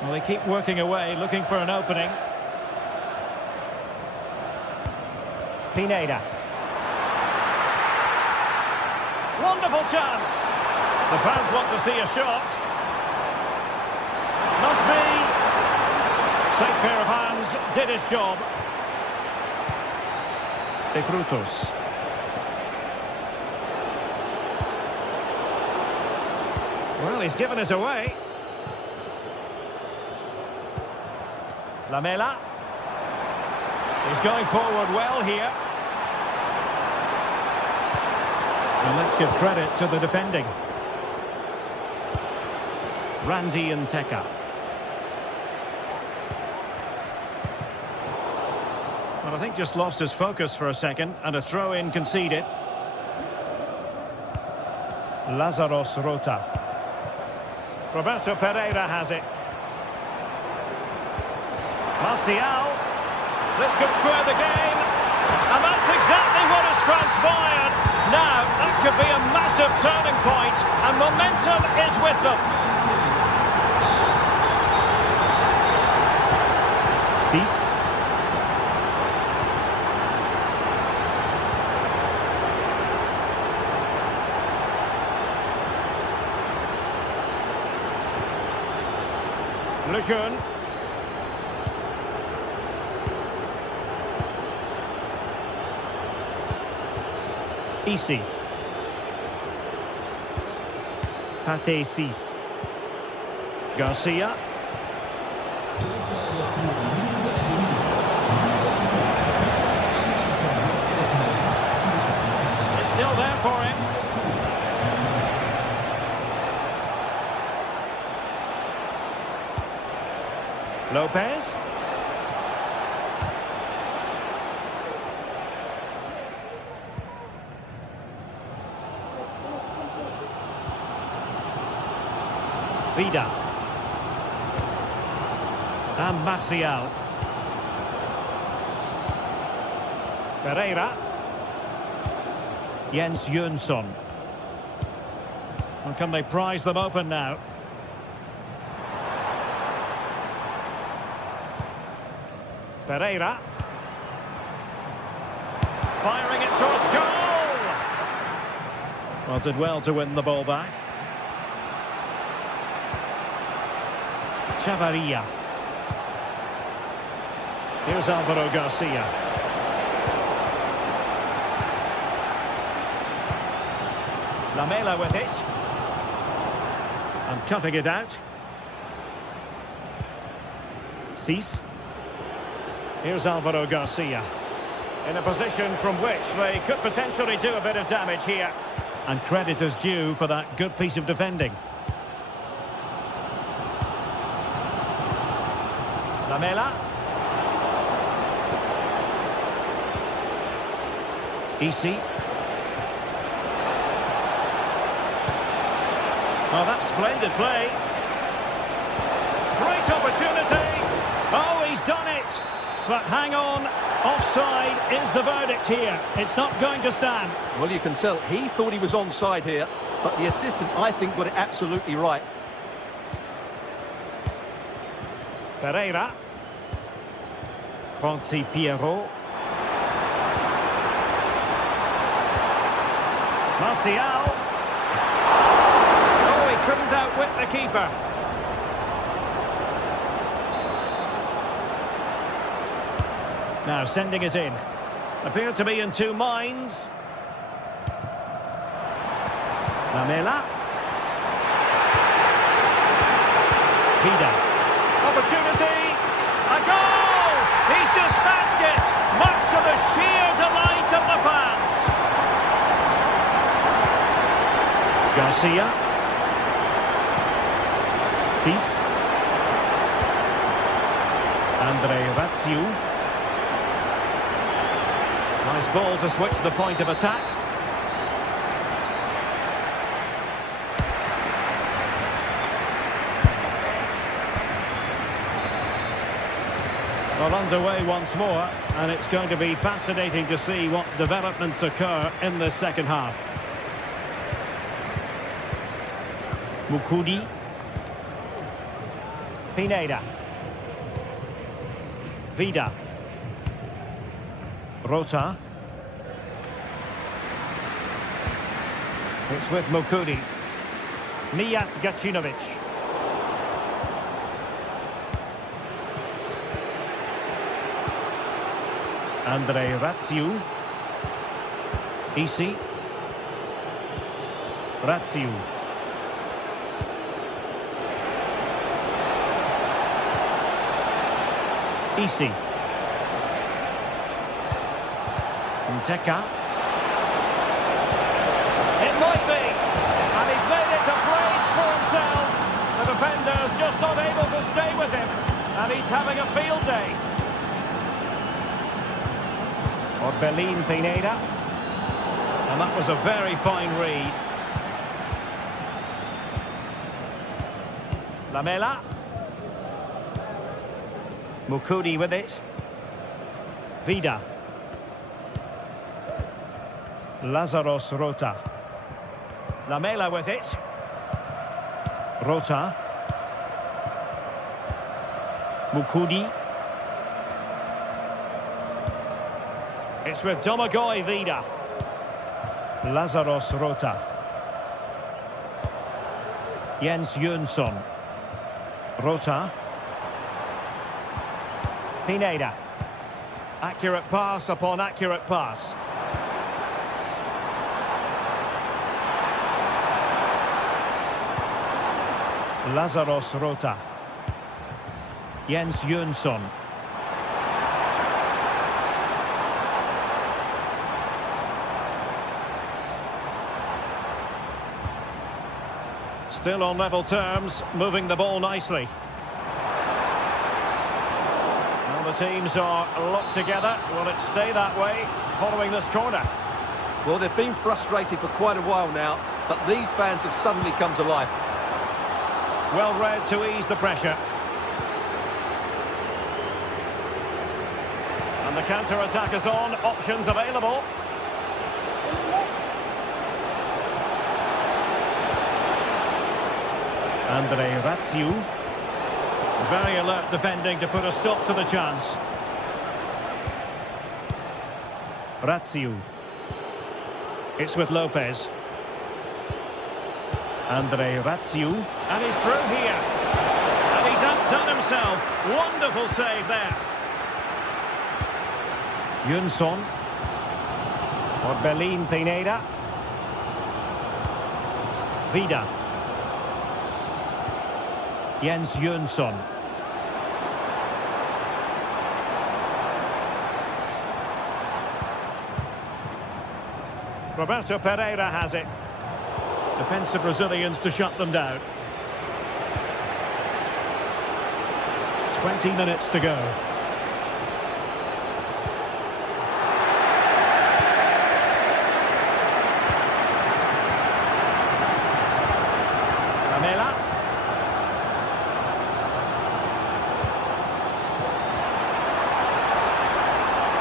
Well, they keep working away, looking for an opening. Pineda. Wonderful chance. The fans want to see a shot. Must be. Safe pair of hands, did his job. De Frutos. Well, he's given us away. Lamela. He's going forward well here. And let's give credit to the defending. Randy Nteka. Well, I think just lost his focus for a second, and a throw-in conceded. Lazaros Rota. Roberto Pereira has it. Marseille. This could square the game. And that's exactly what has transpired. Now, that could be a massive turning point, and momentum is with them. Cease. Lejeune. Easy. Pate Cis. Garcia. It's still there for him. Lopez. Vida. And Martial. Pereira. Jens Jönsson. And can they prize them open now? Pereira. Firing it towards goal! Well, did well to win the ball back. Chavarria. Here's Alvaro Garcia. Lamela with it. And cutting it out. Cis. Here's Alvaro Garcia. In a position from which they could potentially do a bit of damage here. And credit is due for that good piece of defending. Lamela. Easy. Oh, that's splendid play. Great opportunity. Oh, he's done it. But hang on, offside is the verdict here. It's not going to stand. Well, you can tell he thought he was onside here, but the assistant, I think, got it absolutely right. Pereira. Francis Pierrot. Martial. Oh, he couldn't outwit the keeper. Now sending it in. Appeared to be in two minds. Lamela. Vida. Opportunity. A goal! He's dispatched it, much to the sheer delight of the fans. Garcia. Cis. Andre Ratsiu. Nice ball to switch the point of attack. Well, underway once more, and it's going to be fascinating to see what developments occur in the second half. Mukudi. Pineda. Vida. Rota. It's with Mukudi. Mijat Gacinovic. Andre Ratsiu. Isi. Ratsiu. Isi. Nteka. It might be. And he's made it a place for himself. The defender's just not able to stay with him. And he's having a field day. Orbelin Pineda. And that was a very fine read. Lamela. Mukudi with it. Vida. Lazaros Rota. Lamela with it. Rota. Mukudi. It's with Domagoj Vida. Lazaros Rota. Jens Jönsson. Rota. Pineda. Accurate pass upon accurate pass. Lazaros Rota. Jens Jönsson. Still on level terms, moving the ball nicely. Well, the teams are locked together. Will it stay that way following this corner? Well, they've been frustrated for quite a while now, but these fans have suddenly come to life. Well read to ease the pressure. And the counter-attack is on. Options available. Andre Ratsiu. Very alert defending to put a stop to the chance. Ratsiu. It's with Lopez. Andre Ratsiu. And he's through here. And he's outdone himself. Wonderful save there. Jönsson. Orbelin Pineda. Vida. Jens Jönsson. Roberto Pereira has it. Defensive Brazilians to shut them down. 20 minutes to go. Lamela.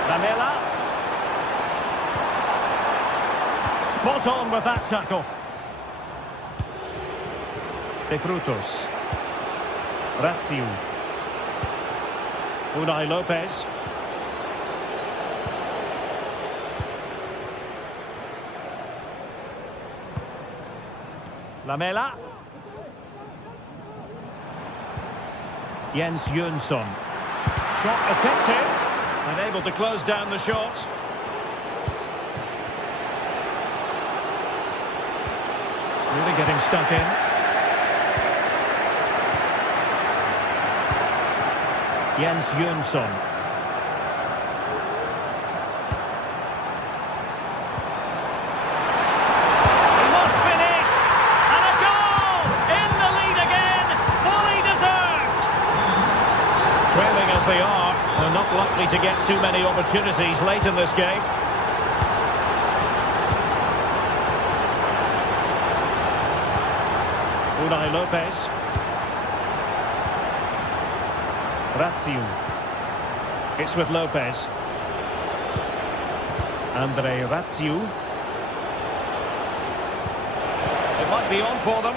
Lamela. Spot on with that tackle. De Frutos. Ratsiu. Unai Lopez. Lamela. Jens Jönsson. Shot attempted. And able to close down the shot. Really getting stuck in. Jens Jönsson. He must finish! And a goal! In the lead again! Fully deserved! Trailing as they are, they're not likely to get too many opportunities late in this game. Unai Lopez. Ratziu. It's with Lopez. Andre Ratziu. It might be on for them.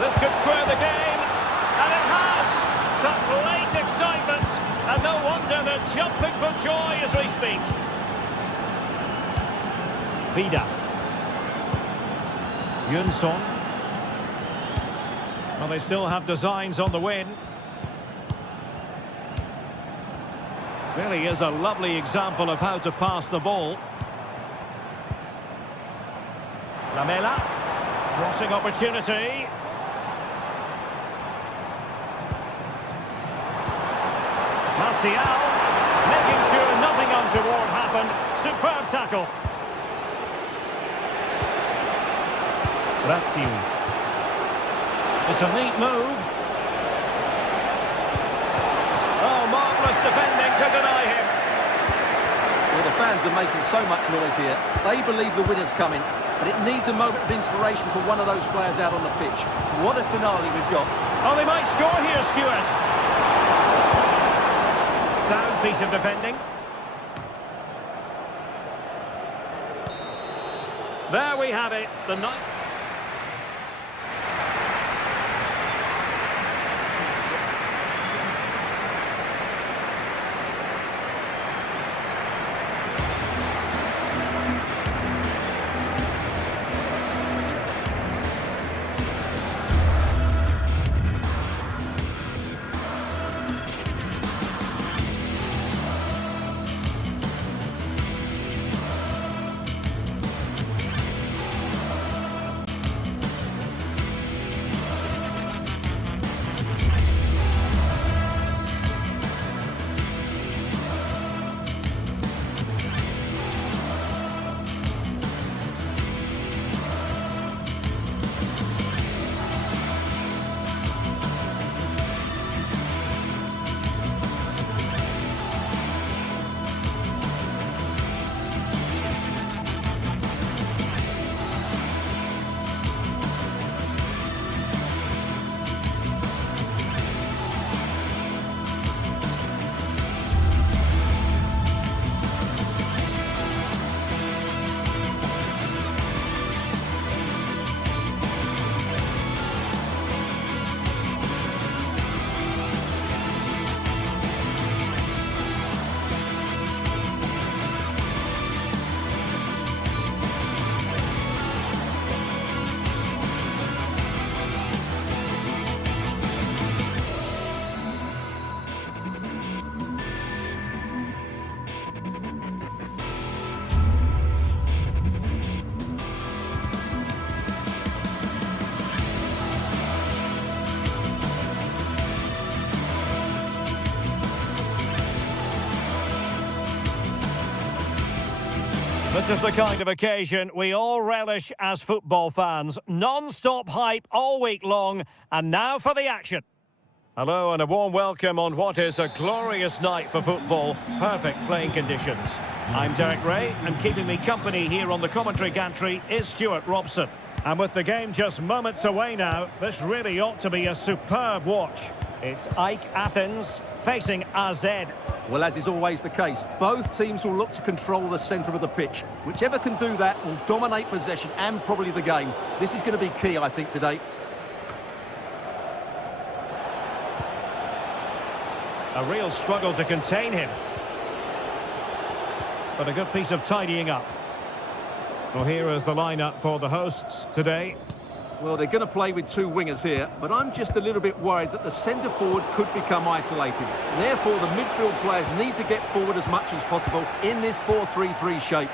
This could square the game. And it has! Such late excitement. And no wonder they're jumping for joy as we speak. Vida. Jönsson. Well, they still have designs on the win. Really is a lovely example of how to pass the ball. Lamela. Crossing opportunity. Marseille. Making sure nothing untoward happened. Superb tackle. Ratziu. It's a neat move. Oh, marvellous defending to deny him. Well, the fans are making so much noise here. They believe the winner's coming, but it needs a moment of inspiration for one of those players out on the pitch. What a finale we've got. Oh, they might score here, Stuart. Sound piece of defending. There we have it. The night. This is the kind of occasion we all relish as football fans. Non-stop hype all week long, and now for the action. Hello and a warm welcome on what is a glorious night for football. Perfect playing conditions. I'm Derek Ray, and keeping me company here on the commentary gantry is Stuart Robson. And with the game just moments away now, this really ought to be a superb watch. It's AEK Athens facing AZ. Well, as is always the case, both teams will look to control the centre of the pitch. Whichever can do that will dominate possession and probably the game. This is going to be key, I think, today. A real struggle to contain him. But a good piece of tidying up. Well, here is the lineup for the hosts today. Well, they're going to play with two wingers here, but I'm just a little bit worried that the centre forward could become isolated. Therefore, the midfield players need to get forward as much as possible in this 4-3-3 shape.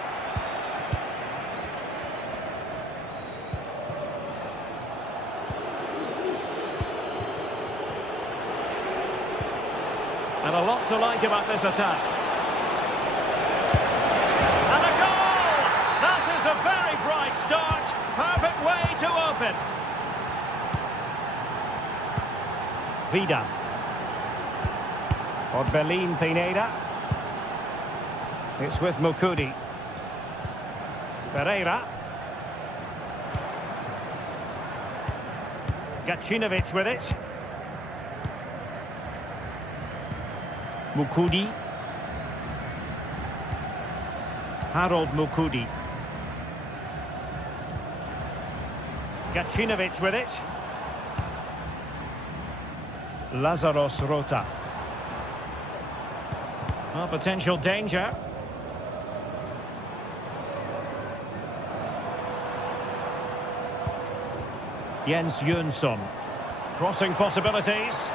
And a lot to like about this attack. And a goal! That is a very bright start. Perfect way to open. Vida. Orbelin Pineda. It's with Mukudi. Pereira. Gacinovic with it. Mukudi. Harold Mukudi. Gacinovic with it. Lazaros Rota. Well, potential danger. Jens Jönsson. Crossing possibilities.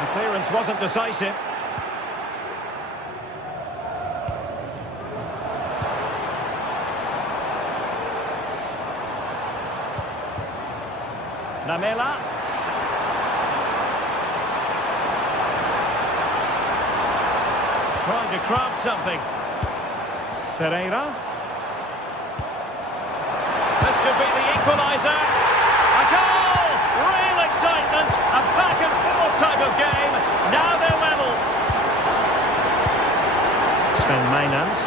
The clearance wasn't decisive. Lamela. Trying to craft something. Pereira. This could be the equaliser. A goal! Real excitement. A back and forth type of game. Now they're level. Sven Mainans.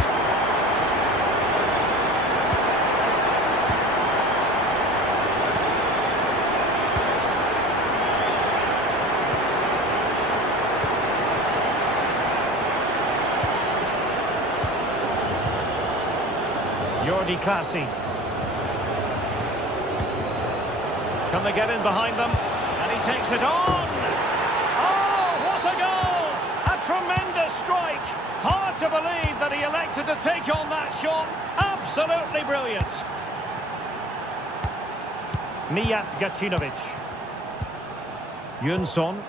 Jordi Clasie. Can they get in behind them? And he takes it on! Oh, what a goal! A tremendous strike! Hard to believe that he elected to take on that shot. Absolutely brilliant. Mijat Gacinovic. Jönsson.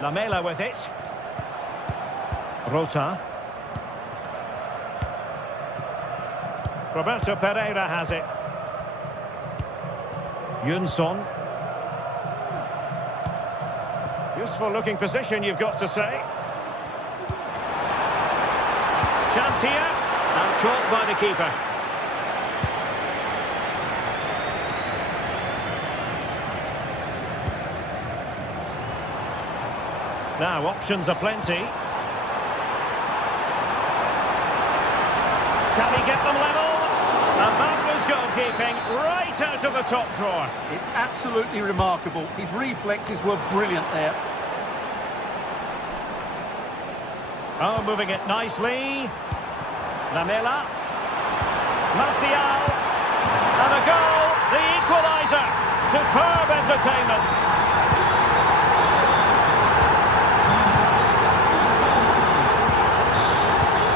Lamela with it. Rota. Roberto Pereira has it. Jönsson. Useful looking position, you've got to say. Chance here. And caught by the keeper. Now, options are plenty. Can he get them level? And that was goalkeeping right out of the top drawer. It's absolutely remarkable. His reflexes were brilliant there. Oh, moving it nicely. Lamela. Martial. And a goal. The equaliser. Superb entertainment.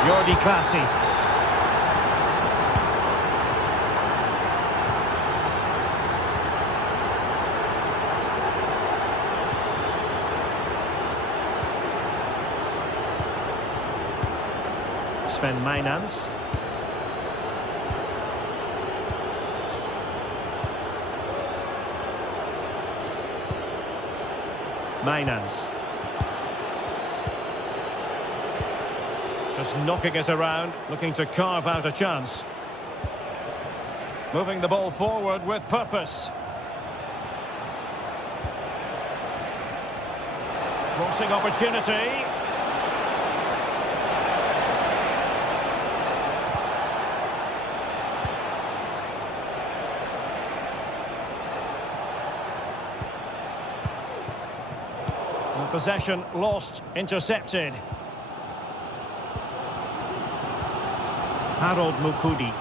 Jordi Clasie. Sven Mainans. Mainans. Just knocking it around, looking to carve out a chance. Moving the ball forward with purpose. Crossing opportunity. Possession lost, intercepted. Harold Mukudi.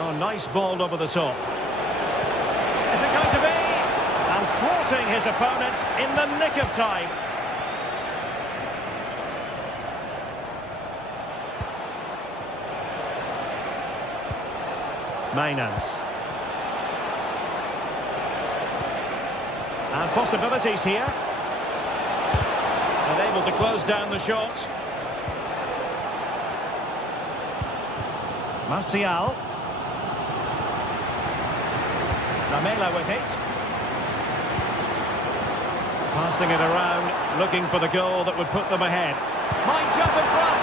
Oh, nice ball over the top. Is it going to be? And thwarting his opponent in the nick of time. Mainans. And possibilities here. And able to close down the shot. Martial. Lamela with it. Passing it around, looking for the goal that would put them ahead. Might jump in front.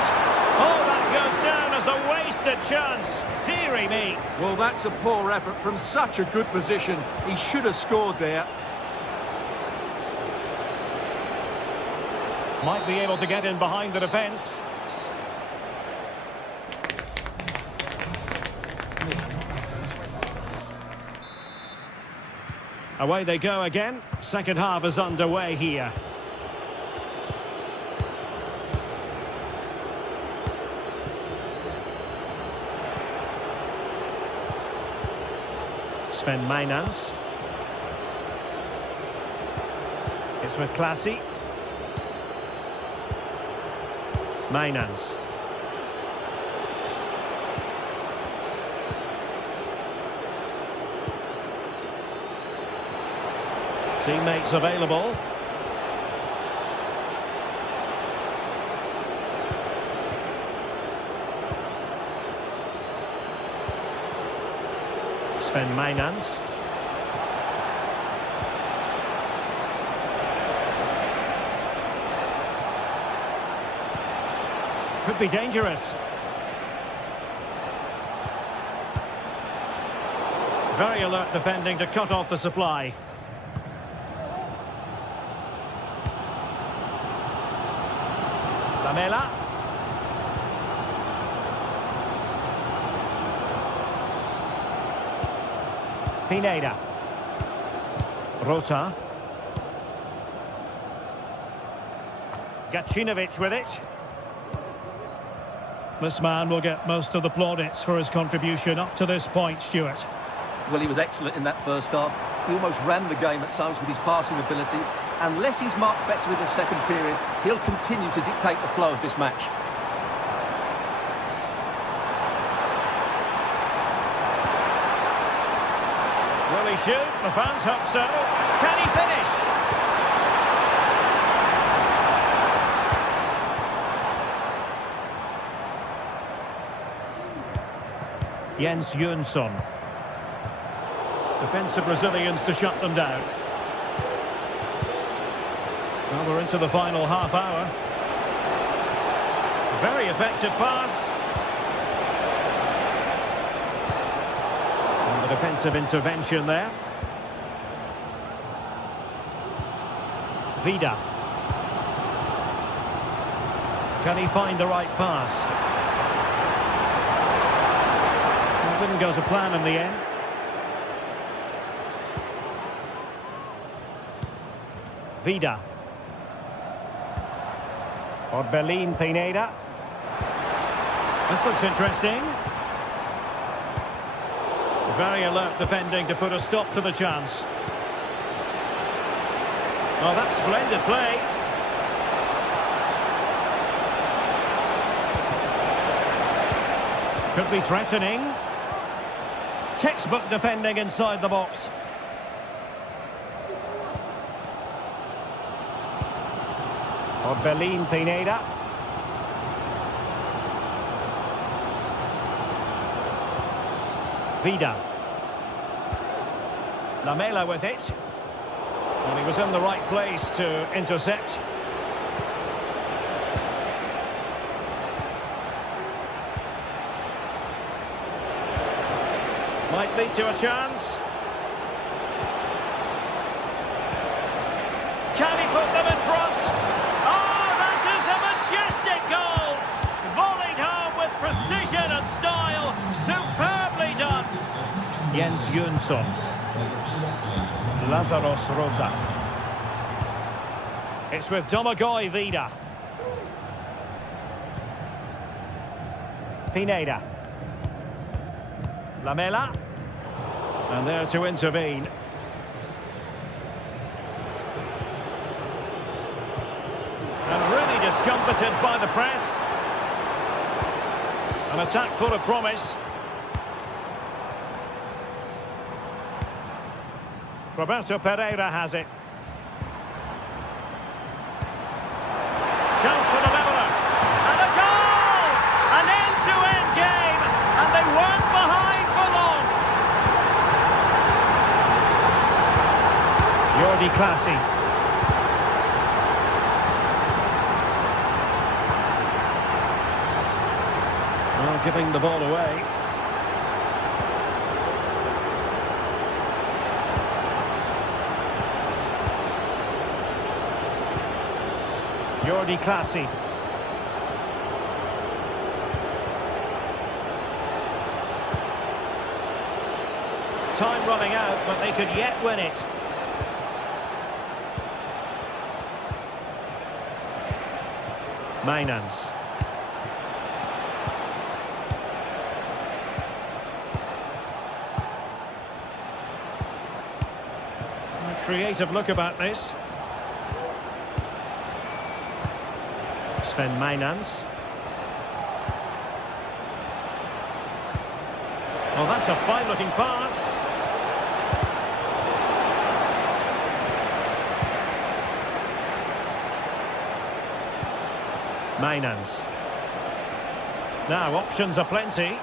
Oh, that goes down as a wasted chance. Deary me. Well, that's a poor effort from such a good position. He should have scored there. Might be able to get in behind the defence. Away they go again. Second half is underway here. Sven Mainans. It's with Classy. Mainans. Teammates available. Sven Mainans. Could be dangerous. Very alert defending to cut off the supply. Lamela. Pineda. Rota. Gacinovic with it. This man will get most of the plaudits for his contribution up to this point, Stuart. Well, he was excellent in that first half. He almost ran the game at times with his passing ability. Unless he's marked better in the second period, he'll continue to dictate the flow of this match. Will he shoot? The fans hope so. Can he finish? Jens Jönsson. Defensive Brazilians to shut them down. Well, we're into the final half hour. Very effective pass. And the defensive intervention there. Vida. Can he find the right pass? It didn't go to plan in the end. Vida. Orbelin Pineda. This looks interesting. Very alert defending to put a stop to the chance. Oh, that's splendid play. Could be threatening. Textbook defending inside the box. Orbelin Pineda. Vida. Lamela with it. And he was in the right place to intercept. Might lead to a chance. Can he put them in front? Oh, that is a majestic goal! Volleyed home with precision and style. Superbly done. Jens Jönsson. Lazaros Rota. It's with Domagoj Vida. Pineda. Lamela. And there to intervene. And really discomfited by the press. An attack full of promise. Roberto Pereira has it. Chance for the leveller. And a goal! An end-to-end game, and they weren't behind for long. Jordi Classy. Well, giving the ball away. Jordi Classy. Time running out, but they could yet win it. Mainans. A creative look about this. Mainans. Oh, that's a fine-looking pass. Mainans. Now, options are plenty.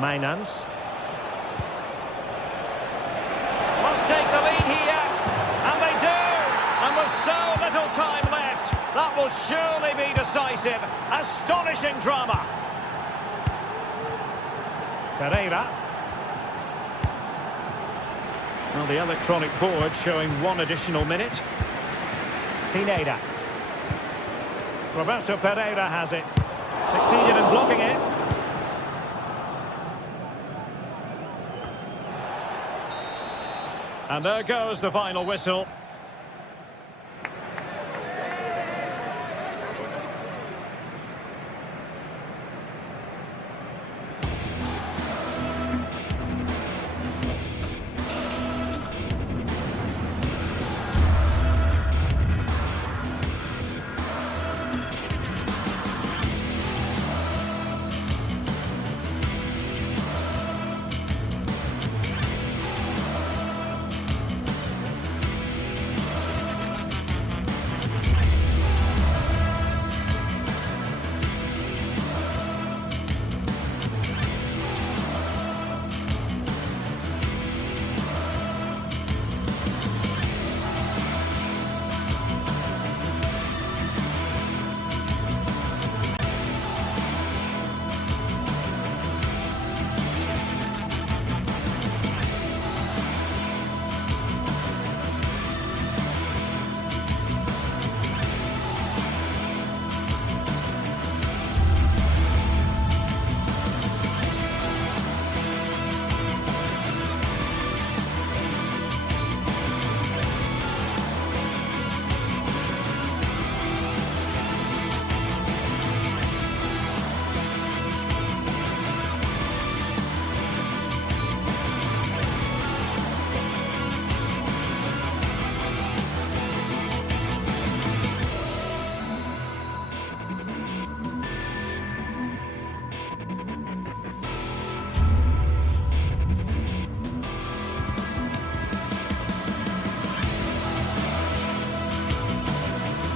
Mainans must take the lead here, and they do, and with so little time left, that will surely be decisive. Astonishing drama. Pereira. Well, the electronic board showing 1 additional minute. Pineda. Roberto Pereira has it. Succeeded in blocking it. And there goes the final whistle.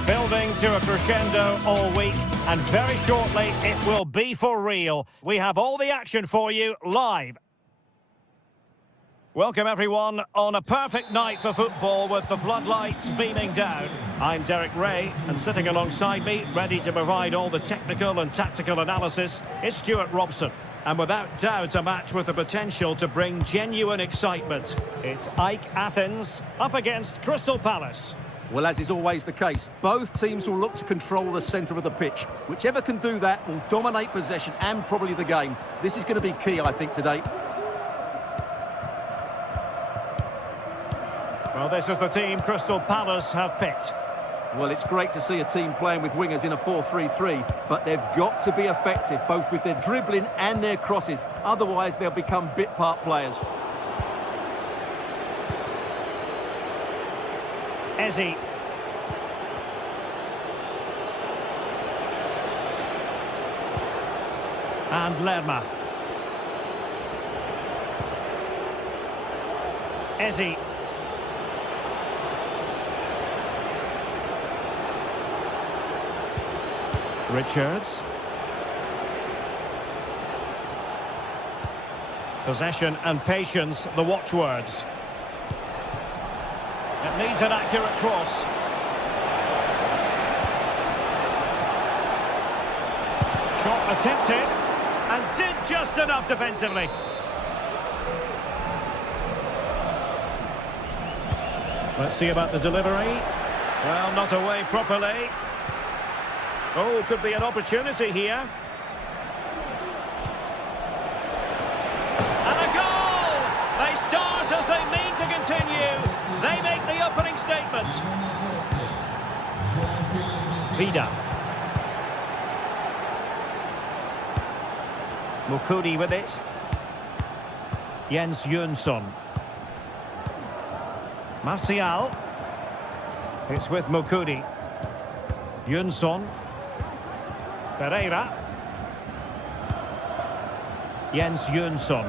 Building to a crescendo all week, and very shortly it will be for real. We have all the action for you live. Welcome everyone on a perfect night for football with the floodlights beaming down. I'm Derek Ray, and sitting alongside me, ready to provide all the technical and tactical analysis, is Stuart Robson. And without doubt a match with the potential to bring genuine excitement. It's Ike Athens up against Crystal Palace. Well, as is always the case, both teams will look to control the centre of the pitch. Whichever can do that will dominate possession and probably the game. This is going to be key, I think, today. Well, this is the team Crystal Palace have picked. Well, it's great to see a team playing with wingers in a 4-3-3, but they've got to be effective, both with their dribbling and their crosses. Otherwise, they'll become bit-part players. Ezzy. And Lerma. Ezzy. Richards. Possession and patience, the watchwords. It needs an accurate cross. Shot attempted, and did just enough defensively. Let's see about the delivery. Well, not away properly. Oh, could be an opportunity here. And a goal! They start as they mean to continue. They make the opening statement. Vida. Mukudi with it. Jens Jönsson. Martial. It's with Mukudi. Jönsson. Pereira. Jens Jönsson.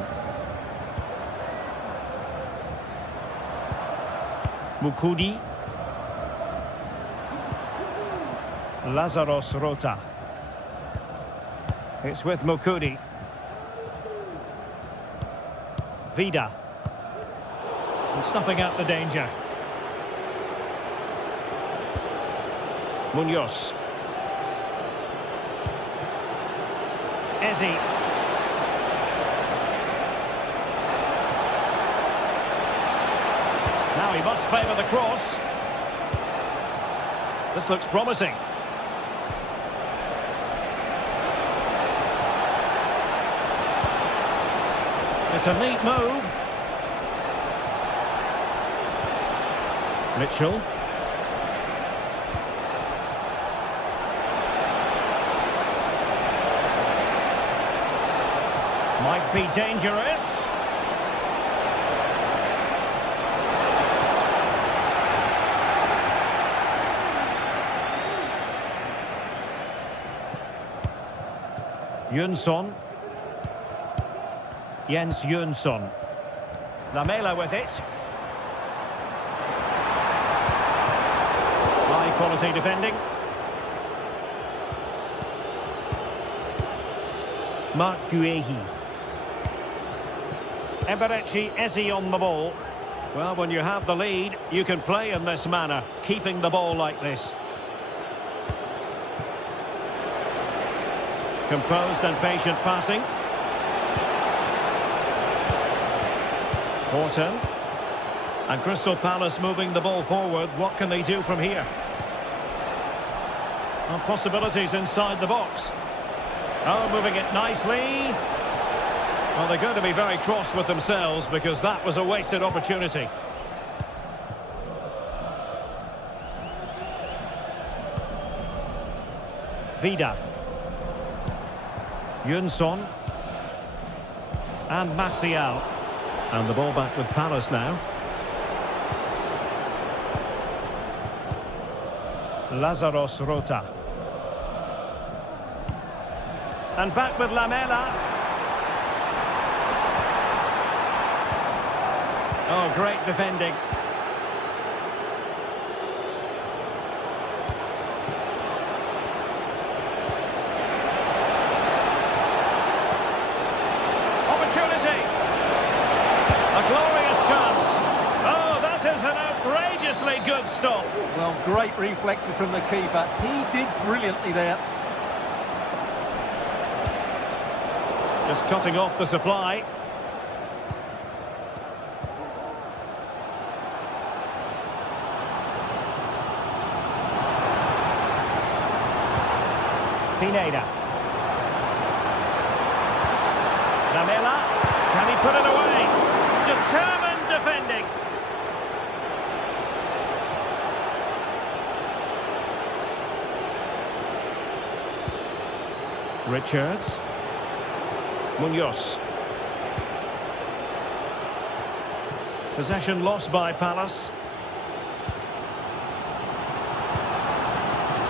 Mukudi. Lazarus Rota. It's with Mukudi. Vida. And snuffing out the danger. Munoz. Ezzy. Now he must favour the cross. This looks promising. It's a neat move. Mitchell. Might be dangerous. Jönsson. Jens Jönsson. Lamela with it. High quality defending. Mark Guehi. Eberechi Ezzy on the ball. Well, when you have the lead, you can play in this manner, keeping the ball like this. Composed and patient passing. Horton. And Crystal Palace moving the ball forward. What can they do from here? Well, possibilities inside the box. Oh, moving it nicely. Well, they're going to be very cross with themselves because that was a wasted opportunity. Vida. Jönsson. And Martial. And the ball back with Palace now. Lazarus Rota. And back with Lamela. Oh, great defending. Opportunity. A glorious chance. Oh, that is an outrageously good stop. Well, great reflexes from the keeper. He did brilliantly there. Just cutting off the supply. Pineda. Lamela. Can he put it away? Determined defending. Richards. Munoz. Possession lost by Palace.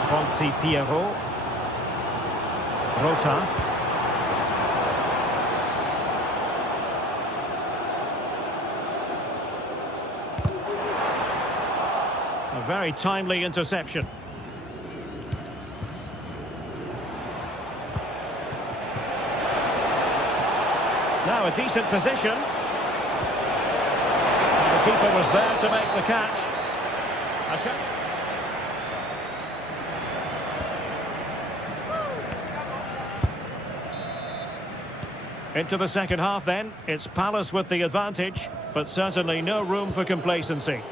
Fonsi Pierrot. Rota. Very timely interception. Now a decent position. And the keeper was there to make the catch. Okay. Into the second half then. It's Palace with the advantage, but certainly no room for complacency.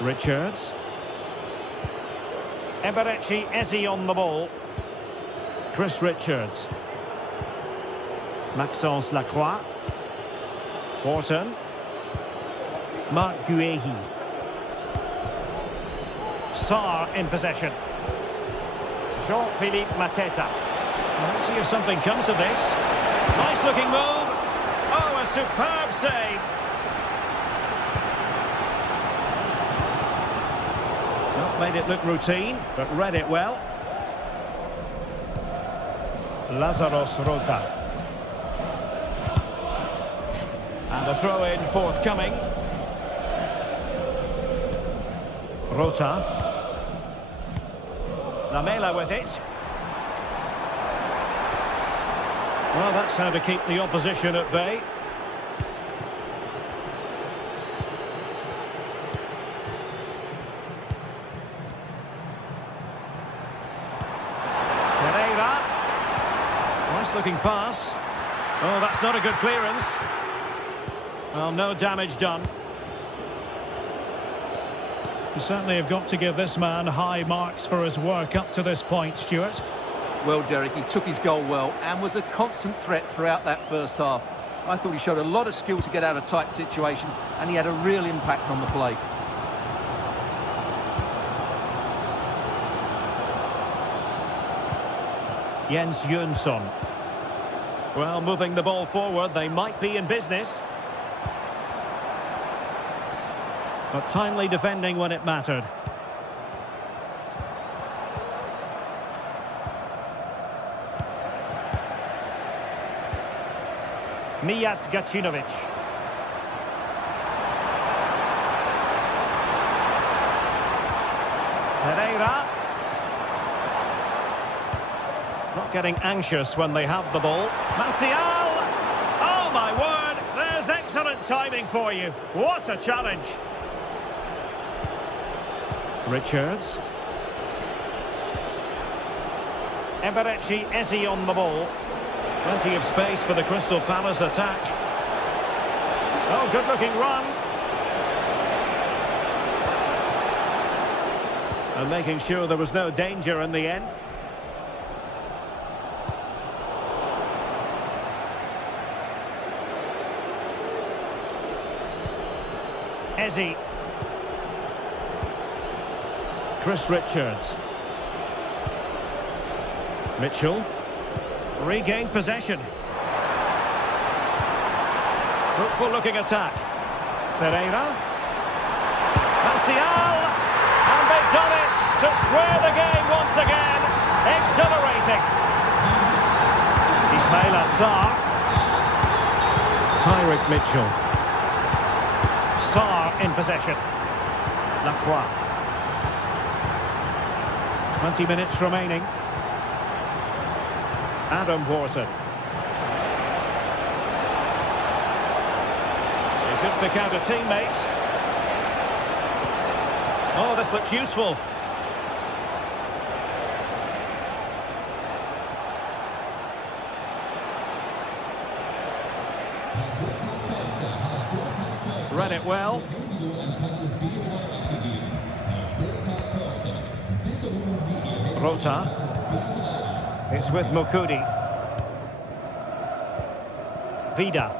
Richards. Eberechi Eze on the ball. Chris Richards. Maxence Lacroix. Wharton. Marc Guehi. Sarr in possession. Jean-Philippe Mateta. Let's see if something comes of this. Nice looking move. Oh, a superb save. Not made it look routine, but read it well. Lazaros Rota. And a throw-in forthcoming. Rota. Lamela with it. Well, that's how to keep the opposition at bay. Pereira. Nice looking pass. Oh, that's not a good clearance. Well, no damage done. You certainly have got to give this man high marks for his work up to this point, Stuart. Well, Derek, he took his goal well and was a constant threat throughout that first half. I thought he showed a lot of skill to get out of tight situations, and he had a real impact on the play. Jens Jönsson. Well, moving the ball forward, they might be in business. But timely defending when it mattered. Mijat Gacinovic. Pereira. Not getting anxious when they have the ball. Marseille! Oh my word! There's excellent timing for you. What a challenge! Richards. Eberechi Eze on the ball. Plenty of space for the Crystal Palace attack. Oh, good-looking run. And making sure there was no danger in the end. Eze. Chris Richards. Mitchell. Regained possession. Fruitful looking attack. Pereira. Martial. And they've done it to square the game once again. Exhilarating. Ismail Assar. Tyrick Mitchell. Sarr in possession. Lacroix. 20 minutes remaining. Adam Wharton. He could pick out a teammate. Oh, this looks useful. Read it well. Rota. It's with Mukudi. Vida.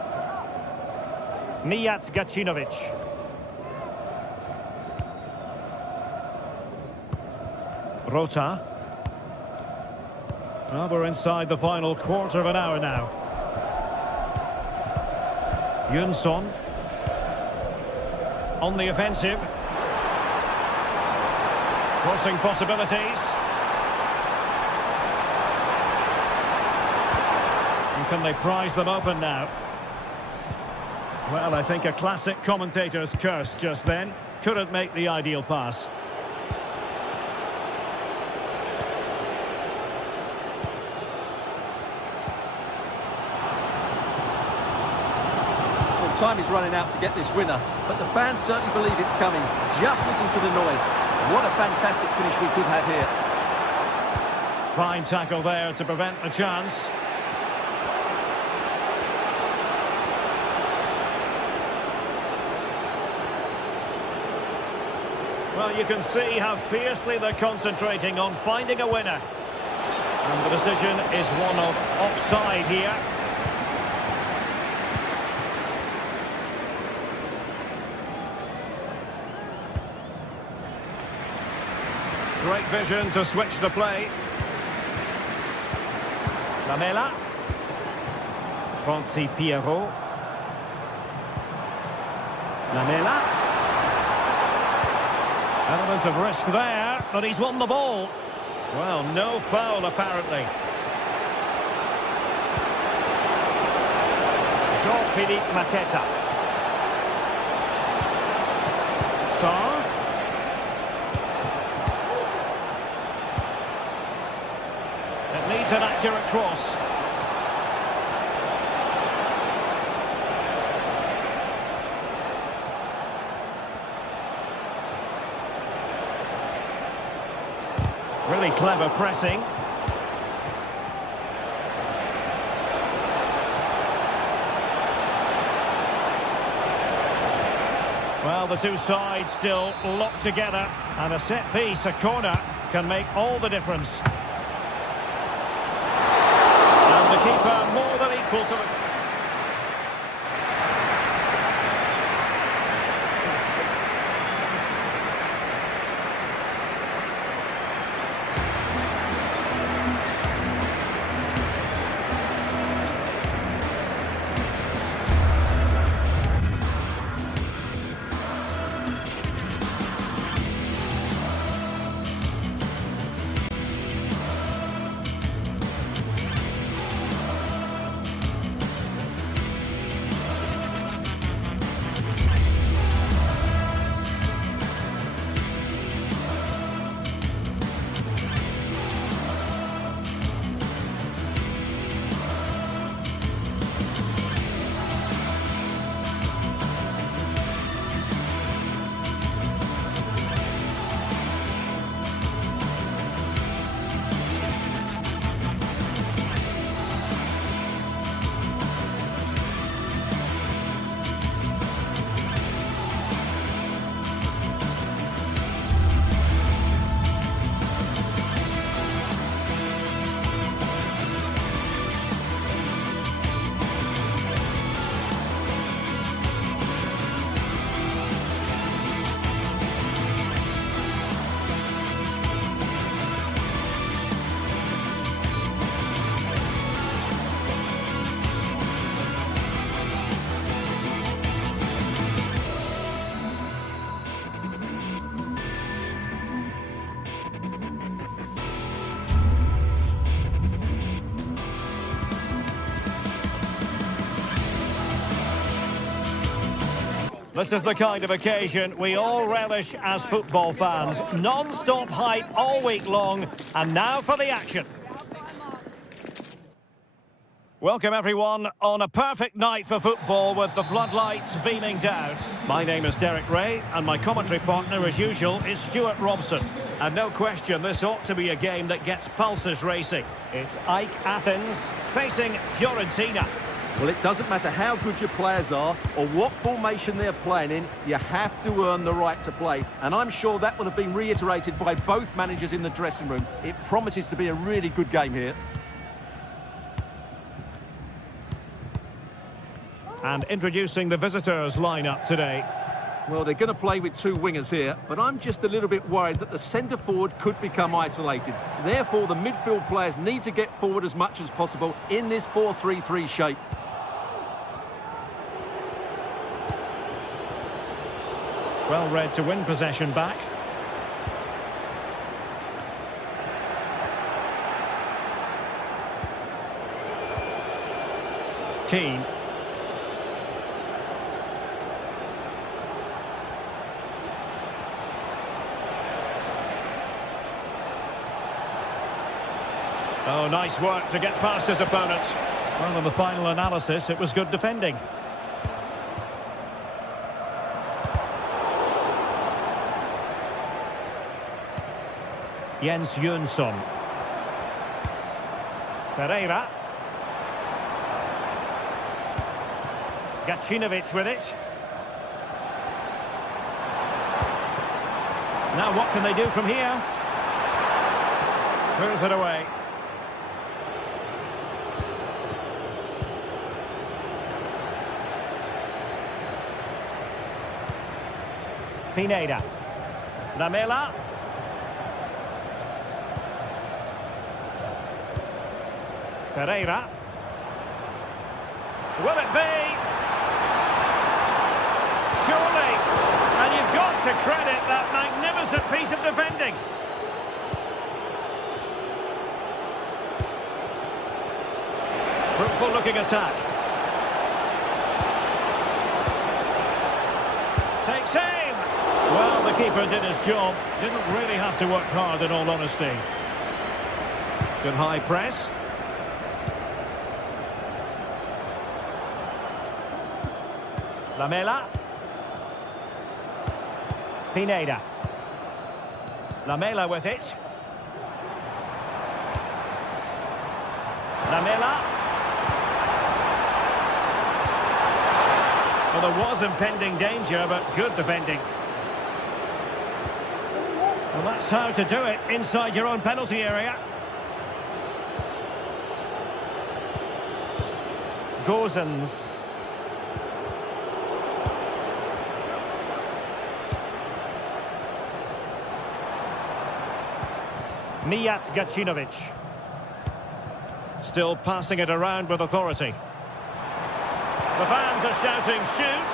Mijat Gacinovic. Rota. Well, we're inside the final quarter of an hour now. Jönsson. On the offensive. Crossing possibilities. And can they prize them open now? Well, I think a classic commentator's curse just then. Couldn't make the ideal pass. Well, time is running out to get this winner, but the fans certainly believe it's coming. Just listen to the noise. What a fantastic finish we could have here. Fine tackle there to prevent the chance. Well, you can see how fiercely they're concentrating on finding a winner. And the decision is one of offside here. Great vision to switch the play. Lamela. Francis Pierrot. Lamela. Element of risk there, but he's won the ball. Well, no foul apparently. Jean-Philippe Mateta. Sarr. It needs an accurate cross. Really clever pressing. Well, the two sides still locked together, and a set piece, a corner, can make all the difference. And the keeper more than equal to it. This is the kind of occasion we all relish as football fans. Non-stop hype all week long, and now for the action. Welcome everyone on a perfect night for football with the floodlights beaming down. My name is Derek Ray and my commentary partner as usual is Stuart Robson. And no question this ought to be a game that gets pulses racing. It's AEK Athens facing Fiorentina. Well, it doesn't matter how good your players are or what formation they're playing in, you have to earn the right to play. And I'm sure that will have been reiterated by both managers in the dressing room. It promises to be a really good game here. And introducing the visitors lineup today. Well, they're going to play with two wingers here, but I'm just a little bit worried that the centre forward could become isolated. Therefore, the midfield players need to get forward as much as possible in this 4-3-3 shape. Well read to win possession back. Keane. Oh, nice work to get past his opponent. Well, in the final analysis, it was good defending. Jens Jönsson. Pereira. Gacinovic with it. Now what can they do from here? Clears it away. Pineda. Lamela. Pereira. Will it be? Surely. And you've got to credit that magnificent piece of defending. Fruitful looking attack. Takes aim. Well, the keeper did his job. Didn't really have to work hard, in all honesty. Good high press. Lamela. Pineda. Lamela with it. Lamela. Well, there was impending danger, but good defending. Well, that's how to do it inside your own penalty area. Gozens. Mijat Gacinovic. Still passing it around with authority. The fans are shouting, shoot!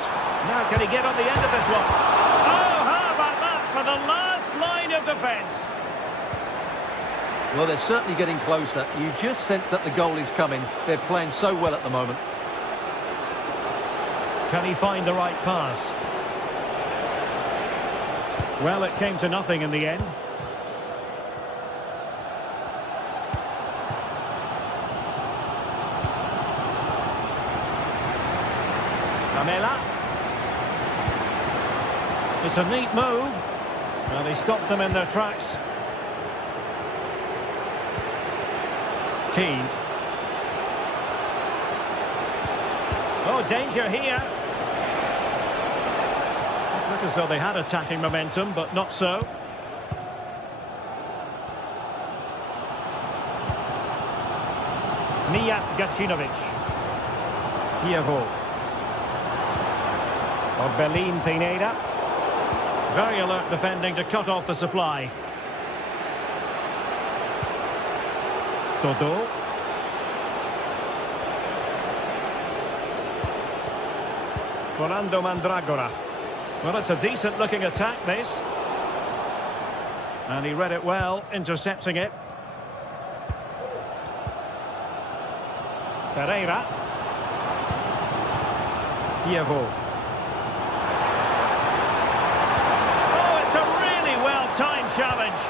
Now can he get on the end of this one? Oh, how about that for the last line of defence? Well, they're certainly getting closer. You just sense that the goal is coming. They're playing so well at the moment. Can he find the right pass? Well, it came to nothing in the end. Lamela. It's a neat move. Well, they stopped them in their tracks. Keane. Oh, danger here. It looked as though they had attacking momentum, but not so. Mijat Gacinovic. Diego. Orbelin Pineda. Very alert defending to cut off the supply. Todo. Fernando Mandragora. Well, it's a decent looking attack, this. And he read it well, intercepting it. Pereira. Diego. Time challenge.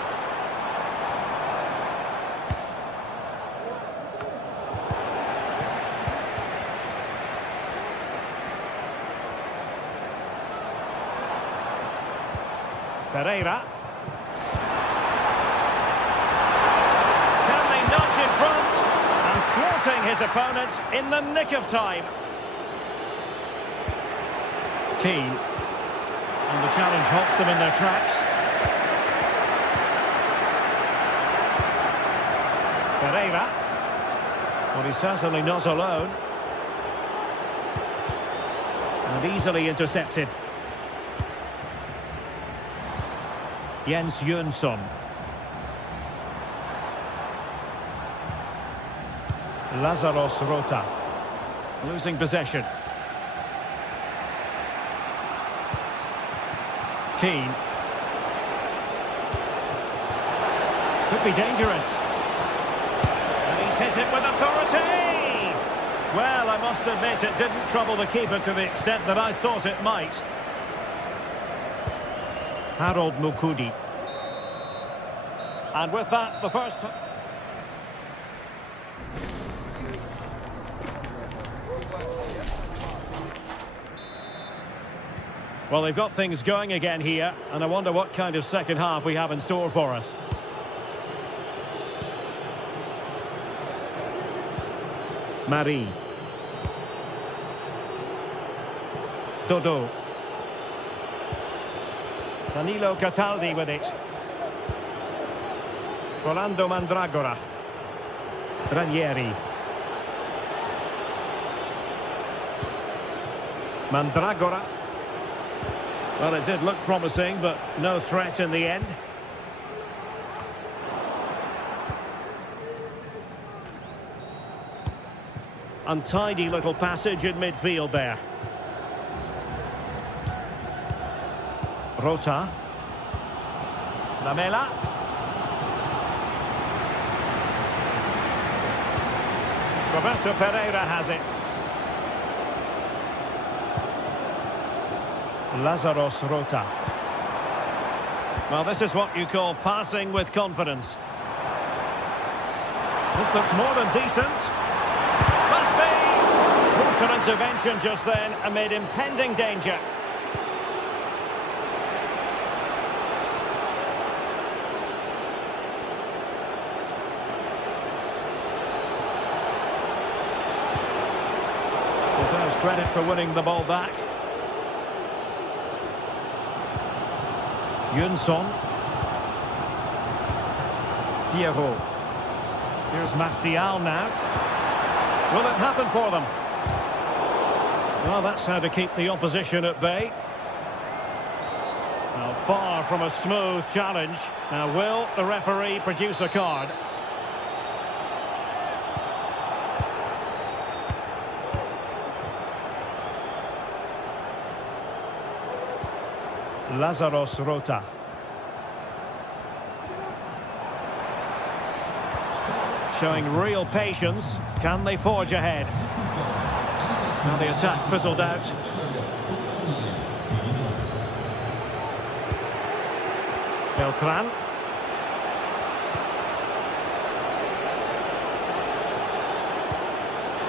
Pereira. Can they nudge in front? And thwarting his opponent in the nick of time. Keane. And the challenge halts them in their tracks. Pereira. Well, he's certainly not alone. And easily intercepted. Jens Jönsson. Lazaros Rota. Losing possession. Keane. Could be dangerous. Hit it with authority! Well, I must admit it didn't trouble the keeper to the extent that I thought it might. Harold Mukudi. And with that, the first... Well, they've got things going again here, and I wonder what kind of second half we have in store for us. Marie. Dodo. Danilo Cataldi with it. Rolando Mandragora. Ranieri. Mandragora. Well, it did look promising, but no threat in the end. Untidy little passage in midfield there. Rota. Lamela. Roberto Pereira has it. Lazaros Rota. Well, this is what you call passing with confidence. This looks more than decent. Must be! Crucial intervention just then amid impending danger. Deserves credit for winning the ball back. Jönsson. Piero. Here's Martial now. Will it happen for them? Well, that's how to keep the opposition at bay. Well, far from a smooth challenge. Now, will the referee produce a card? Lazaros Rota. Showing real patience. Can they forge ahead? Now the attack fizzled out. Beltran.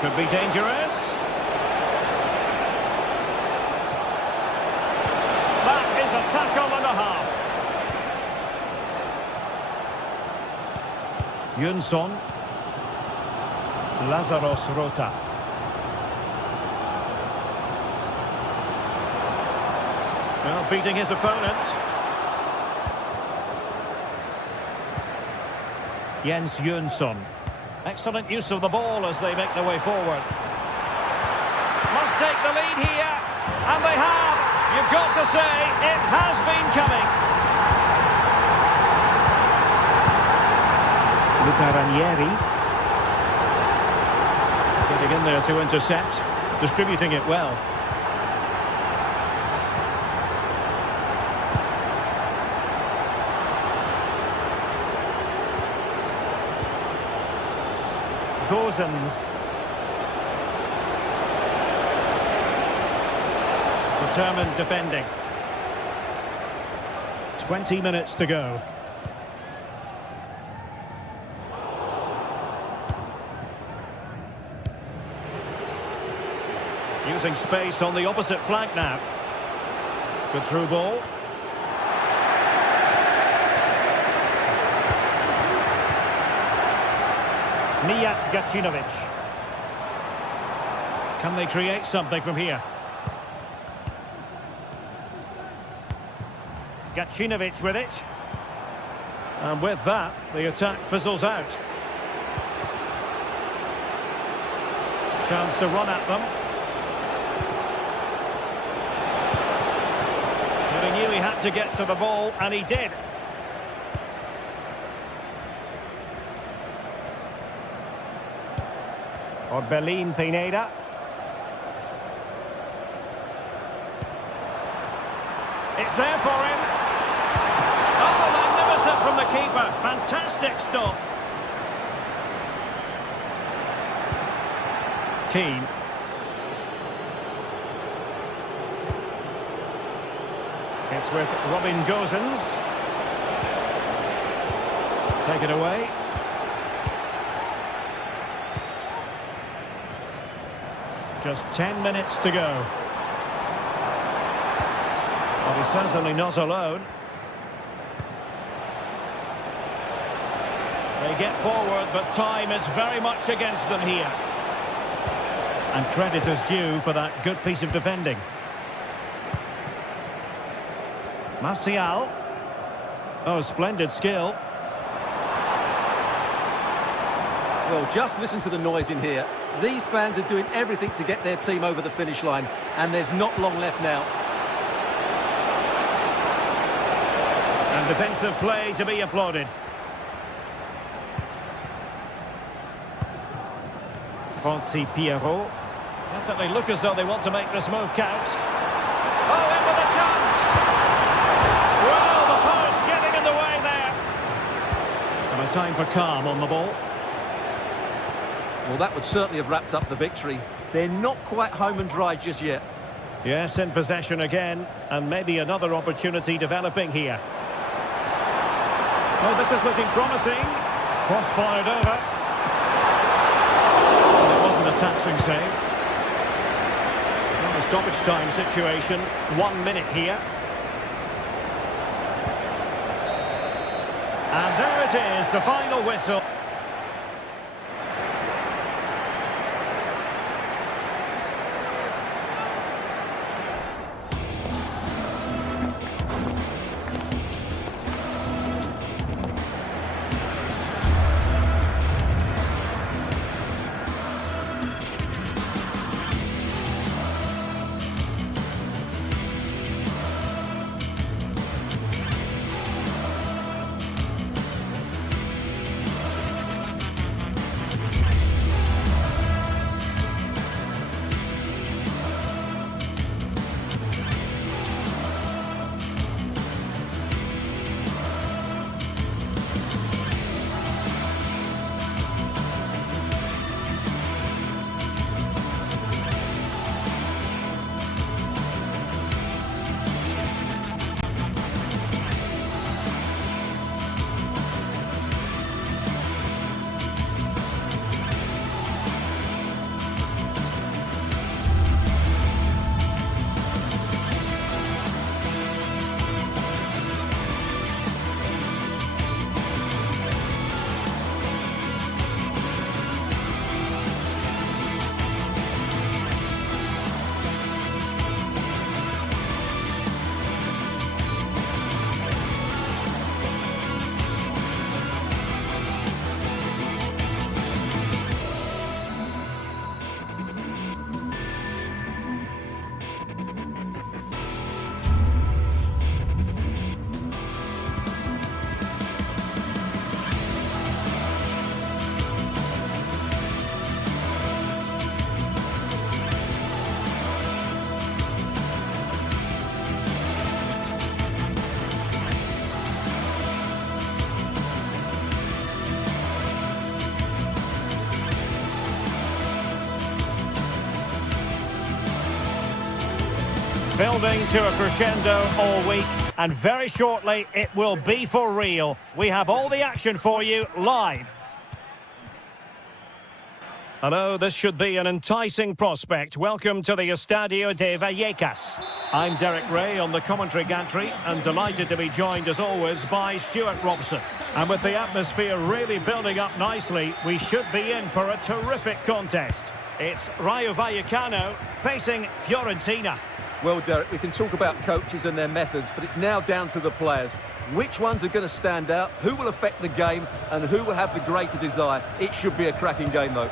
Could be dangerous. A tackle and a half. Jönsson. Lazaros Rota. Well, beating his opponent. Jens Jönsson. Excellent use of the ball as they make their way forward. Must take the lead here, and they have. You've got to say, it has been coming. Luca Ranieri. Getting in there to intercept. Distributing it well. Gozens. Determined defending. 20 minutes to go. Using space on the opposite flank now. Good through ball. Mijat Gacinovic. Can they create something from here? Gacinovic with it. And with that, the attack fizzles out. Chance to run at them. But he knew he had to get to the ball, and he did. Orbelin Pineda. It's there for him. Oh, magnificent from the keeper. Fantastic stop. Keane. It's with Robin Gozens. Take it away. Just 10 minutes to go. But he's certainly not alone. They get forward, but time is very much against them here. And credit is due for that good piece of defending. Marseille. Oh, splendid skill. Well, just listen to the noise in here. These fans are doing everything to get their team over the finish line, and there's not long left now. And defensive play to be applauded. Fonsi Pierrot. Definitely look as though they want to make this move count. Oh, in with a chance! Well, the post getting in the way there. And a time for calm on the ball. Well, that would certainly have wrapped up the victory. They're not quite home and dry just yet. Yes, in possession again, and maybe another opportunity developing here. Oh, this is looking promising. Cross-fired over. It wasn't a taxing save. Well, the stoppage time situation, 1 minute here. And there it is, the final whistle. Building to a crescendo all week, and very shortly it will be for real. We have all the action for you live. Hello, this should be an enticing prospect. Welcome to the Estadio de Vallecas. I'm Derek Ray on the commentary gantry, and delighted to be joined as always by Stuart Robson. And with the atmosphere really building up nicely, we should be in for a terrific contest. It's Rayo Vallecano facing Fiorentina. Well, Derek, we can talk about coaches and their methods, but it's now down to the players. Which ones are going to stand out, who will affect the game, and who will have the greater desire? It should be a cracking game, though.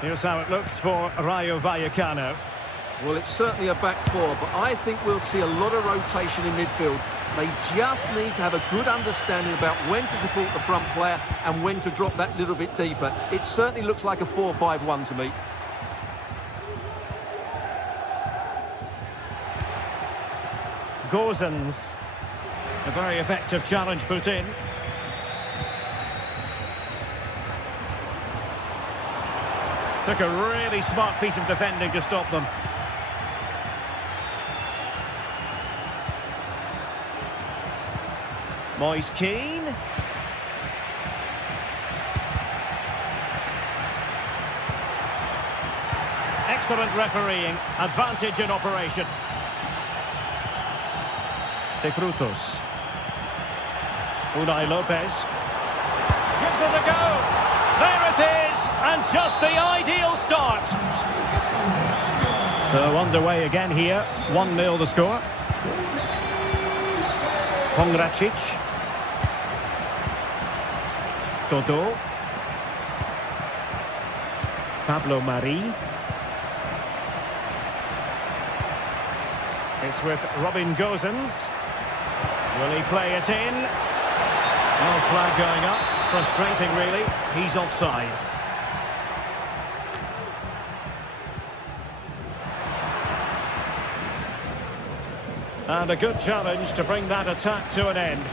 Here's how it looks for Rayo Vallecano. Well, it's certainly a back four, but I think we'll see a lot of rotation in midfield. They just need to have a good understanding about when to support the front player and when to drop that little bit deeper. It certainly looks like a 4-5-1 to me. Gozens. A very effective challenge put in. Took a really smart piece of defending to stop them. Moise Keane. Excellent refereeing. Advantage in operation. De Frutos. Unai Lopez. Gives it a go. There it is. And just the ideal start. So underway again here. 1-0 the score. Pongracic. Dodo. Pablo Mari. It's with Robin Gosens. Will he play it in? Oh, flag going up. Frustrating, really. He's offside. And a good challenge to bring that attack to an end.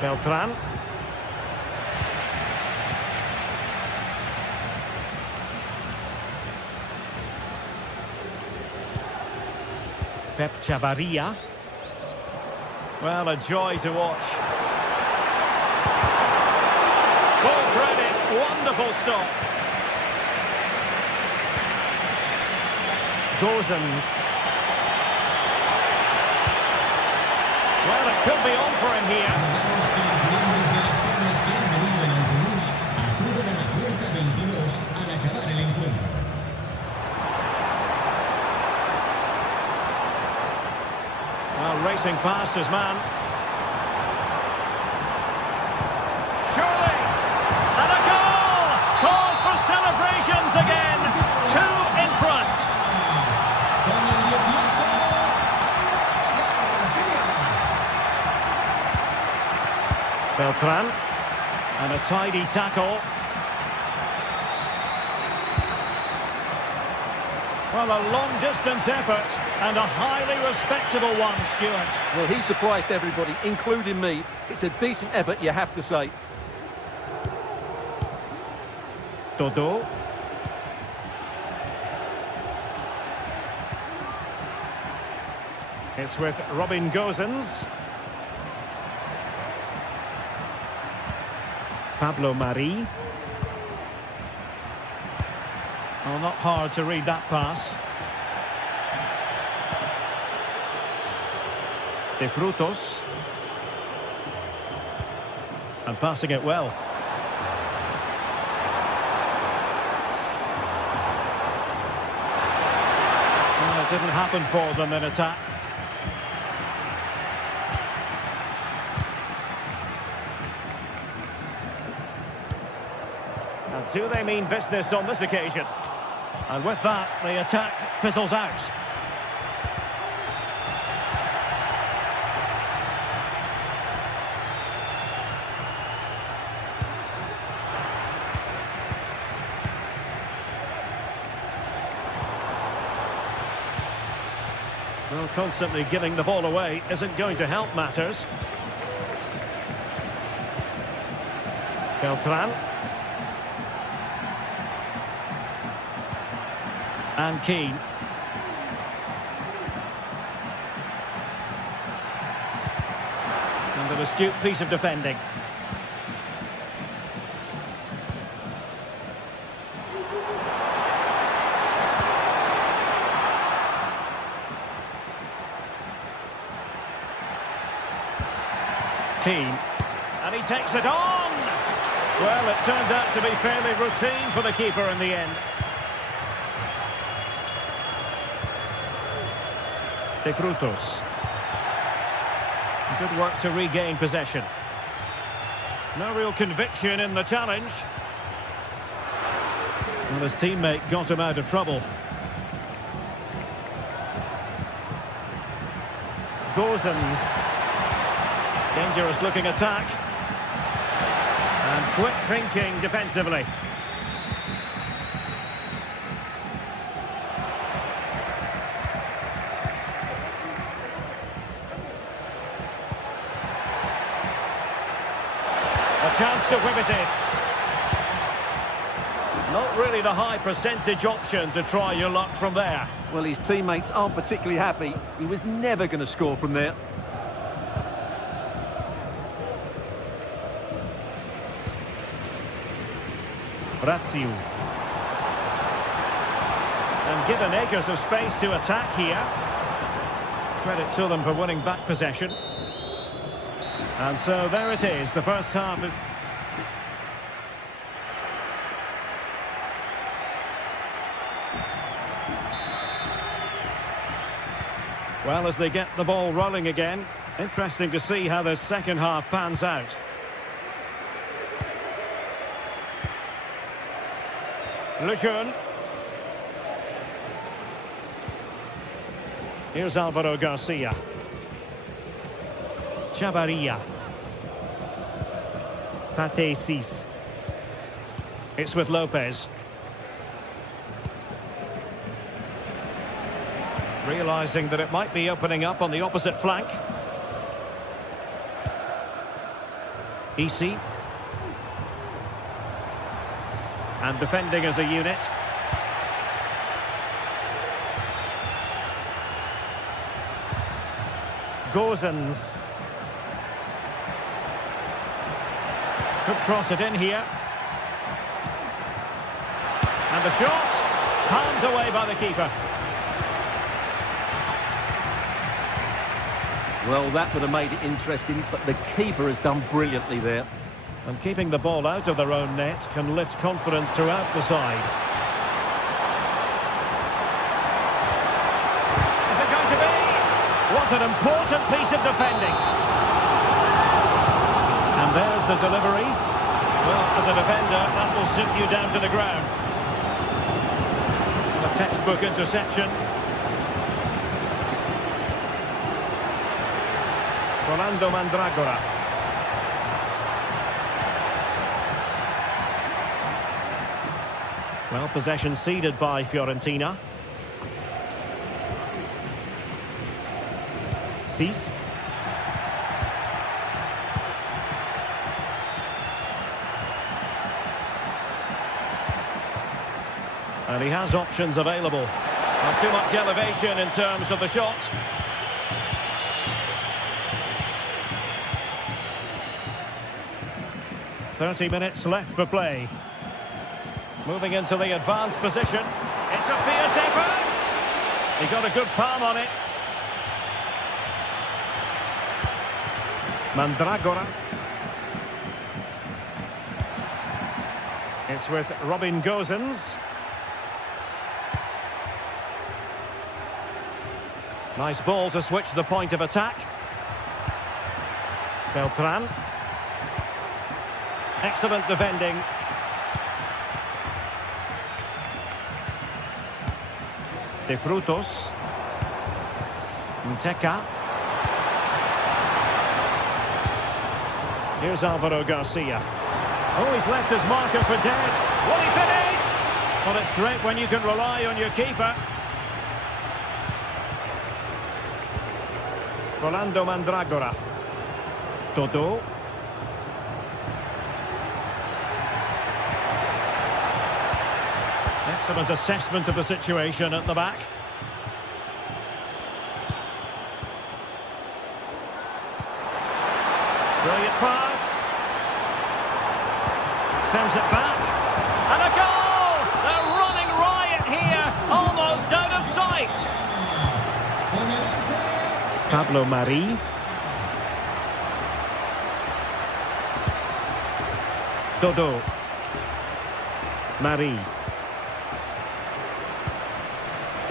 Beltran. Pep Chavarria. Well, a joy to watch. Full credit, wonderful stop. Gosens. Well, it could be on for him here. Well, racing past his man. Surely! And a goal! Cause for celebrations again. 2 in front. Beltran. And a tidy tackle. Well, a long-distance effort and a highly respectable one, Stuart. Well, he surprised everybody, including me. It's a decent effort, you have to say. Dodo. It's with Robin Gosens. Pablo Mari. Well, not hard to read that pass. De Frutos. And passing it well. Well, it didn't happen for them in attack. And do they mean business on this occasion? And with that, the attack fizzles out. Well, constantly giving the ball away isn't going to help matters. Beltran. And Keane. And an astute piece of defending. Keane. And he takes it on! Well, it turned out to be fairly routine for the keeper in the end. De Frutos. Good work to regain possession. No real conviction in the challenge. Well, his teammate got him out of trouble. Gosens. Dangerous looking attack. And quick thinking defensively. A chance to whip it in. Not really the high percentage option to try your luck from there. Well, his teammates aren't particularly happy. He was never going to score from there. Braziu. And given acres of space to attack here. Credit to them for winning back possession. And so there it is, the first half is... Well, as they get the ball rolling again, interesting to see how the second half pans out. Lejeune. Here's Alvaro Garcia. Chavarria. Pate Cis. It's with Lopez. Realising that it might be opening up on the opposite flank. Isi. And defending as a unit. Gozens. Could cross it in here. And the shot. Palmed away by the keeper. Well, that would have made it interesting, but the keeper has done brilliantly there. And keeping the ball out of their own net can lift confidence throughout the side. Is it going to be? What an important piece of defending. And there's the delivery. Well, as a defender, that will sit you down to the ground. A textbook interception. Rolando Mandragora. Well, possession ceded by Fiorentina. Cis. And he has options available. Not too much elevation in terms of the shot. "30 minutes left for play. Moving into the advanced position. It's a fierce effort. He got a good palm on it. Mandragora. It's with Robin Gozens. Nice ball to switch the point of attack. Beltran. Excellent defending. De Frutos. Mteka. Here's Alvaro Garcia. Oh, he's left his marker for dead. Will he finish? Well, it's great when you can rely on your keeper. Rolando Mandragora. Todo. Excellent assessment of the situation at the back. Brilliant pass. Sends it back. And a goal! They're running riot here. Almost out of sight. Pablo Mari. Dodo. Mari.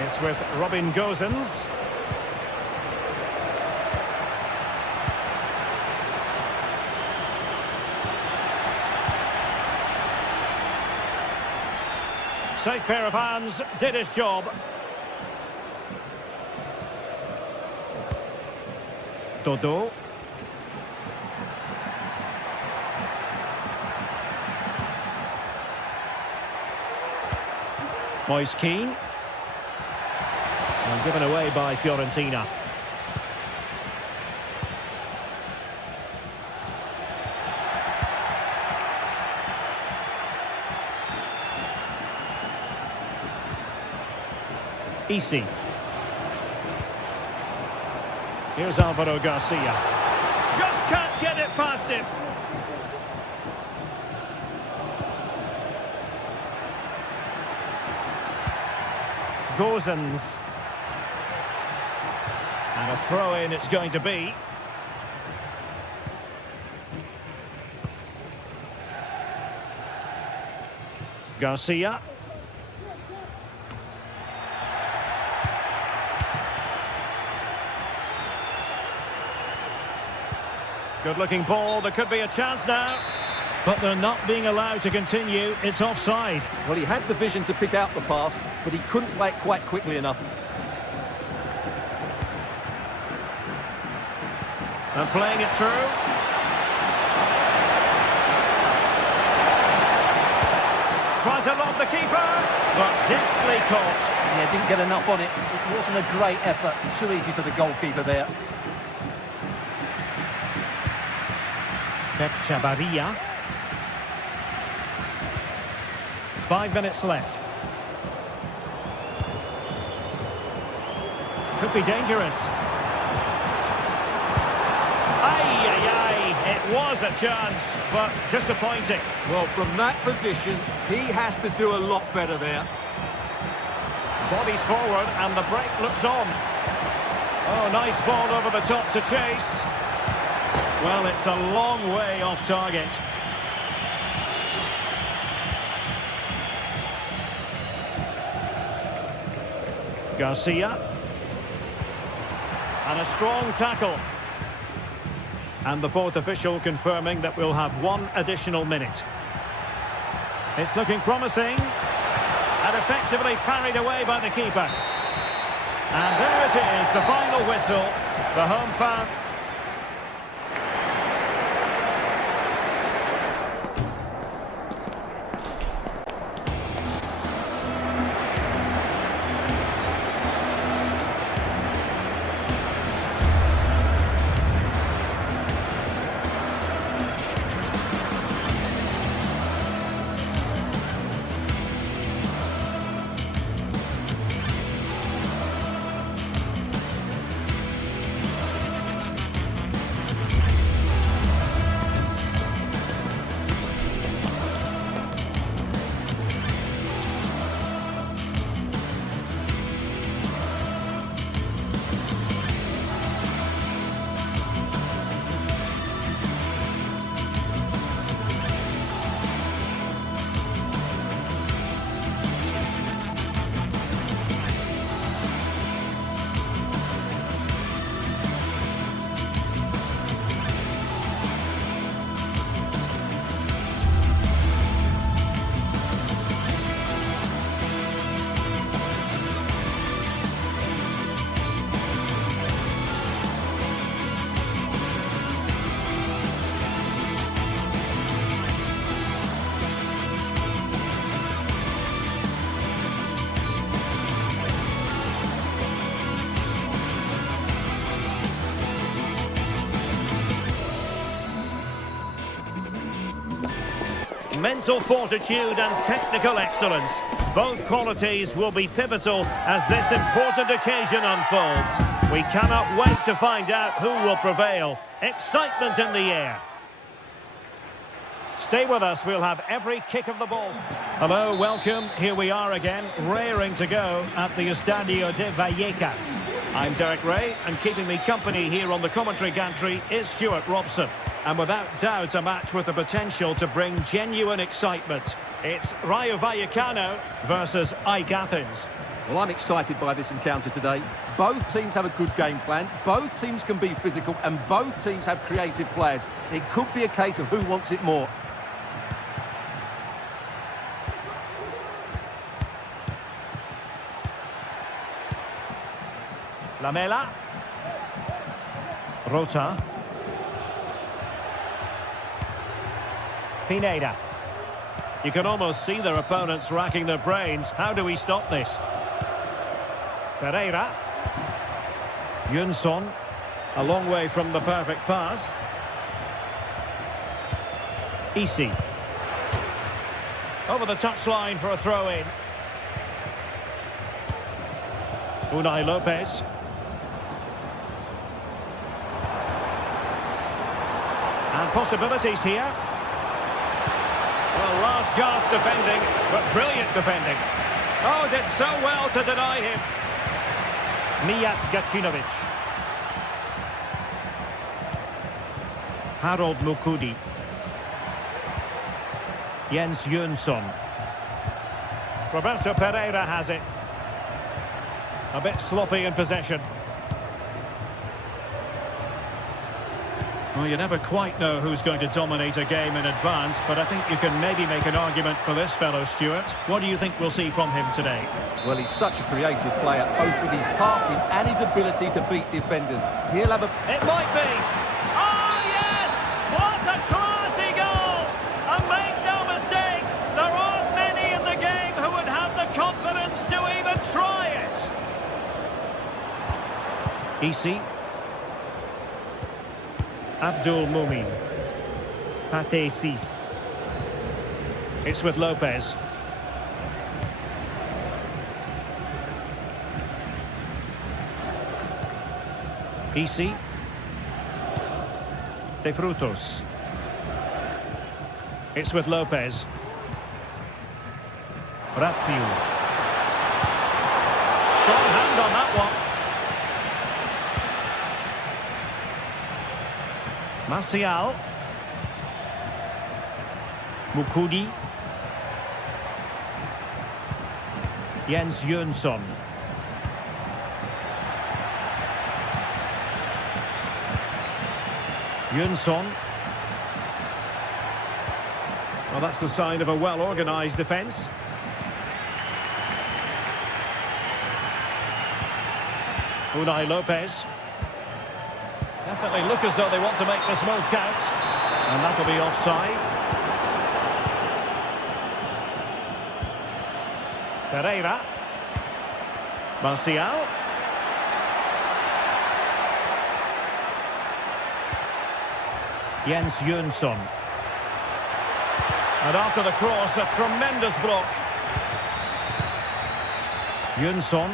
It's with Robin Gozens. Safe pair of hands, did his job. Dodo. Moise Keane. And given away by Fiorentina. Isi. Here's Alvaro Garcia. Just can't get it past him. Cousins. And a throw-in it's going to be. Garcia. Good-looking ball. There could be a chance now. But they're not being allowed to continue. It's offside. Well, he had the vision to pick out the pass, but he couldn't play it quite quickly enough. And playing it through. Trying to lob the keeper, but deftly caught. Yeah, didn't get enough on it. It wasn't a great effort. Too easy for the goalkeeper there. Pep Chavarria. 5 minutes left. Could be dangerous. It was a chance, but disappointing. Well, from that position, he has to do a lot better there. Bodies forward, and the break looks on. Oh, nice ball over the top to chase. Well, it's a long way off target. Garcia. And a strong tackle. And the fourth official confirming that we'll have one additional minute. It's looking promising. And effectively parried away by the keeper. And there it is, the final whistle. The home fan. Mental fortitude and technical excellence. Both qualities will be pivotal as this important occasion unfolds. We cannot wait to find out who will prevail. Excitement in the air. Stay with us, we'll have every kick of the ball. Hello, welcome. Here we are again, raring to go at the Estadio de Vallecas. I'm Derek Ray, and keeping me company here on the commentary gantry is Stuart Robson. And without doubt, a match with the potential to bring genuine excitement. It's Rayo Vallecano versus AEK Athens. Well, I'm excited by this encounter today. Both teams have a good game plan, both teams can be physical, and both teams have creative players. It could be a case of who wants it more. Lamela. Rota. Pineda. You can almost see their opponents racking their brains. How do we stop this? Pereira. Jönsson. A long way from the perfect pass. Isi. Over the touchline for a throw-in. Unai Lopez. And possibilities here. Well, last gasp defending, but brilliant defending. Oh, did so well to deny him. Mijat Gacinovic. Harold Mukudi. Jens Jönsson. Roberto Pereira has it. A bit sloppy in possession. Well, you never quite know who's going to dominate a game in advance, but I think you can maybe make an argument for this fellow, Stuart. What do you think we'll see from him today? Well, he's such a creative player, both with his passing and his ability to beat defenders. He'll have a... It might be. Oh, yes! What a classy goal! And make no mistake, there aren't many in the game who would have the confidence to even try it. Isi. Abdul Mumin. Pate Sis. It's with Lopez. Isi. De Frutos. It's with Lopez. Razziu. Strong hand on that one. Marseille. Mukudi. Jens Jönsson. Jönsson. Well, that's the sign of a well-organised defence. Unai Lopez. Definitely look as though they want to make this move count. And that'll be offside. Pereira. Martial. Jens Jönsson. And after the cross, a tremendous block. Jönsson.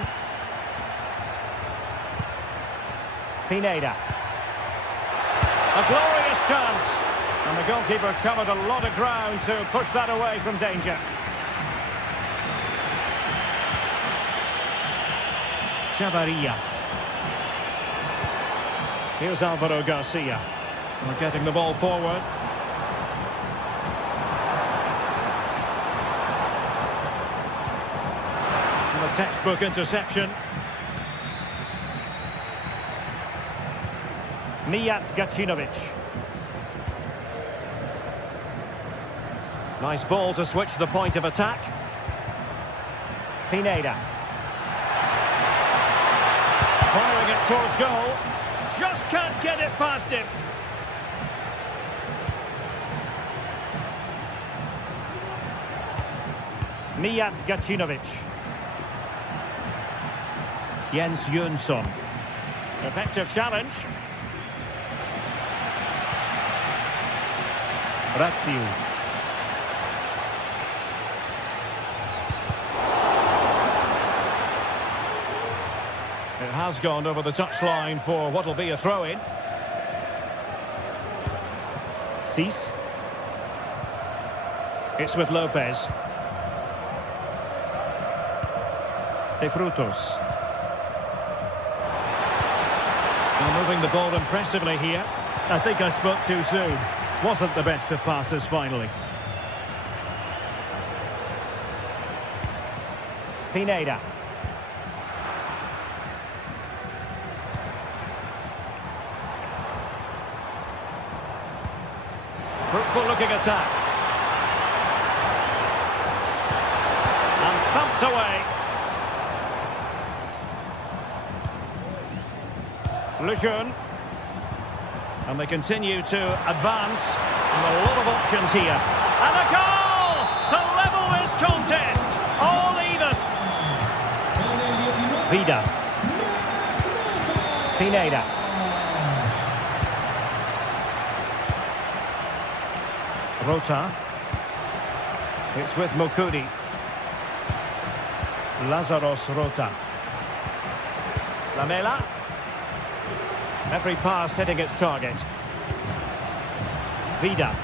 Pineda. A glorious chance. And the goalkeeper covered a lot of ground to push that away from danger. Chavarria. Here's Alvaro Garcia. We're getting the ball forward. And a textbook interception. Mijat Gacinovic. Nice ball to switch the point of attack. Pineda. Firing it towards goal. Just can't get it past him. Mijat Gacinovic. Jens Jönsson. Effective challenge. Razziu. It has gone over the touchline for what will be a throw-in. Sis. It's with Lopez. De Frutos. Now moving the ball impressively here. I think I spoke too soon. Wasn't the best of passes finally. Pineda. Fruitful looking attack. And thumped away. Lejeune. And they continue to advance. And a lot of options here. And a goal to level this contest. All even. Vida. Pineda. Rota. It's with Mukudi. Lazaros Rota. Lamela. Every pass hitting its target. Vida.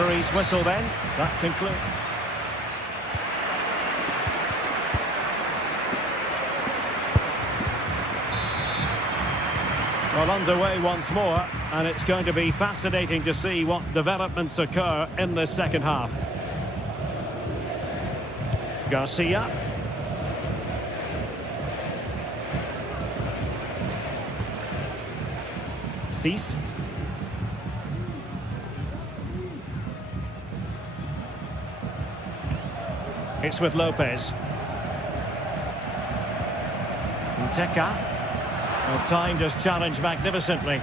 referee's whistle then. That concludes. Well, underway once more, and it's going to be fascinating to see what developments occur in this second half. Garcia. Cease. It's with Lopez. Nteka. Well, timed his challenge magnificently.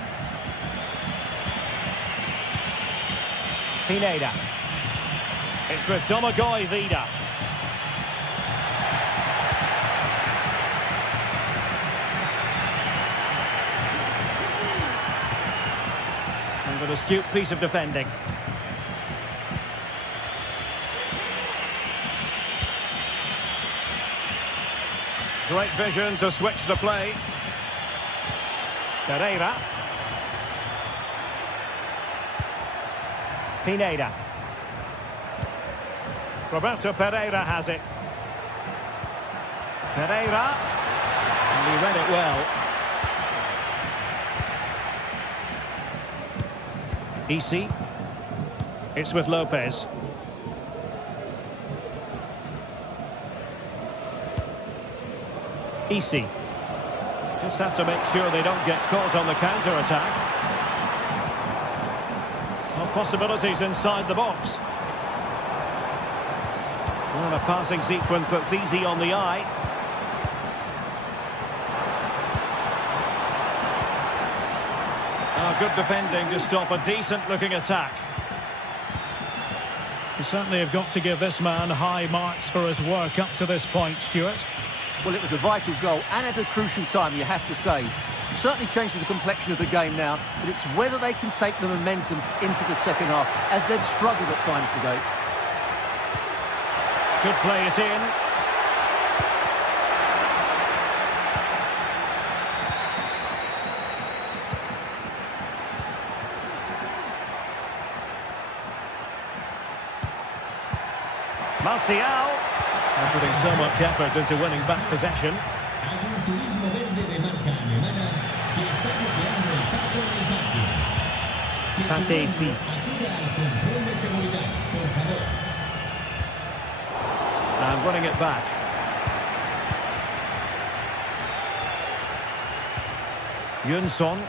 Pineda. It's with Domagoj Vida. And an astute piece of defending. Great vision to switch the play. Pereira. Pineda. Roberto Pereira has it. Pereira. And he read it well. Isi. It's with Lopez. Isi. Just have to make sure they don't get caught on the counter-attack. Well, possibilities inside the box. Well, a passing sequence that's easy on the eye. Good defending to stop a decent-looking attack. You certainly have got to give this man high marks for his work up to this point, Stuart. Well, it was a vital goal, and at a crucial time, you have to say. It certainly changes the complexion of the game now, but it's whether they can take the momentum into the second half, as they've struggled at times today. Could play it in. Marseille. They're putting so much effort into winning back possession. Decisive. And running it back. Yunson.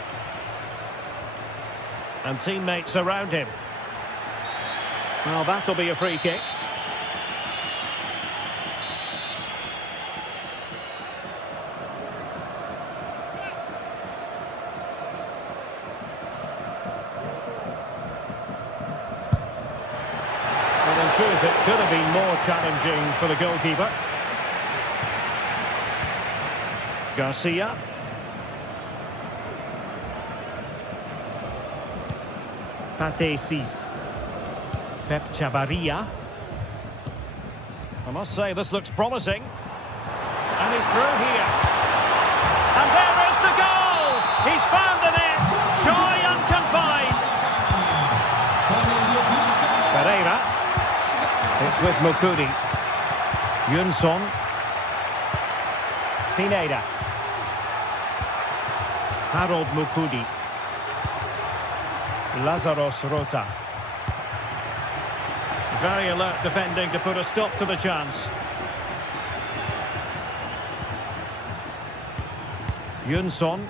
And teammates around him. Well, that'll be a free kick. It could have been more challenging for the goalkeeper. Garcia. Decisive. Pep Chavarria. I must say this looks promising. And he's through here. And there is the goal! He's found the net! Joy unconfined! Pereira. It's with Mukudi. Yunson. Pineda. Harold Mukudi. Lazaros Rota. Very alert defending to put a stop to the chance. Yunson.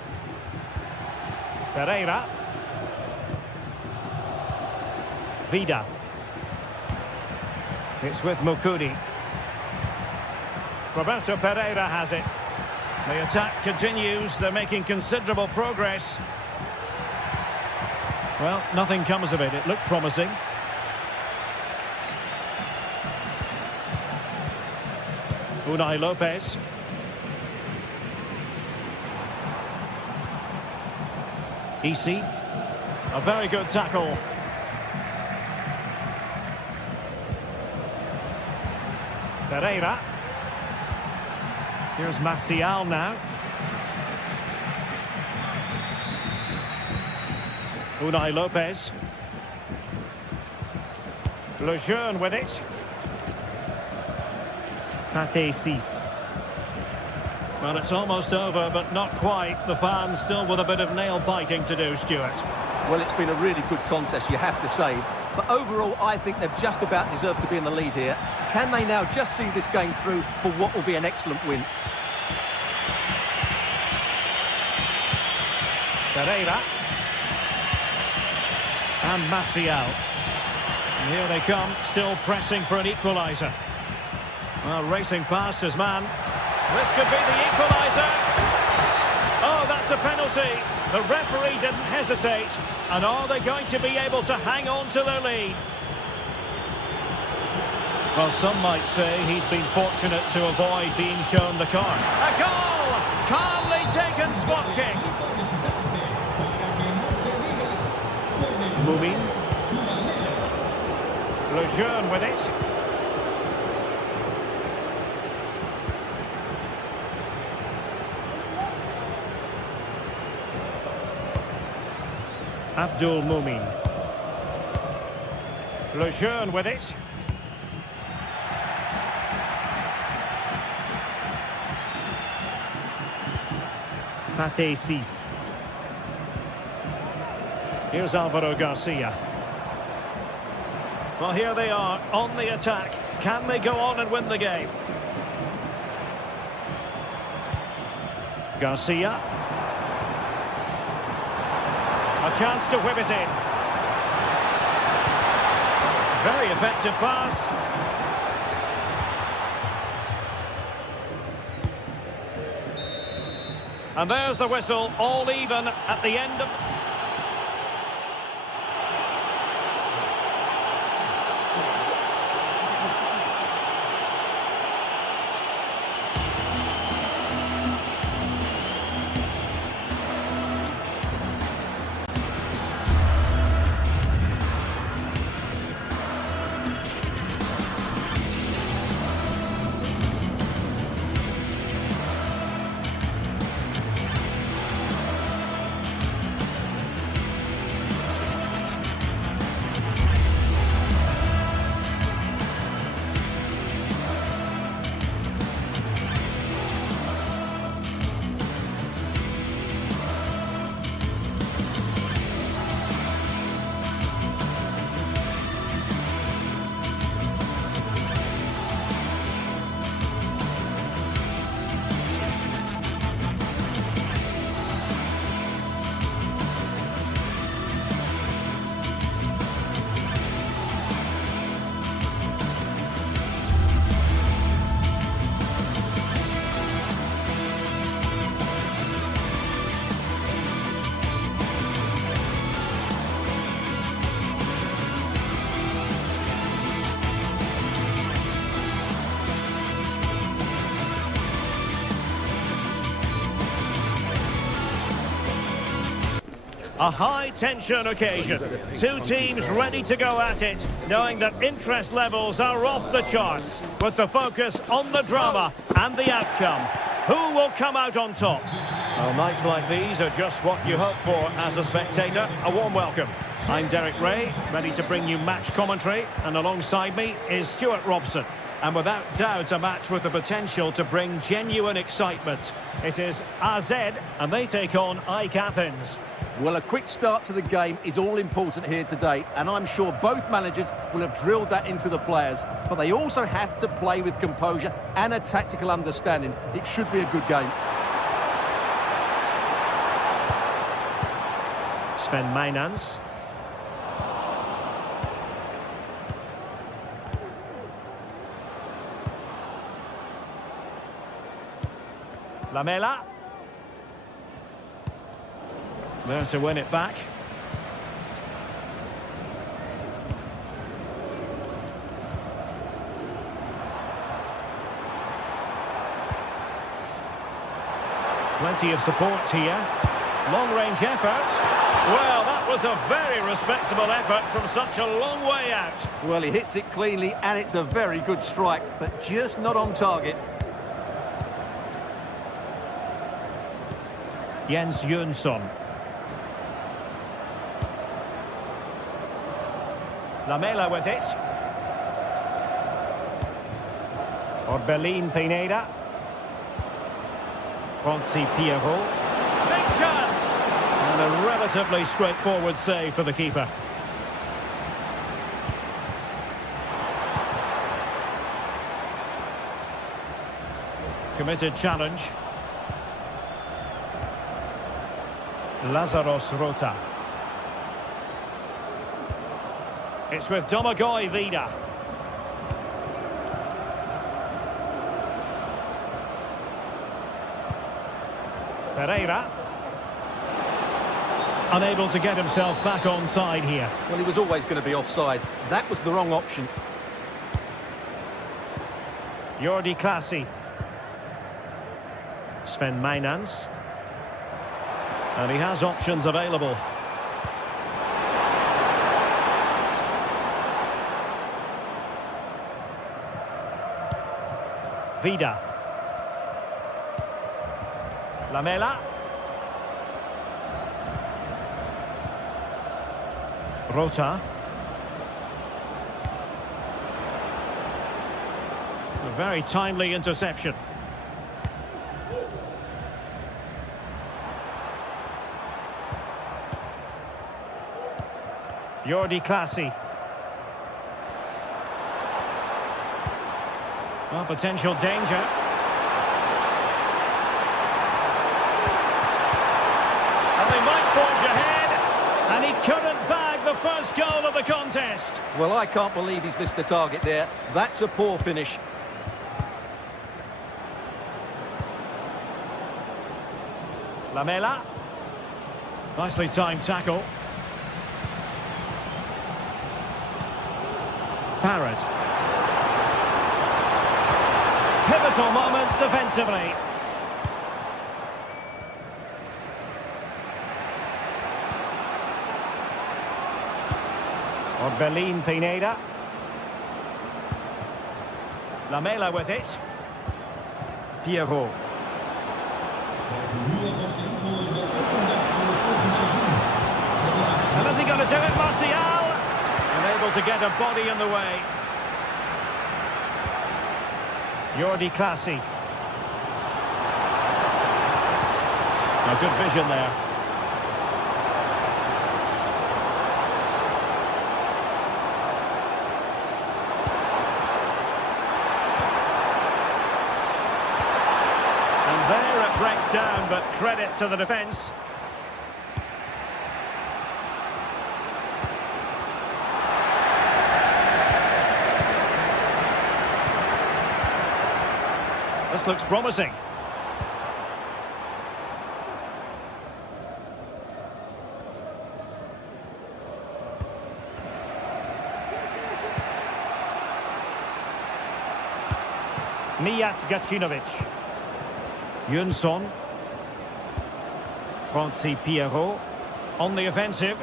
Pereira. Vida. It's with Mukudi. Roberto Pereira has it. The attack continues. They're making considerable progress. Well, nothing comes of it. It looked promising. Unai Lopez. Isi. A very good tackle. Pereira. Here's Marseille now. Unai Lopez. Lejeune with it. Decisive. Well, it's almost over, but not quite. The fans still with a bit of nail-biting to do, Stuart. Well, it's been a really good contest, you have to say. But overall, I think they've just about deserved to be in the lead here. Can they now just see this game through for what will be an excellent win? Pereira. And Marseille. And here they come, still pressing for an equaliser. Well, racing past his man. This could be the equaliser. Oh, that's a penalty. The referee didn't hesitate. And are they going to be able to hang on to their lead? Well, some might say he's been fortunate to avoid being shown the card. A goal! Calmly taken spot kick. Moving. Lejeune with it. Abdul Mumin. Lejeune with it. Decisive. Here's Alvaro Garcia. Well, here they are on the attack. Can they go on and win the game? Garcia. A chance to whip it in. Very effective pass. And there's the whistle, all even at the end of... A high-tension occasion. Two teams ready to go at it, knowing that interest levels are off the charts, with the focus on the drama and the outcome. Who will come out on top? Well, nights like these are just what you hope for as a spectator. A warm welcome. I'm Derek Ray, ready to bring you match commentary, and alongside me is Stuart Robson. And without doubt, a match with the potential to bring genuine excitement. It is AZ, and they take on AEK Athens. Well, a quick start to the game is all important here today, and I'm sure both managers will have drilled that into the players. But they also have to play with composure and a tactical understanding. It should be a good game. Sven Mainans. Lamela. There to win it back. Plenty of support here. Long-range effort. Well, that was a very respectable effort from such a long way out. Well, he hits it cleanly, and it's a very good strike, but just not on target. Jens Jönsson. Lamela with it. Orbelin Pineda. Francis Pierrot. Big chance. And a relatively straightforward save for the keeper. Committed challenge. Lazaros Rota. It's with Domagoj Vida. Pereira. Unable to get himself back on side here. Well, he was always going to be offside. That was the wrong option. Jordi Clasie. Sven Mijnans. And he has options available. Vida. Lamela. Rota. A very timely interception. Jordi Clasie. Well, potential danger. And they might forge ahead. And he couldn't bag the first goal of the contest. Well, I can't believe he's missed the target there. That's a poor finish. Lamela. Nicely timed tackle. Parrott. Pivotal moment defensively. Orbelin Pineda. Lamela with it. Pierrot. And is he going to do it, Marseille? Unable to get a body in the way. Jordi Clasie. A good vision there. And there it breaks down, but credit to the defence. This looks promising. Mijat Gacinovic. Jönsson. Francis Pierrot on the offensive.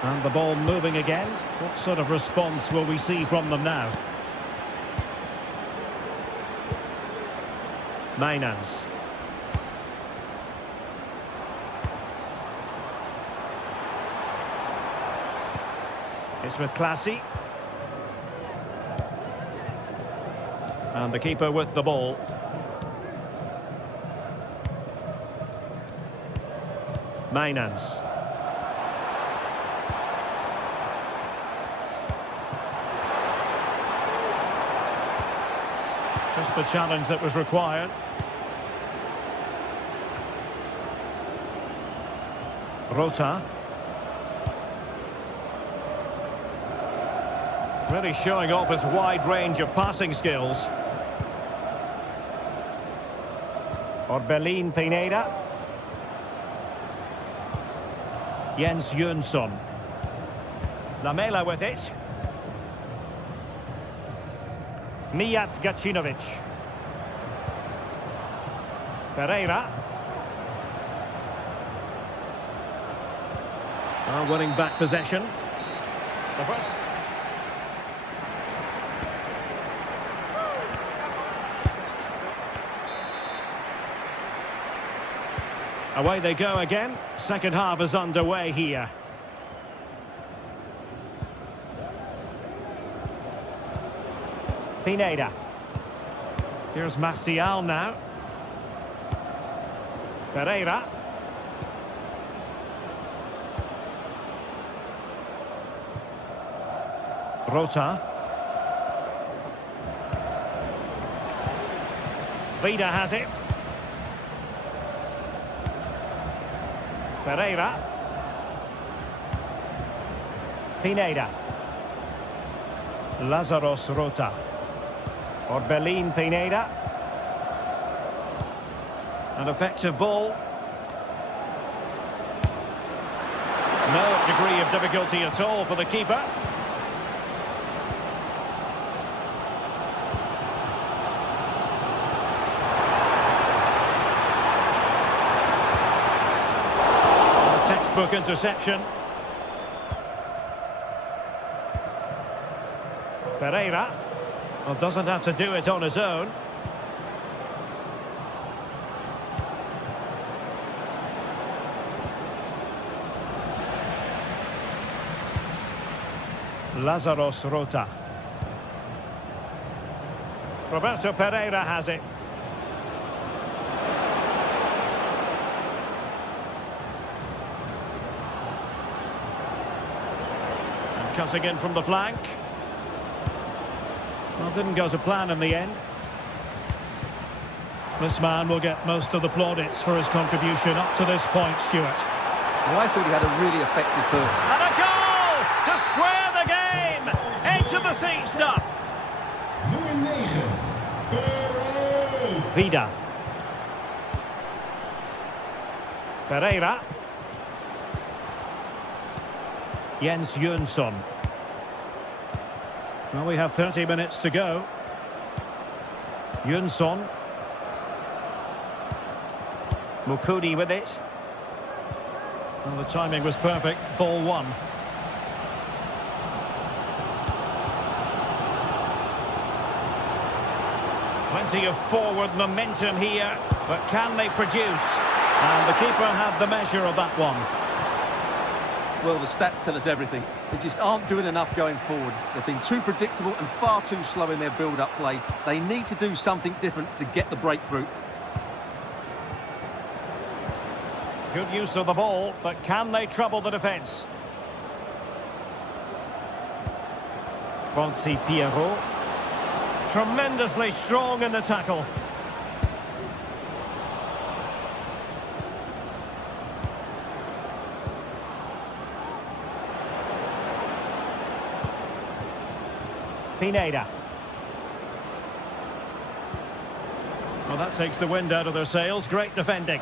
And the ball moving again. What sort of response will we see from them now? Mijnans. It's with Clasie. And the keeper with the ball. Mijnans. Just the challenge that was required. Rota. Really showing off his wide range of passing skills. Orbelin Pineda. Jens Jönsson. Lamela with it. Mijat Gacinovic. Pereira. Winning back possession. Away they go again. Second half is underway here. Pineda. Here's Marseille now. Pereira. Rota. Vida has it. Pereira. Pineda. Lazaros Rota. Orbelin Pineda. An effective ball. No degree of difficulty at all for the keeper. Textbook interception. Pereira. Well, doesn't have to do it on his own. Lazaros Rota. Roberto Pereira has it. And cutting in from the flank. Well, didn't go to plan in the end. This man will get most of the plaudits for his contribution up to this point, Stuart. Well, I thought he had a really effective first. And a goal to square the game. Edge of the seat stuff. Vida. Pereira. Jens Jönsson. Well, we have 30 minutes to go. Jönsson. Mukudi with it. Well, the timing was perfect. Ball one. Plenty of forward momentum here, but can they produce? And the keeper had the measure of that one. Well, the stats tell us everything. They just aren't doing enough going forward. They've been too predictable and far too slow in their build-up play. They need to do something different to get the breakthrough. Good use of the ball, but can they trouble the defence? Francis Pierrot. Tremendously strong in the tackle. Pineda. Well, that takes the wind out of their sails. Great defending.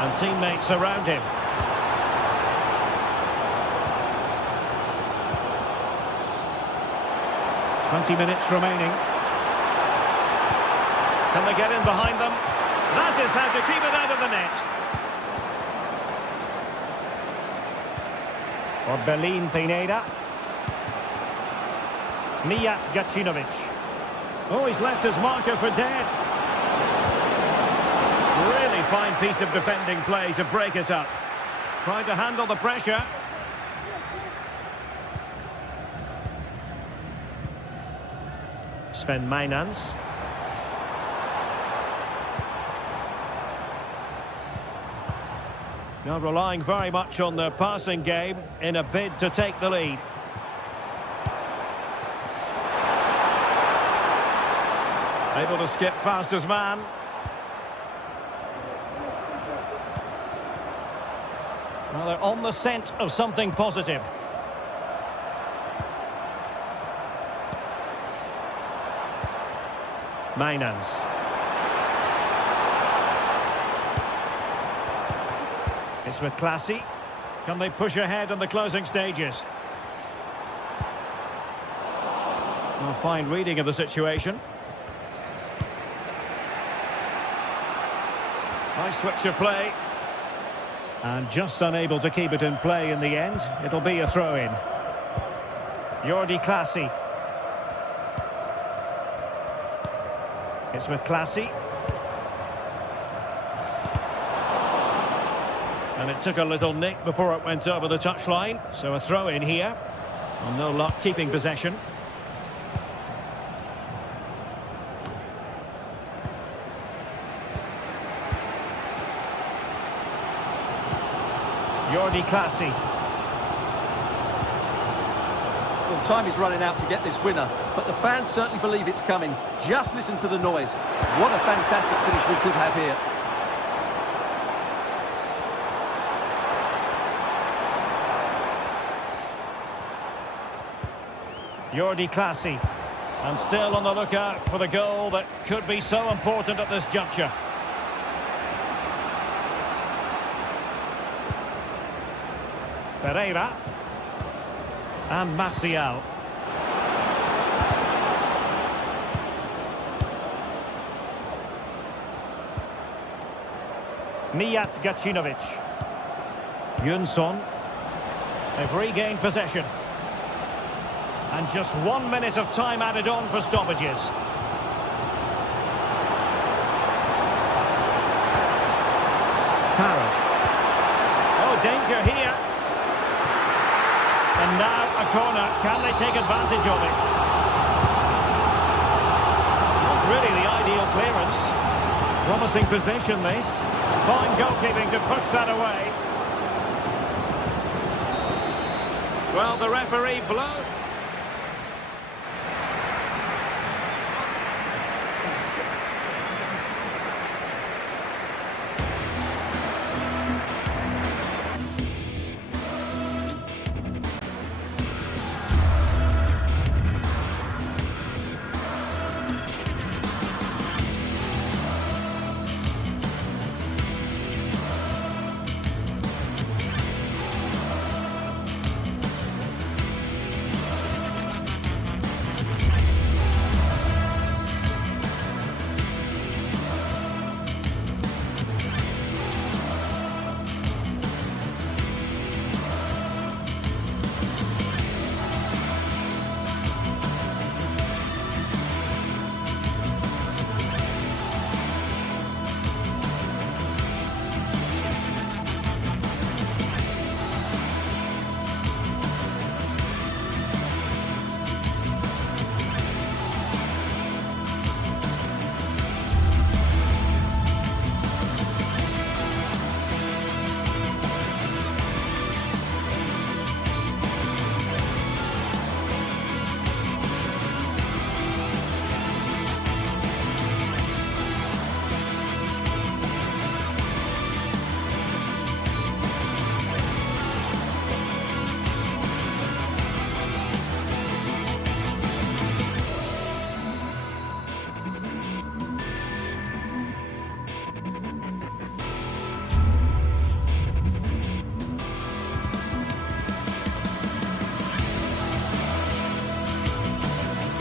And teammates around him. "20 minutes remaining. Can they get in behind them? That is how to keep it out of the net. Orbelin Pineda. Mijat Gacinovic. Oh, he's left his marker for dead. Really fine piece of defending play to break it up. Trying to handle the pressure. Sven Mijnans. Now relying very much on their passing game in a bid to take the lead. Able to skip past his man. Well, they're on the scent of something positive. Mijnans. It's with Classy. Can they push ahead in the closing stages? Well, fine reading of the situation. Nice switch of play. And just unable to keep it in play in the end. It'll be a throw-in. Jordi Classy. It's with Classy. And it took a little nick before it went over the touchline. So a throw in here. And no luck keeping possession. Jordi Classy. Well, time is running out to get this winner, but the fans certainly believe it's coming. Just listen to the noise. What a fantastic finish we could have here. Jordi Classy. And still on the lookout for the goal that could be so important at this juncture. Pereira. And Marseille. Mijat Gacinovic. Jönsson. They've regained possession. And just 1 minute of time added on for stoppages. Parrott. Oh, danger here. And now a corner. Can they take advantage of it? Not really the ideal clearance. Promising position, this. Fine goalkeeping to push that away. Well, the referee blows.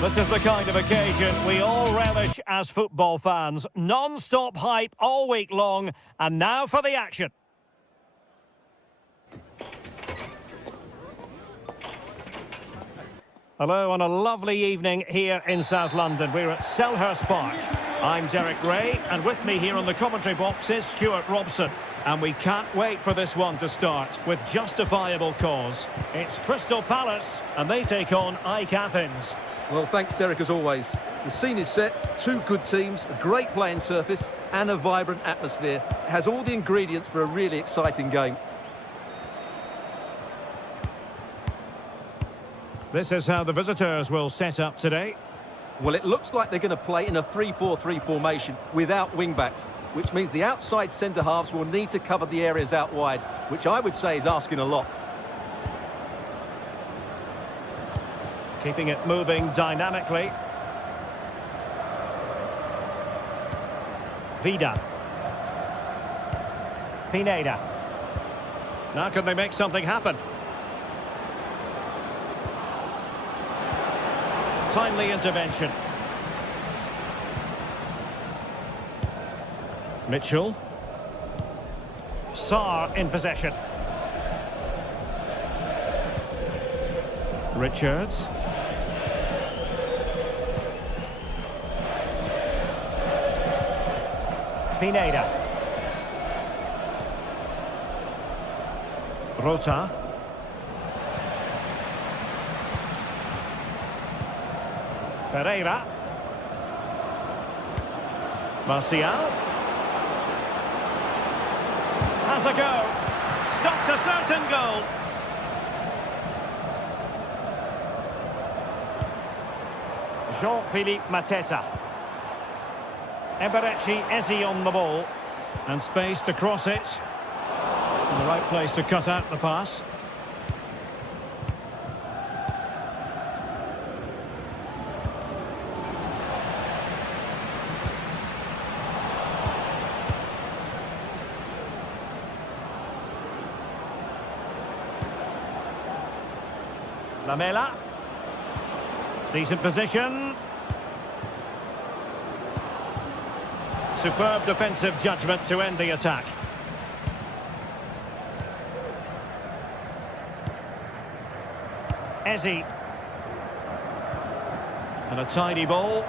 This is the kind of occasion we all relish as football fans. Non-stop hype all week long, and now for the action. Hello on a lovely evening here in South London. We're at Selhurst Park. I'm Derek Ray, and with me here on the commentary box is Stuart Robson. And we can't wait for this one to start with justifiable cause. It's Crystal Palace, and they take on AEK Athens. Well, thanks, Derek, as always. The scene is set, two good teams, a great playing surface and a vibrant atmosphere. It has all the ingredients for a really exciting game. This is how the visitors will set up today. Well, it looks like they're going to play in a 3-4-3 formation without wing-backs, which means the outside centre-halves will need to cover the areas out wide, which I would say is asking a lot. Keeping it moving dynamically. Vida. Pineda. Now can they make something happen? Timely intervention. Mitchell. Sarr in possession. Richards. Pineda. Rota. Pereira. Martial. Has a go. Stopped a certain goal. Jean-Philippe Mateta. Eberechi Eze on the ball. And space to cross it. And the right place to cut out the pass. Lamela. Decent position. Superb defensive judgment to end the attack. Eze. And a tidy ball.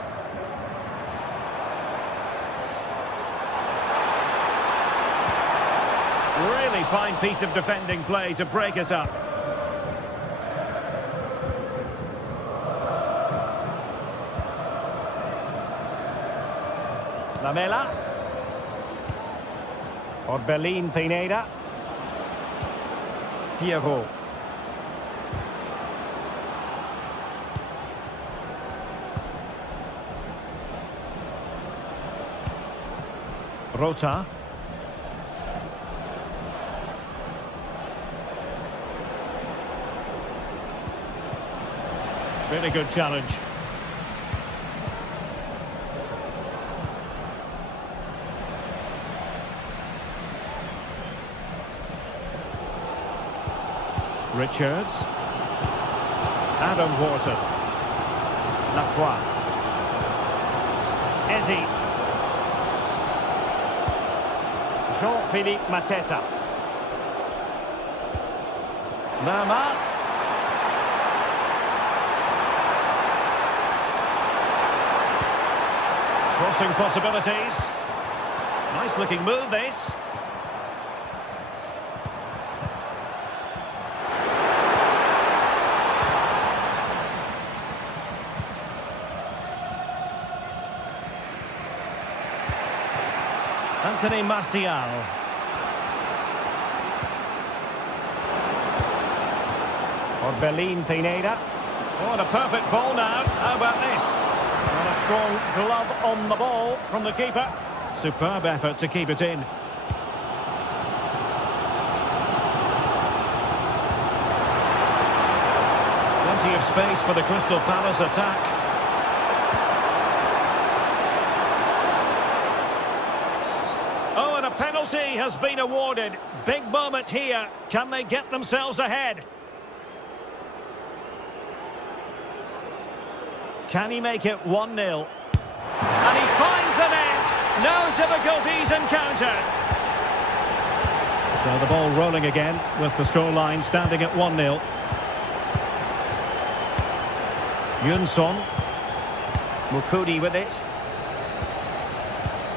Really fine piece of defending play to break it up. Lamela. Orbelin Pineda. Pierrot. Rota. Really good challenge. Richards. Adam Wharton. Lacroix. Eze. Jean-Philippe Mateta. Lerma. Crossing possibilities. Nice looking move this. Anthony Martial. Orbelin Pineda. Oh, and a perfect ball now. How about this? And a strong glove on the ball from the keeper. Superb effort to keep it in. Plenty of space for the Crystal Palace attack. Penalty has been awarded. Big moment here. Can they get themselves ahead? Can he make it 1-0? And he finds the net. No difficulties encountered. So the ball rolling again with the scoreline standing at 1-0. Yunson. Mukudi with it.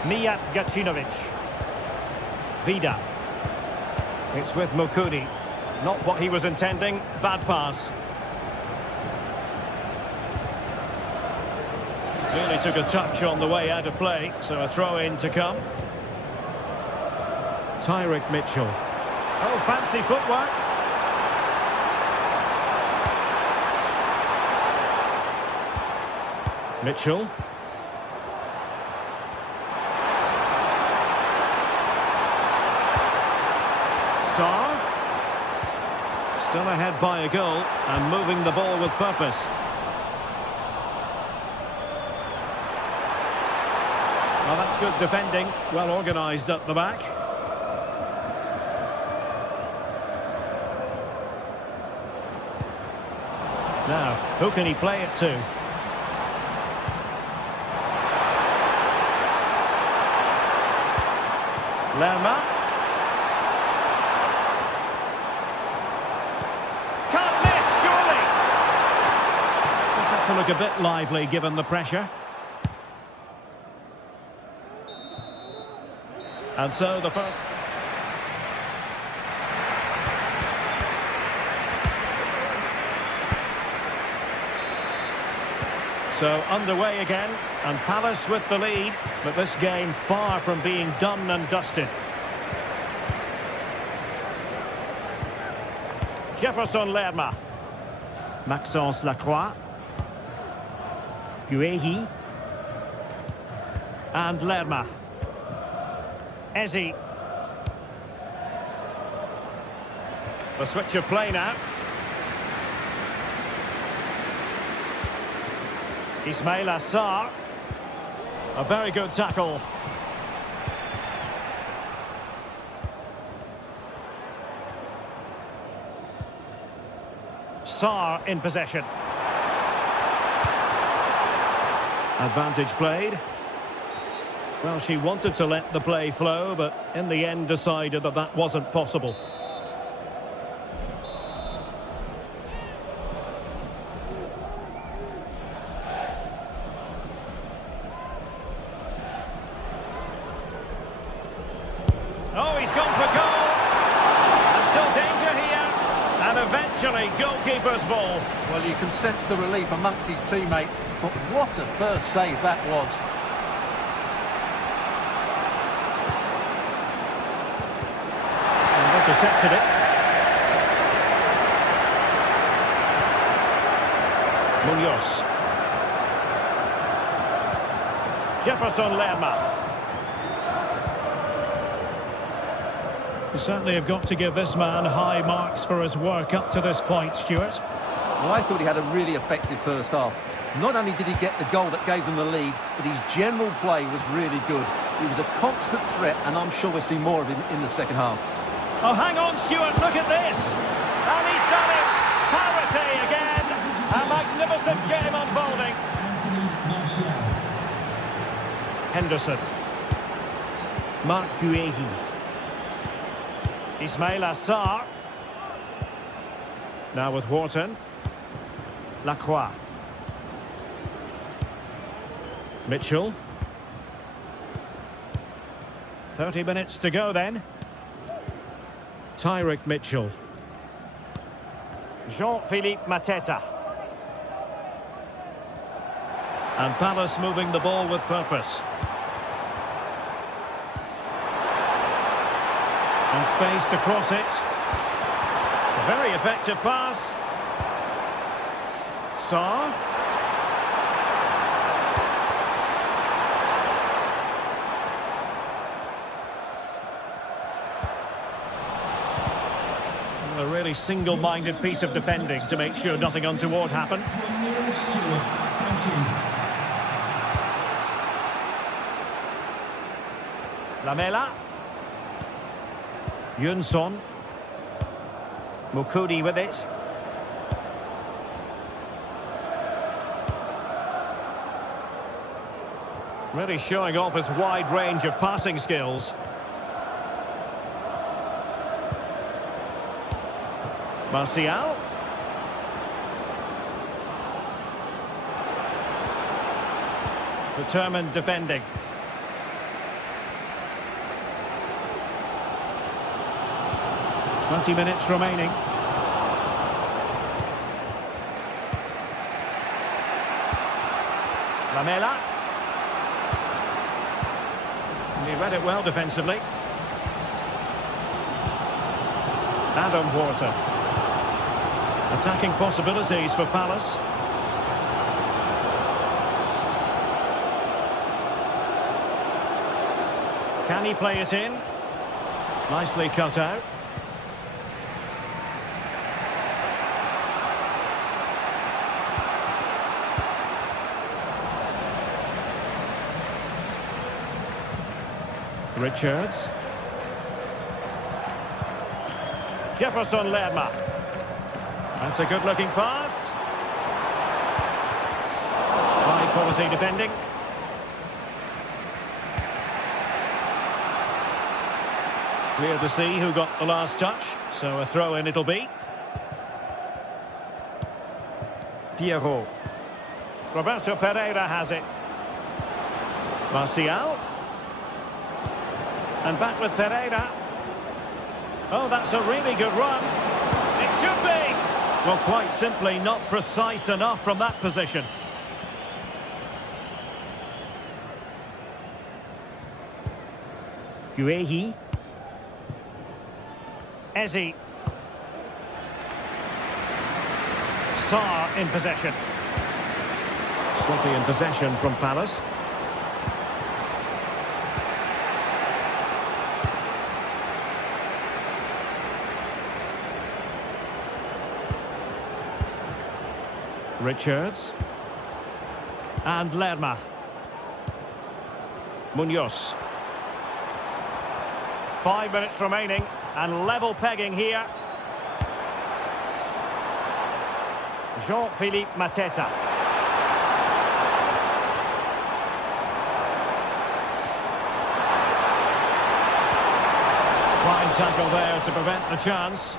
Mijat Gacinovic. Vida. It's with Mukudi. Not what he was intending. Bad pass. Really took a touch on the way out of play, so a throw-in to come. Tyrick Mitchell. Oh, fancy footwork. Mitchell. Still ahead by a goal and moving the ball with purpose. Well, that's good defending, well organised up the back. Now, who can he play it to? Lerma. Can't miss, surely. Just have to look a bit lively given the pressure. And so the first... So underway again, and Palace with the lead, but this game far from being done and dusted. Jefferson Lerma. Maxence Lacroix. Guehi. And Lerma. Ezi. The switch of play now. Ismail Assar. A very good tackle. Sarr in possession. Advantage played. Well, she wanted to let the play flow, but in the end decided that that wasn't possible. Oh, he's gone for goal. There's still danger here. And eventually, goalkeeper's ball. Well, you can sense the relief amongst his teammates, but what a first save that was. And intercepted it. Munoz. Jefferson Lerma. You certainly have got to give this man high marks for his work up to this point, Stuart. Well, I thought he had a really effective first half. Not only did he get the goal that gave them the lead, but his general play was really good. He was a constant threat, and I'm sure we'll see more of him in the second half. Oh, hang on, Stuart, look at this. And he's done it. Parity again. A magnificent game unfolding. Henderson. Marc Guehi. Ismail Assar. Now with Wharton. Lacroix. Mitchell. 30 minutes to go then. Tyrick Mitchell. Jean-Philippe Mateta. And Palace moving the ball with purpose. And space to cross it. A very effective pass. Sarr. A really single-minded piece of defending to make sure nothing untoward happened. Lamela. Yunson. Mukudi with it. Really showing off his wide range of passing skills. Marseille. Determined defending. "20 minutes remaining. Lamela. He read it well defensively. Adam Wharton. Attacking possibilities for Palace. Can he play it in? Nicely cut out. Richards. Jefferson Lerma. That's a good-looking pass. High-quality defending. Clear to see who got the last touch, so a throw-in it'll be. Pierrot. Roberto Pereira has it. Martial. And back with Pereira. Oh, that's a really good run. It should be. Well, quite simply not precise enough from that position. Guehi. Ezi. Sarr in possession. Sloppy in possession from Palace. Richards. And Lerma. Munoz. 5 minutes remaining and level pegging here. Jean-Philippe Mateta. Fine tackle there to prevent the chance.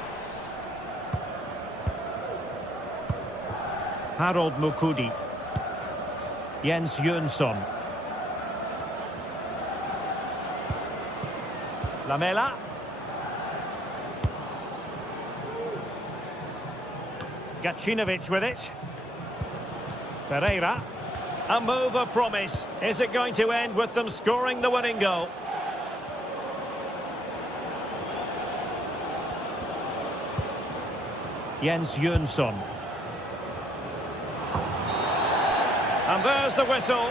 Harold Mukudi. Jens Jönsson. Lamela. Gacinovic with it. Pereira. A move of promise. Is it going to end with them scoring the winning goal? Jens Jönsson. And there's the whistle.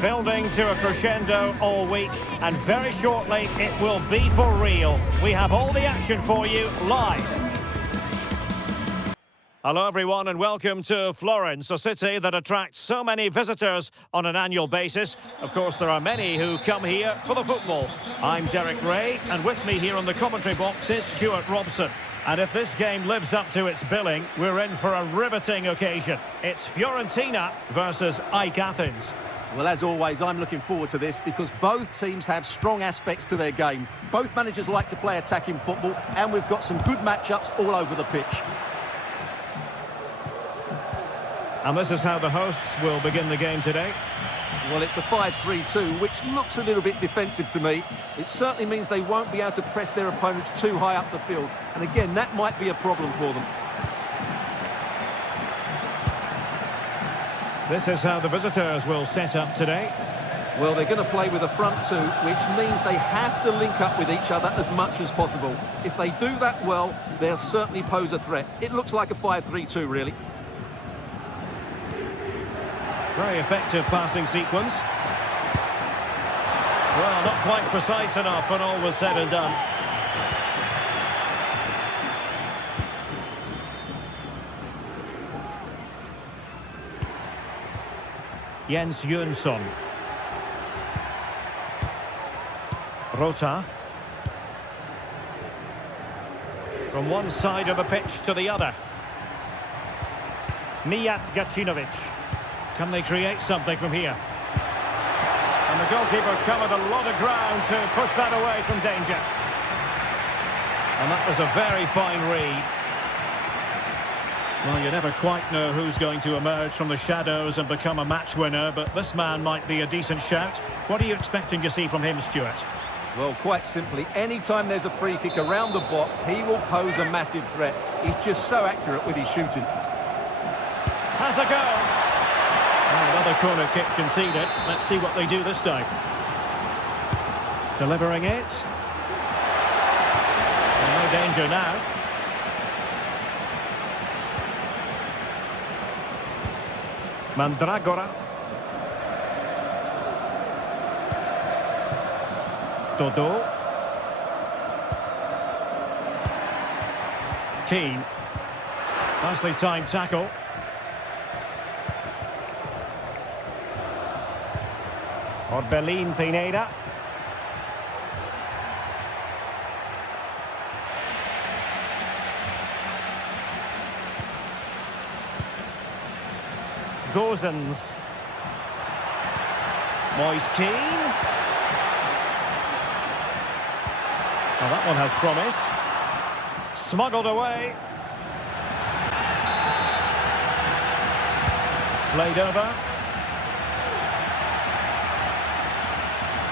Building to a crescendo all week, and very shortly it will be for real. We have all the action for you live. Hello everyone and welcome to Florence, a city that attracts so many visitors on an annual basis. Of course, there are many who come here for the football. I'm Derek Ray, and with me here on the commentary box is Stuart Robson. And if this game lives up to its billing, we're in for a riveting occasion. It's Fiorentina versus AEK Athens. Well, as always, I'm looking forward to this because both teams have strong aspects to their game. Both managers like to play attacking football, and we've got some good matchups all over the pitch. And this is how the hosts will begin the game today. Well, it's a 5-3-2, which looks a little bit defensive to me. It certainly means they won't be able to press their opponents too high up the field. And again, that might be a problem for them. This is how the visitors will set up today. Well, they're going to play with a front two, which means they have to link up with each other as much as possible. If they do that well, they'll certainly pose a threat. It looks like a 5-3-2, really. Very effective passing sequence. Well, not quite precise enough when all was said and done. Jens Jönsson. Rota. From one side of the pitch to the other. Mijat Gacinovic. Can they create something from here? And the goalkeeper covered a lot of ground to push that away from danger. And that was a very fine read. Well, you never quite know who's going to emerge from the shadows and become a match winner, but this man might be a decent shout. What are you expecting to see from him, Stuart? Well, quite simply, anytime there's a free kick around the box, he will pose a massive threat. He's just so accurate with his shooting. Has a go. Another corner kick conceded. Let's see what they do this time. Delivering it. No danger now. Mandragora. Dodo. Keane. Nicely timed tackle. Orbelin Pineda. Gozens. Moise Keane. Well, that one has promise. Smuggled away. Played over.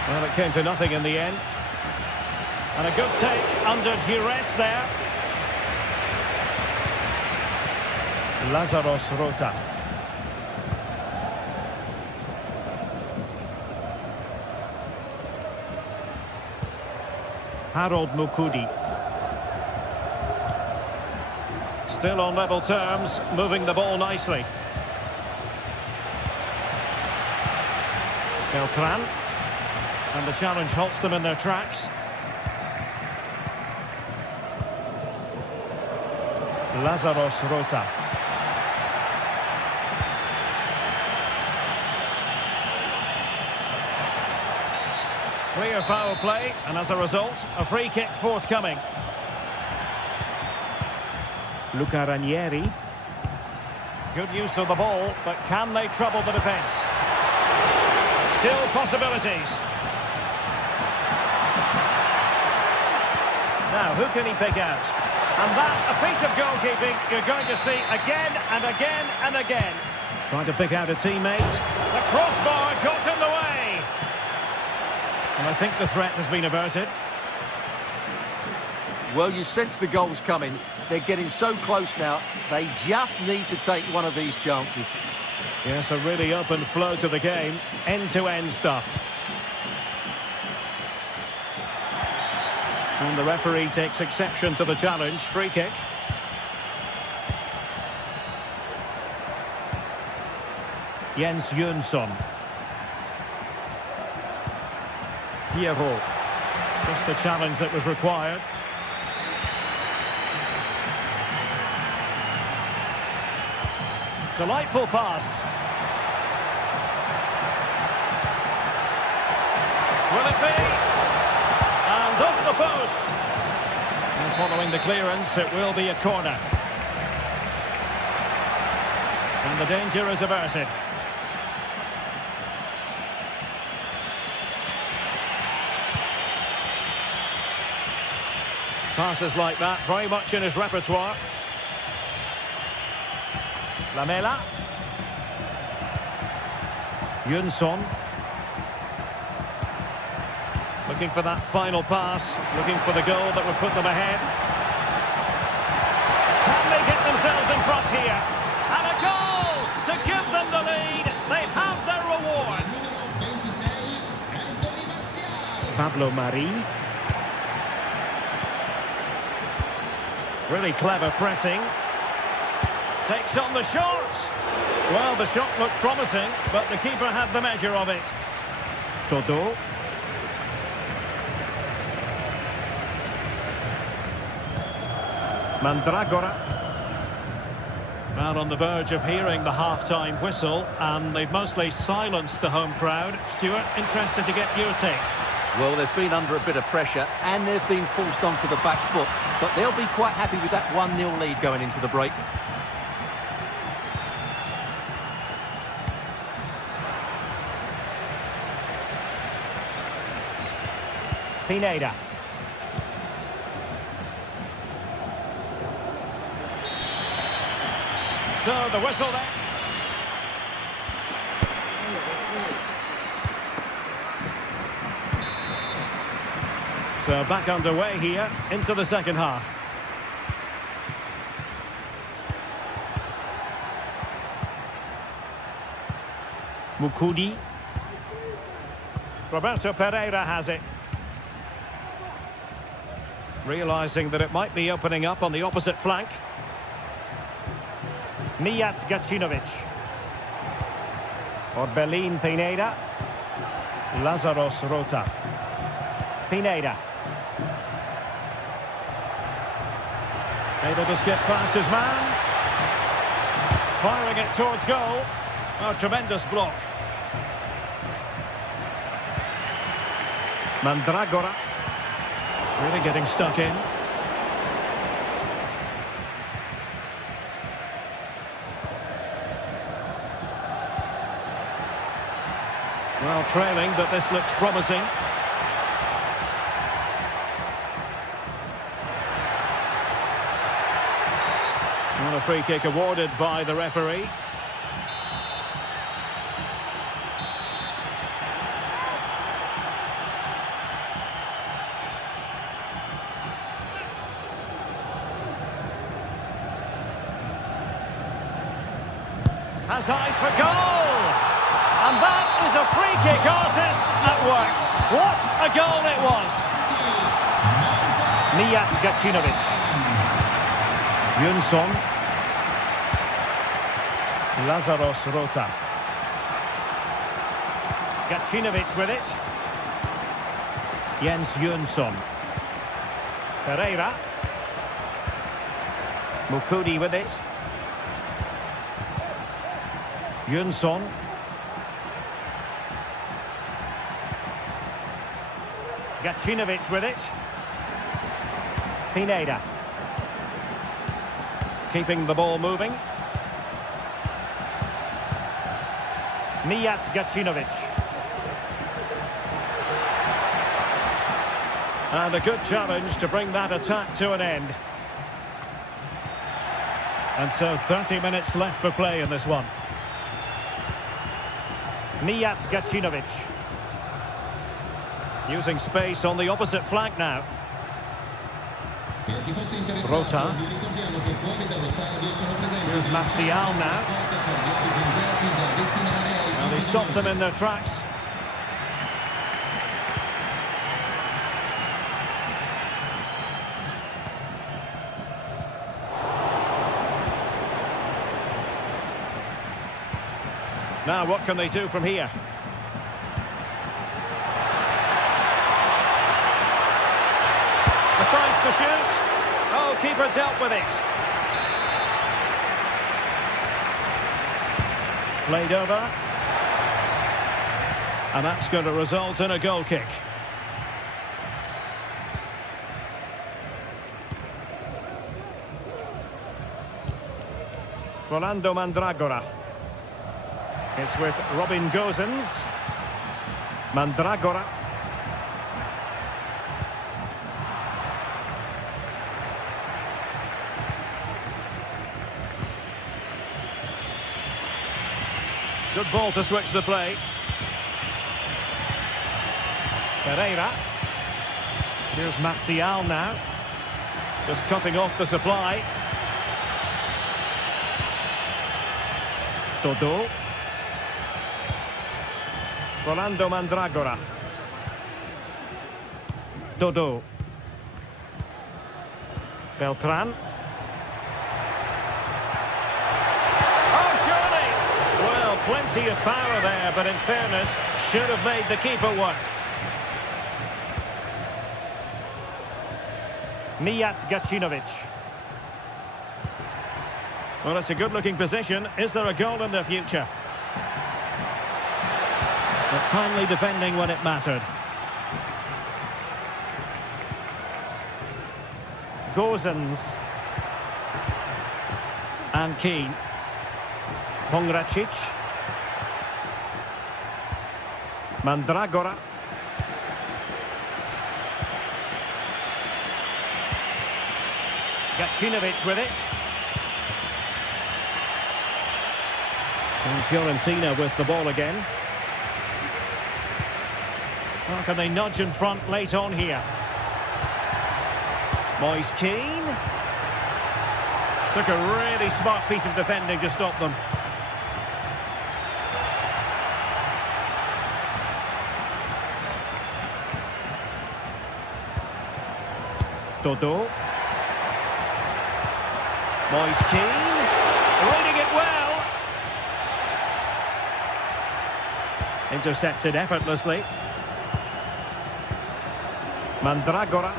Well, it came to nothing in the end. And a good take under duress there. Lazarus Rota. Harold Mukudi. Still on level terms, moving the ball nicely. Beltran. And the challenge halts them in their tracks. Lazarus Rota. Clear foul play, and as a result, a free kick forthcoming. Luca Ranieri. Good use of the ball, but can they trouble the defence? Still possibilities. Now, who can he pick out? And that's a piece of goalkeeping you're going to see again and again and again. Trying to pick out a teammate. The crossbar got in the way. And I think the threat has been averted. Well, you sense the goals coming. They're getting so close now. They just need to take one of these chances. Yes, a really open flow to the game. End-to-end stuff. And the referee takes exception to the challenge. Free kick. Jens Jönsson. Pierrot. Just the challenge that was required. Delightful pass. Will it be? And off the post. And following the clearance, it will be a corner. And the danger is averted. Passes like that, very much in his repertoire. Lamela. Jönsson. Looking for that final pass, looking for the goal that would put them ahead. Can they get themselves in front here? And a goal to give them the lead. They have their reward. Pablo Mari. Really clever pressing. Takes on the shot. Well, the shot looked promising, but the keeper had the measure of it. Dodo. Mandragora. Well, on the verge of hearing the half-time whistle, and they've mostly silenced the home crowd. Stuart, interested to get your take. Well, they've been under a bit of pressure, and they've been forced onto the back foot. But they'll be quite happy with that 1-0 lead going into the break. Pineda. So the whistle then. So back underway here into the second half. Mukudi. Roberto Pereira has it. Realising that it might be opening up on the opposite flank. Mijat Gacinovic. Orbelin Pineda. Lazaros Rota. Pineda. Able to skip past his man. Firing it towards goal. Oh, tremendous block. Mandragora. Really getting stuck in. Well, trailing, but this looks promising. And a free kick awarded by the referee. Has eyes for goal! And that is a free kick artist at work. What a goal it was! Mijat Gacinovic. Jönsson. Lazaros Rota. Gacinovic with it. Jens Jönsson. Pereira. Mukudi with it. Jönsson. Gacinovic with it. Pineda. Keeping the ball moving. Mijat Gacinovic. And a good challenge to bring that attack to an end. And so 30 minutes left for play in this one. Mijat Gacinovic. Using space on the opposite flank now. Rota. Here's Marseille now. And he stopped them in their tracks. Now what can they do from here? The tries to shoot. Oh, keeper dealt with it. Played over. And that's going to result in a goal kick. Rolando Mandragora. It's with Robin Gosens. Mandragora. Good ball to switch the play. Pereira. Here's Martial now. Just cutting off the supply. Dodo. Rolando Mandragora. Dodo. Beltran. Oh, surely! Well, plenty of power there, but in fairness, should have made the keeper work. Mijat Gacinovic. Well, it's a good-looking position. Is there a goal in the future? But timely defending when it mattered. Gosens. And Keane. Pongracic. Mandragora. Gacinovic with it. And Fiorentina with the ball again. How can they nudge in front late on here? Moise Keane. Took a really smart piece of defending to stop them. Dodo. Moise Keane. Reading it well. Intercepted effortlessly. Mandragora.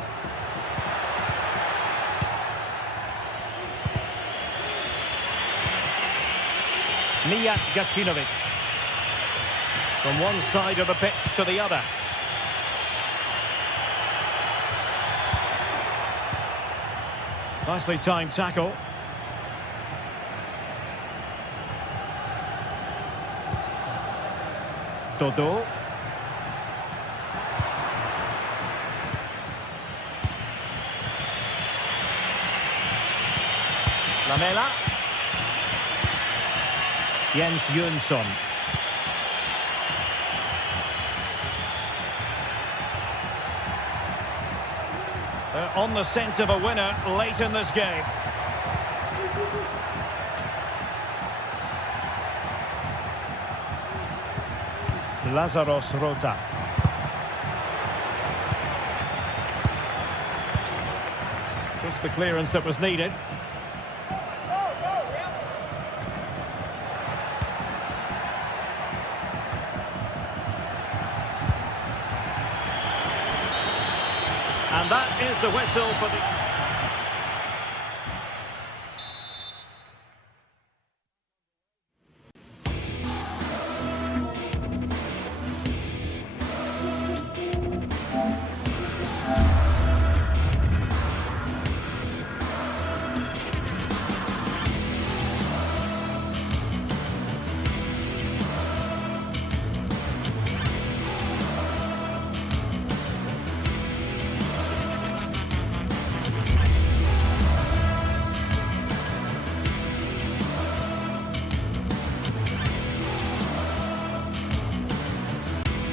Mijat Gacinovic. From one side of the pitch to the other. Nicely timed tackle. Dodo. Lamela. Jens Jönsson. On the scent of a winner late in this game. Lazaros Rota. Just the clearance that was needed. And that is the whistle for the...